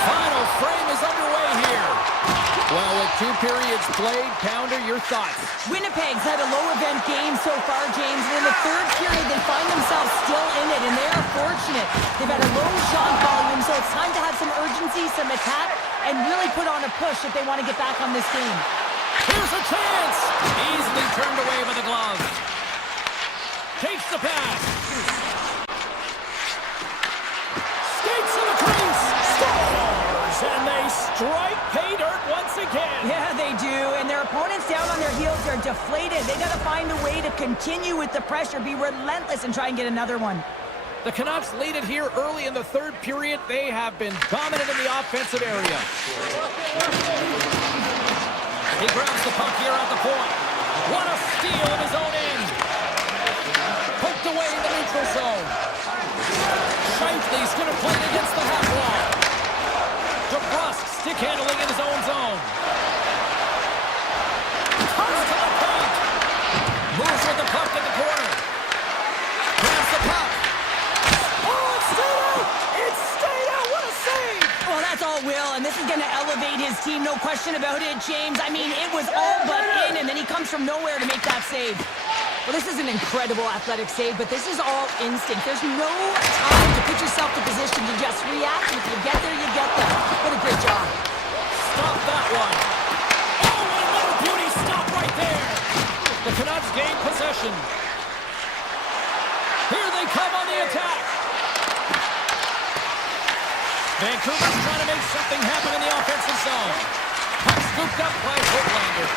Final frame is underway here. Well, with 2 periods played, Pounder, your thoughts? Winnipeg's had a low-event game so far, James, and in the 3rd period, they find themselves still in it, and they are fortunate. They've had a low shot volume, so it's time to have some urgency, some attack, and really put on a push if they want to get back on this game. Here's a chance! Easily turned away by the glove. Takes the pass. Skates to the crease. Scores! And they strike pay dirt once again. Yeah, they do. And their opponents down on their heels are deflated. They got to find a way to continue with the pressure, be relentless, and try and get another one. The Canucks lead it here early in the 3rd period. They have been dominant in the offensive area. He grabs the puck here at the point. What a steal in his own end. Poked away in the neutral zone. Shifley's going to play it against the half wall. DeBrusque stick handling in his own zone. Comes to the paint. Moves with the puck in the corner. Grabs the puck. Oh, it stayed out! It stayed out! What a save! Well, that's all Will, and this is going to elevate his team, no question about it, James. I mean, it was all but in, and then he comes from nowhere to make that save. Well, this is an incredible athletic save, but this is all instinct. There's no time to put yourself in position to just react. If you get there, you get there. What a great job. Stop that one. Oh, what another beauty stop right there. The Canucks gain possession. Here they come on the attack. Vancouver's trying to make something happen in the offensive zone. Puck scooped up by Hoaglander.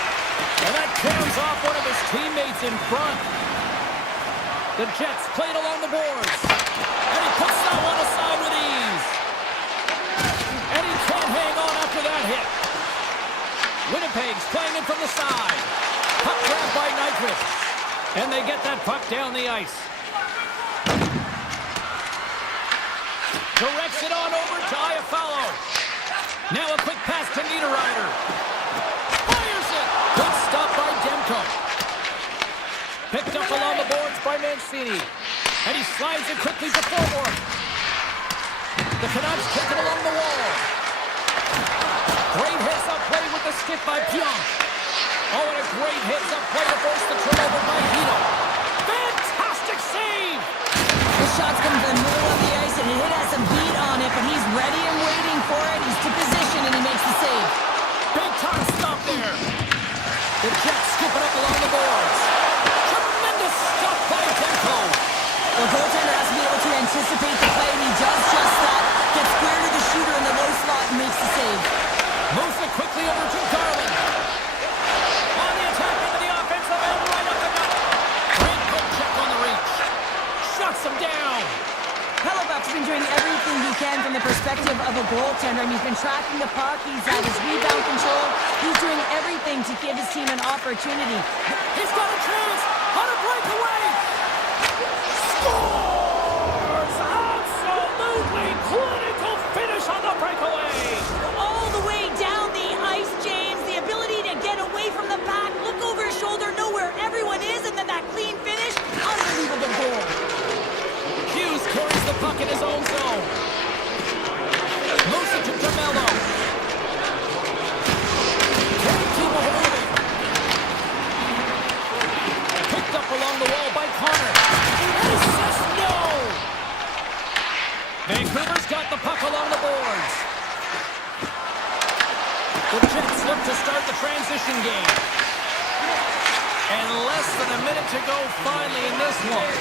And that tears off one of his teammates in front. The Jets played along the boards. And he puts that one aside with ease. And he can't hang on after that hit. Winnipeg's playing it from the side. Puck grabbed by Nyquist. And they get that puck down the ice. Directs it on over to Iafallo. Now a quick pass to Niederreiter. Fires it. Good stop by Demko. Picked up along the boards by Mancini. And he slides it quickly to forward. The Canucks kick it along the wall. Great heads-up play with the stick by Pionk. Oh, and a great heads-up play to force the turnover by Hito. Fantastic save! The shot's coming from the middle of the ice, and it has some beat on it, but he's ready and waiting for it. He's to position, and he makes the save. Big time stop there. The Jets scoop it up along the boards. Tremendous stop by Demko. The goaltender has to be able to anticipate the play, and he does just that. Gets square to the shooter in the low slot and makes the save. Moves it quickly over to Garland. On the attack into the offensive end, right up the gut. Great poke check on the reach. Shuts him down. Hellebuck's been doing everything he can from the perspective of a goaltender, and he's been tracking the puck. He's at his rebound control. He's doing everything to give his team an opportunity. He's got a chance on a breakaway. Scores! Absolutely clinical finish on the breakaway. All the way down the ice, James. The ability to get away from the pack, look over his shoulder, know where everyone is, and then that clean finish. Unbelievable goal. Hughes carries the puck in his own zone. Moves it to Carmelo. Can't keep a hold of it. Picked up along the wall by Connor. He says no. Vancouver's got the puck along the boards. The Jets look to start the transition game. And less than a minute to go finally in this one.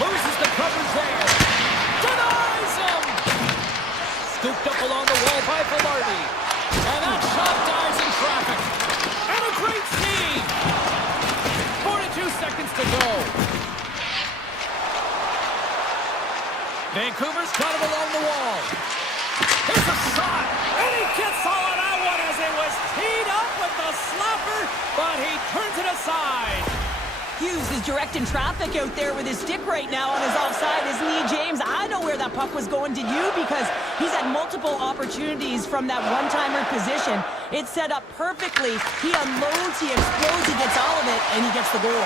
Loses the coverage there. Denies him! Scooped up along the wall by Velarde. And that shot dies in traffic. And a great save! 42 seconds to go. Vancouver's got him along the wall. Here's a shot! And he gets all of that one as it was teed up with the slapper, but he turns it aside. Hughes is directing traffic out there with his stick right now on his offside, isn't he, James? I know where that puck was going, did you? Because he's had multiple opportunities from that one-timer position. It's set up perfectly. He unloads, he explodes, he gets all of it, and he gets the goal.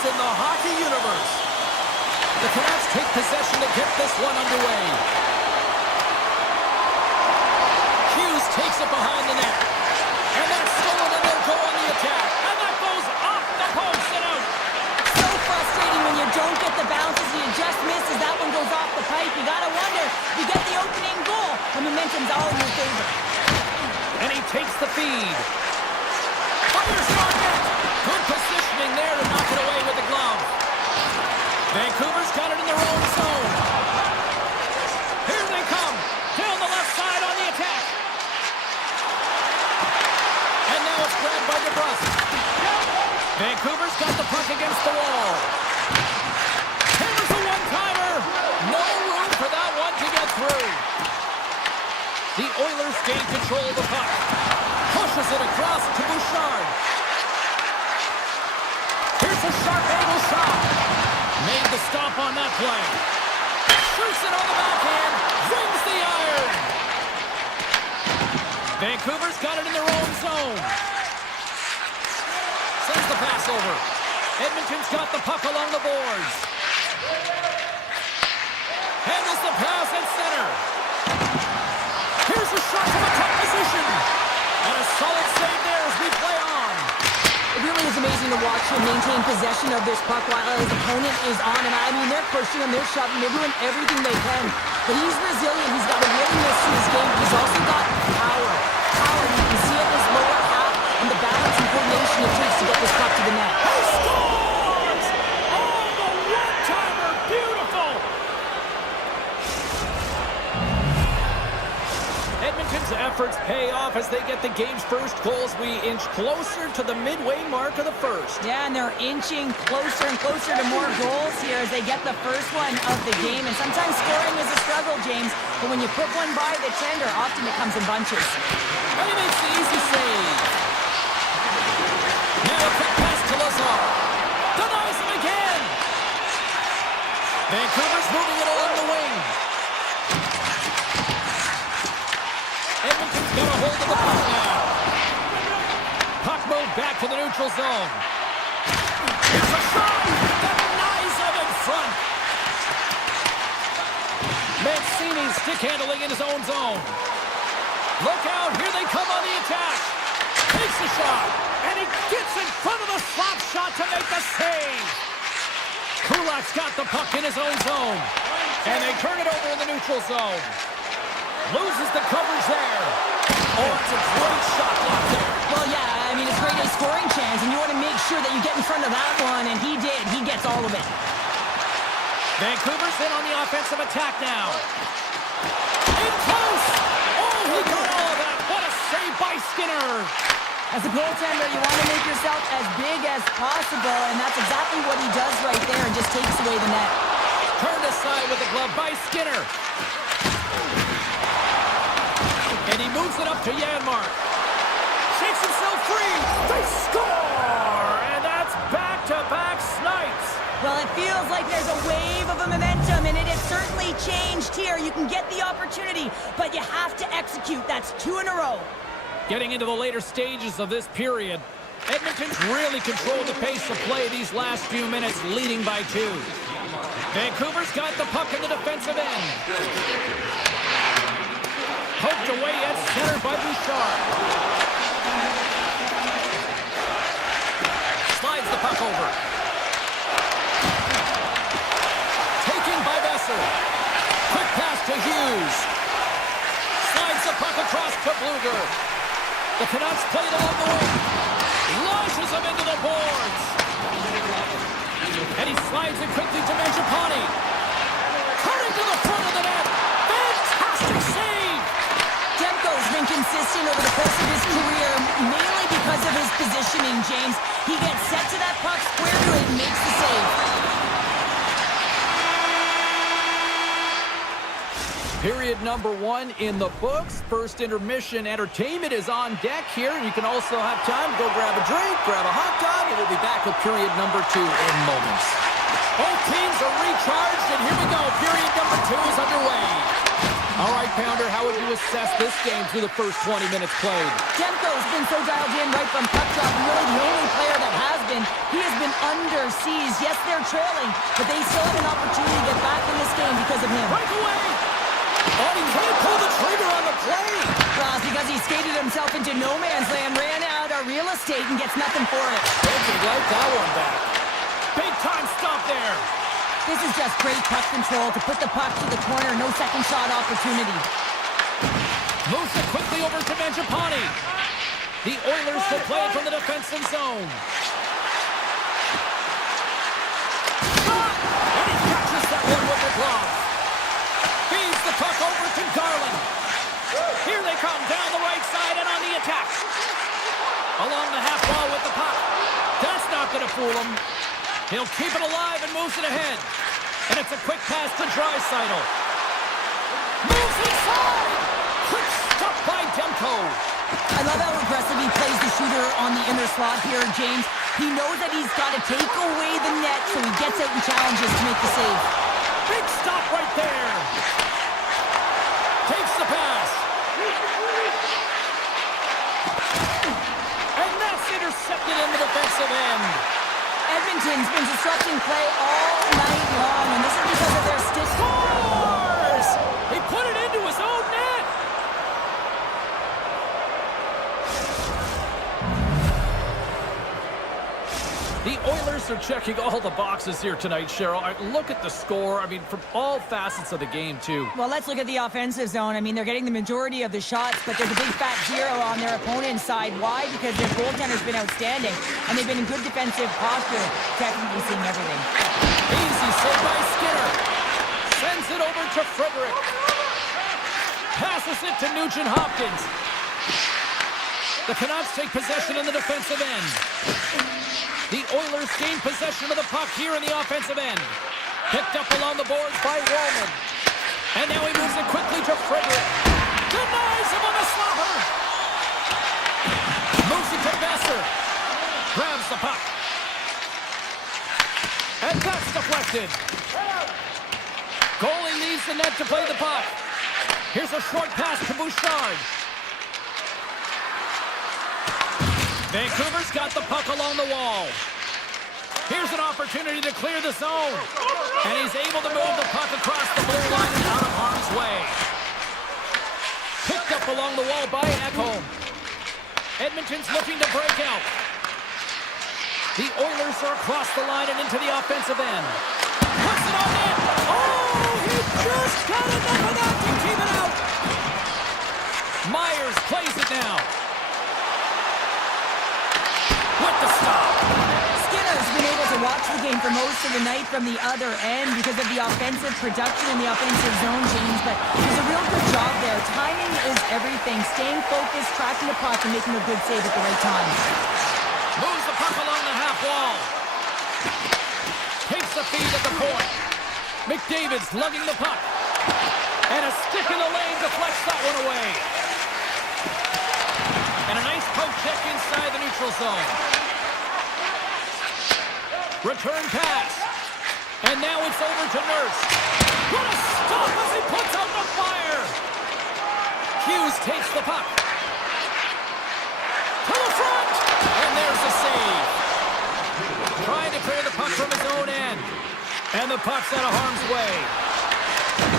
changes in the hockey universe. The Canucks take possession to get this one underway. Hughes takes it behind the net. And that's stolen, and they'll go on the attack. And that goes off the post and out. So frustrating when you don't get the bounces and you just miss as that one goes off the pipe. You gotta wonder, you get the opening goal, the momentum's all in your favor. And he takes the feed. Fires on net. Good positioning there to knock it away with the glove. Vancouver's got it in their own zone. Here they come. Down the left side on the attack. And now it's grabbed by DeBrusque. Vancouver's got the puck against the wall. Hammers a one-timer. No room for that one to get through. The Oilers gain control of the puck. Pushes it across to Bouchard. Here's a sharp angle shot. Made the stop on that play. Shoots it on the backhand. Rings the iron. Vancouver's got it in their own zone. Sends the pass over. Edmonton's got the puck along the boards. Handles the pass at center. Here's a shot from a tough position. And a solid save there as we play on. It really is amazing to watch him maintain possession of this puck while his opponent is on. And I mean, they're pushing him, they're shoving, they're doing everything they can. But he's resilient. He's got a willingness to his game. He's also got power. Power, you can see it in his lower half and the balance and coordination it takes to get this puck to the net. He scores! Oh, the one-timer! Beautiful! Edmonton's efforts pay off as they get the game's first goals. We inch closer to the midway mark of the first. Yeah, and they're inching closer and closer to more goals here as they get the first one of the game. And sometimes scoring is a struggle, James, but when you put one by the tender, often it comes in bunches. And he makes the easy save. Now a quick pass to Lazar. Denies him again. Vancouver's moving it along the wing. Edmonton's got a hold of the puck now. Puck moved back to the neutral zone. Here's a shot. Denies him in front. Mancini stick handling in his own zone. Look out. Here they come on the attack. Takes the shot. And he gets in front of the slap shot to make the save. Kulak's got the puck in his own zone. And they turn it over in the neutral zone. Loses the coverage there. Oh, it's a great shot block there. Well, yeah, I mean, it's great a scoring chance, and you want to make sure that you get in front of that one, and he did. He gets all of it. Vancouver's in on the offensive attack now. In close. Oh, he got all of that. What a save by Skinner. As a goaltender, you want to make yourself as big as possible, and that's exactly what he does right there and just takes away the net. Turned aside with the glove by Skinner. And he moves it up to Janmark. Shakes himself free. They score! And that's back-to-back snipes. Well, it feels like there's a wave of a momentum, and it has certainly changed here. You can get the opportunity, but you have to execute. That's 2 in a row. Getting into the later stages of this period, Edmonton's really controlled the pace of play these last few minutes, leading by 2. Vancouver's got the puck in the defensive end. Poked away at center by Bouchard. Slides the puck over. Taken by Besser. Quick pass to Hughes. Slides the puck across to Bluger. The Canucks play it along the wing. Launches him into the boards. And he slides it quickly to Mangiapane. Turning to the front of the net. Fantastic save. Demko's been consistent over the course of his career, mainly because of his positioning, James. He gets set to that puck, square to it, and makes the save. Period number 1 in the books. First intermission entertainment is on deck here. You can also have time to go grab a drink, grab a hot dog, and we'll be back with period number 2 in moments. Both teams are recharged, and here we go. Period number 2 is underway. All right, Pounder, how would you assess this game through the first 20 minutes played? Demko's been so dialed in right from puck drop, and really the only player that has been. He has been under siege. Yes, they're trailing, but they still have an opportunity to get back in this game because of him. Breakaway! Oh, he can't pull the trigger on the play! Well, it's because he skated himself into no man's land, ran out of real estate, and gets nothing for it. They like that one back. Big time stop there. This is just great puck control to put the puck to the corner. No second shot opportunity. Moves it quickly over to Mangiapane. The Oilers will play it from the defensive zone. Shot! And he catches that one with the glove. Feeds the puck over to Garland. Here they come down the right side and on the attack. Along the half wall with the puck. That's not going to fool him. He'll keep it alive and moves it ahead. And it's a quick pass to Draisaitl. Moves inside! Quick stop by Demko. I love how aggressive he plays the shooter on the inner slot here, James. He knows that he's got to take away the net, so he gets out and challenges to make the save. Big stop right there. Takes the pass. And that's intercepted in the defensive end. Edmonton's been disrupting play all night long, and this is because of their stick. Scores! He put it into his own net. The Oilers are checking all the boxes here tonight, Cheryl. Look at the score. I mean, from all facets of the game, too. Well, let's look at the offensive zone. I mean, they're getting the majority of the shots, but there's a big fat zero on their opponent's side. Why? Because their goaltender's been outstanding, and they've been in good defensive posture, technically seeing everything. Easy save by Skinner. Sends it over to Frederick. Passes it to Nugent-Hopkins. The Canucks take possession in the defensive end. The Oilers gain possession of the puck here in the offensive end. Picked up along the boards by Wallman. And now he moves it quickly to Frederick. Denies him on the slapper. Moves it to Besser. Grabs the puck. And that's deflected. Goalie leaves the net to play the puck. Here's a short pass to Bouchard. Vancouver's got the puck along the wall. Here's an opportunity to clear the zone. And he's able to move the puck across the blue line and out of harm's way. Picked up along the wall by Ekholm. Edmonton's looking to break out. The Oilers are across the line and into the offensive end. Puts it on in. Oh, he just got enough of that to keep it out. Myers plays it now. With the stop. Skinner's been able to watch the game for most of the night from the other end because of the offensive production in the offensive zone, James, but he's a real good job there. Timing is everything. Staying focused, tracking the puck, and making a good save at the right time. Moves the puck along the half wall. Takes the feed at the point. McDavid's lugging the puck. And a stick in the lane deflects that one away. And a nice poke check inside the neutral zone. Return pass. And now it's over to Nurse. What a stop as he puts out the fire. Hughes takes the puck. To the front. And there's the save. Trying to clear the puck from his own end. And the puck's out of harm's way.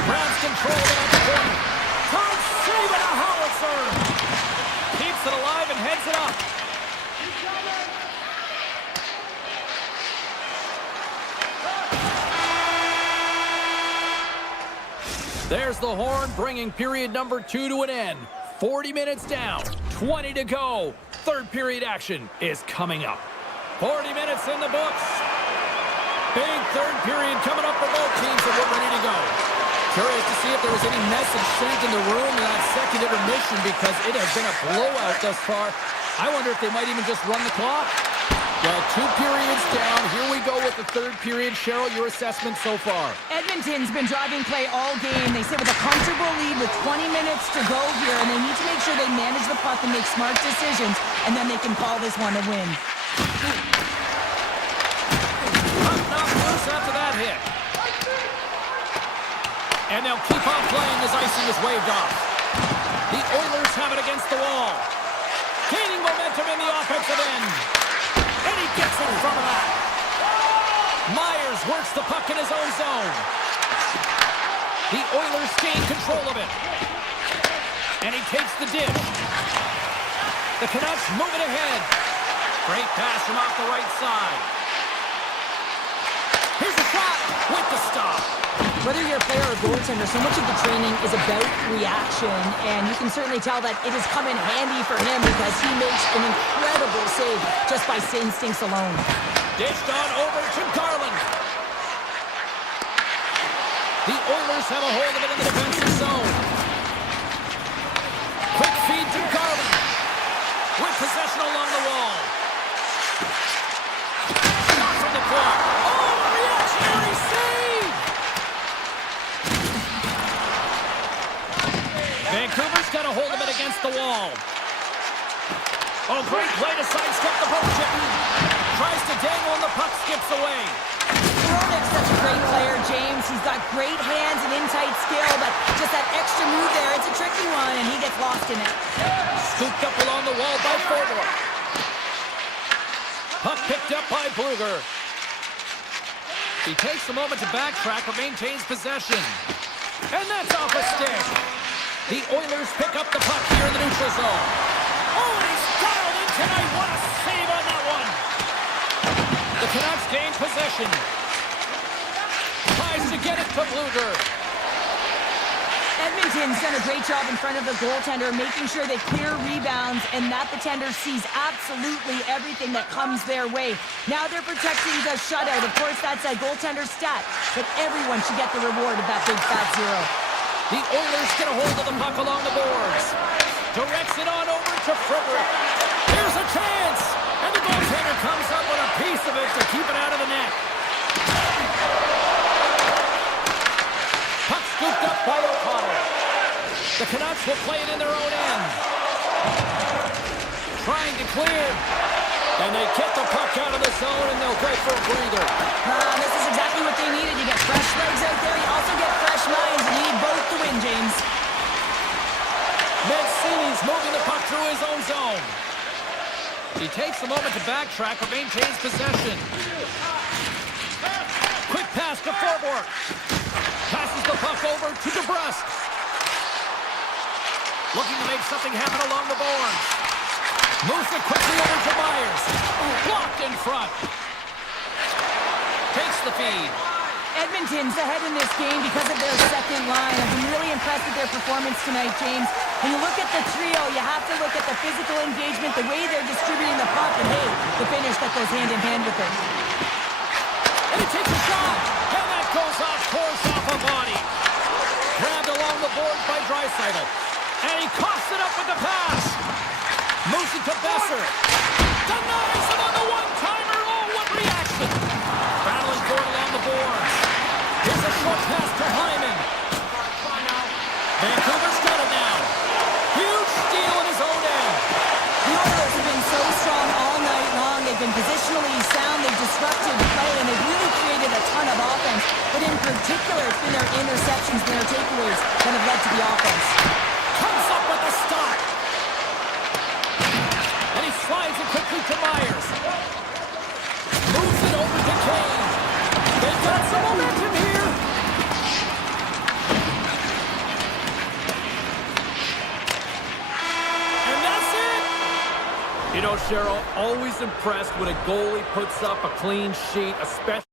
Browns control it at the point. Tom save it a howitzer. Keeps it alive and heads it up. There's the horn, bringing period number 2 to an end. 40 minutes down, 20 to go. Third period action is coming up. 40 minutes in the books. Big third period coming up for both teams, and we're ready to go. Curious to see if there was any message sent in the room in that second intermission because it has been a blowout thus far. I wonder if they might even just run the clock. Well, 2 periods down. Here we go with the third period. Cheryl, your assessment so far? Edmonton's been driving play all game. They sit with a comfortable lead with 20 minutes to go here, and they need to make sure they manage the puck and make smart decisions, and then they can call this one a win. Puck knocked loose after that hit. And they'll keep on playing as icing is waved off. The Oilers have it against the wall. Gaining momentum in the offensive end. And he gets in front of that. Myers works the puck in his own zone. The Oilers gain control of it. And he takes the dish. The Canucks move it ahead. Great pass from off the right side. Here's a shot with the stop. Whether you're a player or goaltender, so much of the training is about reaction, and you can certainly tell that it has come in handy for him because he makes an incredible save just by instincts alone. Dished on over to Garland. The Oilers have a hold of it in the defensive zone. Quick feed to Garland. With possession along the wall. Shot from the point. Oh, a reactionary save! Vancouver's got a hold of it against the wall. Oh, great play to sidestep the poke check. Tries to dangle and the puck skips away. Hronek's such a great player, James. He's got great hands and in-tight skill, but just that extra move there, it's a tricky one, and he gets lost in it. Scooped up along the wall by Forbort. Puck picked up by Brugger. He takes a moment to backtrack but maintains possession. And that's off a stick. The Oilers pick up the puck here in the neutral zone. Oh, and he's dialed in tonight. What a save on that one. The Canucks gain possession. Tries to get it to Brugger. Edmonton's done a great job in front of the goaltender, making sure they clear rebounds and that the tender sees absolutely everything that comes their way. Now they're protecting the shutout. Of course, that's a goaltender stat, but everyone should get the reward of that big fat zero. The Oilers get a hold of the puck along the boards. Directs it on over to Frederick. Here's a chance! And the goaltender comes up with a piece of it to keep it out of the net. Puck scooped up by O'Connor. The Canucks will play it in their own end. Trying to clear. And they kick the puck out of the zone and they'll go for a breather. This is exactly what they needed. You get fresh legs out there. You also get fresh minds. You need both to win, James. Mancini's moving the puck through his own zone. He takes a moment to backtrack but maintains possession. Quick pass to Forbort. Passes the puck over to DeBrusque. Looking to make something happen along the boards. Moves it quickly over to Myers. Blocked in front. Takes the feed. Edmonton's ahead in this game because of their second line. I've been really impressed with their performance tonight, James. When you look at the trio, you have to look at the physical engagement, the way they're distributing the puck, and hey, the finish that goes hand in hand with it. And he takes a shot. And that goes off course off a body. Grabbed along the boards by Draisaitl. And he coughs it up with the pass. Moves it to Besser. Denies him on the one-timer. Oh, what reaction. Battling for it along the boards. Here's a short pass to Hyman. Vancouver's got it now. Huge steal in his own end. The Oilers have been so strong all night long. They've been positionally sound. They've disrupted play, and they've really created a ton of offense. But in particular, it's been their interceptions and their takeaways that have led to the offense. Comes up with a stop. And he slides it quickly to Myers. Moves it over to Kane. They've got some momentum here. And that's it. You know, Cheryl, always impressed when a goalie puts up a clean sheet, especially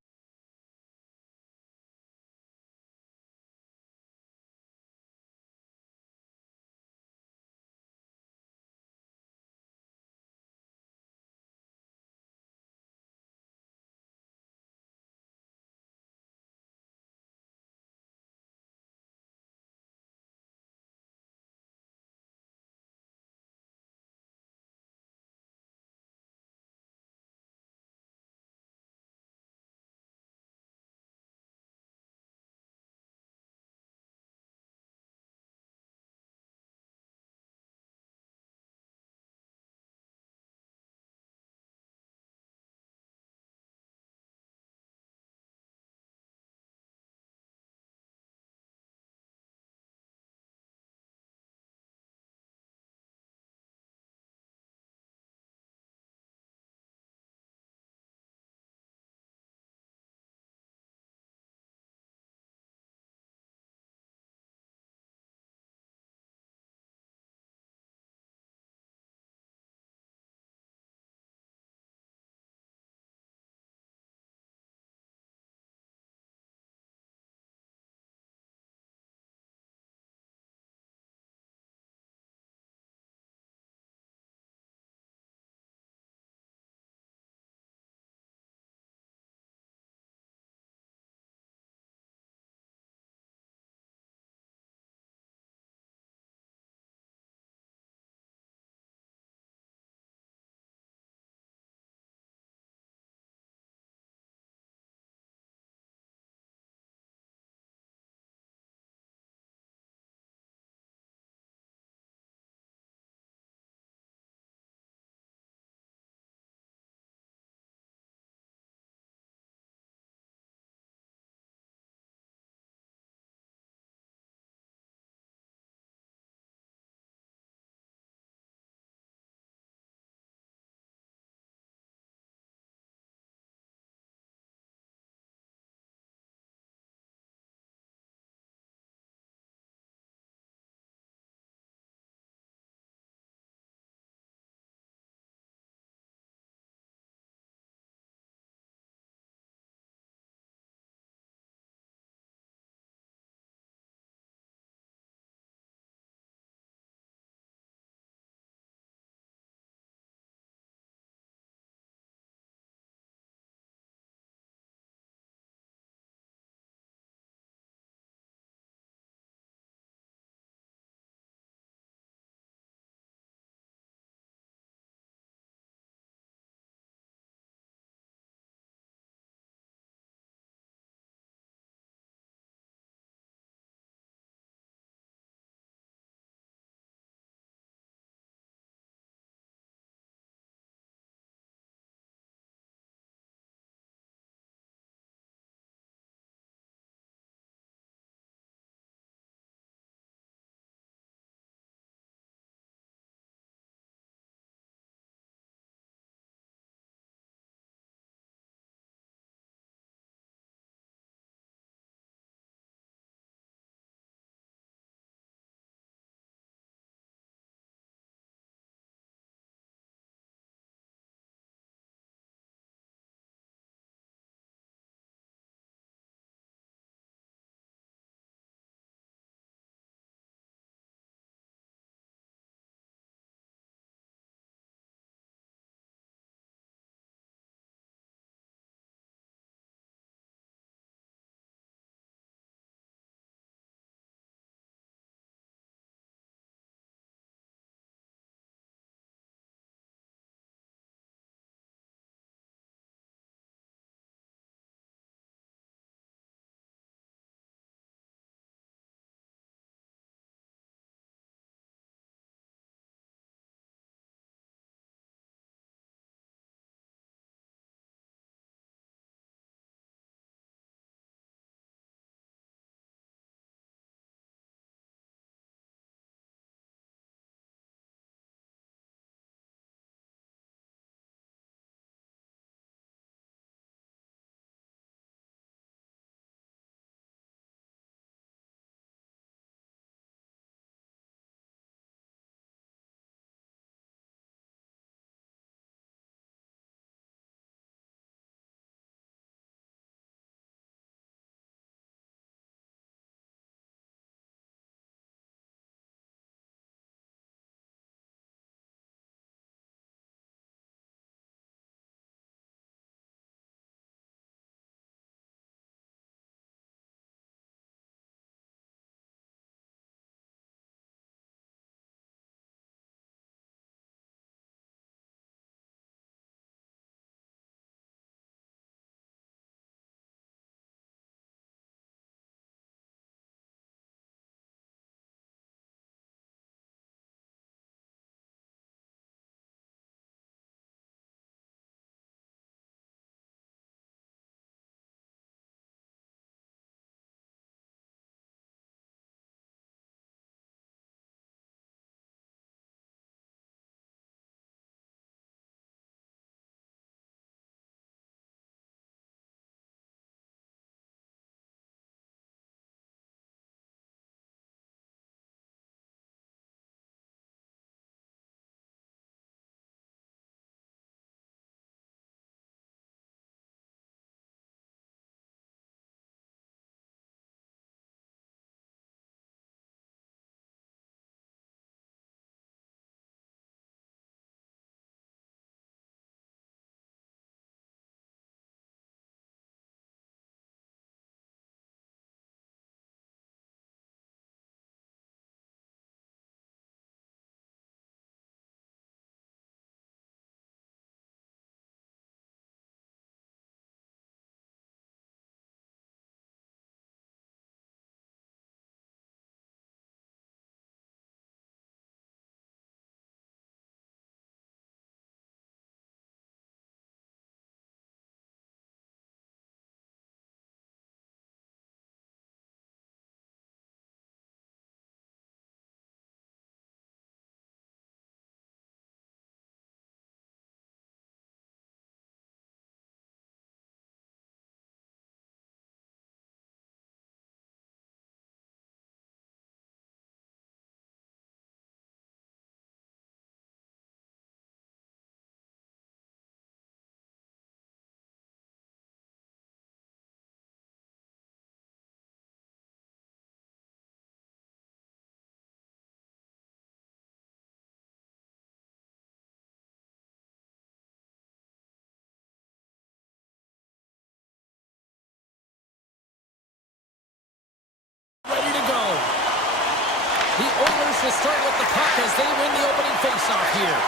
officials will start with the puck as they win the opening faceoff here.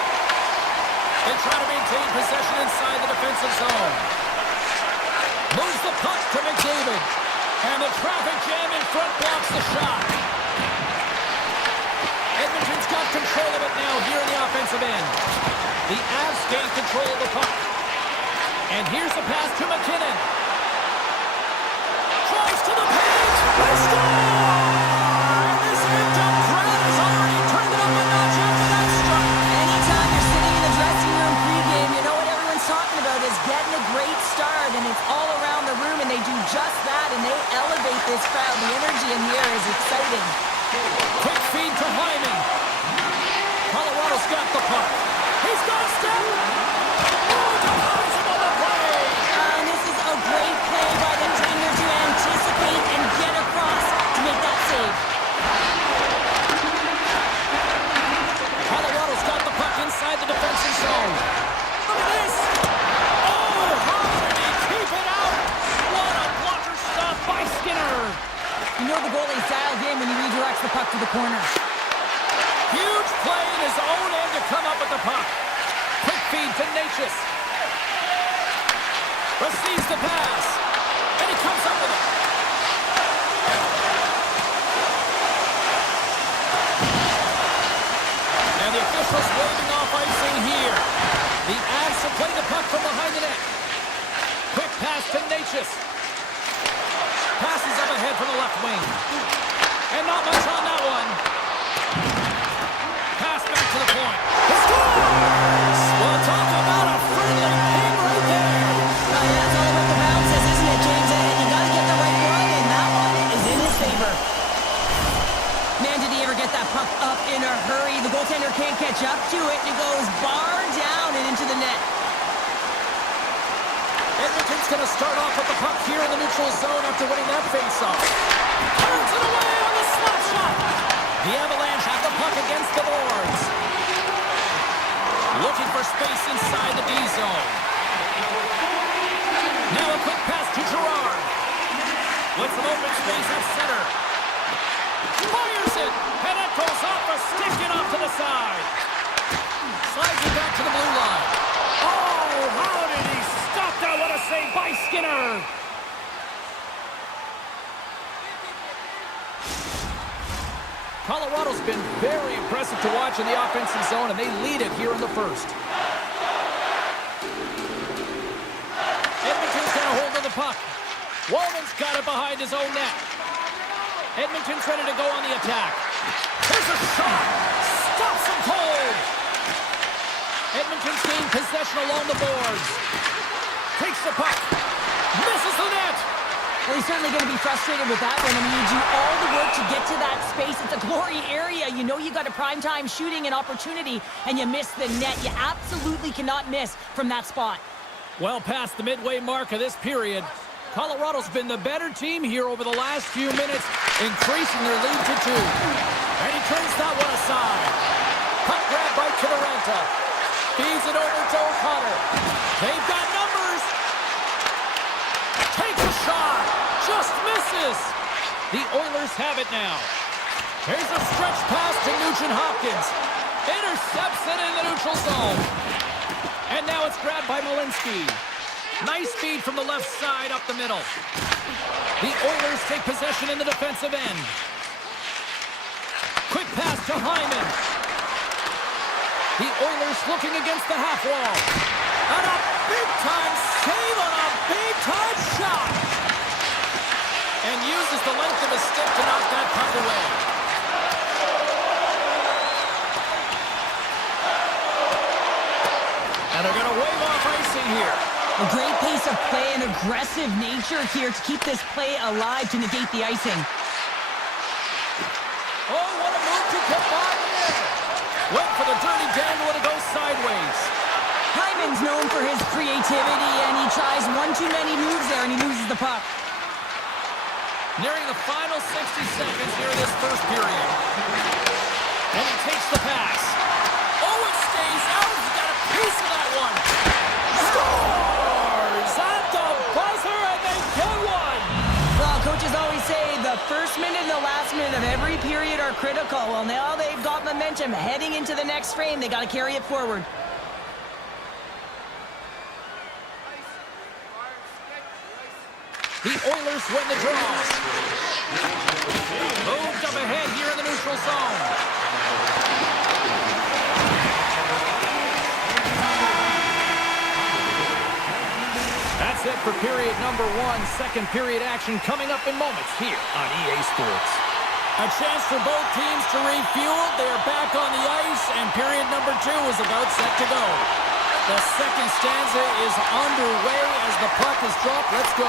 They try to maintain possession inside the defensive zone. Moves the puck to McDavid. And the traffic jam in front blocks the shot. Edmonton's got control of it now here in the offensive end. The Avs gain control of the puck. And here's the pass to McKinnon. Tries to the page. They score! And this amped-up crowd has already turned it up a notch after that strike. Anytime you're sitting in the dressing room pregame, you know what everyone's talking about is getting a great start, and it's all around the room, and they do just that, and they elevate this crowd. The energy in the air is exciting. Quick feed to Hyman. Colorado's got the puck. He's got a step. Oh, denies him on the play. And this is a great play by the defender to anticipate and get across to make that save. Colorado's got the puck inside the defensive zone. Look at this. Oh, how did he keep it out? What a blocker stop by Skinner. You know the goalie's dialed in when he redirects the puck to the corner. Huge play in his own end to come up with the puck. Quick feed to Natchez. Receives the pass. And he comes up with it. And the officials waving off icing here. The Avs have played the puck from behind the net. Quick pass to Natchez. Passes up ahead from the left wing. And not much on that one. Pass back to the point. He scores! Well, talk about a friendly ping right there. Yeah, it's all about the bounces, isn't it, James? And you got to get the right one, and that one is in his favor. Man, did he ever get that puck up in a hurry. The goaltender can't catch up to it, and it goes bar down and into the net. Edmonton's going to start off with the puck here in the neutral zone after winning that faceoff. Turns it away on the slap shot. The Avalanche have the puck against the boards. Looking for space inside the D zone. Now a quick pass to Girard. With some open space at center. Fires it, and it goes off a stick and off to the side. Slides it back to the blue line. Oh, how did he stop that? What a save by Skinner. Colorado's been very impressive to watch in the offensive zone, and they lead it here in the first. Edmonton's got a hold of the puck. Wallman's got it behind his own net. Edmonton's ready to go on the attack. There's a shot. Stops him cold. Edmonton's gained possession along the boards. Takes the puck. Misses the net. Well, he's certainly going to be frustrated with that one. I mean, you do all the work to get to that space. It's a glory area. You know you got a primetime shooting and opportunity, and you miss the net. You absolutely cannot miss from that spot. Well past the midway mark of this period, Colorado's been the better team here over the last few minutes, increasing their lead to 2. And he turns that one aside. Puck grab right to the Ranta. Feeds it over to O'Connor. They've got numbers. Takes a shot. Just misses. The Oilers have it now. Here's a stretch pass to Nugent-Hopkins. Intercepts it in the neutral zone. And now it's grabbed by Malinsky. Nice feed from the left side up the middle. The Oilers take possession in the defensive end. Quick pass to Hyman. The Oilers looking against the half wall. And a big-time save on a big-time shot. And uses the length of his stick to knock that puck away. And they're going to wave off icing here. A great pace of play and aggressive nature here to keep this play alive to negate the icing. Oh, what a move to get by in. Went for the dirty dangle and it goes sideways. Hyman's known for his creativity, and he tries one too many moves there, and he loses the puck. Nearing the final 60 seconds here in this first period. And he takes the pass. Oh, it stays out. He's got a piece of that one. Scores at the buzzer, and they get one. Well, coaches always say the first minute and the last minute reminded of every period are critical. Well, now they've got momentum heading into the next frame. They got to carry it forward. The Oilers win the draw. Moved up ahead here in the neutral zone. That's it for period number one. Second period action coming up in moments here on EA Sports. A chance for both teams to refuel. They're back on the ice, and period number two is about set to go. The second stanza is underway as the puck is dropped. Let's go.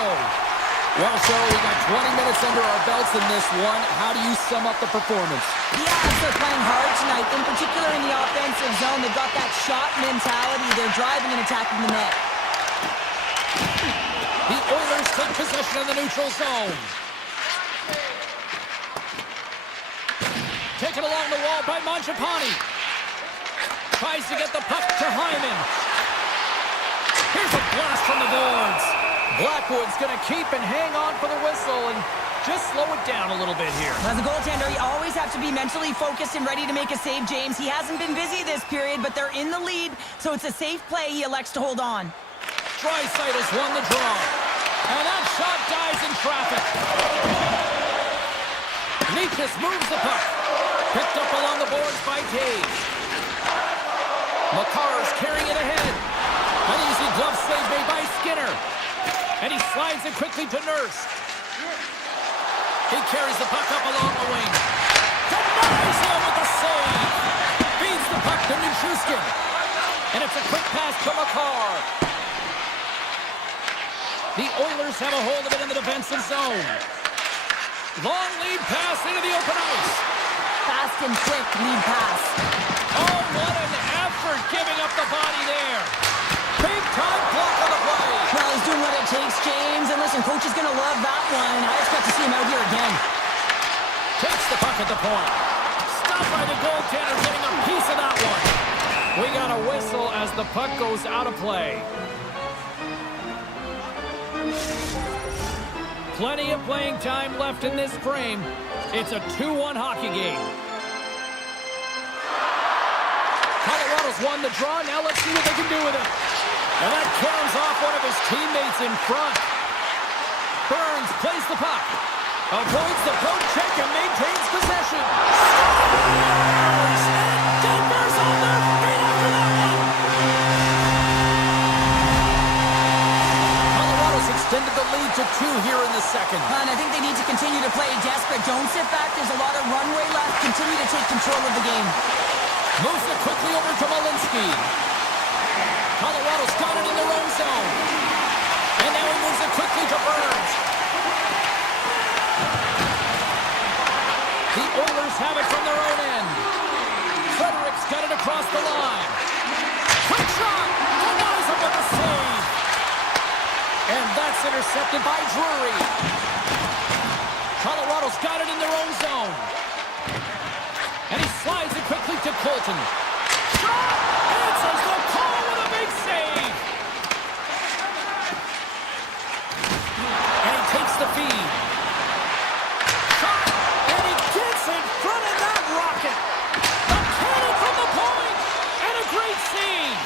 Well, so we got 20 minutes under our belts in this one. How do you sum up the performance? The Avs are playing hard tonight, in particular in the offensive zone. They've got that shot mentality. They're driving and attacking the net. The Oilers take possession of the neutral zone. Taken along the wall by Mangiapane. Tries to get the puck to Hyman. Here's a blast from the boards. Blackwood's going to keep and hang on for the whistle and just slow it down a little bit here. As a goaltender, you always have to be mentally focused and ready to make a save, James. He hasn't been busy this period, but they're in the lead, so it's a safe play. He elects to hold on. Draisaitl won the draw. And that shot dies in traffic. Nikas moves the puck. Picked up along the boards by Taves. Makar's carrying it ahead. An easy glove save made by Skinner. And he slides it quickly to Nurse. He carries the puck up along the wing. Denies him with the save. Feeds the puck to Nichushkin. And it's a quick pass to Makar. The Oilers have a hold of it in the defensive zone. Long lead pass into the open ice. Fast and quick lead pass. Oh, what an effort giving up the body there. Big time block on the play. Well, he's doing what it takes, James. And listen, coach is going to love that one. I expect to see him out here again. Takes the puck at the point. Stopped by the goaltender, getting a piece of that one. We got a whistle as the puck goes out of play. Plenty of playing time left in this frame. It's a 2-1 hockey game. Colorado's won the draw. Now let's see what they can do with it. And that carries off one of his teammates in front. Burns plays the puck. Avoids the poke check and maintains possession. Scores! And Denver's on their feet after that one. Colorado's extended the lead to 2 here in the second. And I think they need to continue to play desperate. Don't sit back. There's a lot of runway left. Continue to take control of the game. Moves it quickly over to Malinsky. Colorado's got it in their own zone. And now he moves it quickly to Burns. The Oilers have it from their own end. Fredericks got it across the line. Quick shot! Denies him with the save. And that's intercepted by Drury. Colorado's got it in their own zone. And he slides it quickly to Colton. Shot! Answers the call with a big save. And he takes the feed. Shot! And he gets in front of that rocket. The cannon from the point. And a great save.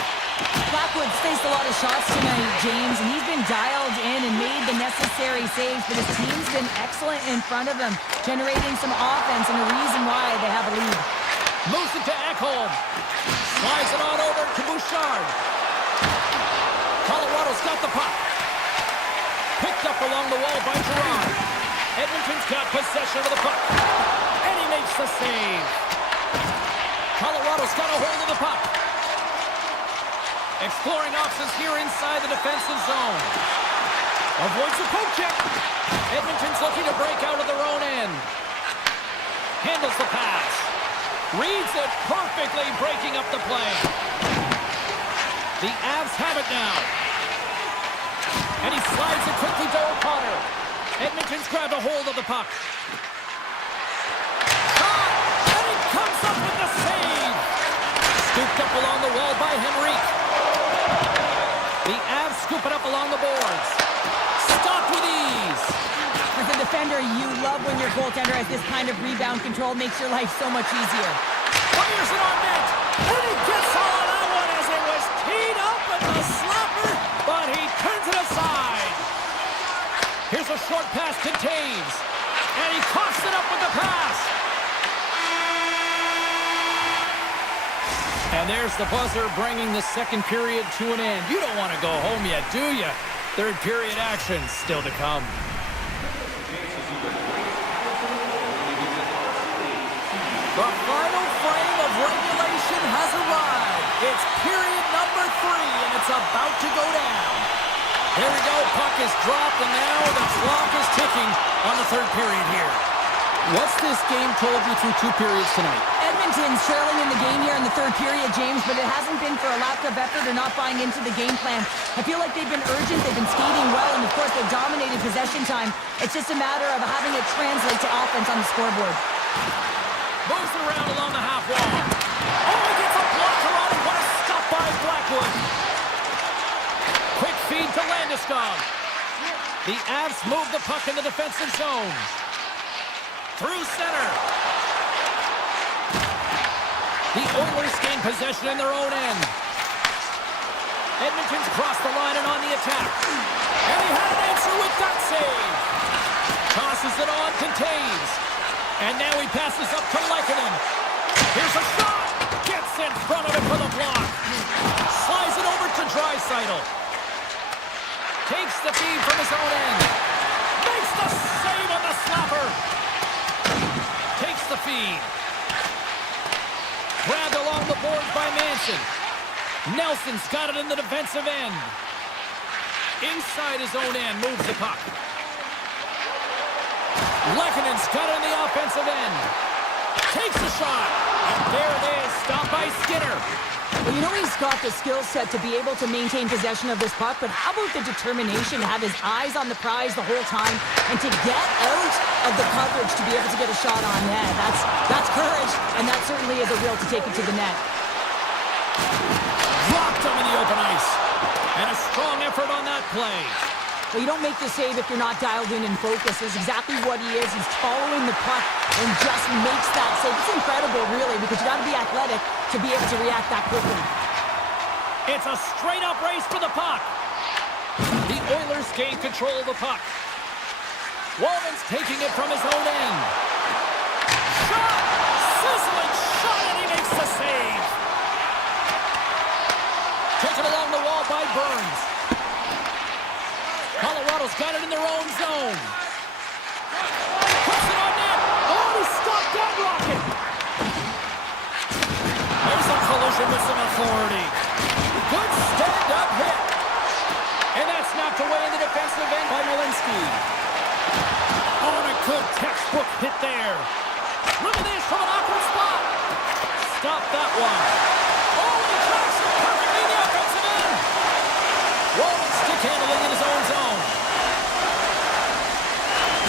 Blackwood's faced a lot of shots tonight, James, and he's been dialed in and made the necessary saves, but his team's been excellent in front of him, generating some offense and a reason why they have a lead. Moves it to Ekholm. Slides it on over to Bouchard. Colorado's got the puck. Picked up along the wall by Gerard. Edmonton's got possession of the puck. And he makes the save. Colorado's got a hold of the puck. Exploring options here inside the defensive zone. Avoids the poke check. Edmonton's looking to break out of their own end. Handles the pass. Reads it perfectly, breaking up the play. The Avs have it now. And he slides it quickly to O'Connor. Edmonton's grabbed a hold of the puck. Shot! And he comes up with the save. Scooped up along the wall by Henrique. The Avs scoop it up along the boards. Stopped with ease. With the defender, you love when your goaltender has this kind of rebound control. Makes your life so much easier. Fires it on net. And he gets all of that one as it was teed up with the slapper, but he turns it aside. Here's a short pass to Taves. And he coughs it up with the pass. And there's the buzzer bringing the second period to an end. You don't want to go home yet, do you? Third period action still to come. The final frame of regulation has arrived. It's period number 3, and it's about to go down. Here we go. Puck is dropped, and now the clock is ticking on the third period here. What's this game told you through 2 periods tonight? Edmonton's trailing in the game here in the third period, James, but it hasn't been for a lack of effort or not buying into the game plan. I feel like they've been urgent, they've been skating well, and of course they've dominated possession time. It's just a matter of having it translate to offense on the scoreboard. Moves it around along the half wall. Oh, he gets a blocker on it. What a stop by Blackwood. Quick feed to Landeskog. The Avs move the puck in the defensive zone. Through center. The Oilers gain possession in their own end. Edmonton's crossed the line and on the attack. And he had an answer with that save. Tosses it on to Taves. And now he passes up to Lehkonen. Here's a shot. Gets in front of it for the block. Slides it over to Draisaitl. Takes the feed from his own end. Makes the save on the slapper. Takes the feed. Grabbed along the boards by Manson. Nelson's got it in the defensive end. Inside his own end, moves the puck. Lehkonen's got it in the offensive end. Takes a shot. And there it is, stopped by Skinner. Well, you know he's got the skill set to be able to maintain possession of this puck, but how about the determination to have his eyes on the prize the whole time and to get out of the coverage to be able to get a shot on net? That's courage, and that certainly is a will to take it to the net. Dropped him in the open ice. And a strong effort on that play. Well, you don't make the save if you're not dialed in and focused. That's exactly what he is. He's following the puck and just makes that save. It's incredible, really, because you got to be athletic to be able to react that quickly. It's a straight-up race for the puck. The Oilers gain control of the puck. Walman's taking it from his own end. Shot! Sizzling shot, and he makes the save. Taken along the wall by Burns. Colorado's got it in their own zone. Puts it on net. Oh, he stopped that rocket. There's a collision with some authority. Good stand-up hit. And that's knocked away in the defensive end by Walensky. Oh, and a good textbook hit there. Look at this from an awkward spot. Stop that one. Oh, he tracks it perfectly in the offensive end. Walden stick handling in his own zone.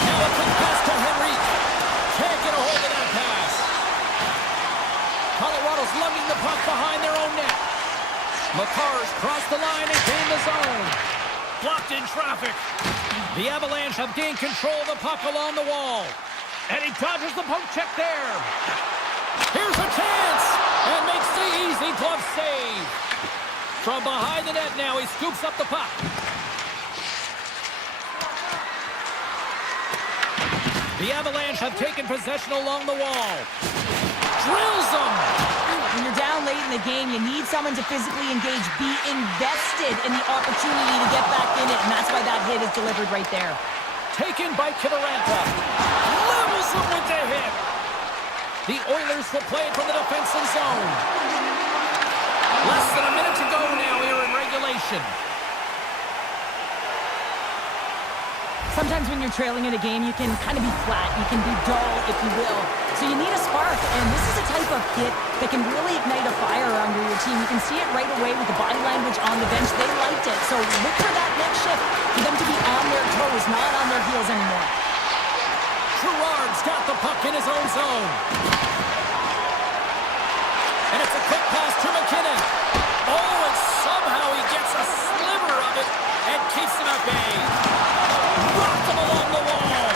Now a quick pass to Henrique. Can't get a hold of that pass. Colorado's lugging the puck behind their own net. Makar's crossed the line and gained the zone. Blocked in traffic. The Avalanche have gained control of the puck along the wall. And he dodges the poke check there. Here's a chance. And makes the easy glove save. From behind the net now, he scoops up the puck. The Avalanche have taken possession along the wall. Drills them. When you're down late in the game, you need someone to physically engage, be invested in the opportunity to get back in it, and that's why that hit is delivered right there. Taken by Kiviranta. Levels him with the hit. The Oilers will play it from the defensive zone. Less than a minute to go now here in regulation. Sometimes when you're trailing in a game, you can kind of be flat. You can be dull, if you will. So you need a spark, and this is a type of hit that can really ignite a fire under your team. You can see it right away with the body language on the bench. They liked it. So look for that next shift, for them to be on their toes, not on their heels anymore. Gerard's got the puck in his own zone. And it's a quick pass to McKinnon. Oh, and somehow he gets a sliver of it and keeps him at bay. Rocked him along the wall.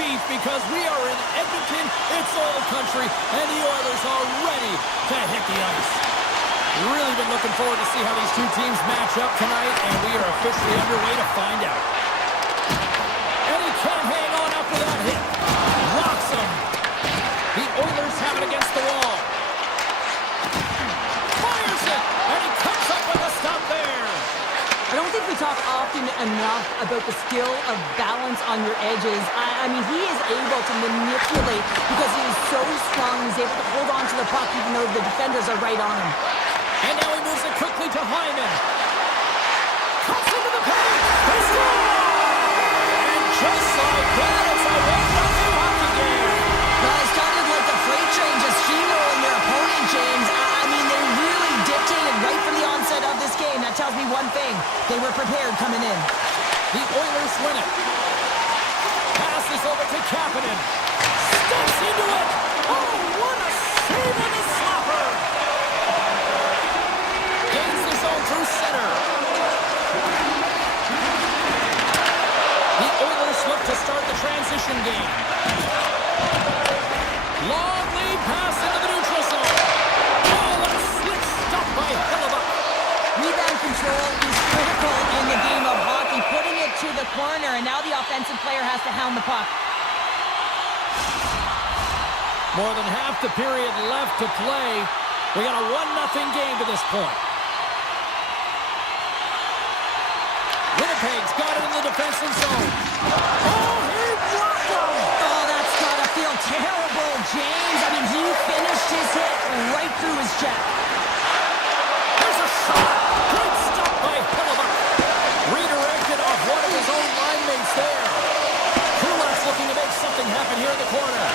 beef because we are in Edmonton, it's oil country, and the Oilers are ready to hit the ice. Really been looking forward to see how these two teams match up tonight, and we are officially underway to find out. And he can't hang on after that hit. Rocks him. The Oilers have it against the wall. Fires it, and he comes up with a stop there. I don't think we talk often enough about the skill of balance on your edges. I mean, he is able to manipulate because he is so strong. He's able to hold on to the puck even though the defenders are right on him. And now he moves it quickly to Hyman. Cuts into the paint. They score! And just like that, it's a 1-0 hockey game. Well, it started like a freight train just steamrolling their opponent, James. I mean, they really dictated right from the onset of this game. That tells me one thing. They were prepared coming in. The Oilers win it. Passes over to Kapanen. Steps into it. Oh, what a save on the slapper. Gains the zone through center. The Oilers look to start the transition game. Long lead pass into the neutral zone. Oh, what a slick stop by Hellebuyck. Rebound control is critical in the game of hockey, putting it to the corner, and now the offensive player has to hound the puck. More than half the period left to play. We got a 1-0 game to this point. Winnipeg's got it in the defensive zone. Oh, he blocked him! Oh, that's gotta feel terrible, James. I mean, he finished his hit right through his check. There's a shot! Great stop by Hellebuyck. Redirected off one of his own line mates there. Kulak's looking to make something happen here in the corner.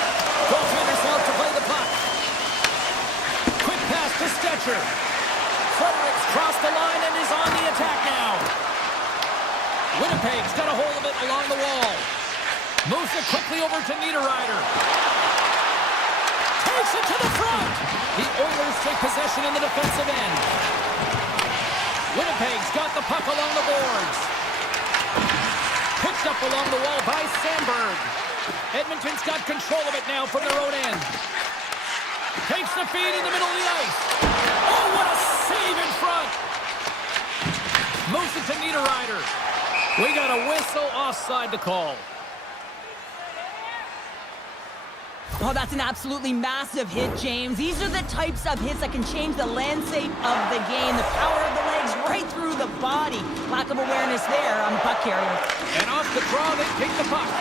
Goaltender's out to play the puck. Quick pass to Stetcher. Fredericks crossed the line and is on the attack now. Winnipeg's got a hold of it along the wall. Moves it quickly over to Niederreiter. Takes it to the front. The Oilers take possession in the defensive end. Winnipeg's got the puck along the boards. Picked up along the wall by Sandberg. Edmonton's got control of it now from their own end. Takes the feed in the middle of the ice. Oh, what a save in front. Moves it to Niederreiter. We got a whistle offside to call. Oh, that's an absolutely massive hit, James. These are the types of hits that can change the landscape of the game. The power of the legs right through the body. Lack of awareness there on the puck carrier. And off the draw, they pick the puck.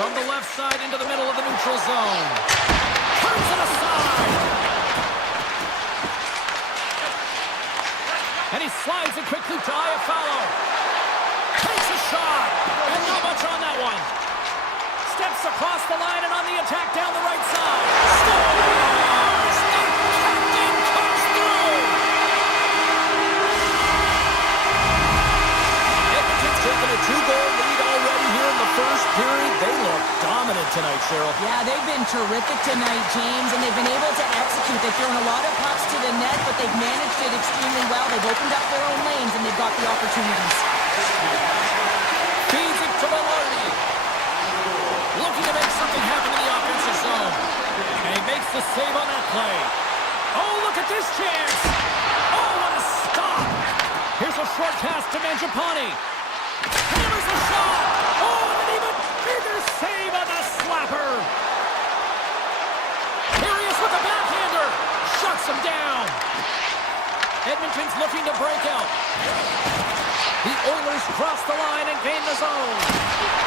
From the left side into the middle of the neutral zone. Turns it aside. And he slides it quickly to Iafallo. Takes a shot. And not much on that one. Steps across the line and on the attack down the right side. Scores! The captain comes through! Edmonton's taken a 2-goal lead already here in the first period. They look dominant tonight, Cheryl. Yeah, they've been terrific tonight, James, and they've been able to execute. They've thrown a lot of pucks to the net, but they've managed it extremely well. They've opened up their own lanes, and they've got the opportunities. Feeds it to Velarde. Looking to make something happen in the offensive zone. And he makes the save on that play. Oh, look at this chance. Oh, what a stop. Here's a short pass to Mangiapane. Hammers a shot. Oh, and an even bigger save on the slapper. Here he is with the backhander. Shuts him down. Edmonton's looking to break out. The Oilers cross the line and gain the zone.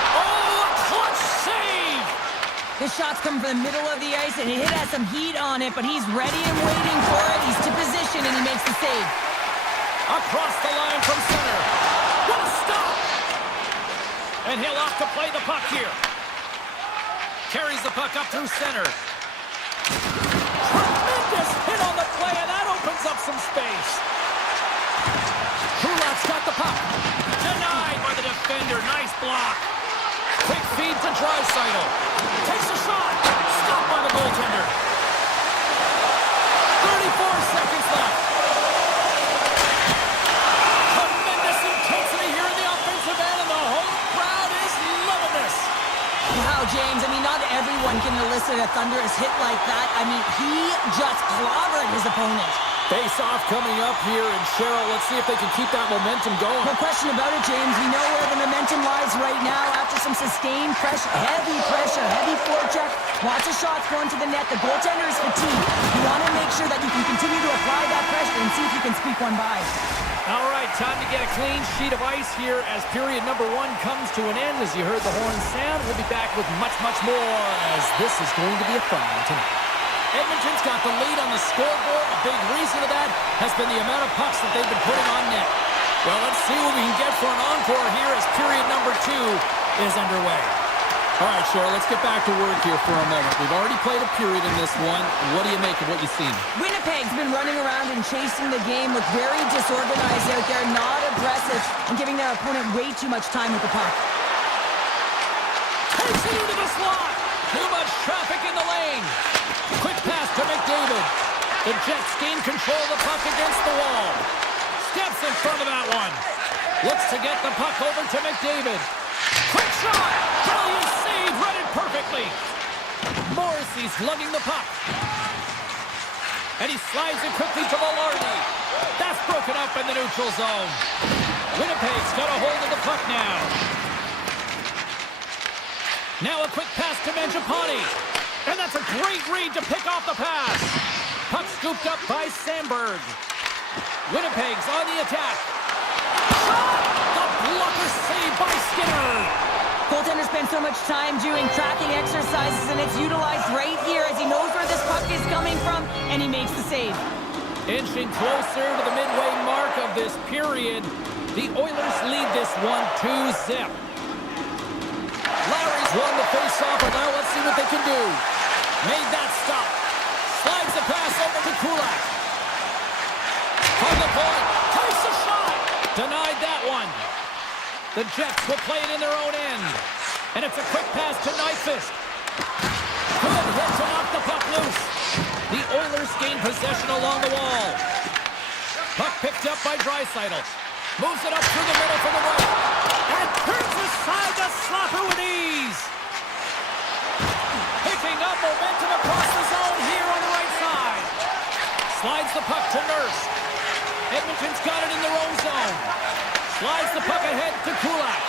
Oh, a clutch save! His shots come from the middle of the ice, and it has some heat on it, but he's ready and waiting for it. He's to position, and he makes the save. Across the line from center. What a stop! And he'll off to play the puck here. Carries the puck up through center. Tremendous hit on the play, and that opens up some space. Kulak's got the puck. Denied by the defender. Nice block. Quick feed to Draisaitl. Takes a shot. Stopped by the goaltender. 34 seconds left. Tremendous intensity here in the offensive end, and the home crowd is loving this. James. I mean, not everyone can elicit a thunderous hit like that. I mean, he just clobbered his opponent. Face-off coming up here, and Cheryl, let's see if they can keep that momentum going. No question about it, James. We know where the momentum lies right now after some sustained pressure, heavy forecheck. Lots of shots going to the net. The goaltender is fatigued. You want to make sure that you can continue to apply that pressure and see if you can squeak one by. All right, time to get a clean sheet of ice here as period number 1 comes to an end. As you heard the horn sound, we'll be back with much, much more as this is going to be a fun one tonight. Edmonton's got the lead on the scoreboard. A big reason of that has been the amount of pucks that they've been putting on net. Well, let's see what we can get for an encore here as period number 2 is underway. All right, Cheryl, let's get back to work here for a moment. We've already played a period in this one. What do you make of what you've seen? Winnipeg's been running around and chasing the game, look very disorganized out there, not aggressive, and giving their opponent way too much time with the puck. Takes it into the slot. Too much traffic in the lane. Quick pass to McDavid. The Jets gain control of the puck against the wall. Steps in front of that one. Looks to get the puck over to McDavid. Quick shot. Brilliant save. Read it perfectly. Morrissey's lugging the puck. And he slides it quickly to Velarde. That's broken up in the neutral zone. Winnipeg's got a hold of the puck now. Now a quick pass to Mangiapane. And that's a great read to pick off the pass. Puck scooped up by Sandberg. Winnipeg's on the attack. Shot! The blocker saved by Skinner. Goaltender spends so much time doing tracking exercises, and it's utilized right here as he knows where this puck is coming from, and he makes the save. Inching closer to the midway mark of this period, the Oilers lead this one 2-0. Lowry's won the face-off, and now let's see what they can do. Made that stop. Slides the pass over to Kulak. From the point, takes a shot. Denied that one. The Jets will play it in their own end. And it's a quick pass to Nyquist. Good hit to knock the puck loose. The Oilers gain possession along the wall. Puck picked up by Draisaitl. Moves it up through the middle for the right. And turns aside the slapper with ease. Picking up momentum across the zone here on the right side. Slides the puck to Nurse. Edmonton's got it in their own zone. Slides the puck ahead to Kulak.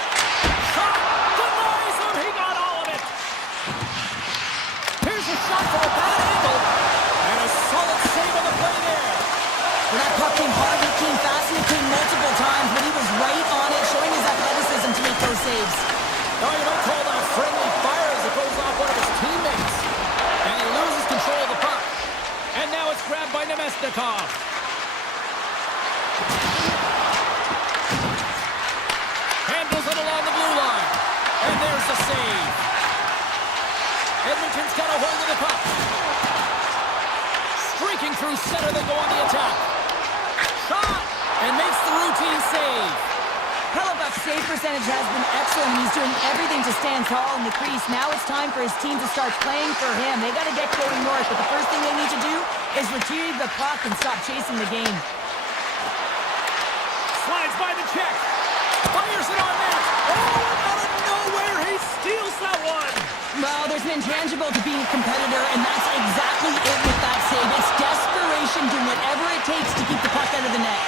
Shot! Denies him! He got all of it! Here's a shot from a bad angle. And a solid save on the play there. Well, that puck came hard, it came fast, and it came multiple times, but he was right on it, showing his athleticism to make those saves. Oh, you might call that friendly fire as it goes off one of his teammates. And he loses control of the puck. And now it's grabbed by Nemesnikov. Handles it along the blue line. And there's the save. Edmonton's got a hold of the puck. Streaking through center, they go on the attack. Shot! And makes the routine save. Hellebuck's save percentage has been excellent. He's doing everything to stand tall in the crease. Now it's time for his team to start playing for him. They got to get going north, but the first thing they need to do is retrieve the puck and stop chasing the game. Slides by the check. Fires it on net. Oh, out of nowhere, he steals that one. Well, there's an intangible to being a competitor, and that's exactly it with that save. It's desperation, doing whatever it takes to keep the puck out of the net.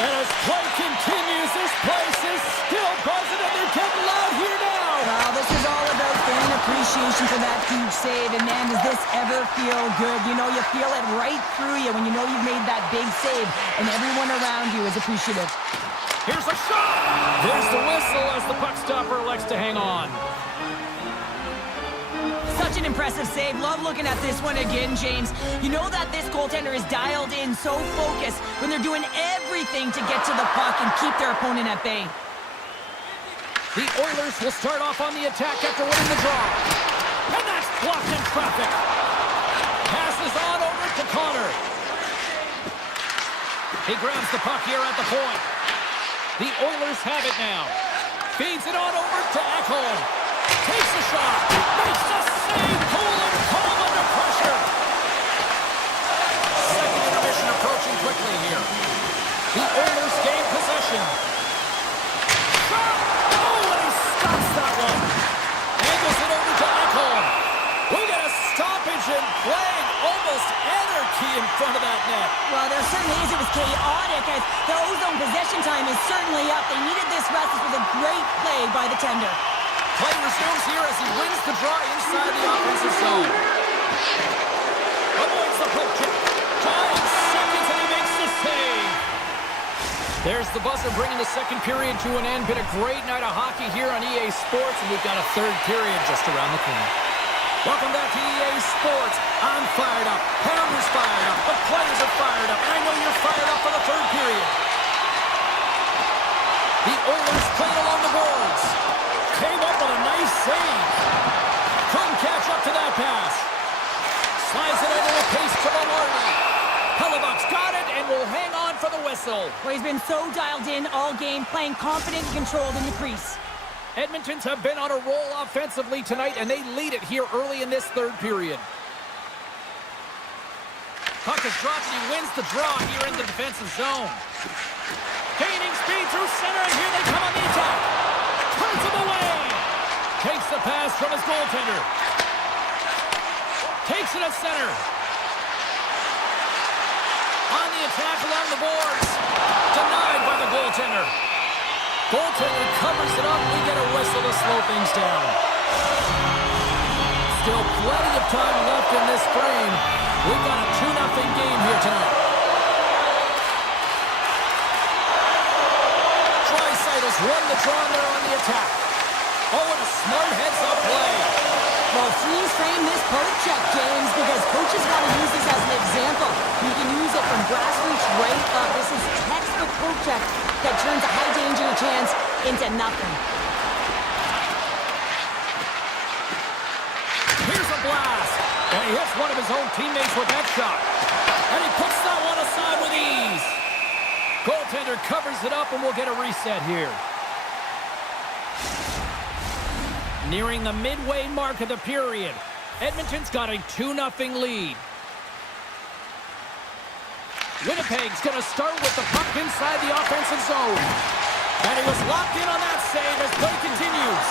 And as play continues, this place is still buzzing, and they're getting loud here now. Well, this is all about fan appreciation for that huge save. And man, does this ever feel good. You know, you feel it right through you when you know you've made that big save, and everyone around you is appreciative. Here's a shot. There's the whistle as the puck stopper elects to hang on. Such an impressive save. Love looking at this one again, James. You know that this goaltender is dialed in, so focused when they're doing everything to get to the puck and keep their opponent at bay. The Oilers will start off on the attack after winning the draw. And that's blocked in traffic. Passes on over to Connor. He grabs the puck here at the point. The Oilers have it now. Feeds it on over to Ekholm. Takes a shot. Makes a save. Cool and calm under pressure. Second intermission approaching quickly here. The Oilers gain possession. Shot. Oh, and he stops that one. Angles it over to Ekholm. in front of that net. Well, there certainly is. It was chaotic as the ozone possession time is certainly up. They needed this rest. This was a great play by the tender. Play resumes here as he wins the draw inside the offensive zone. Avoids the poke check. 5 seconds and he makes the save. There's the buzzer bringing the second period to an end. Been a great night of hockey here on EA Sports, and we've got a third period just around the corner. Welcome back to EA Sports. I'm fired up. Hammer's fired up. The players are fired up. And I know you're fired up for the third period. The Oilers played along the boards. Came up with a nice save. Couldn't catch up to that pass. Slides it over the pace to Maloney. Hellebuck's got it and will hang on for the whistle. Well, he's been so dialed in all game, playing confident and controlled in the crease. Edmonton's have been on a roll offensively tonight, and they lead it here early in this third period. Puck is dropped, and he wins the draw here in the defensive zone. Gaining speed through center, and here they come on the attack. Turns him away. Takes the pass from his goaltender. Takes it at center. On the attack along the boards. Denied by the goaltender. Goaltender covers it up. We get a whistle to slow things down. Still plenty of time left in this frame. We've got a 2-0 game here tonight. Tri-Cytles won the draw and they're on the attack. Oh, and a smart heads-up play. Well, please frame this poke check, James, because coaches got to use this as an example. You can use it from grassroots right up. This is textbook poke check that turns a high-danger chance into nothing. Here's a blast. And he hits one of his own teammates with that shot. And he puts that one aside with ease. Goaltender covers it up and we'll get a reset here. Nearing the midway mark of the period. Edmonton's got a 2-0 lead. Winnipeg's going to start with the puck inside the offensive zone. And he was locked in on that save as play continues.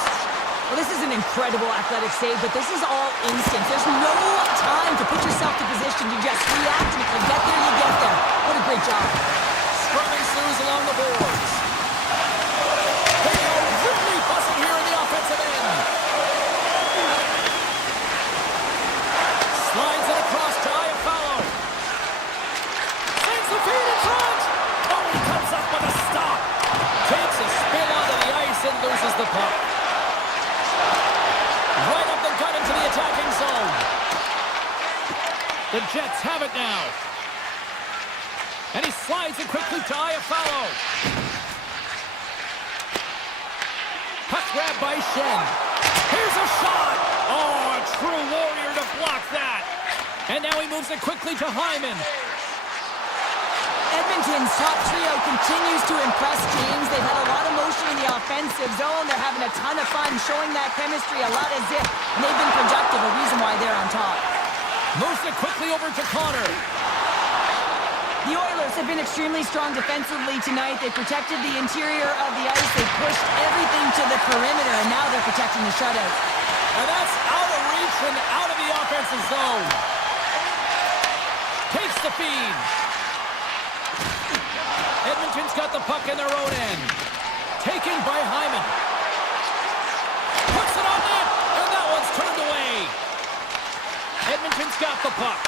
Well, this is an incredible athletic save, but this is all instant. There's no time to put yourself in position to just react, and if you get there, you get there. What a great job. Scrum ensues along the boards. They are really buzzing here in the offensive end. Slides it across to Iafallo. Sends the feed in front. Oh, he comes up with a stop. Takes a spin onto the ice and loses the puck. Right up the gut into the attacking zone. The Jets have it now. And he slides it quickly to Iafallo. Puck grab by Shen. Here's a shot. Oh, a true warrior to block that. And now he moves it quickly to Hyman. Edmonton's top trio continues to impress, James. They've had a lot of motion in the offensive zone. They're having a ton of fun, showing that chemistry, a lot of zip. And they've been productive, a reason why they're on top. Moves it quickly over to Connor. The Oilers have been extremely strong defensively tonight. They protected the interior of the ice. They pushed everything to the perimeter, and now they're protecting the shutout. And that's out of reach and out of the offensive zone. Takes the feed. Edmonton's got the puck in their own end. Taken by Hyman. Puts it on net, and that one's turned away. Edmonton's got the puck.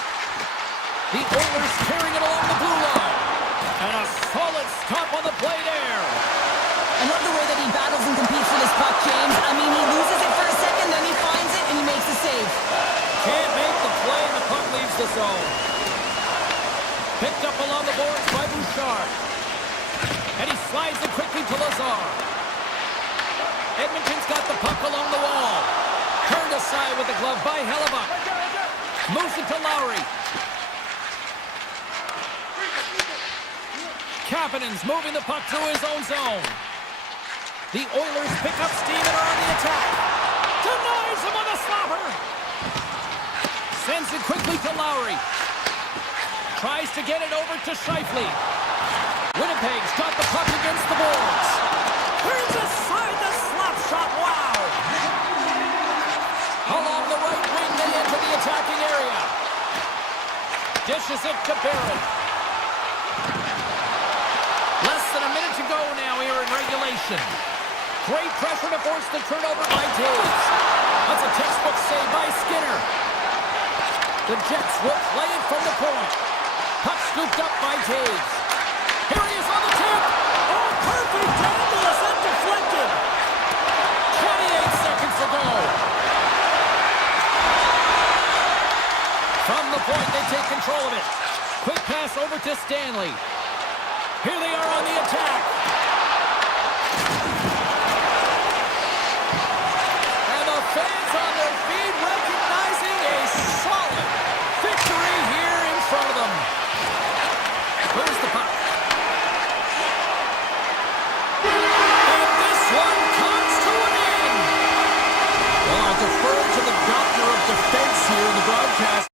The Oilers carrying it along the blue line. And a solid stop on the play there. I love the way that he battles and competes for this puck, James. I mean, he loses it for a second, then he finds it, and he makes the save. Can't make the play, and the puck leaves the zone. Picked up along the boards by Bouchard. And he slides it quickly to Lazar. Edmonton's got the puck along the wall. Turned aside with the glove by Hellebuck. Moves it to Lowry. Kapanen's moving the puck through his own zone. The Oilers pick up steam and are on the attack. Denies him with a slapper. Sends it quickly to Lowry. Tries to get it over to Scheifele. Winnipeg's got the puck against the boards. Turns aside the slap shot. Wow! Along the right wing, they enter the attacking area. pushes it to Barrett. Less than a minute to go now here in regulation. Great pressure to force the turnover by Taves. That's a textbook save by Skinner. The Jets will play it from the point. Puck scooped up by Taves. Here he is on the tip. Oh, perfect angle as that deflected. 28 seconds to go. From the point, they take control of it. Quick pass over to Stanley. Here they are on the attack. And the fans on their feet recognizing a solid victory here in front of them. Where's the puck? And this one comes to an end. Well, I'll defer to the doctor of defense here in the broadcast.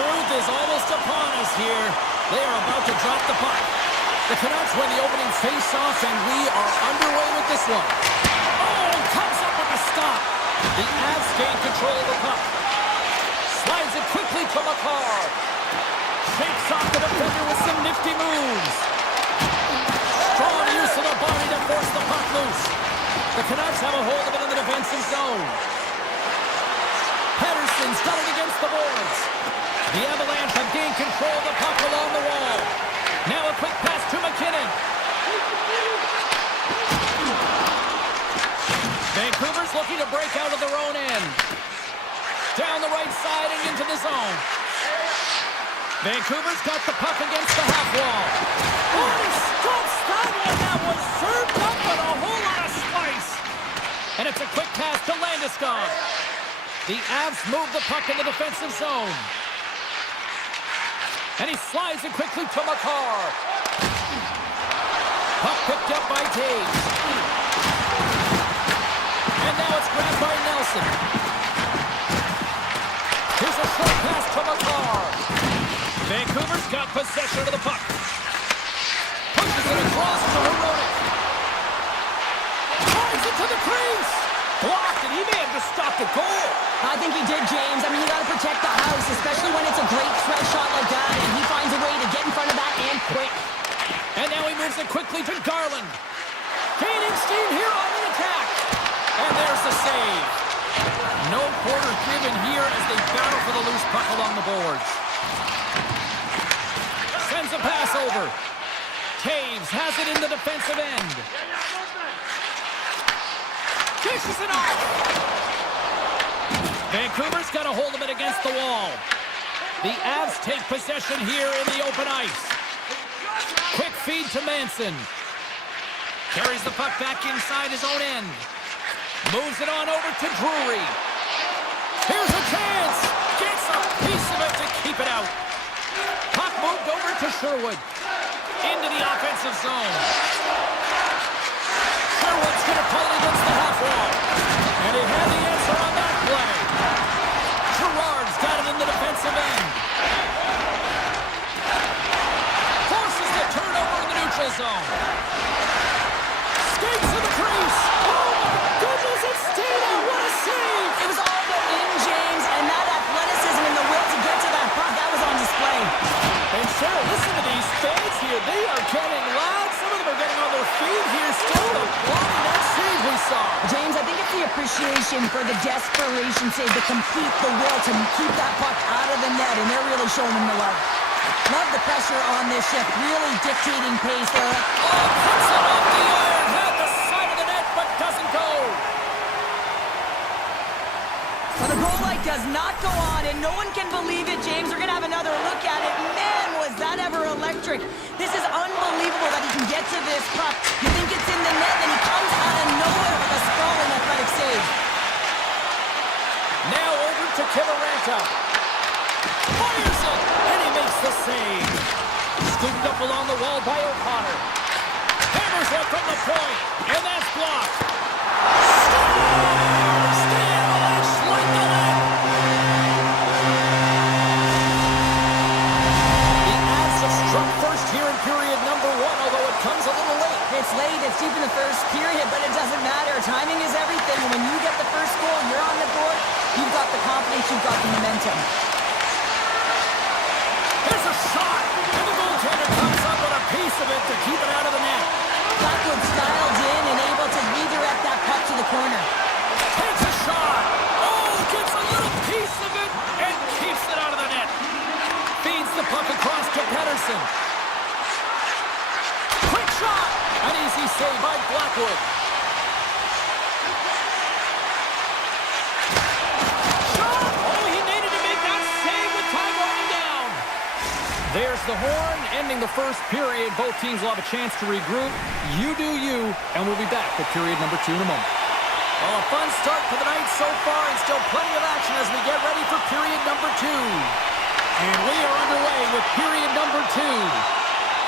truth is almost upon us here. They are about to drop the puck. The Canucks win the opening face-off, and we are underway with this one. Oh, comes up with a stop. The Avs gain control of the puck. Slides it quickly to Makar. Shakes off the defender with some nifty moves. Strong use of the body to force the puck loose. The Canucks have a hold of it in the defensive zone. Pettersson's got it against the boards. The Avalanche have gained control of the puck along the wall. Now a quick pass to McKinnon. Vancouver's looking to break out of their own end. Down the right side and into the zone. Vancouver's got the puck against the half wall. Oh, he stops that one. That was served up with a whole lot of spice. And it's a quick pass to Landeskog. The Avs move the puck in the defensive zone. And he slides it quickly to Makar. Puck picked up by Taves. And now it's grabbed by Nelson. Here's a short pass to Makar. Vancouver's got possession of the puck. Pushes it across to Hronek. Drives it to the crease. Blocked, and he may have just stopped a goal. I think he did, James. I mean, you got to protect the house, especially when it's a great threat shot like that, and he finds a way to get in front of that and quick. And now he moves it quickly to Garland. Gaining steam here on the attack. And there's the save. No quarter given here as they battle for the loose puck along the boards. Sends a pass over. Taves has it in the defensive end. Dishes it off. Vancouver's got a hold of it against the wall. The Avs take possession here in the open ice. Quick feed to Manson. Carries the puck back inside his own end. Moves it on over to Drury. Here's a chance. Gets a piece of it to keep it out. Puck moved over to Sherwood. Into the offensive zone. Sherwood's going to pull it against the half wall. And he had the answer on that play. Gerard's got it in the defensive end. Forces the turnover in the neutral zone. Skates to the crease. Oh my goodness, it stayed out. What a save. It was all but in, James, and that athleticism and the will to get to that puck, that was on display. And Cheryl, listen to these fans here. They are getting loud. Some of them are getting on their feet here. Still applauding that save we saw. James, I think it's the appreciation for the desperation save, the complete, the will to keep that puck out of the net, and they're really showing them the love. Love the pressure on this shift, really dictating pace there. Oh, puts it off the iron. Had the side of the net, but doesn't go. Well, the goal light does not go on, and no one can believe it, James. We're going to have another look at it. Man, was that ever electric. This is unbelievable that he can get to this puck. You think it's in the net, and he comes out of nowhere with a sprawling athletic save. Now over to Kivaranta. Fires it, and he makes the save. Scooped up along the wall by O'Connor. Hammers it from the point, and that's blocked. Scores! The Avalanche like the net. The Avs have struck first here in period number 1, although it comes a little late. It's late, it's deep in the first period, but it doesn't matter. Timing is everything. When you get the first goal, you're on the board. You've got the confidence, you've got the momentum. There's a shot, and the goaltender comes up with a piece of it to keep it out of the net. Blackwood's dialed in and able to redirect that puck to the corner. Takes a shot. Oh, gets a little piece of it and keeps it out of the net. Feeds the puck across to Pettersson. Quick shot. An easy save by Blackwood. Shot. Oh, he needed to make that save with time winding down. There's the horn, ending the first period. Both teams will have a chance to regroup. You do you, and we'll be back with period number 2 in a moment. Well, a fun start to the night so far, and still plenty of action as we get ready for period number 2. And we are underway with period number 2.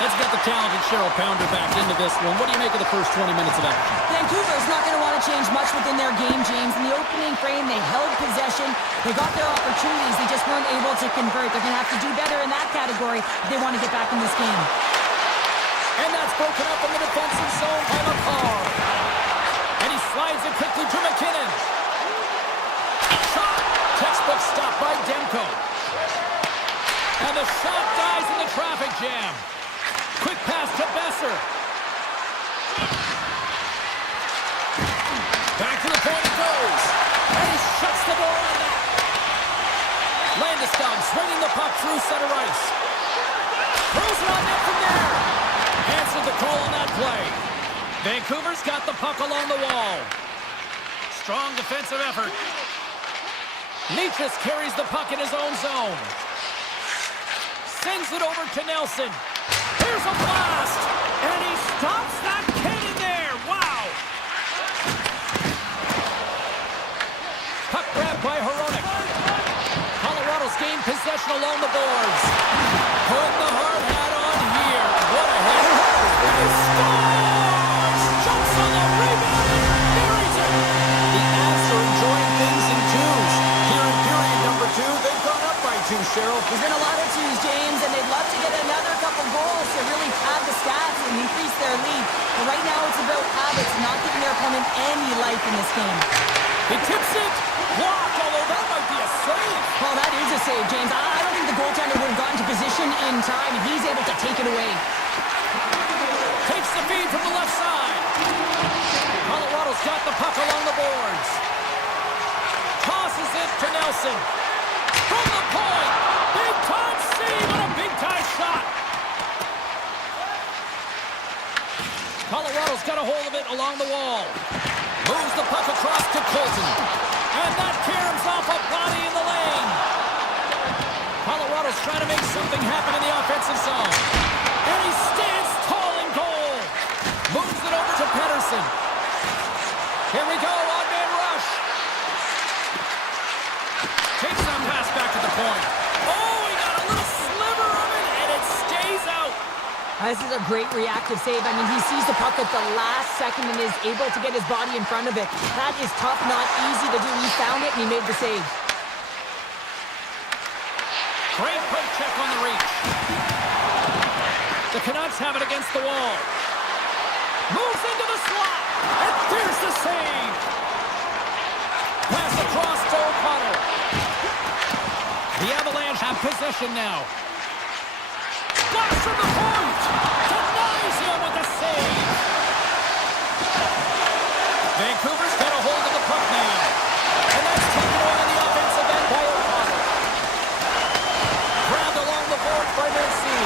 Let's get the talented Cheryl Pounder back into this one. What do you make of the first 20 minutes of action? Vancouver's not going to want to change much within their game, James. In the opening frame, they held possession. They got their opportunities. They just weren't able to convert. They're going to have to do better in that category if they want to get back in this game. And that's broken up in the defensive zone by McCall. And he slides it quickly to McKinnon. Shot! Textbook stop by Demko. And the shot dies in the traffic jam. Quick pass to Besser. Back to the point it goes. And he shuts the door on that. Landeskog swinging the puck through center ice. Throws it on net from there. Answered the call on that play. Vancouver's got the puck along the wall. Strong defensive effort. Leachus carries the puck in his own zone. Sends it over to Nelson. Here's a blast! And he stops that cannon there! Wow! Puck grabbed by Hronek. Colorado's gained possession along the boards. Put the hard hat on here. What a hit! And he scores! Jumps on the rebound and buries it! The Avs are enjoying things in twos. Here in period number 2, they've gone up by 2, Cheryl. There's been a lot of twos, James, and they'd love to get another couple goals to really pad the stats and increase their lead. But right now it's about habits, not giving their opponent any life in this game. He tips it. Blocked, although that might be a save. Well, that is a save, James. I don't think the goaltender would have gotten to position in time, and he's able to take it away. Takes the feed from the left side. Colorado's got the puck along the boards. Tosses it to Nelson. From the point. Big time save and a big time shot. Colorado's got a hold of it along the wall. Moves the puck across to Colton. And that caroms off a body in the lane. Colorado's trying to make something happen in the offensive zone. And he stands tall in goal. Moves it over to Pettersson. Here we go, on-man rush. Takes that pass back to the point. Oh, he got a little sliver of it, and it stays out. This is a great reactive save. I mean, he sees the puck at the last second and is able to get his body in front of it. That is tough, not easy to do. He found it, and he made the save. Great poke check on the reach. The Canucks have it against the wall. Moves into the slot, and there's the save. Pass across to O'Connor. The Avalanche have possession now. Blast from the point. Denies him with the save. Vancouver's got a hold of the puck now. And that's taken away on the offensive end by O'Connor. Grabbed along the board by Mercy.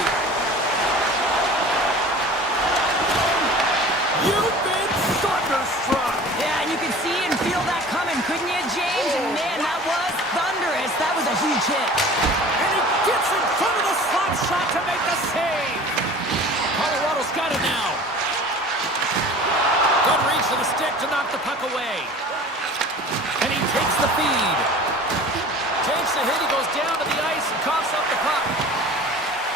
You've been thunderstruck. Yeah, and you can see and feel that coming, couldn't you, James? And man, that was thunderous. That was a huge hit. And he gets in front of the slap shot to make the save. Colorado's got it now. Good reach of the stick to knock the puck away. And he takes the feed. Takes the hit, he goes down to the ice and coughs up the puck.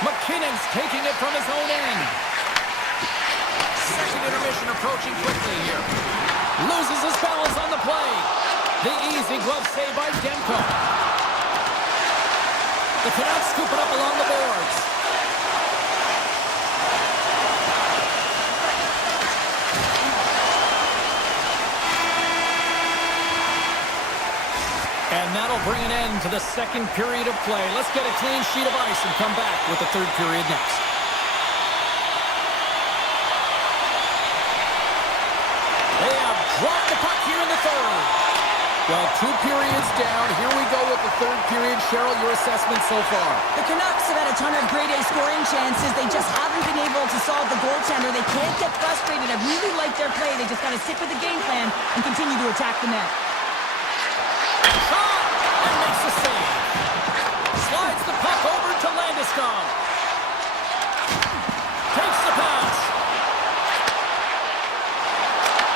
McKinnon's taking it from his own end. Second intermission approaching quickly here. Loses his balance on the play. The easy glove save by Demko. The Canucks scoop it up along the boards. And that'll bring an end to the second period of play. Let's get a clean sheet of ice and come back with the third period next. They have dropped the puck here in the third. Well, 2 periods down. Here we go with the third period. Cheryl, your assessment so far? The Canucks have had a ton of grade A scoring chances. They just haven't been able to solve the goaltender. They can't get frustrated. I really like their play. They just got to stick with the game plan and continue to attack the net. Shot! And makes the save. Slides the puck over to Landeskog. Takes the pass.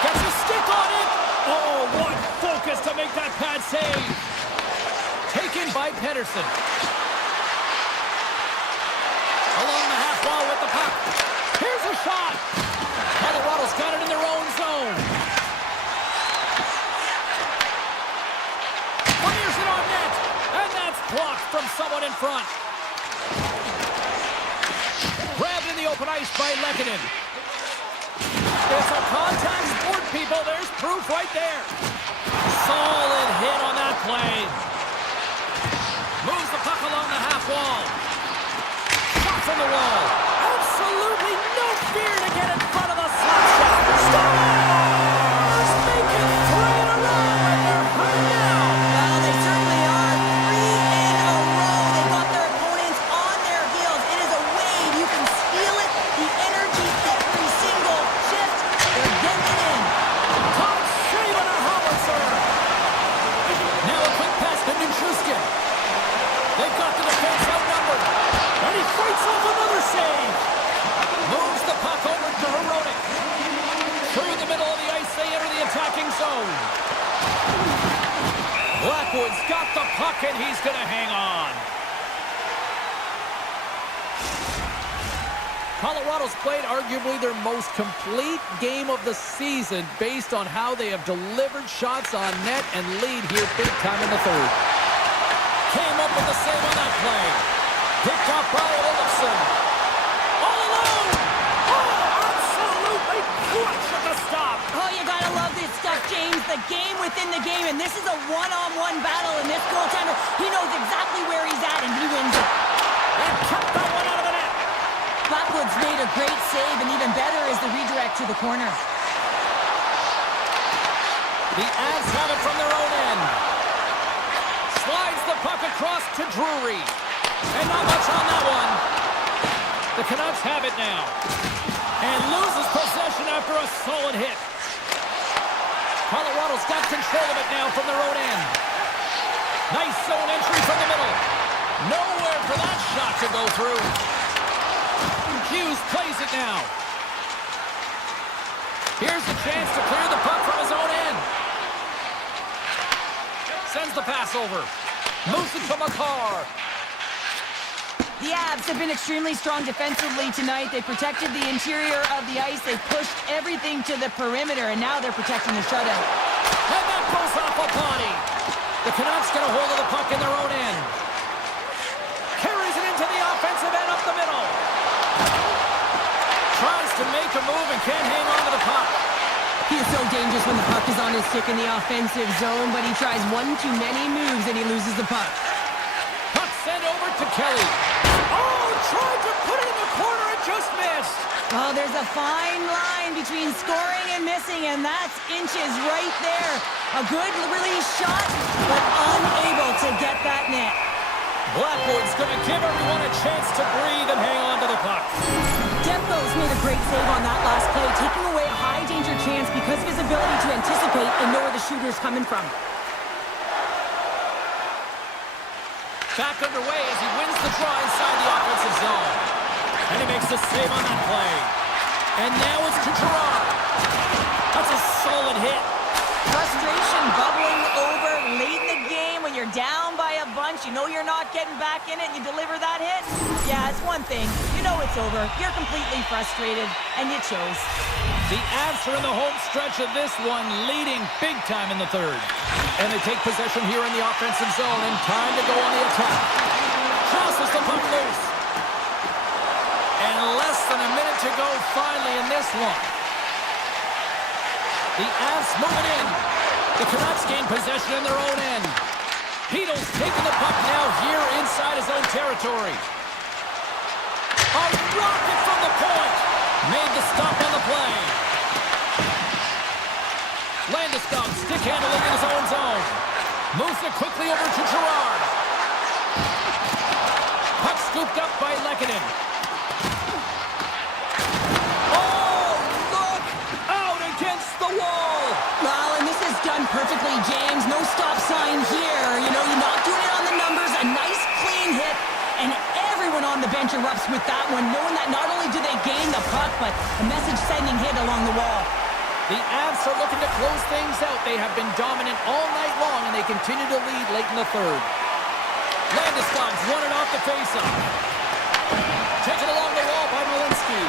Gets a stick on it. Oh, what focus to make that pad save. Taken by Pettersson. Along the half wall with the puck. ice by Lehkonen. It's a contact sport, people. There's proof right there. Solid hit on that play. Moves the puck along the half wall. Shot from the wall. Absolutely no fear to get in front of the slap shot. Stars make it 3 in a row, and they're hurt now. Well, they certainly are. 3 in a row. They got their opponents on their heels. It is a wave. You can feel it. The energy every single shift. They're getting it in. Top save on a howitzer. Now a quick pass to Nichushkin. They've got the defense outnumbered. And he fights off another save. Moves the puck over to Herodic. Through the middle of the ice, they enter the attacking zone. Blackwood's got the puck, and he's going to hang on. Colorado's played arguably their most complete game of the season based on how they have delivered shots on net and lead here big time in the third. Came up with the save on that play. Picked up by Olofsson. All alone! Oh, absolutely clutch at the stop! Oh, you gotta love this stuff, James. The game within the game, and this is a one-on-one battle, and this goaltender, he knows exactly where he's at, and he wins it. And kept that one out of the net. Blackwood's made a great save, and even better is the redirect to the corner. The Avs have it from their own end. Slides the puck across to Drury. And not much on that one. The Canucks have it now. And loses possession after a solid hit. Colorado's got control of it now from their own end. Nice zone entry from the middle. Nowhere for that shot to go through. Hughes plays it now. Here's the chance to clear the puck from his own end. Sends the pass over. Moves it to Makar. The Avs have been extremely strong defensively tonight. They protected the interior of the ice. They pushed everything to the perimeter, and now they're protecting the shutout. And that goes off a body. The Canucks get a hold of the puck in their own end. Carries it into the offensive end up the middle. Tries to make a move and can't hang on to the puck. He is so dangerous when the puck is on his stick in the offensive zone, but he tries one too many moves and he loses the puck. Puck sent over to Kelly. Oh, tried to put it in the corner and just missed. Oh, there's a fine line between scoring and missing, and that's inches right there. A good release shot, but unable to get that net. Blackwood's going to give everyone a chance to breathe and hang on to the puck. Demko's made a great save on that last play, taking away a high-danger chance because of his ability to anticipate and know where the shooter's coming from. Back underway as he wins the draw inside the offensive zone. And he makes the save on that play. And now it's to Gerard. That's a solid hit. Frustration bubbling over late in the game when you're down by a bunch. You know you're not getting back in it and you deliver that hit. Yeah, it's one thing. You know it's over. You're completely frustrated, and it shows. The Avs are in the home stretch of this one, leading big time in the third. And they take possession here in the offensive zone, and time to go on the attack. Crosses the puck loose. And less than a minute to go finally in this one. The Avs move it in. The Canucks gain possession in their own end. Heedle's taking the puck now here inside his own territory. A rocket from the point. Made the stop on the play. Landeskog stick handling in his own zone. Moves it quickly over to Gerard. Puck scooped up by Lehkonen. Oh, look! Out against the wall! Well, and this is done perfectly, James. No stop sign here. You know, you're not doing it on the numbers. A nice, clean hit. And everyone on the bench erupts with that one, knowing that not only do they gain the puck, but a message-sending hit along the wall. The Avs are looking to close things out. They have been dominant all night long, and they continue to lead late in the third. Landeskog's won it off the faceoff. Taken along the wall by Malinsky.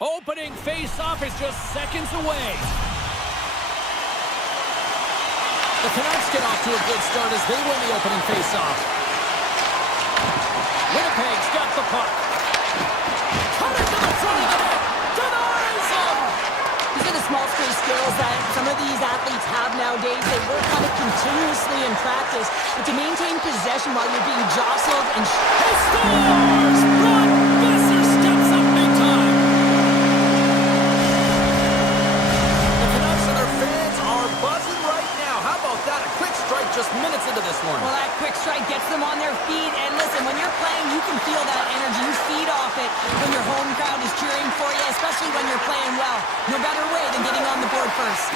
Opening face-off is just seconds away. The Canucks get off to a good start as they win the opening face-off. Winnipeg's got the puck. Cut it to the front of the net. Denies him. These are the small space skills that some of these athletes have nowadays. They work on it continuously in practice, but to maintain possession while you're being jostled and He scores! Ron Besser steps up big time. The Canucks and their fans are buzzing right now. How about that? A quick strike just minutes into this one. well, that quick strike gets them on their feet. And listen, when you're playing, you can feel that energy. You feed off it when your home crowd is cheering for you, especially when you're playing well. No better way than getting on the board first.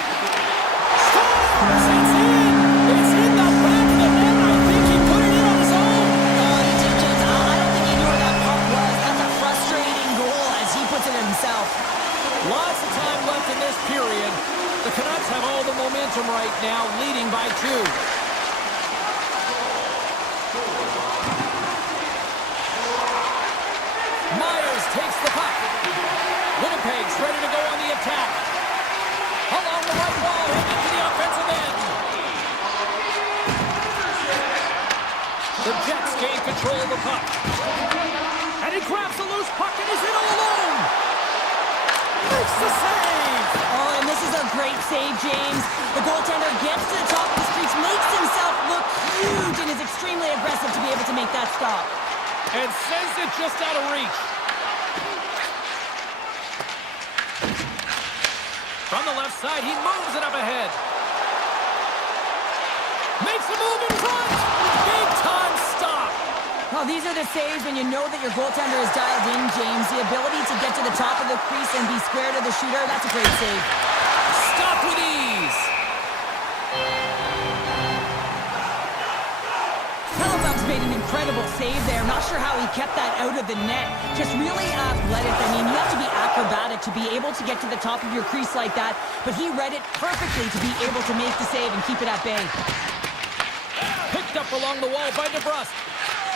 Scores! It's in! It's in the back of the net. I think he put it in on his own. Oh, he did, James. I don't think he knew where that puck was. That's a frustrating goal as he puts it himself. Lots of time left in this period. The Canucks have all the momentum right now, leading by 2. Myers takes the puck. Winnipeg's ready to go on the attack. Along the right wall, hit into the offensive end. The Jets gain control of the puck. And he grabs the loose puck and he's in all alone. Makes the save. Oh, and this is a great save, James. The goaltender gets to the top of the crease, makes himself look huge, and is extremely aggressive to be able to make that stop. And sends it just out of reach. From the left side, he moves it up ahead. Makes a move in front. Big time stop. Well, these are the saves when you know that your goaltender is dialed in, James. The ability to get to the top of the crease and be square to the shooter, that's a great save. Stop with ease. Hellebuck's made an incredible save there. Not sure how he kept that out of the net. Just really athletic. I mean, you have to be acrobatic to be able to get to the top of your crease like that, but he read it perfectly to be able to make the save and keep it at bay. Picked up along the wall by DeBrusque.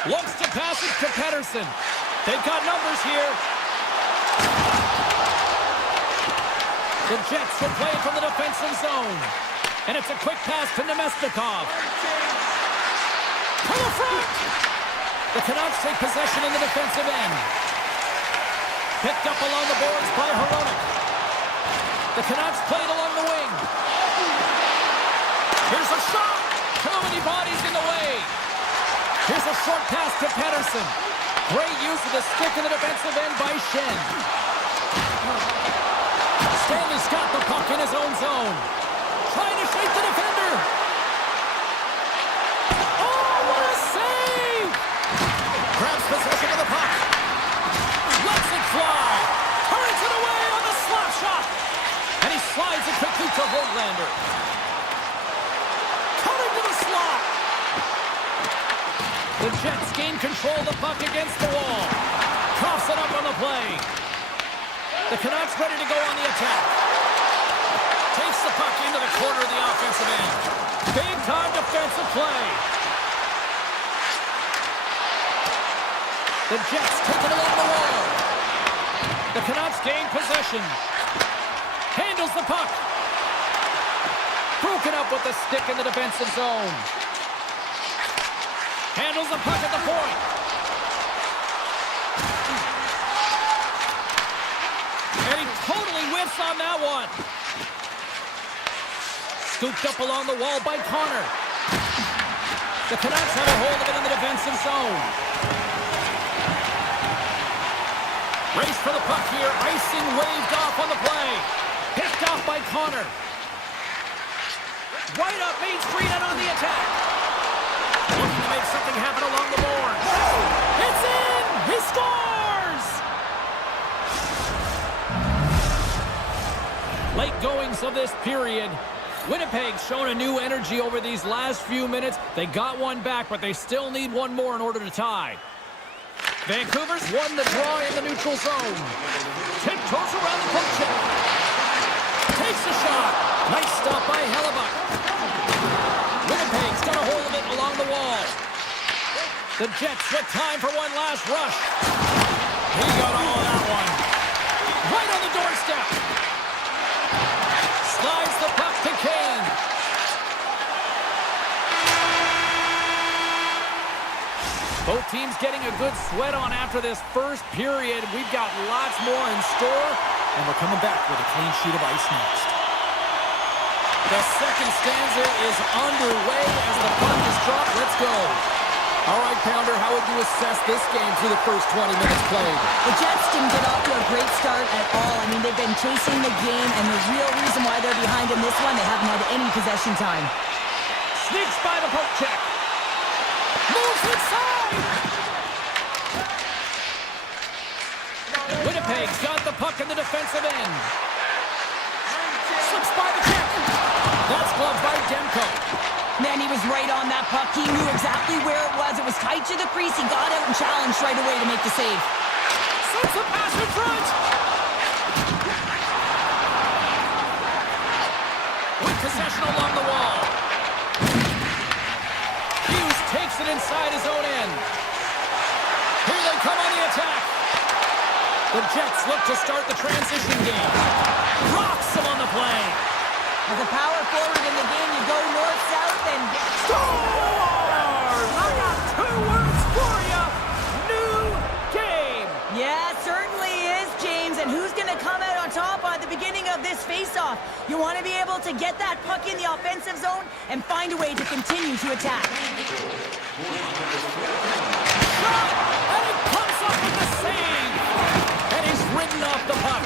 Looks to pass it to Pettersson. They've got numbers here. The Jets will play it from the defensive zone. And it's a quick pass to Nemestikov. To the front! The Canucks take possession in the defensive end. Picked up along the boards by Hronek. The Canucks played along the wing. Here's a shot! Too many bodies in the way. Here's a short pass to Pettersson. Great use of the stick in the defensive end by Shen. Stanley's got the puck in his own zone. Trying to shake the defender. Oh, what a save! Grabs possession of the puck. Lets it fly. Turns it away on the slap shot. And he slides it quickly to Höglander. Cutting to the slot. The Jets gain control of the puck against the wall. Coughs it up on the play. The Canucks ready to go on the attack. Takes the puck into the corner of the offensive end. Big time defensive play. The Jets take it along the wall. The Canucks gain possession. Handles the puck. Broken up with the stick in the defensive zone. Handles the puck at the point. And he totally whiffs on that one. Scooped up along the wall by Connor. The Canucks have a hold of it in the defensive zone. Race for the puck here. Icing waved off on the play. Picked off by Connor. Right up Main Street and on the attack. Looking to make something happen along the boards. It's in! He scores! Late goings of this period. Winnipeg's shown a new energy over these last few minutes. They got one back, but they still need one more in order to tie. Vancouver's won the draw in the neutral zone. Tiptoes around the poke check. Takes a shot. Nice stop by Hellebuck. Winnipeg's got a hold of it along the wall. The Jets with time for one last rush. He got all of that one. Right getting a good sweat on after this first period. We've got lots more in store, and we're coming back with a clean sheet of ice next. The second stanza is underway as the puck is dropped. Let's go. All right, Pounder, how would you assess this game through the first 20 minutes played? The Jets didn't get off to a great start at all. I mean, they've been chasing the game, and the real reason why they're behind in this one, they haven't had any possession time. Sneaks by the poke check. Moves inside! Winnipeg's got the puck in the defensive end. Slips by the check. That's gloved by Demko. Man, he was right on that puck. He knew exactly where it was. It was tight to the crease. He got out and challenged right away to make the save. Sends a pass in front. With possession along the wall. Hughes takes it inside his own end. Here they come on the attack. The Jets look to start the transition game. Rocks him on the play. As a power forward in the game, you go north-south and... Scores! I got 2 words for you. New game. Yeah, certainly is, James. And who's going to come out on top at the beginning of this face-off? You want to be able to get that puck in the offensive zone and find a way to continue to attack. Shot! And he comes up with the save. And he's ridden off the puck.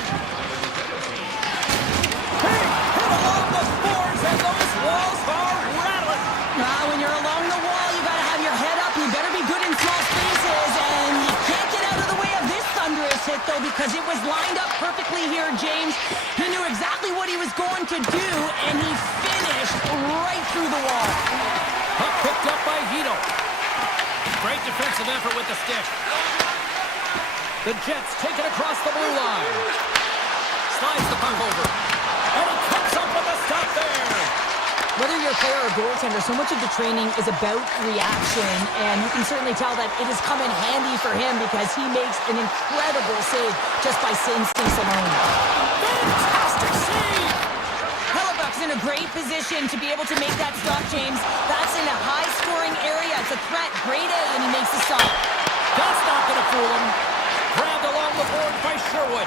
And those walls are rattling. When you're along the wall, you got to have your head up. You better be good in small spaces. And you can't get out of the way of this thunderous hit, though, because it was lined up perfectly here, James. He knew exactly what he was going to do, and he finished right through the wall. Puck picked up by Hito. Great defensive effort with the stick. The Jets take it across the blue line. Slides the puck over. And he comes up with a stop there. Whether you're a player or goaltender, so much of the training is about reaction, and you can certainly tell that it has come in handy for him because he makes an incredible save just by instincts alone. Fantastic save! Hellebuck's in a great position to be able to make that stop, James. That's in a high-scoring area. It's a threat. Grade A, and he makes the stop. That's not going to fool him. Grabbed along the board by Sherwood.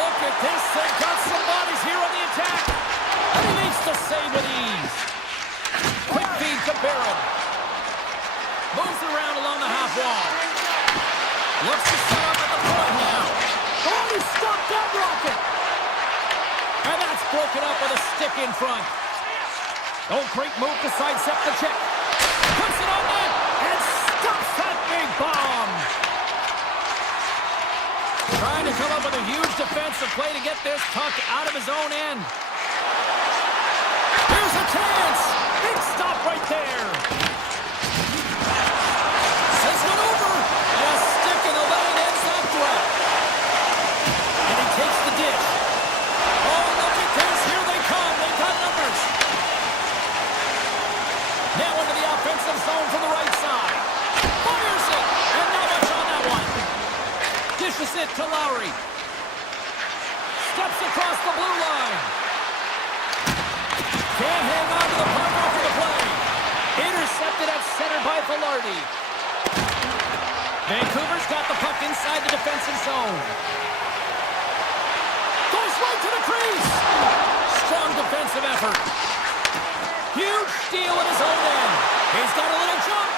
Look at this. They've got some bodies here on the attack. And he makes the save with ease. Quick feed to Barron. Moves around along the half wall. Looks to set up at the point now. Oh, he stopped that rocket. And that's broken up with a stick in front. Oh, great move to sidestep the check. Puts it on net and stops that big bomb. Trying to come up with a huge defensive play to get this puck out of his own end. Here's a chance. Big stop right there. Sends one over. And a stick in the lane ends that threat. And he takes the dish. Oh, look at this. Here they come. They've got numbers. Now into the offensive zone from the right side. Fires it. And not much on that one. Dishes it to Lowry. Steps across the blue line. Can't hang on to the puck after the play. Intercepted at center by Velarde. Vancouver's got the puck inside the defensive zone. Goes right to the crease. Strong defensive effort. Huge steal in his own end. He's got a little jump.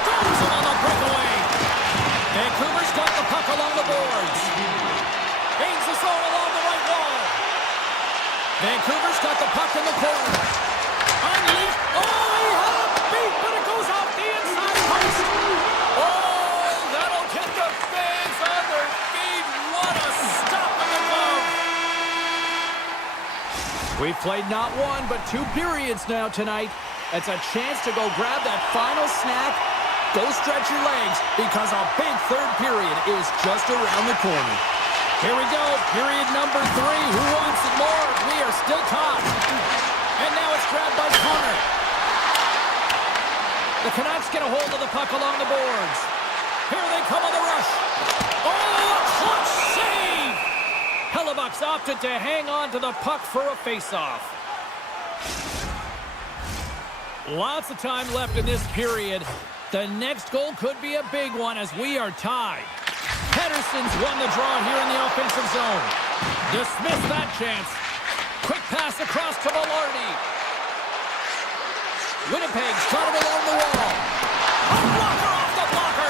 Stones him on the breakaway. Vancouver's got the puck along the boards. Gains the zone along the right wall. Vancouver's got the puck in the corner. Unleashed. Oh, he had a beat, but it goes off the inside post. Oh, that'll get the fans on their feet. What a stop in the glove. We've played not one, but 2 periods now tonight. It's a chance to go grab that final snack. Go stretch your legs, because a big third period is just around the corner. Here we go, period number 3. Who wants it more? We are still tied. And now it's grabbed by Connor. The Canucks get a hold of the puck along the boards. Here they come on the rush. Oh, a clutch save! Hellebuck's opted to hang on to the puck for a face-off. Lots of time left in this period. The next goal could be a big one as we are tied. Pedersen's won the draw here in the offensive zone. Dismiss that chance. Quick pass across to Velarde. Winnipeg's got it along the wall. A blocker off the blocker.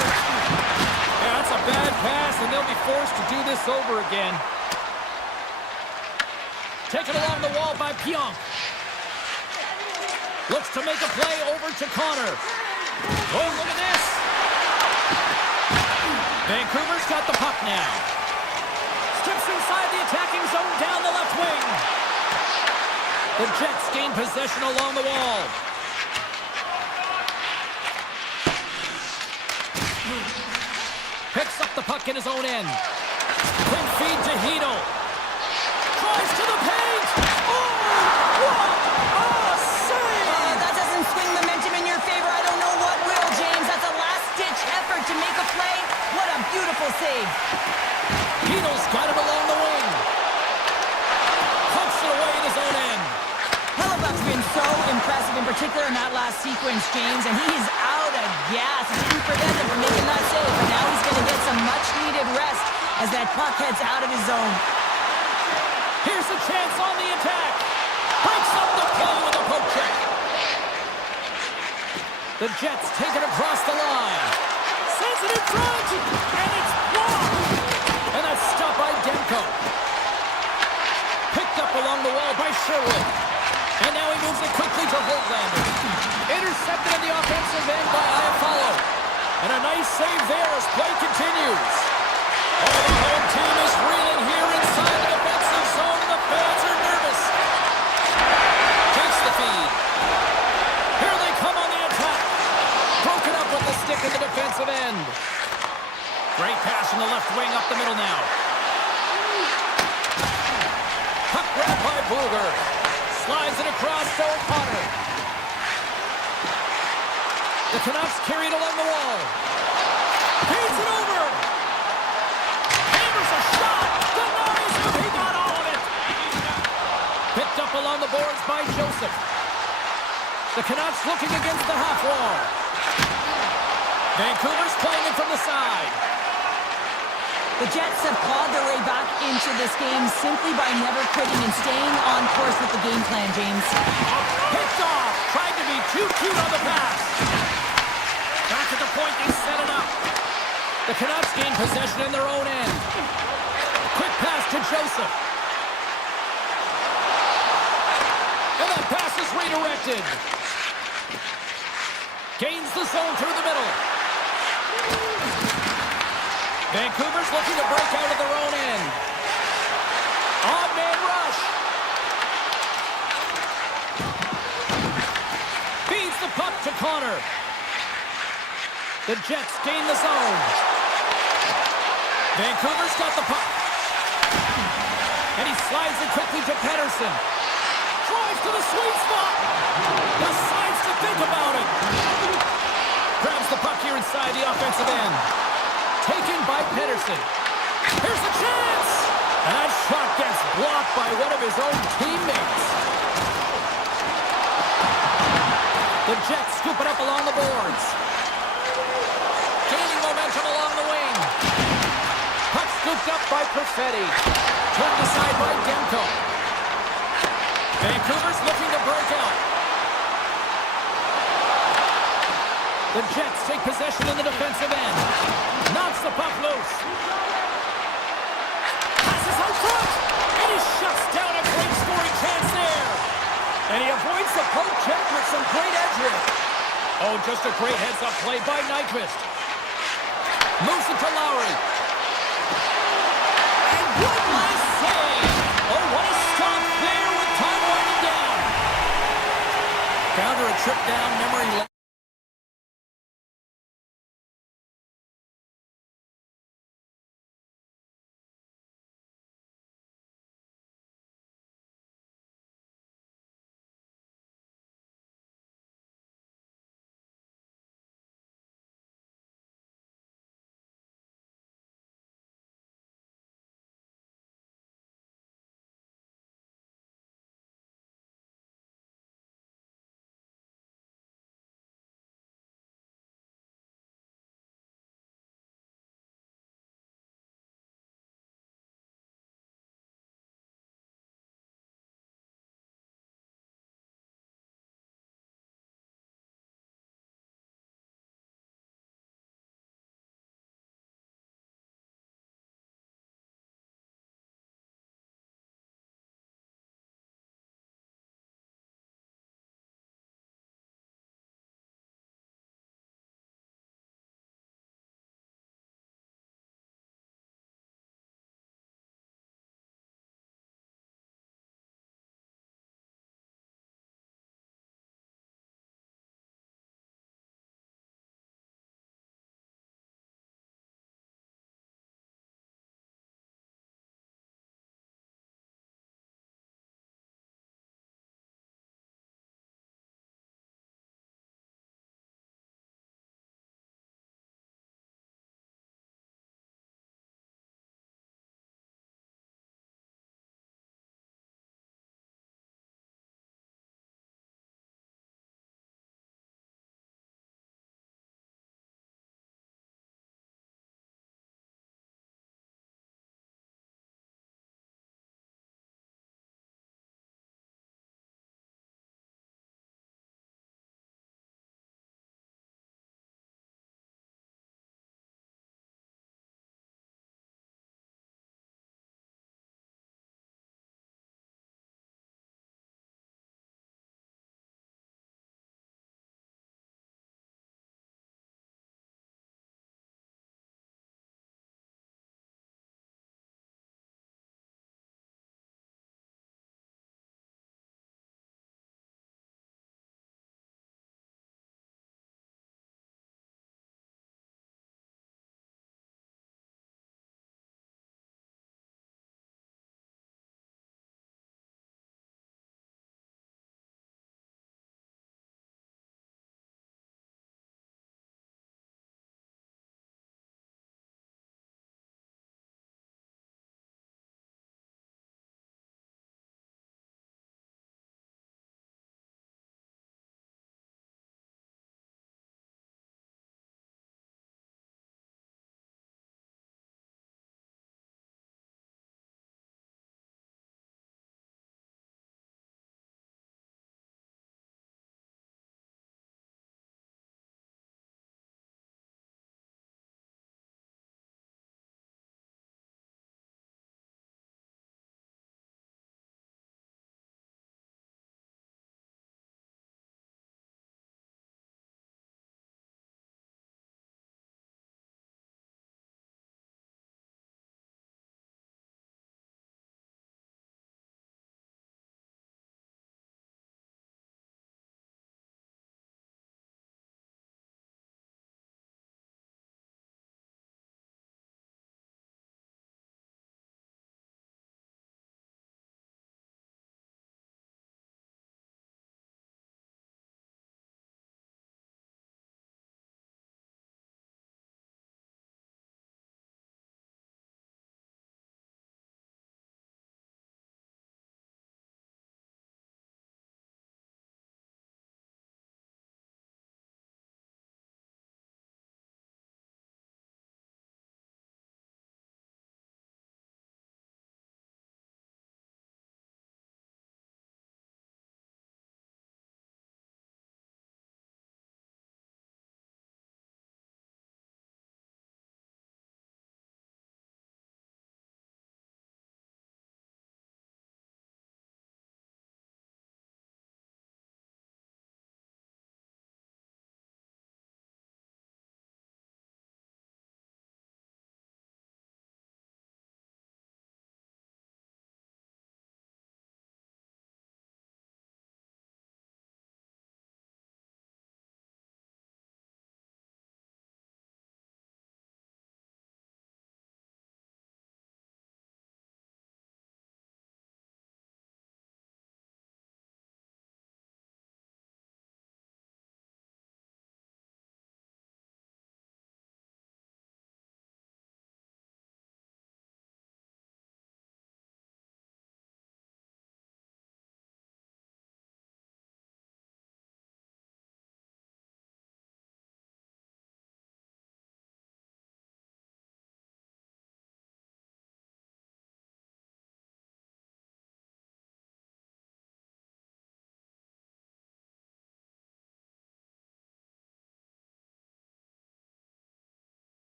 Yeah, that's a bad pass, and they'll be forced to do this over again. Taken along the wall by Pionk. Looks to make a play over to Connor. Oh, look at this. Vancouver's got the puck now. Steps inside the attacking zone down the left wing. The Jets gain possession along the wall. Picks up the puck in his own end. Quick feed to Hito. Tries to the paint. Oh, what a save! That doesn't swing momentum in your favor. I don't know what will, James. That's a last-ditch effort to make a play. What a beautiful save. Hito's got it along the wing. Pumps it away in his own end. Hellebuck's been so impressive, in particular in that last sequence, James, and he's out of gas. It's due for them for making that save, but now he's going to get some much-needed rest as that puck heads out of his zone. Here's a chance on the attack. Breaks up the play with a poke check. The Jets take it across the line. Sends it in front, and it's blocked. And that's stopped by Demko. Picked up along the wall by Sherwood. And now he moves it quickly to Holtlander. Intercepted in the offensive end by Iafallo. And a nice save there as play continues. Oh, the home team is reeling here inside the defensive zone. The fans are nervous. Takes the feed. Here they come on the attack. Broken up with the stick in the defensive end. Great pass from the left wing up the middle now. Puck grabbed by Booger. Slides it across to O'Connor. The Canucks carry it along the wall. Feeds it over. Hammers a shot. Denies him. He got all of it. Picked up along the boards by Joseph. The Canucks looking against the half wall. Vancouver's playing it from the side. The Jets have clawed their way back into this game simply by never quitting and staying on course with the game plan, James. Picked off. Tried to be too cute on the pass. Back at the point, they set it up. The Canucks gain possession in their own end. Quick pass to Joseph. And that pass is redirected. Gains the zone through the middle. Vancouver's looking to break out of their own end. On-man rush. Feeds the puck to Connor. The Jets gain the zone. Vancouver's got the puck. And he slides it quickly to Pedersen. Drives to the sweet spot. Decides to think about it. Grabs the puck here inside the offensive end. Taken by Pedersen. Here's a chance! And that shot gets blocked by one of his own teammates. The Jets scoop it up along the boards. Gaining momentum along the wing. Puck scooped up by Perfetti. Turned aside by Demko. Vancouver's looking to break out. The Jets take possession in the defensive end. Knocks the puck loose. Passes out front. And he shuts down a great scoring chance there. And he avoids the poke check with some great edge work. Oh, just a great heads-up play by Nyquist. Moves it to Lowry. And what a save! Oh, what a stop there with time winding down. Found her a trip down memory lane.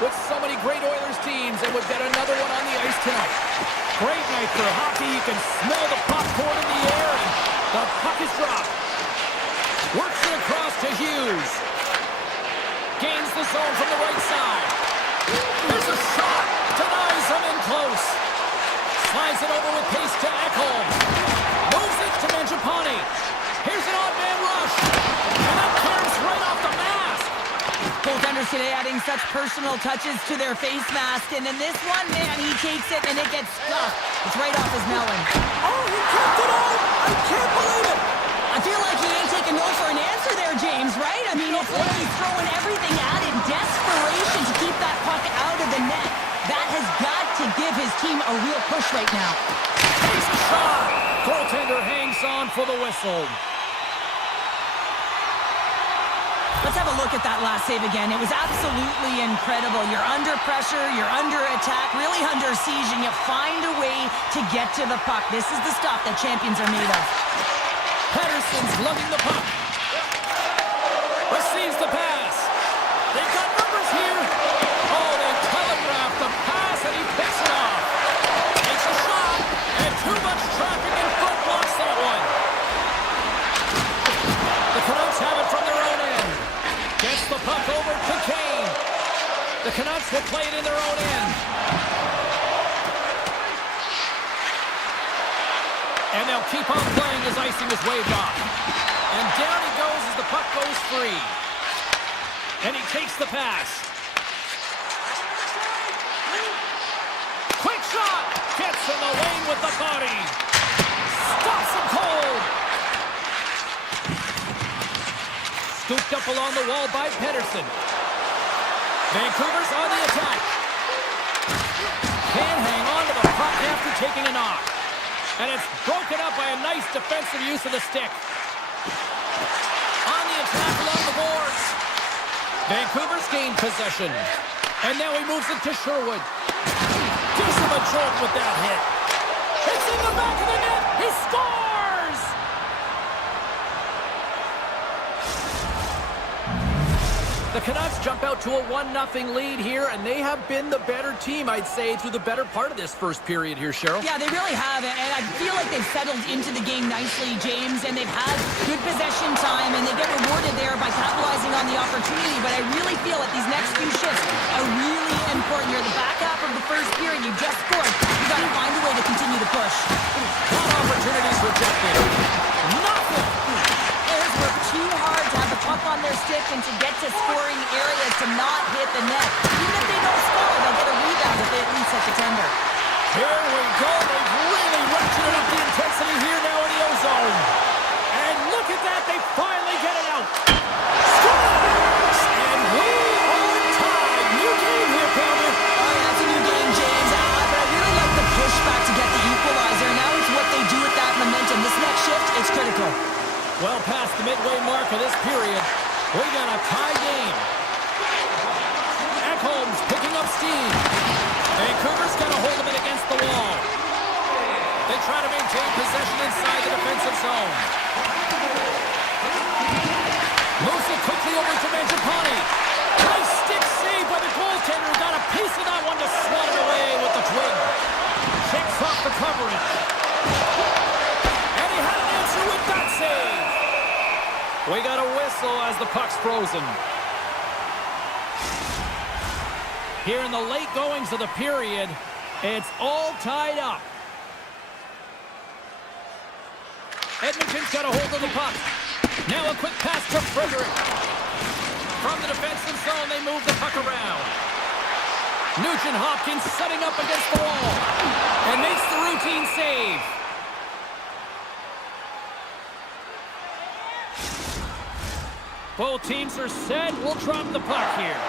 with so many great Oilers teams, and we've got another one on the ice tonight. Great night for hockey. You can smell the popcorn in the air, and the puck is dropped. Works it across to Hughes. Gains the zone from the right side. There's a shot. Denies him in close. Slides it over with pace to Ekholm. Moves it to Mangiapane. Here's an odd-man rush. And that clears right off the mask. Goaltenders today adding such personal touches to their face mask. And in this one, man, he takes it and it gets stuck. It's right off his melon. Oh, he kept it out. I can't believe it. I feel like he ain't taking no for an answer there, James, right? I mean, it's like he's throwing everything at it. Desperation to keep that puck out of the net. That has got to give his team a real push right now. Takes a shot. Goaltender hangs on for the whistle. Let's have a look at that last save again. It was absolutely incredible. You're under pressure, you're under attack, really under siege, and you find a way to get to the puck. This is the stuff that champions are made of. Pettersson's lugging the puck. Receives the pass. They've got numbers here. Oh, they telegraph the pass, and he picks it off. Takes a shot, and too much traffic in front blocks that one. The Canucks have it from their own end. Gets the puck over to Kane. The Canucks will play it in their own end. And they'll keep on playing as icing is waved off. And down he goes as the puck goes free. And he takes the pass. Quick shot! Gets in the lane with the body. Stops him cold. Scooped up along the wall by Pettersson. Vancouver's on the attack. Can't hang on to the puck after taking a knock. And it's broken up by a nice defensive use of the stick. On the attack along the boards. Vancouver's gained possession. And now he moves it to Sherwood. Gives him a jolt with that hit. It's in the back of the net. He scores! The Canucks jump out to a 1-0 lead here, and they have been the better team, I'd say, through the better part of this first period here, Cheryl. Yeah, they really have, and I feel like they've settled into the game nicely, James, and they've had good possession time, and they get rewarded there by capitalizing on the opportunity, but I really feel that these next few shifts are really important. You're the back half of the first period, you just scored. You got to find a way to continue to push. That opportunity's rejected. Nothing! Players work too hard to have the puck on their stick and to get to scoring areas to not hit the net. Even if they don't score, they'll get a rebound if they at least hit the tender. Here we go. They've really ratcheted up the intensity here now in the O-zone. And look at that. They finally get it out. Scores! And we are tied. New game here, Palmer. Oh, yeah, that's a new game, James. But I really like the pushback to get the equalizer. Now it's what they do with that momentum. This next shift, it's critical. Well past the midway mark of this period, we got a tie game. Ekholm's picking up steam. Vancouver's got a hold of it against the wall. They try to maintain possession inside the defensive zone. Moves it quickly over to Mangiapane. Nice stick save by the goaltender. Got a piece of that one to swat it away with the twig. Kicks off the coverage. And he had an answer with that save. We got a whistle as the puck's frozen. Here in the late goings of the period, it's all tied up. Edmonton's got a hold of the puck. Now a quick pass to Frederick. From the defensive zone, they move the puck around. Nugent-Hopkins setting up against the wall. And makes the routine save. Both teams are set. We'll drop the puck here.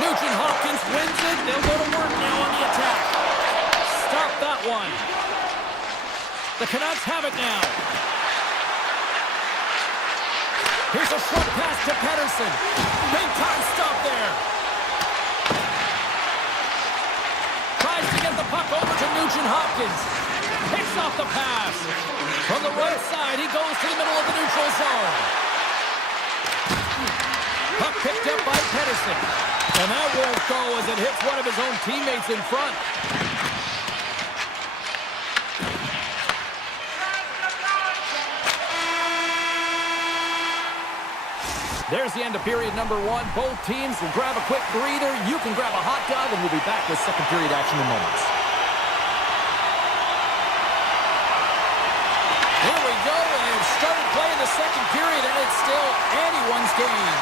Nugent-Hopkins wins it. They'll go to work now on the attack. Stop that one. The Canucks have it now. Here's a short pass to Pettersson. Big time stop there. Tries to get the puck over to Nugent-Hopkins. Picks off the pass. From the right side, he goes to the middle of the neutral zone. Anderson. And that won't go as it hits one of his own teammates in front. There's the end of period number one. Both teams will grab a quick breather. You can grab a hot dog, and we'll be back with second period action in moments. Here we go, and they've started playing the second period, and it's still anyone's game.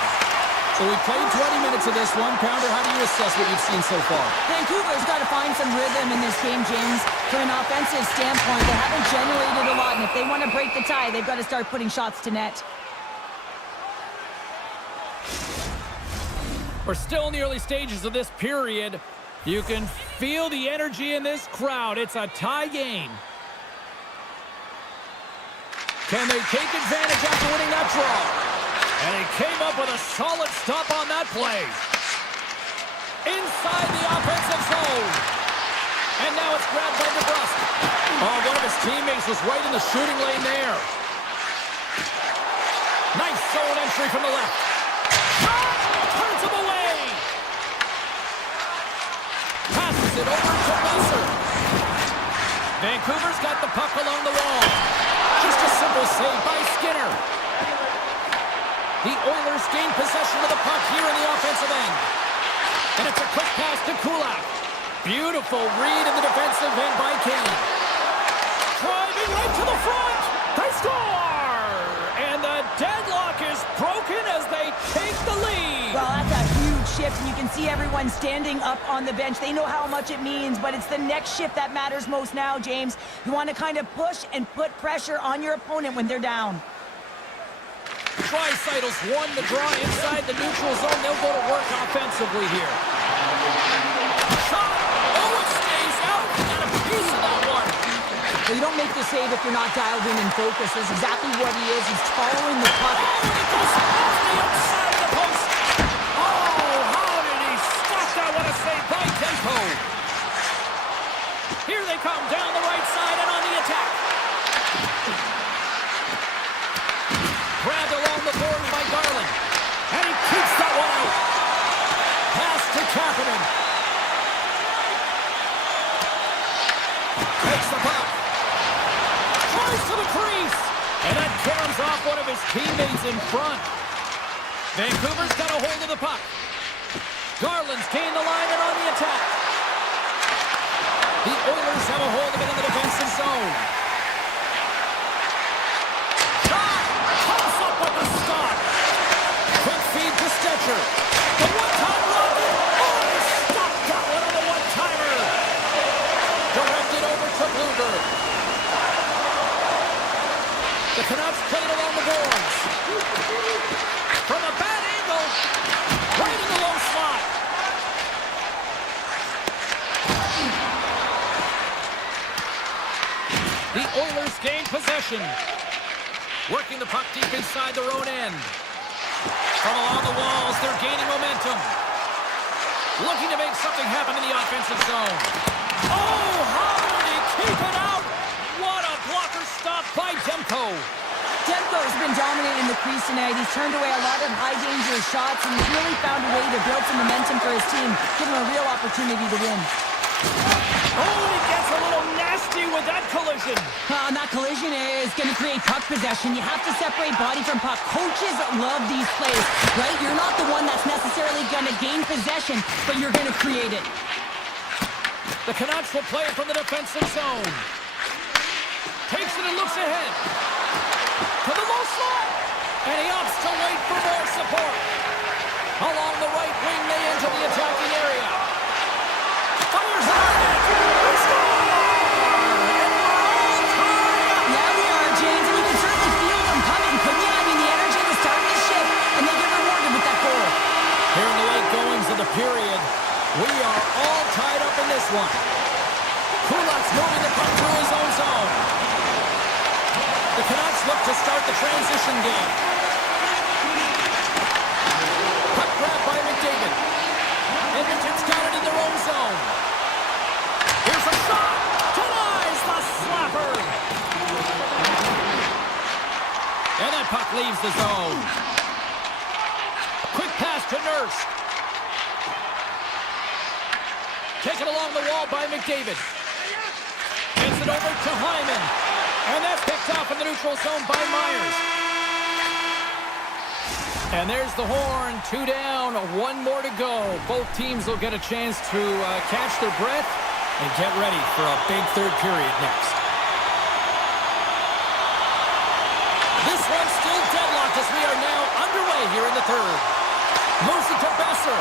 So we played 20 minutes of this one. Pounder, how do you assess what you've seen so far? Vancouver's got to find some rhythm in this game, James. From an offensive standpoint, they haven't generated a lot, and if they want to break the tie, they've got to start putting shots to net. We're still in the early stages of this period. You can feel the energy in this crowd. It's a tie game. Can they take advantage after winning that draw? And he came up with a solid stop on that play. Inside the offensive zone. And now it's grabbed by DeBrusque. Oh, one of his teammates was right in the shooting lane there. Nice zone entry from the left. Shot! Turns him away. Passes it over to Mercer. Vancouver's got the puck along the wall. Just a simple save by Skinner. The Oilers gain possession of the puck here in the offensive end. And it's a quick pass to Kulak. Beautiful read in the defensive end by Kane. Driving right to the front. They score! And the deadlock is broken as they take the lead. Well, that's a huge shift, and you can see everyone standing up on the bench. They know how much it means, but it's the next shift that matters most now, James. You want to kind of push and put pressure on your opponent when they're down. Tri-Cytles won the draw inside the neutral zone. They'll go to work offensively here. Shot! Oh, it stays out. Got a piece of that one. Well, you don't make the save if you're not dialed in and focused. That's exactly what he is. He's following the puck. Oh, and he goes off the outside of the post. Oh, how did he stop that? What a save by Demko. Here they come down the right side and on the attack. Grabbed along the boards by Garland. And he keeps that one out. Pass to Kapanen. Takes the puck. Tries to the crease. And that caroms off one of his teammates in front. Vancouver's got a hold of the puck. Garland's gained the line and on the attack. The Oilers have a hold of it in the defensive zone. Stetcher. The one-time rocket. Oh, he stopped that one on the one-timer. Directed over to Bluebird. The Canucks play it along the boards. From a bad angle. Right in the low slot. The Oilers gain possession. Working the puck deep inside their own end. From along the walls, they're gaining momentum. Looking to make something happen in the offensive zone. Oh, how did he keep it out? What a blocker stop by Demko. Demko's been dominant in the crease tonight. He's turned away a lot of high-danger shots, and he's really found a way to build some momentum for his team, give him a real opportunity to win. Oh, and he gets a little nasty with that collision. And that collision is going to create puck possession. You have to separate body from puck. Coaches love these plays, right? You're not the one that's necessarily going to gain possession, but you're going to create it. The Canucks will play it from the defensive zone. Takes it and looks ahead. To the low slot. And he opts to wait for more support. Along the right wing, they enter the attacking area. Fires hard. They score! And we're all tied up. Yeah, we are, James, and you can certainly feel them coming, couldn't you? I mean, the energy was starting to shift, and they get rewarded with that goal. Here in the late goings of the period, we are all tied up in this one. Kulak's moving the puck through his own zone. The Canucks look to start the transition game. Puck grabbed by McDavid. Edmonton's got it in their own zone. Here's a shot. Denies the slapper. And that puck leaves the zone. Quick pass to Nurse. Taken along the wall by McDavid. Gets it over to Hyman. And that's picked off in the neutral zone by Myers. And there's the horn. 2 down, 1 more to go. Both teams will get a chance to catch their breath and get ready for a big third period next. This one's still deadlocked as we are now underway here in the third. Moves it to Besser.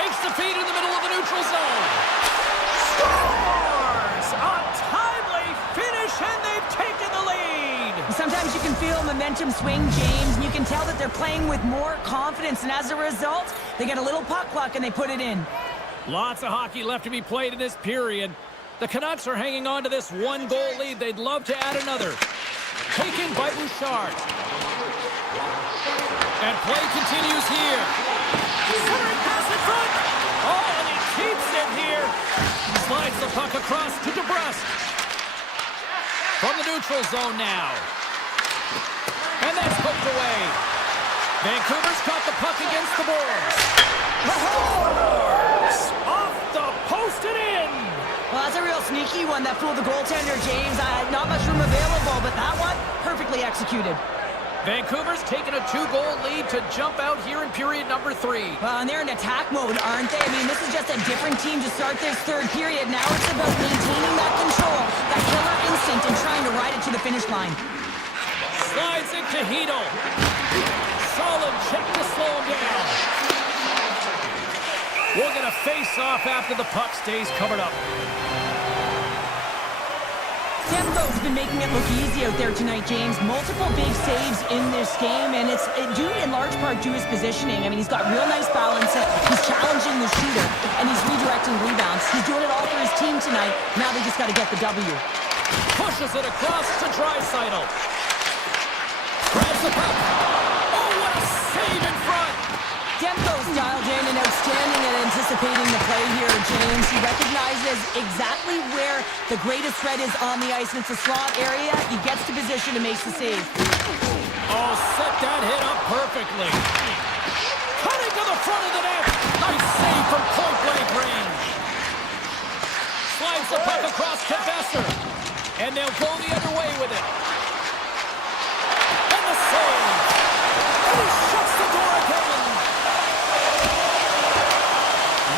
Takes the feed in the middle of the neutral zone. Scores! A timely finish, and they've taken the lead. Sometimes you can feel momentum swing, James, and you can tell that they're playing with more confidence, and as a result, they get a little puck luck and they put it in. Lots of hockey left to be played in this period. The Canucks are hanging on to this 1-goal lead. They'd love to add another. Taken by Bouchard. And play continues here. Centering pass in front. Oh, and he keeps it here. Slides the puck across to DeBrusque. From the neutral zone now. And that's poked away. Vancouver's caught the puck against the boards. Off the post and in. Well, that's a real sneaky one that fooled the goaltender, James. Not much room available, but that one, perfectly executed. Vancouver's taken a 2-goal lead to jump out here in period number 3. Well, and they're in attack mode, aren't they? I mean, this is just a different team to start this third period. Now it's about maintaining that control, that killer instinct, and trying to ride it to the finish line. Slides it to Hedel. Solid check to slow him down. We'll get a face-off after the puck stays covered up. Demko's been making it look easy out there tonight, James. Multiple big saves in this game, and it's due in large part to his positioning. I mean, he's got real nice balance. He's challenging the shooter, and he's redirecting rebounds. He's doing it all for his team tonight. Now they just got to get the W. Pushes it across to Draisaitl. Grabs the puck. Oh, what a save in front! Demko's dialed in and outstanding at anticipating the play here, James. He recognizes exactly where the greatest threat is on the ice, and it's a slot area. He gets to position and makes the save. Oh, set that hit up perfectly. Cutting to the front of the net. Nice save from point-blank range. Slides the puck across to Besser. And they'll go the other way with it. And the save. And he shuts the door again.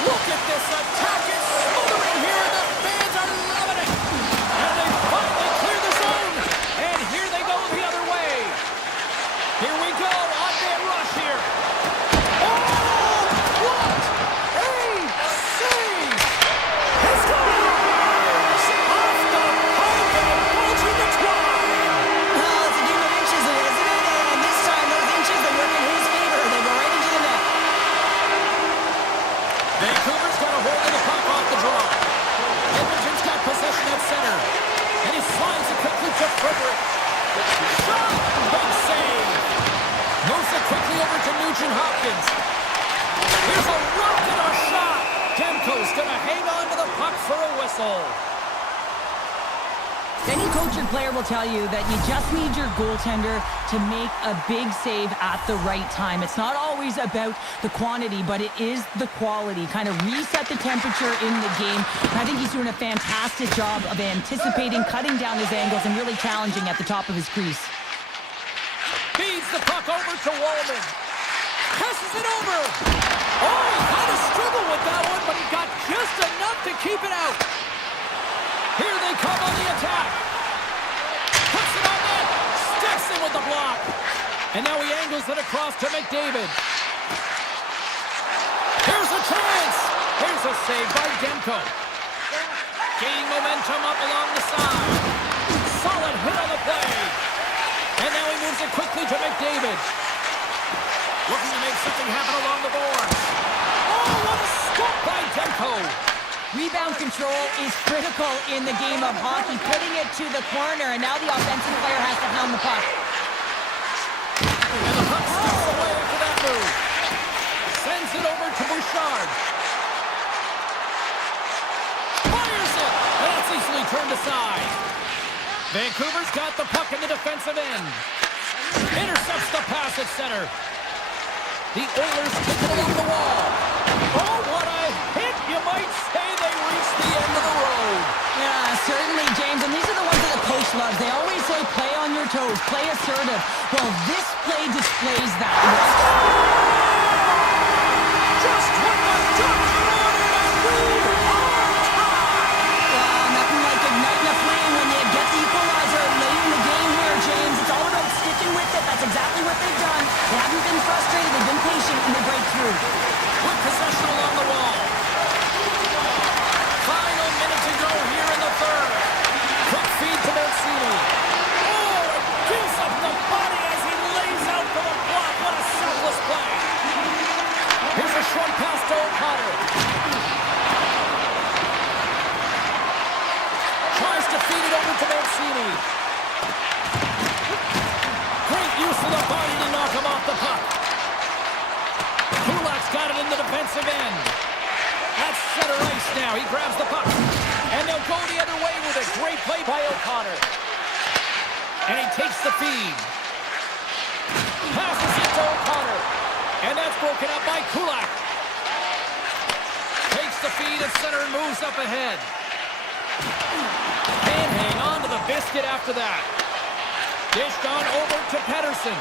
Look at this attack. It's smothering here, and the fans are loving it. And they finally clear the zone. And here they go the other way. Here we go. On-man rush here. Oh, what a save. He scores. Off the poke and approaching the twine. Oh, it's a game of inches, isn't it? And this time, those inches, they work in his favor. They go right into the net. Vancouver's got a hold of the puck off the draw. Edmonton's got possession at center. And he slides it quickly to Frederick. Shot! Big save. Moves it quickly over to Nugent-Hopkins. Here's a rocket or shot. Demko's gonna hang on to the puck for a whistle. Any coach or player will tell you that you just need your goaltender to make a big save at the right time. It's not always about the quantity, but it is the quality. Kind of reset the temperature in the game. And I think he's doing a fantastic job of anticipating, cutting down his angles, and really challenging at the top of his crease. Feeds the puck over to Wallman. Passes it over. Oh, he kind of struggled with that one, but he got just enough to keep it out. Here they come on the attack. Puts it on net. Steps in with the block. And now he angles it across to McDavid. Here's a chance. Here's a save by Demko. Gaining momentum up along the side. Solid hit on the play. And now he moves it quickly to McDavid. Looking to make something happen along the boards. Oh, what a scoop by Demko. Rebound control is critical in the game of hockey. Putting it to the corner, and now the offensive player has to hound the puck. And the puck slips away after that move. Sends it over to Bouchard. Fires it! And that's easily turned aside. Vancouver's got the puck in the defensive end. Intercepts the pass at center. The Oilers took it along the wall. Oh, what a hit! You might say they reached the end of the road. Yeah, certainly, James. And these are the ones that the coach loves. They always say play on your toes, play assertive. Well, this play displays that. Just when the Ducks wanted a lead on time. Well, nothing like igniting a flame when you get the equalizer late in the game here, James. It's all about sticking with it. That's exactly what they've done. They haven't been frustrated. They've been patient, and they break through. With possession along the wall. Final minute to go here in the third. Quick feed to Mancini. Oh, it gives up the body as he lays out for the block. What a selfless play. Here's a short pass to O'Connor. Tries to feed it over to Mancini. Great use of the body to knock him off the puck. Kulak's got it in the defensive end. That's center ice now. He grabs the puck. And they'll go the other way with a great play by O'Connor. And he takes the feed. Passes it to O'Connor. And that's broken up by Kulak. Takes the feed at center and moves up ahead. Can't hang on to the biscuit after that. Dished on over to Pettersson.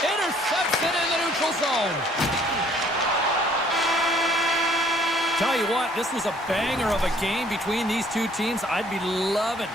Intercepts it in the neutral zone. Tell you what, this was a banger of a game between these two teams. I'd be loving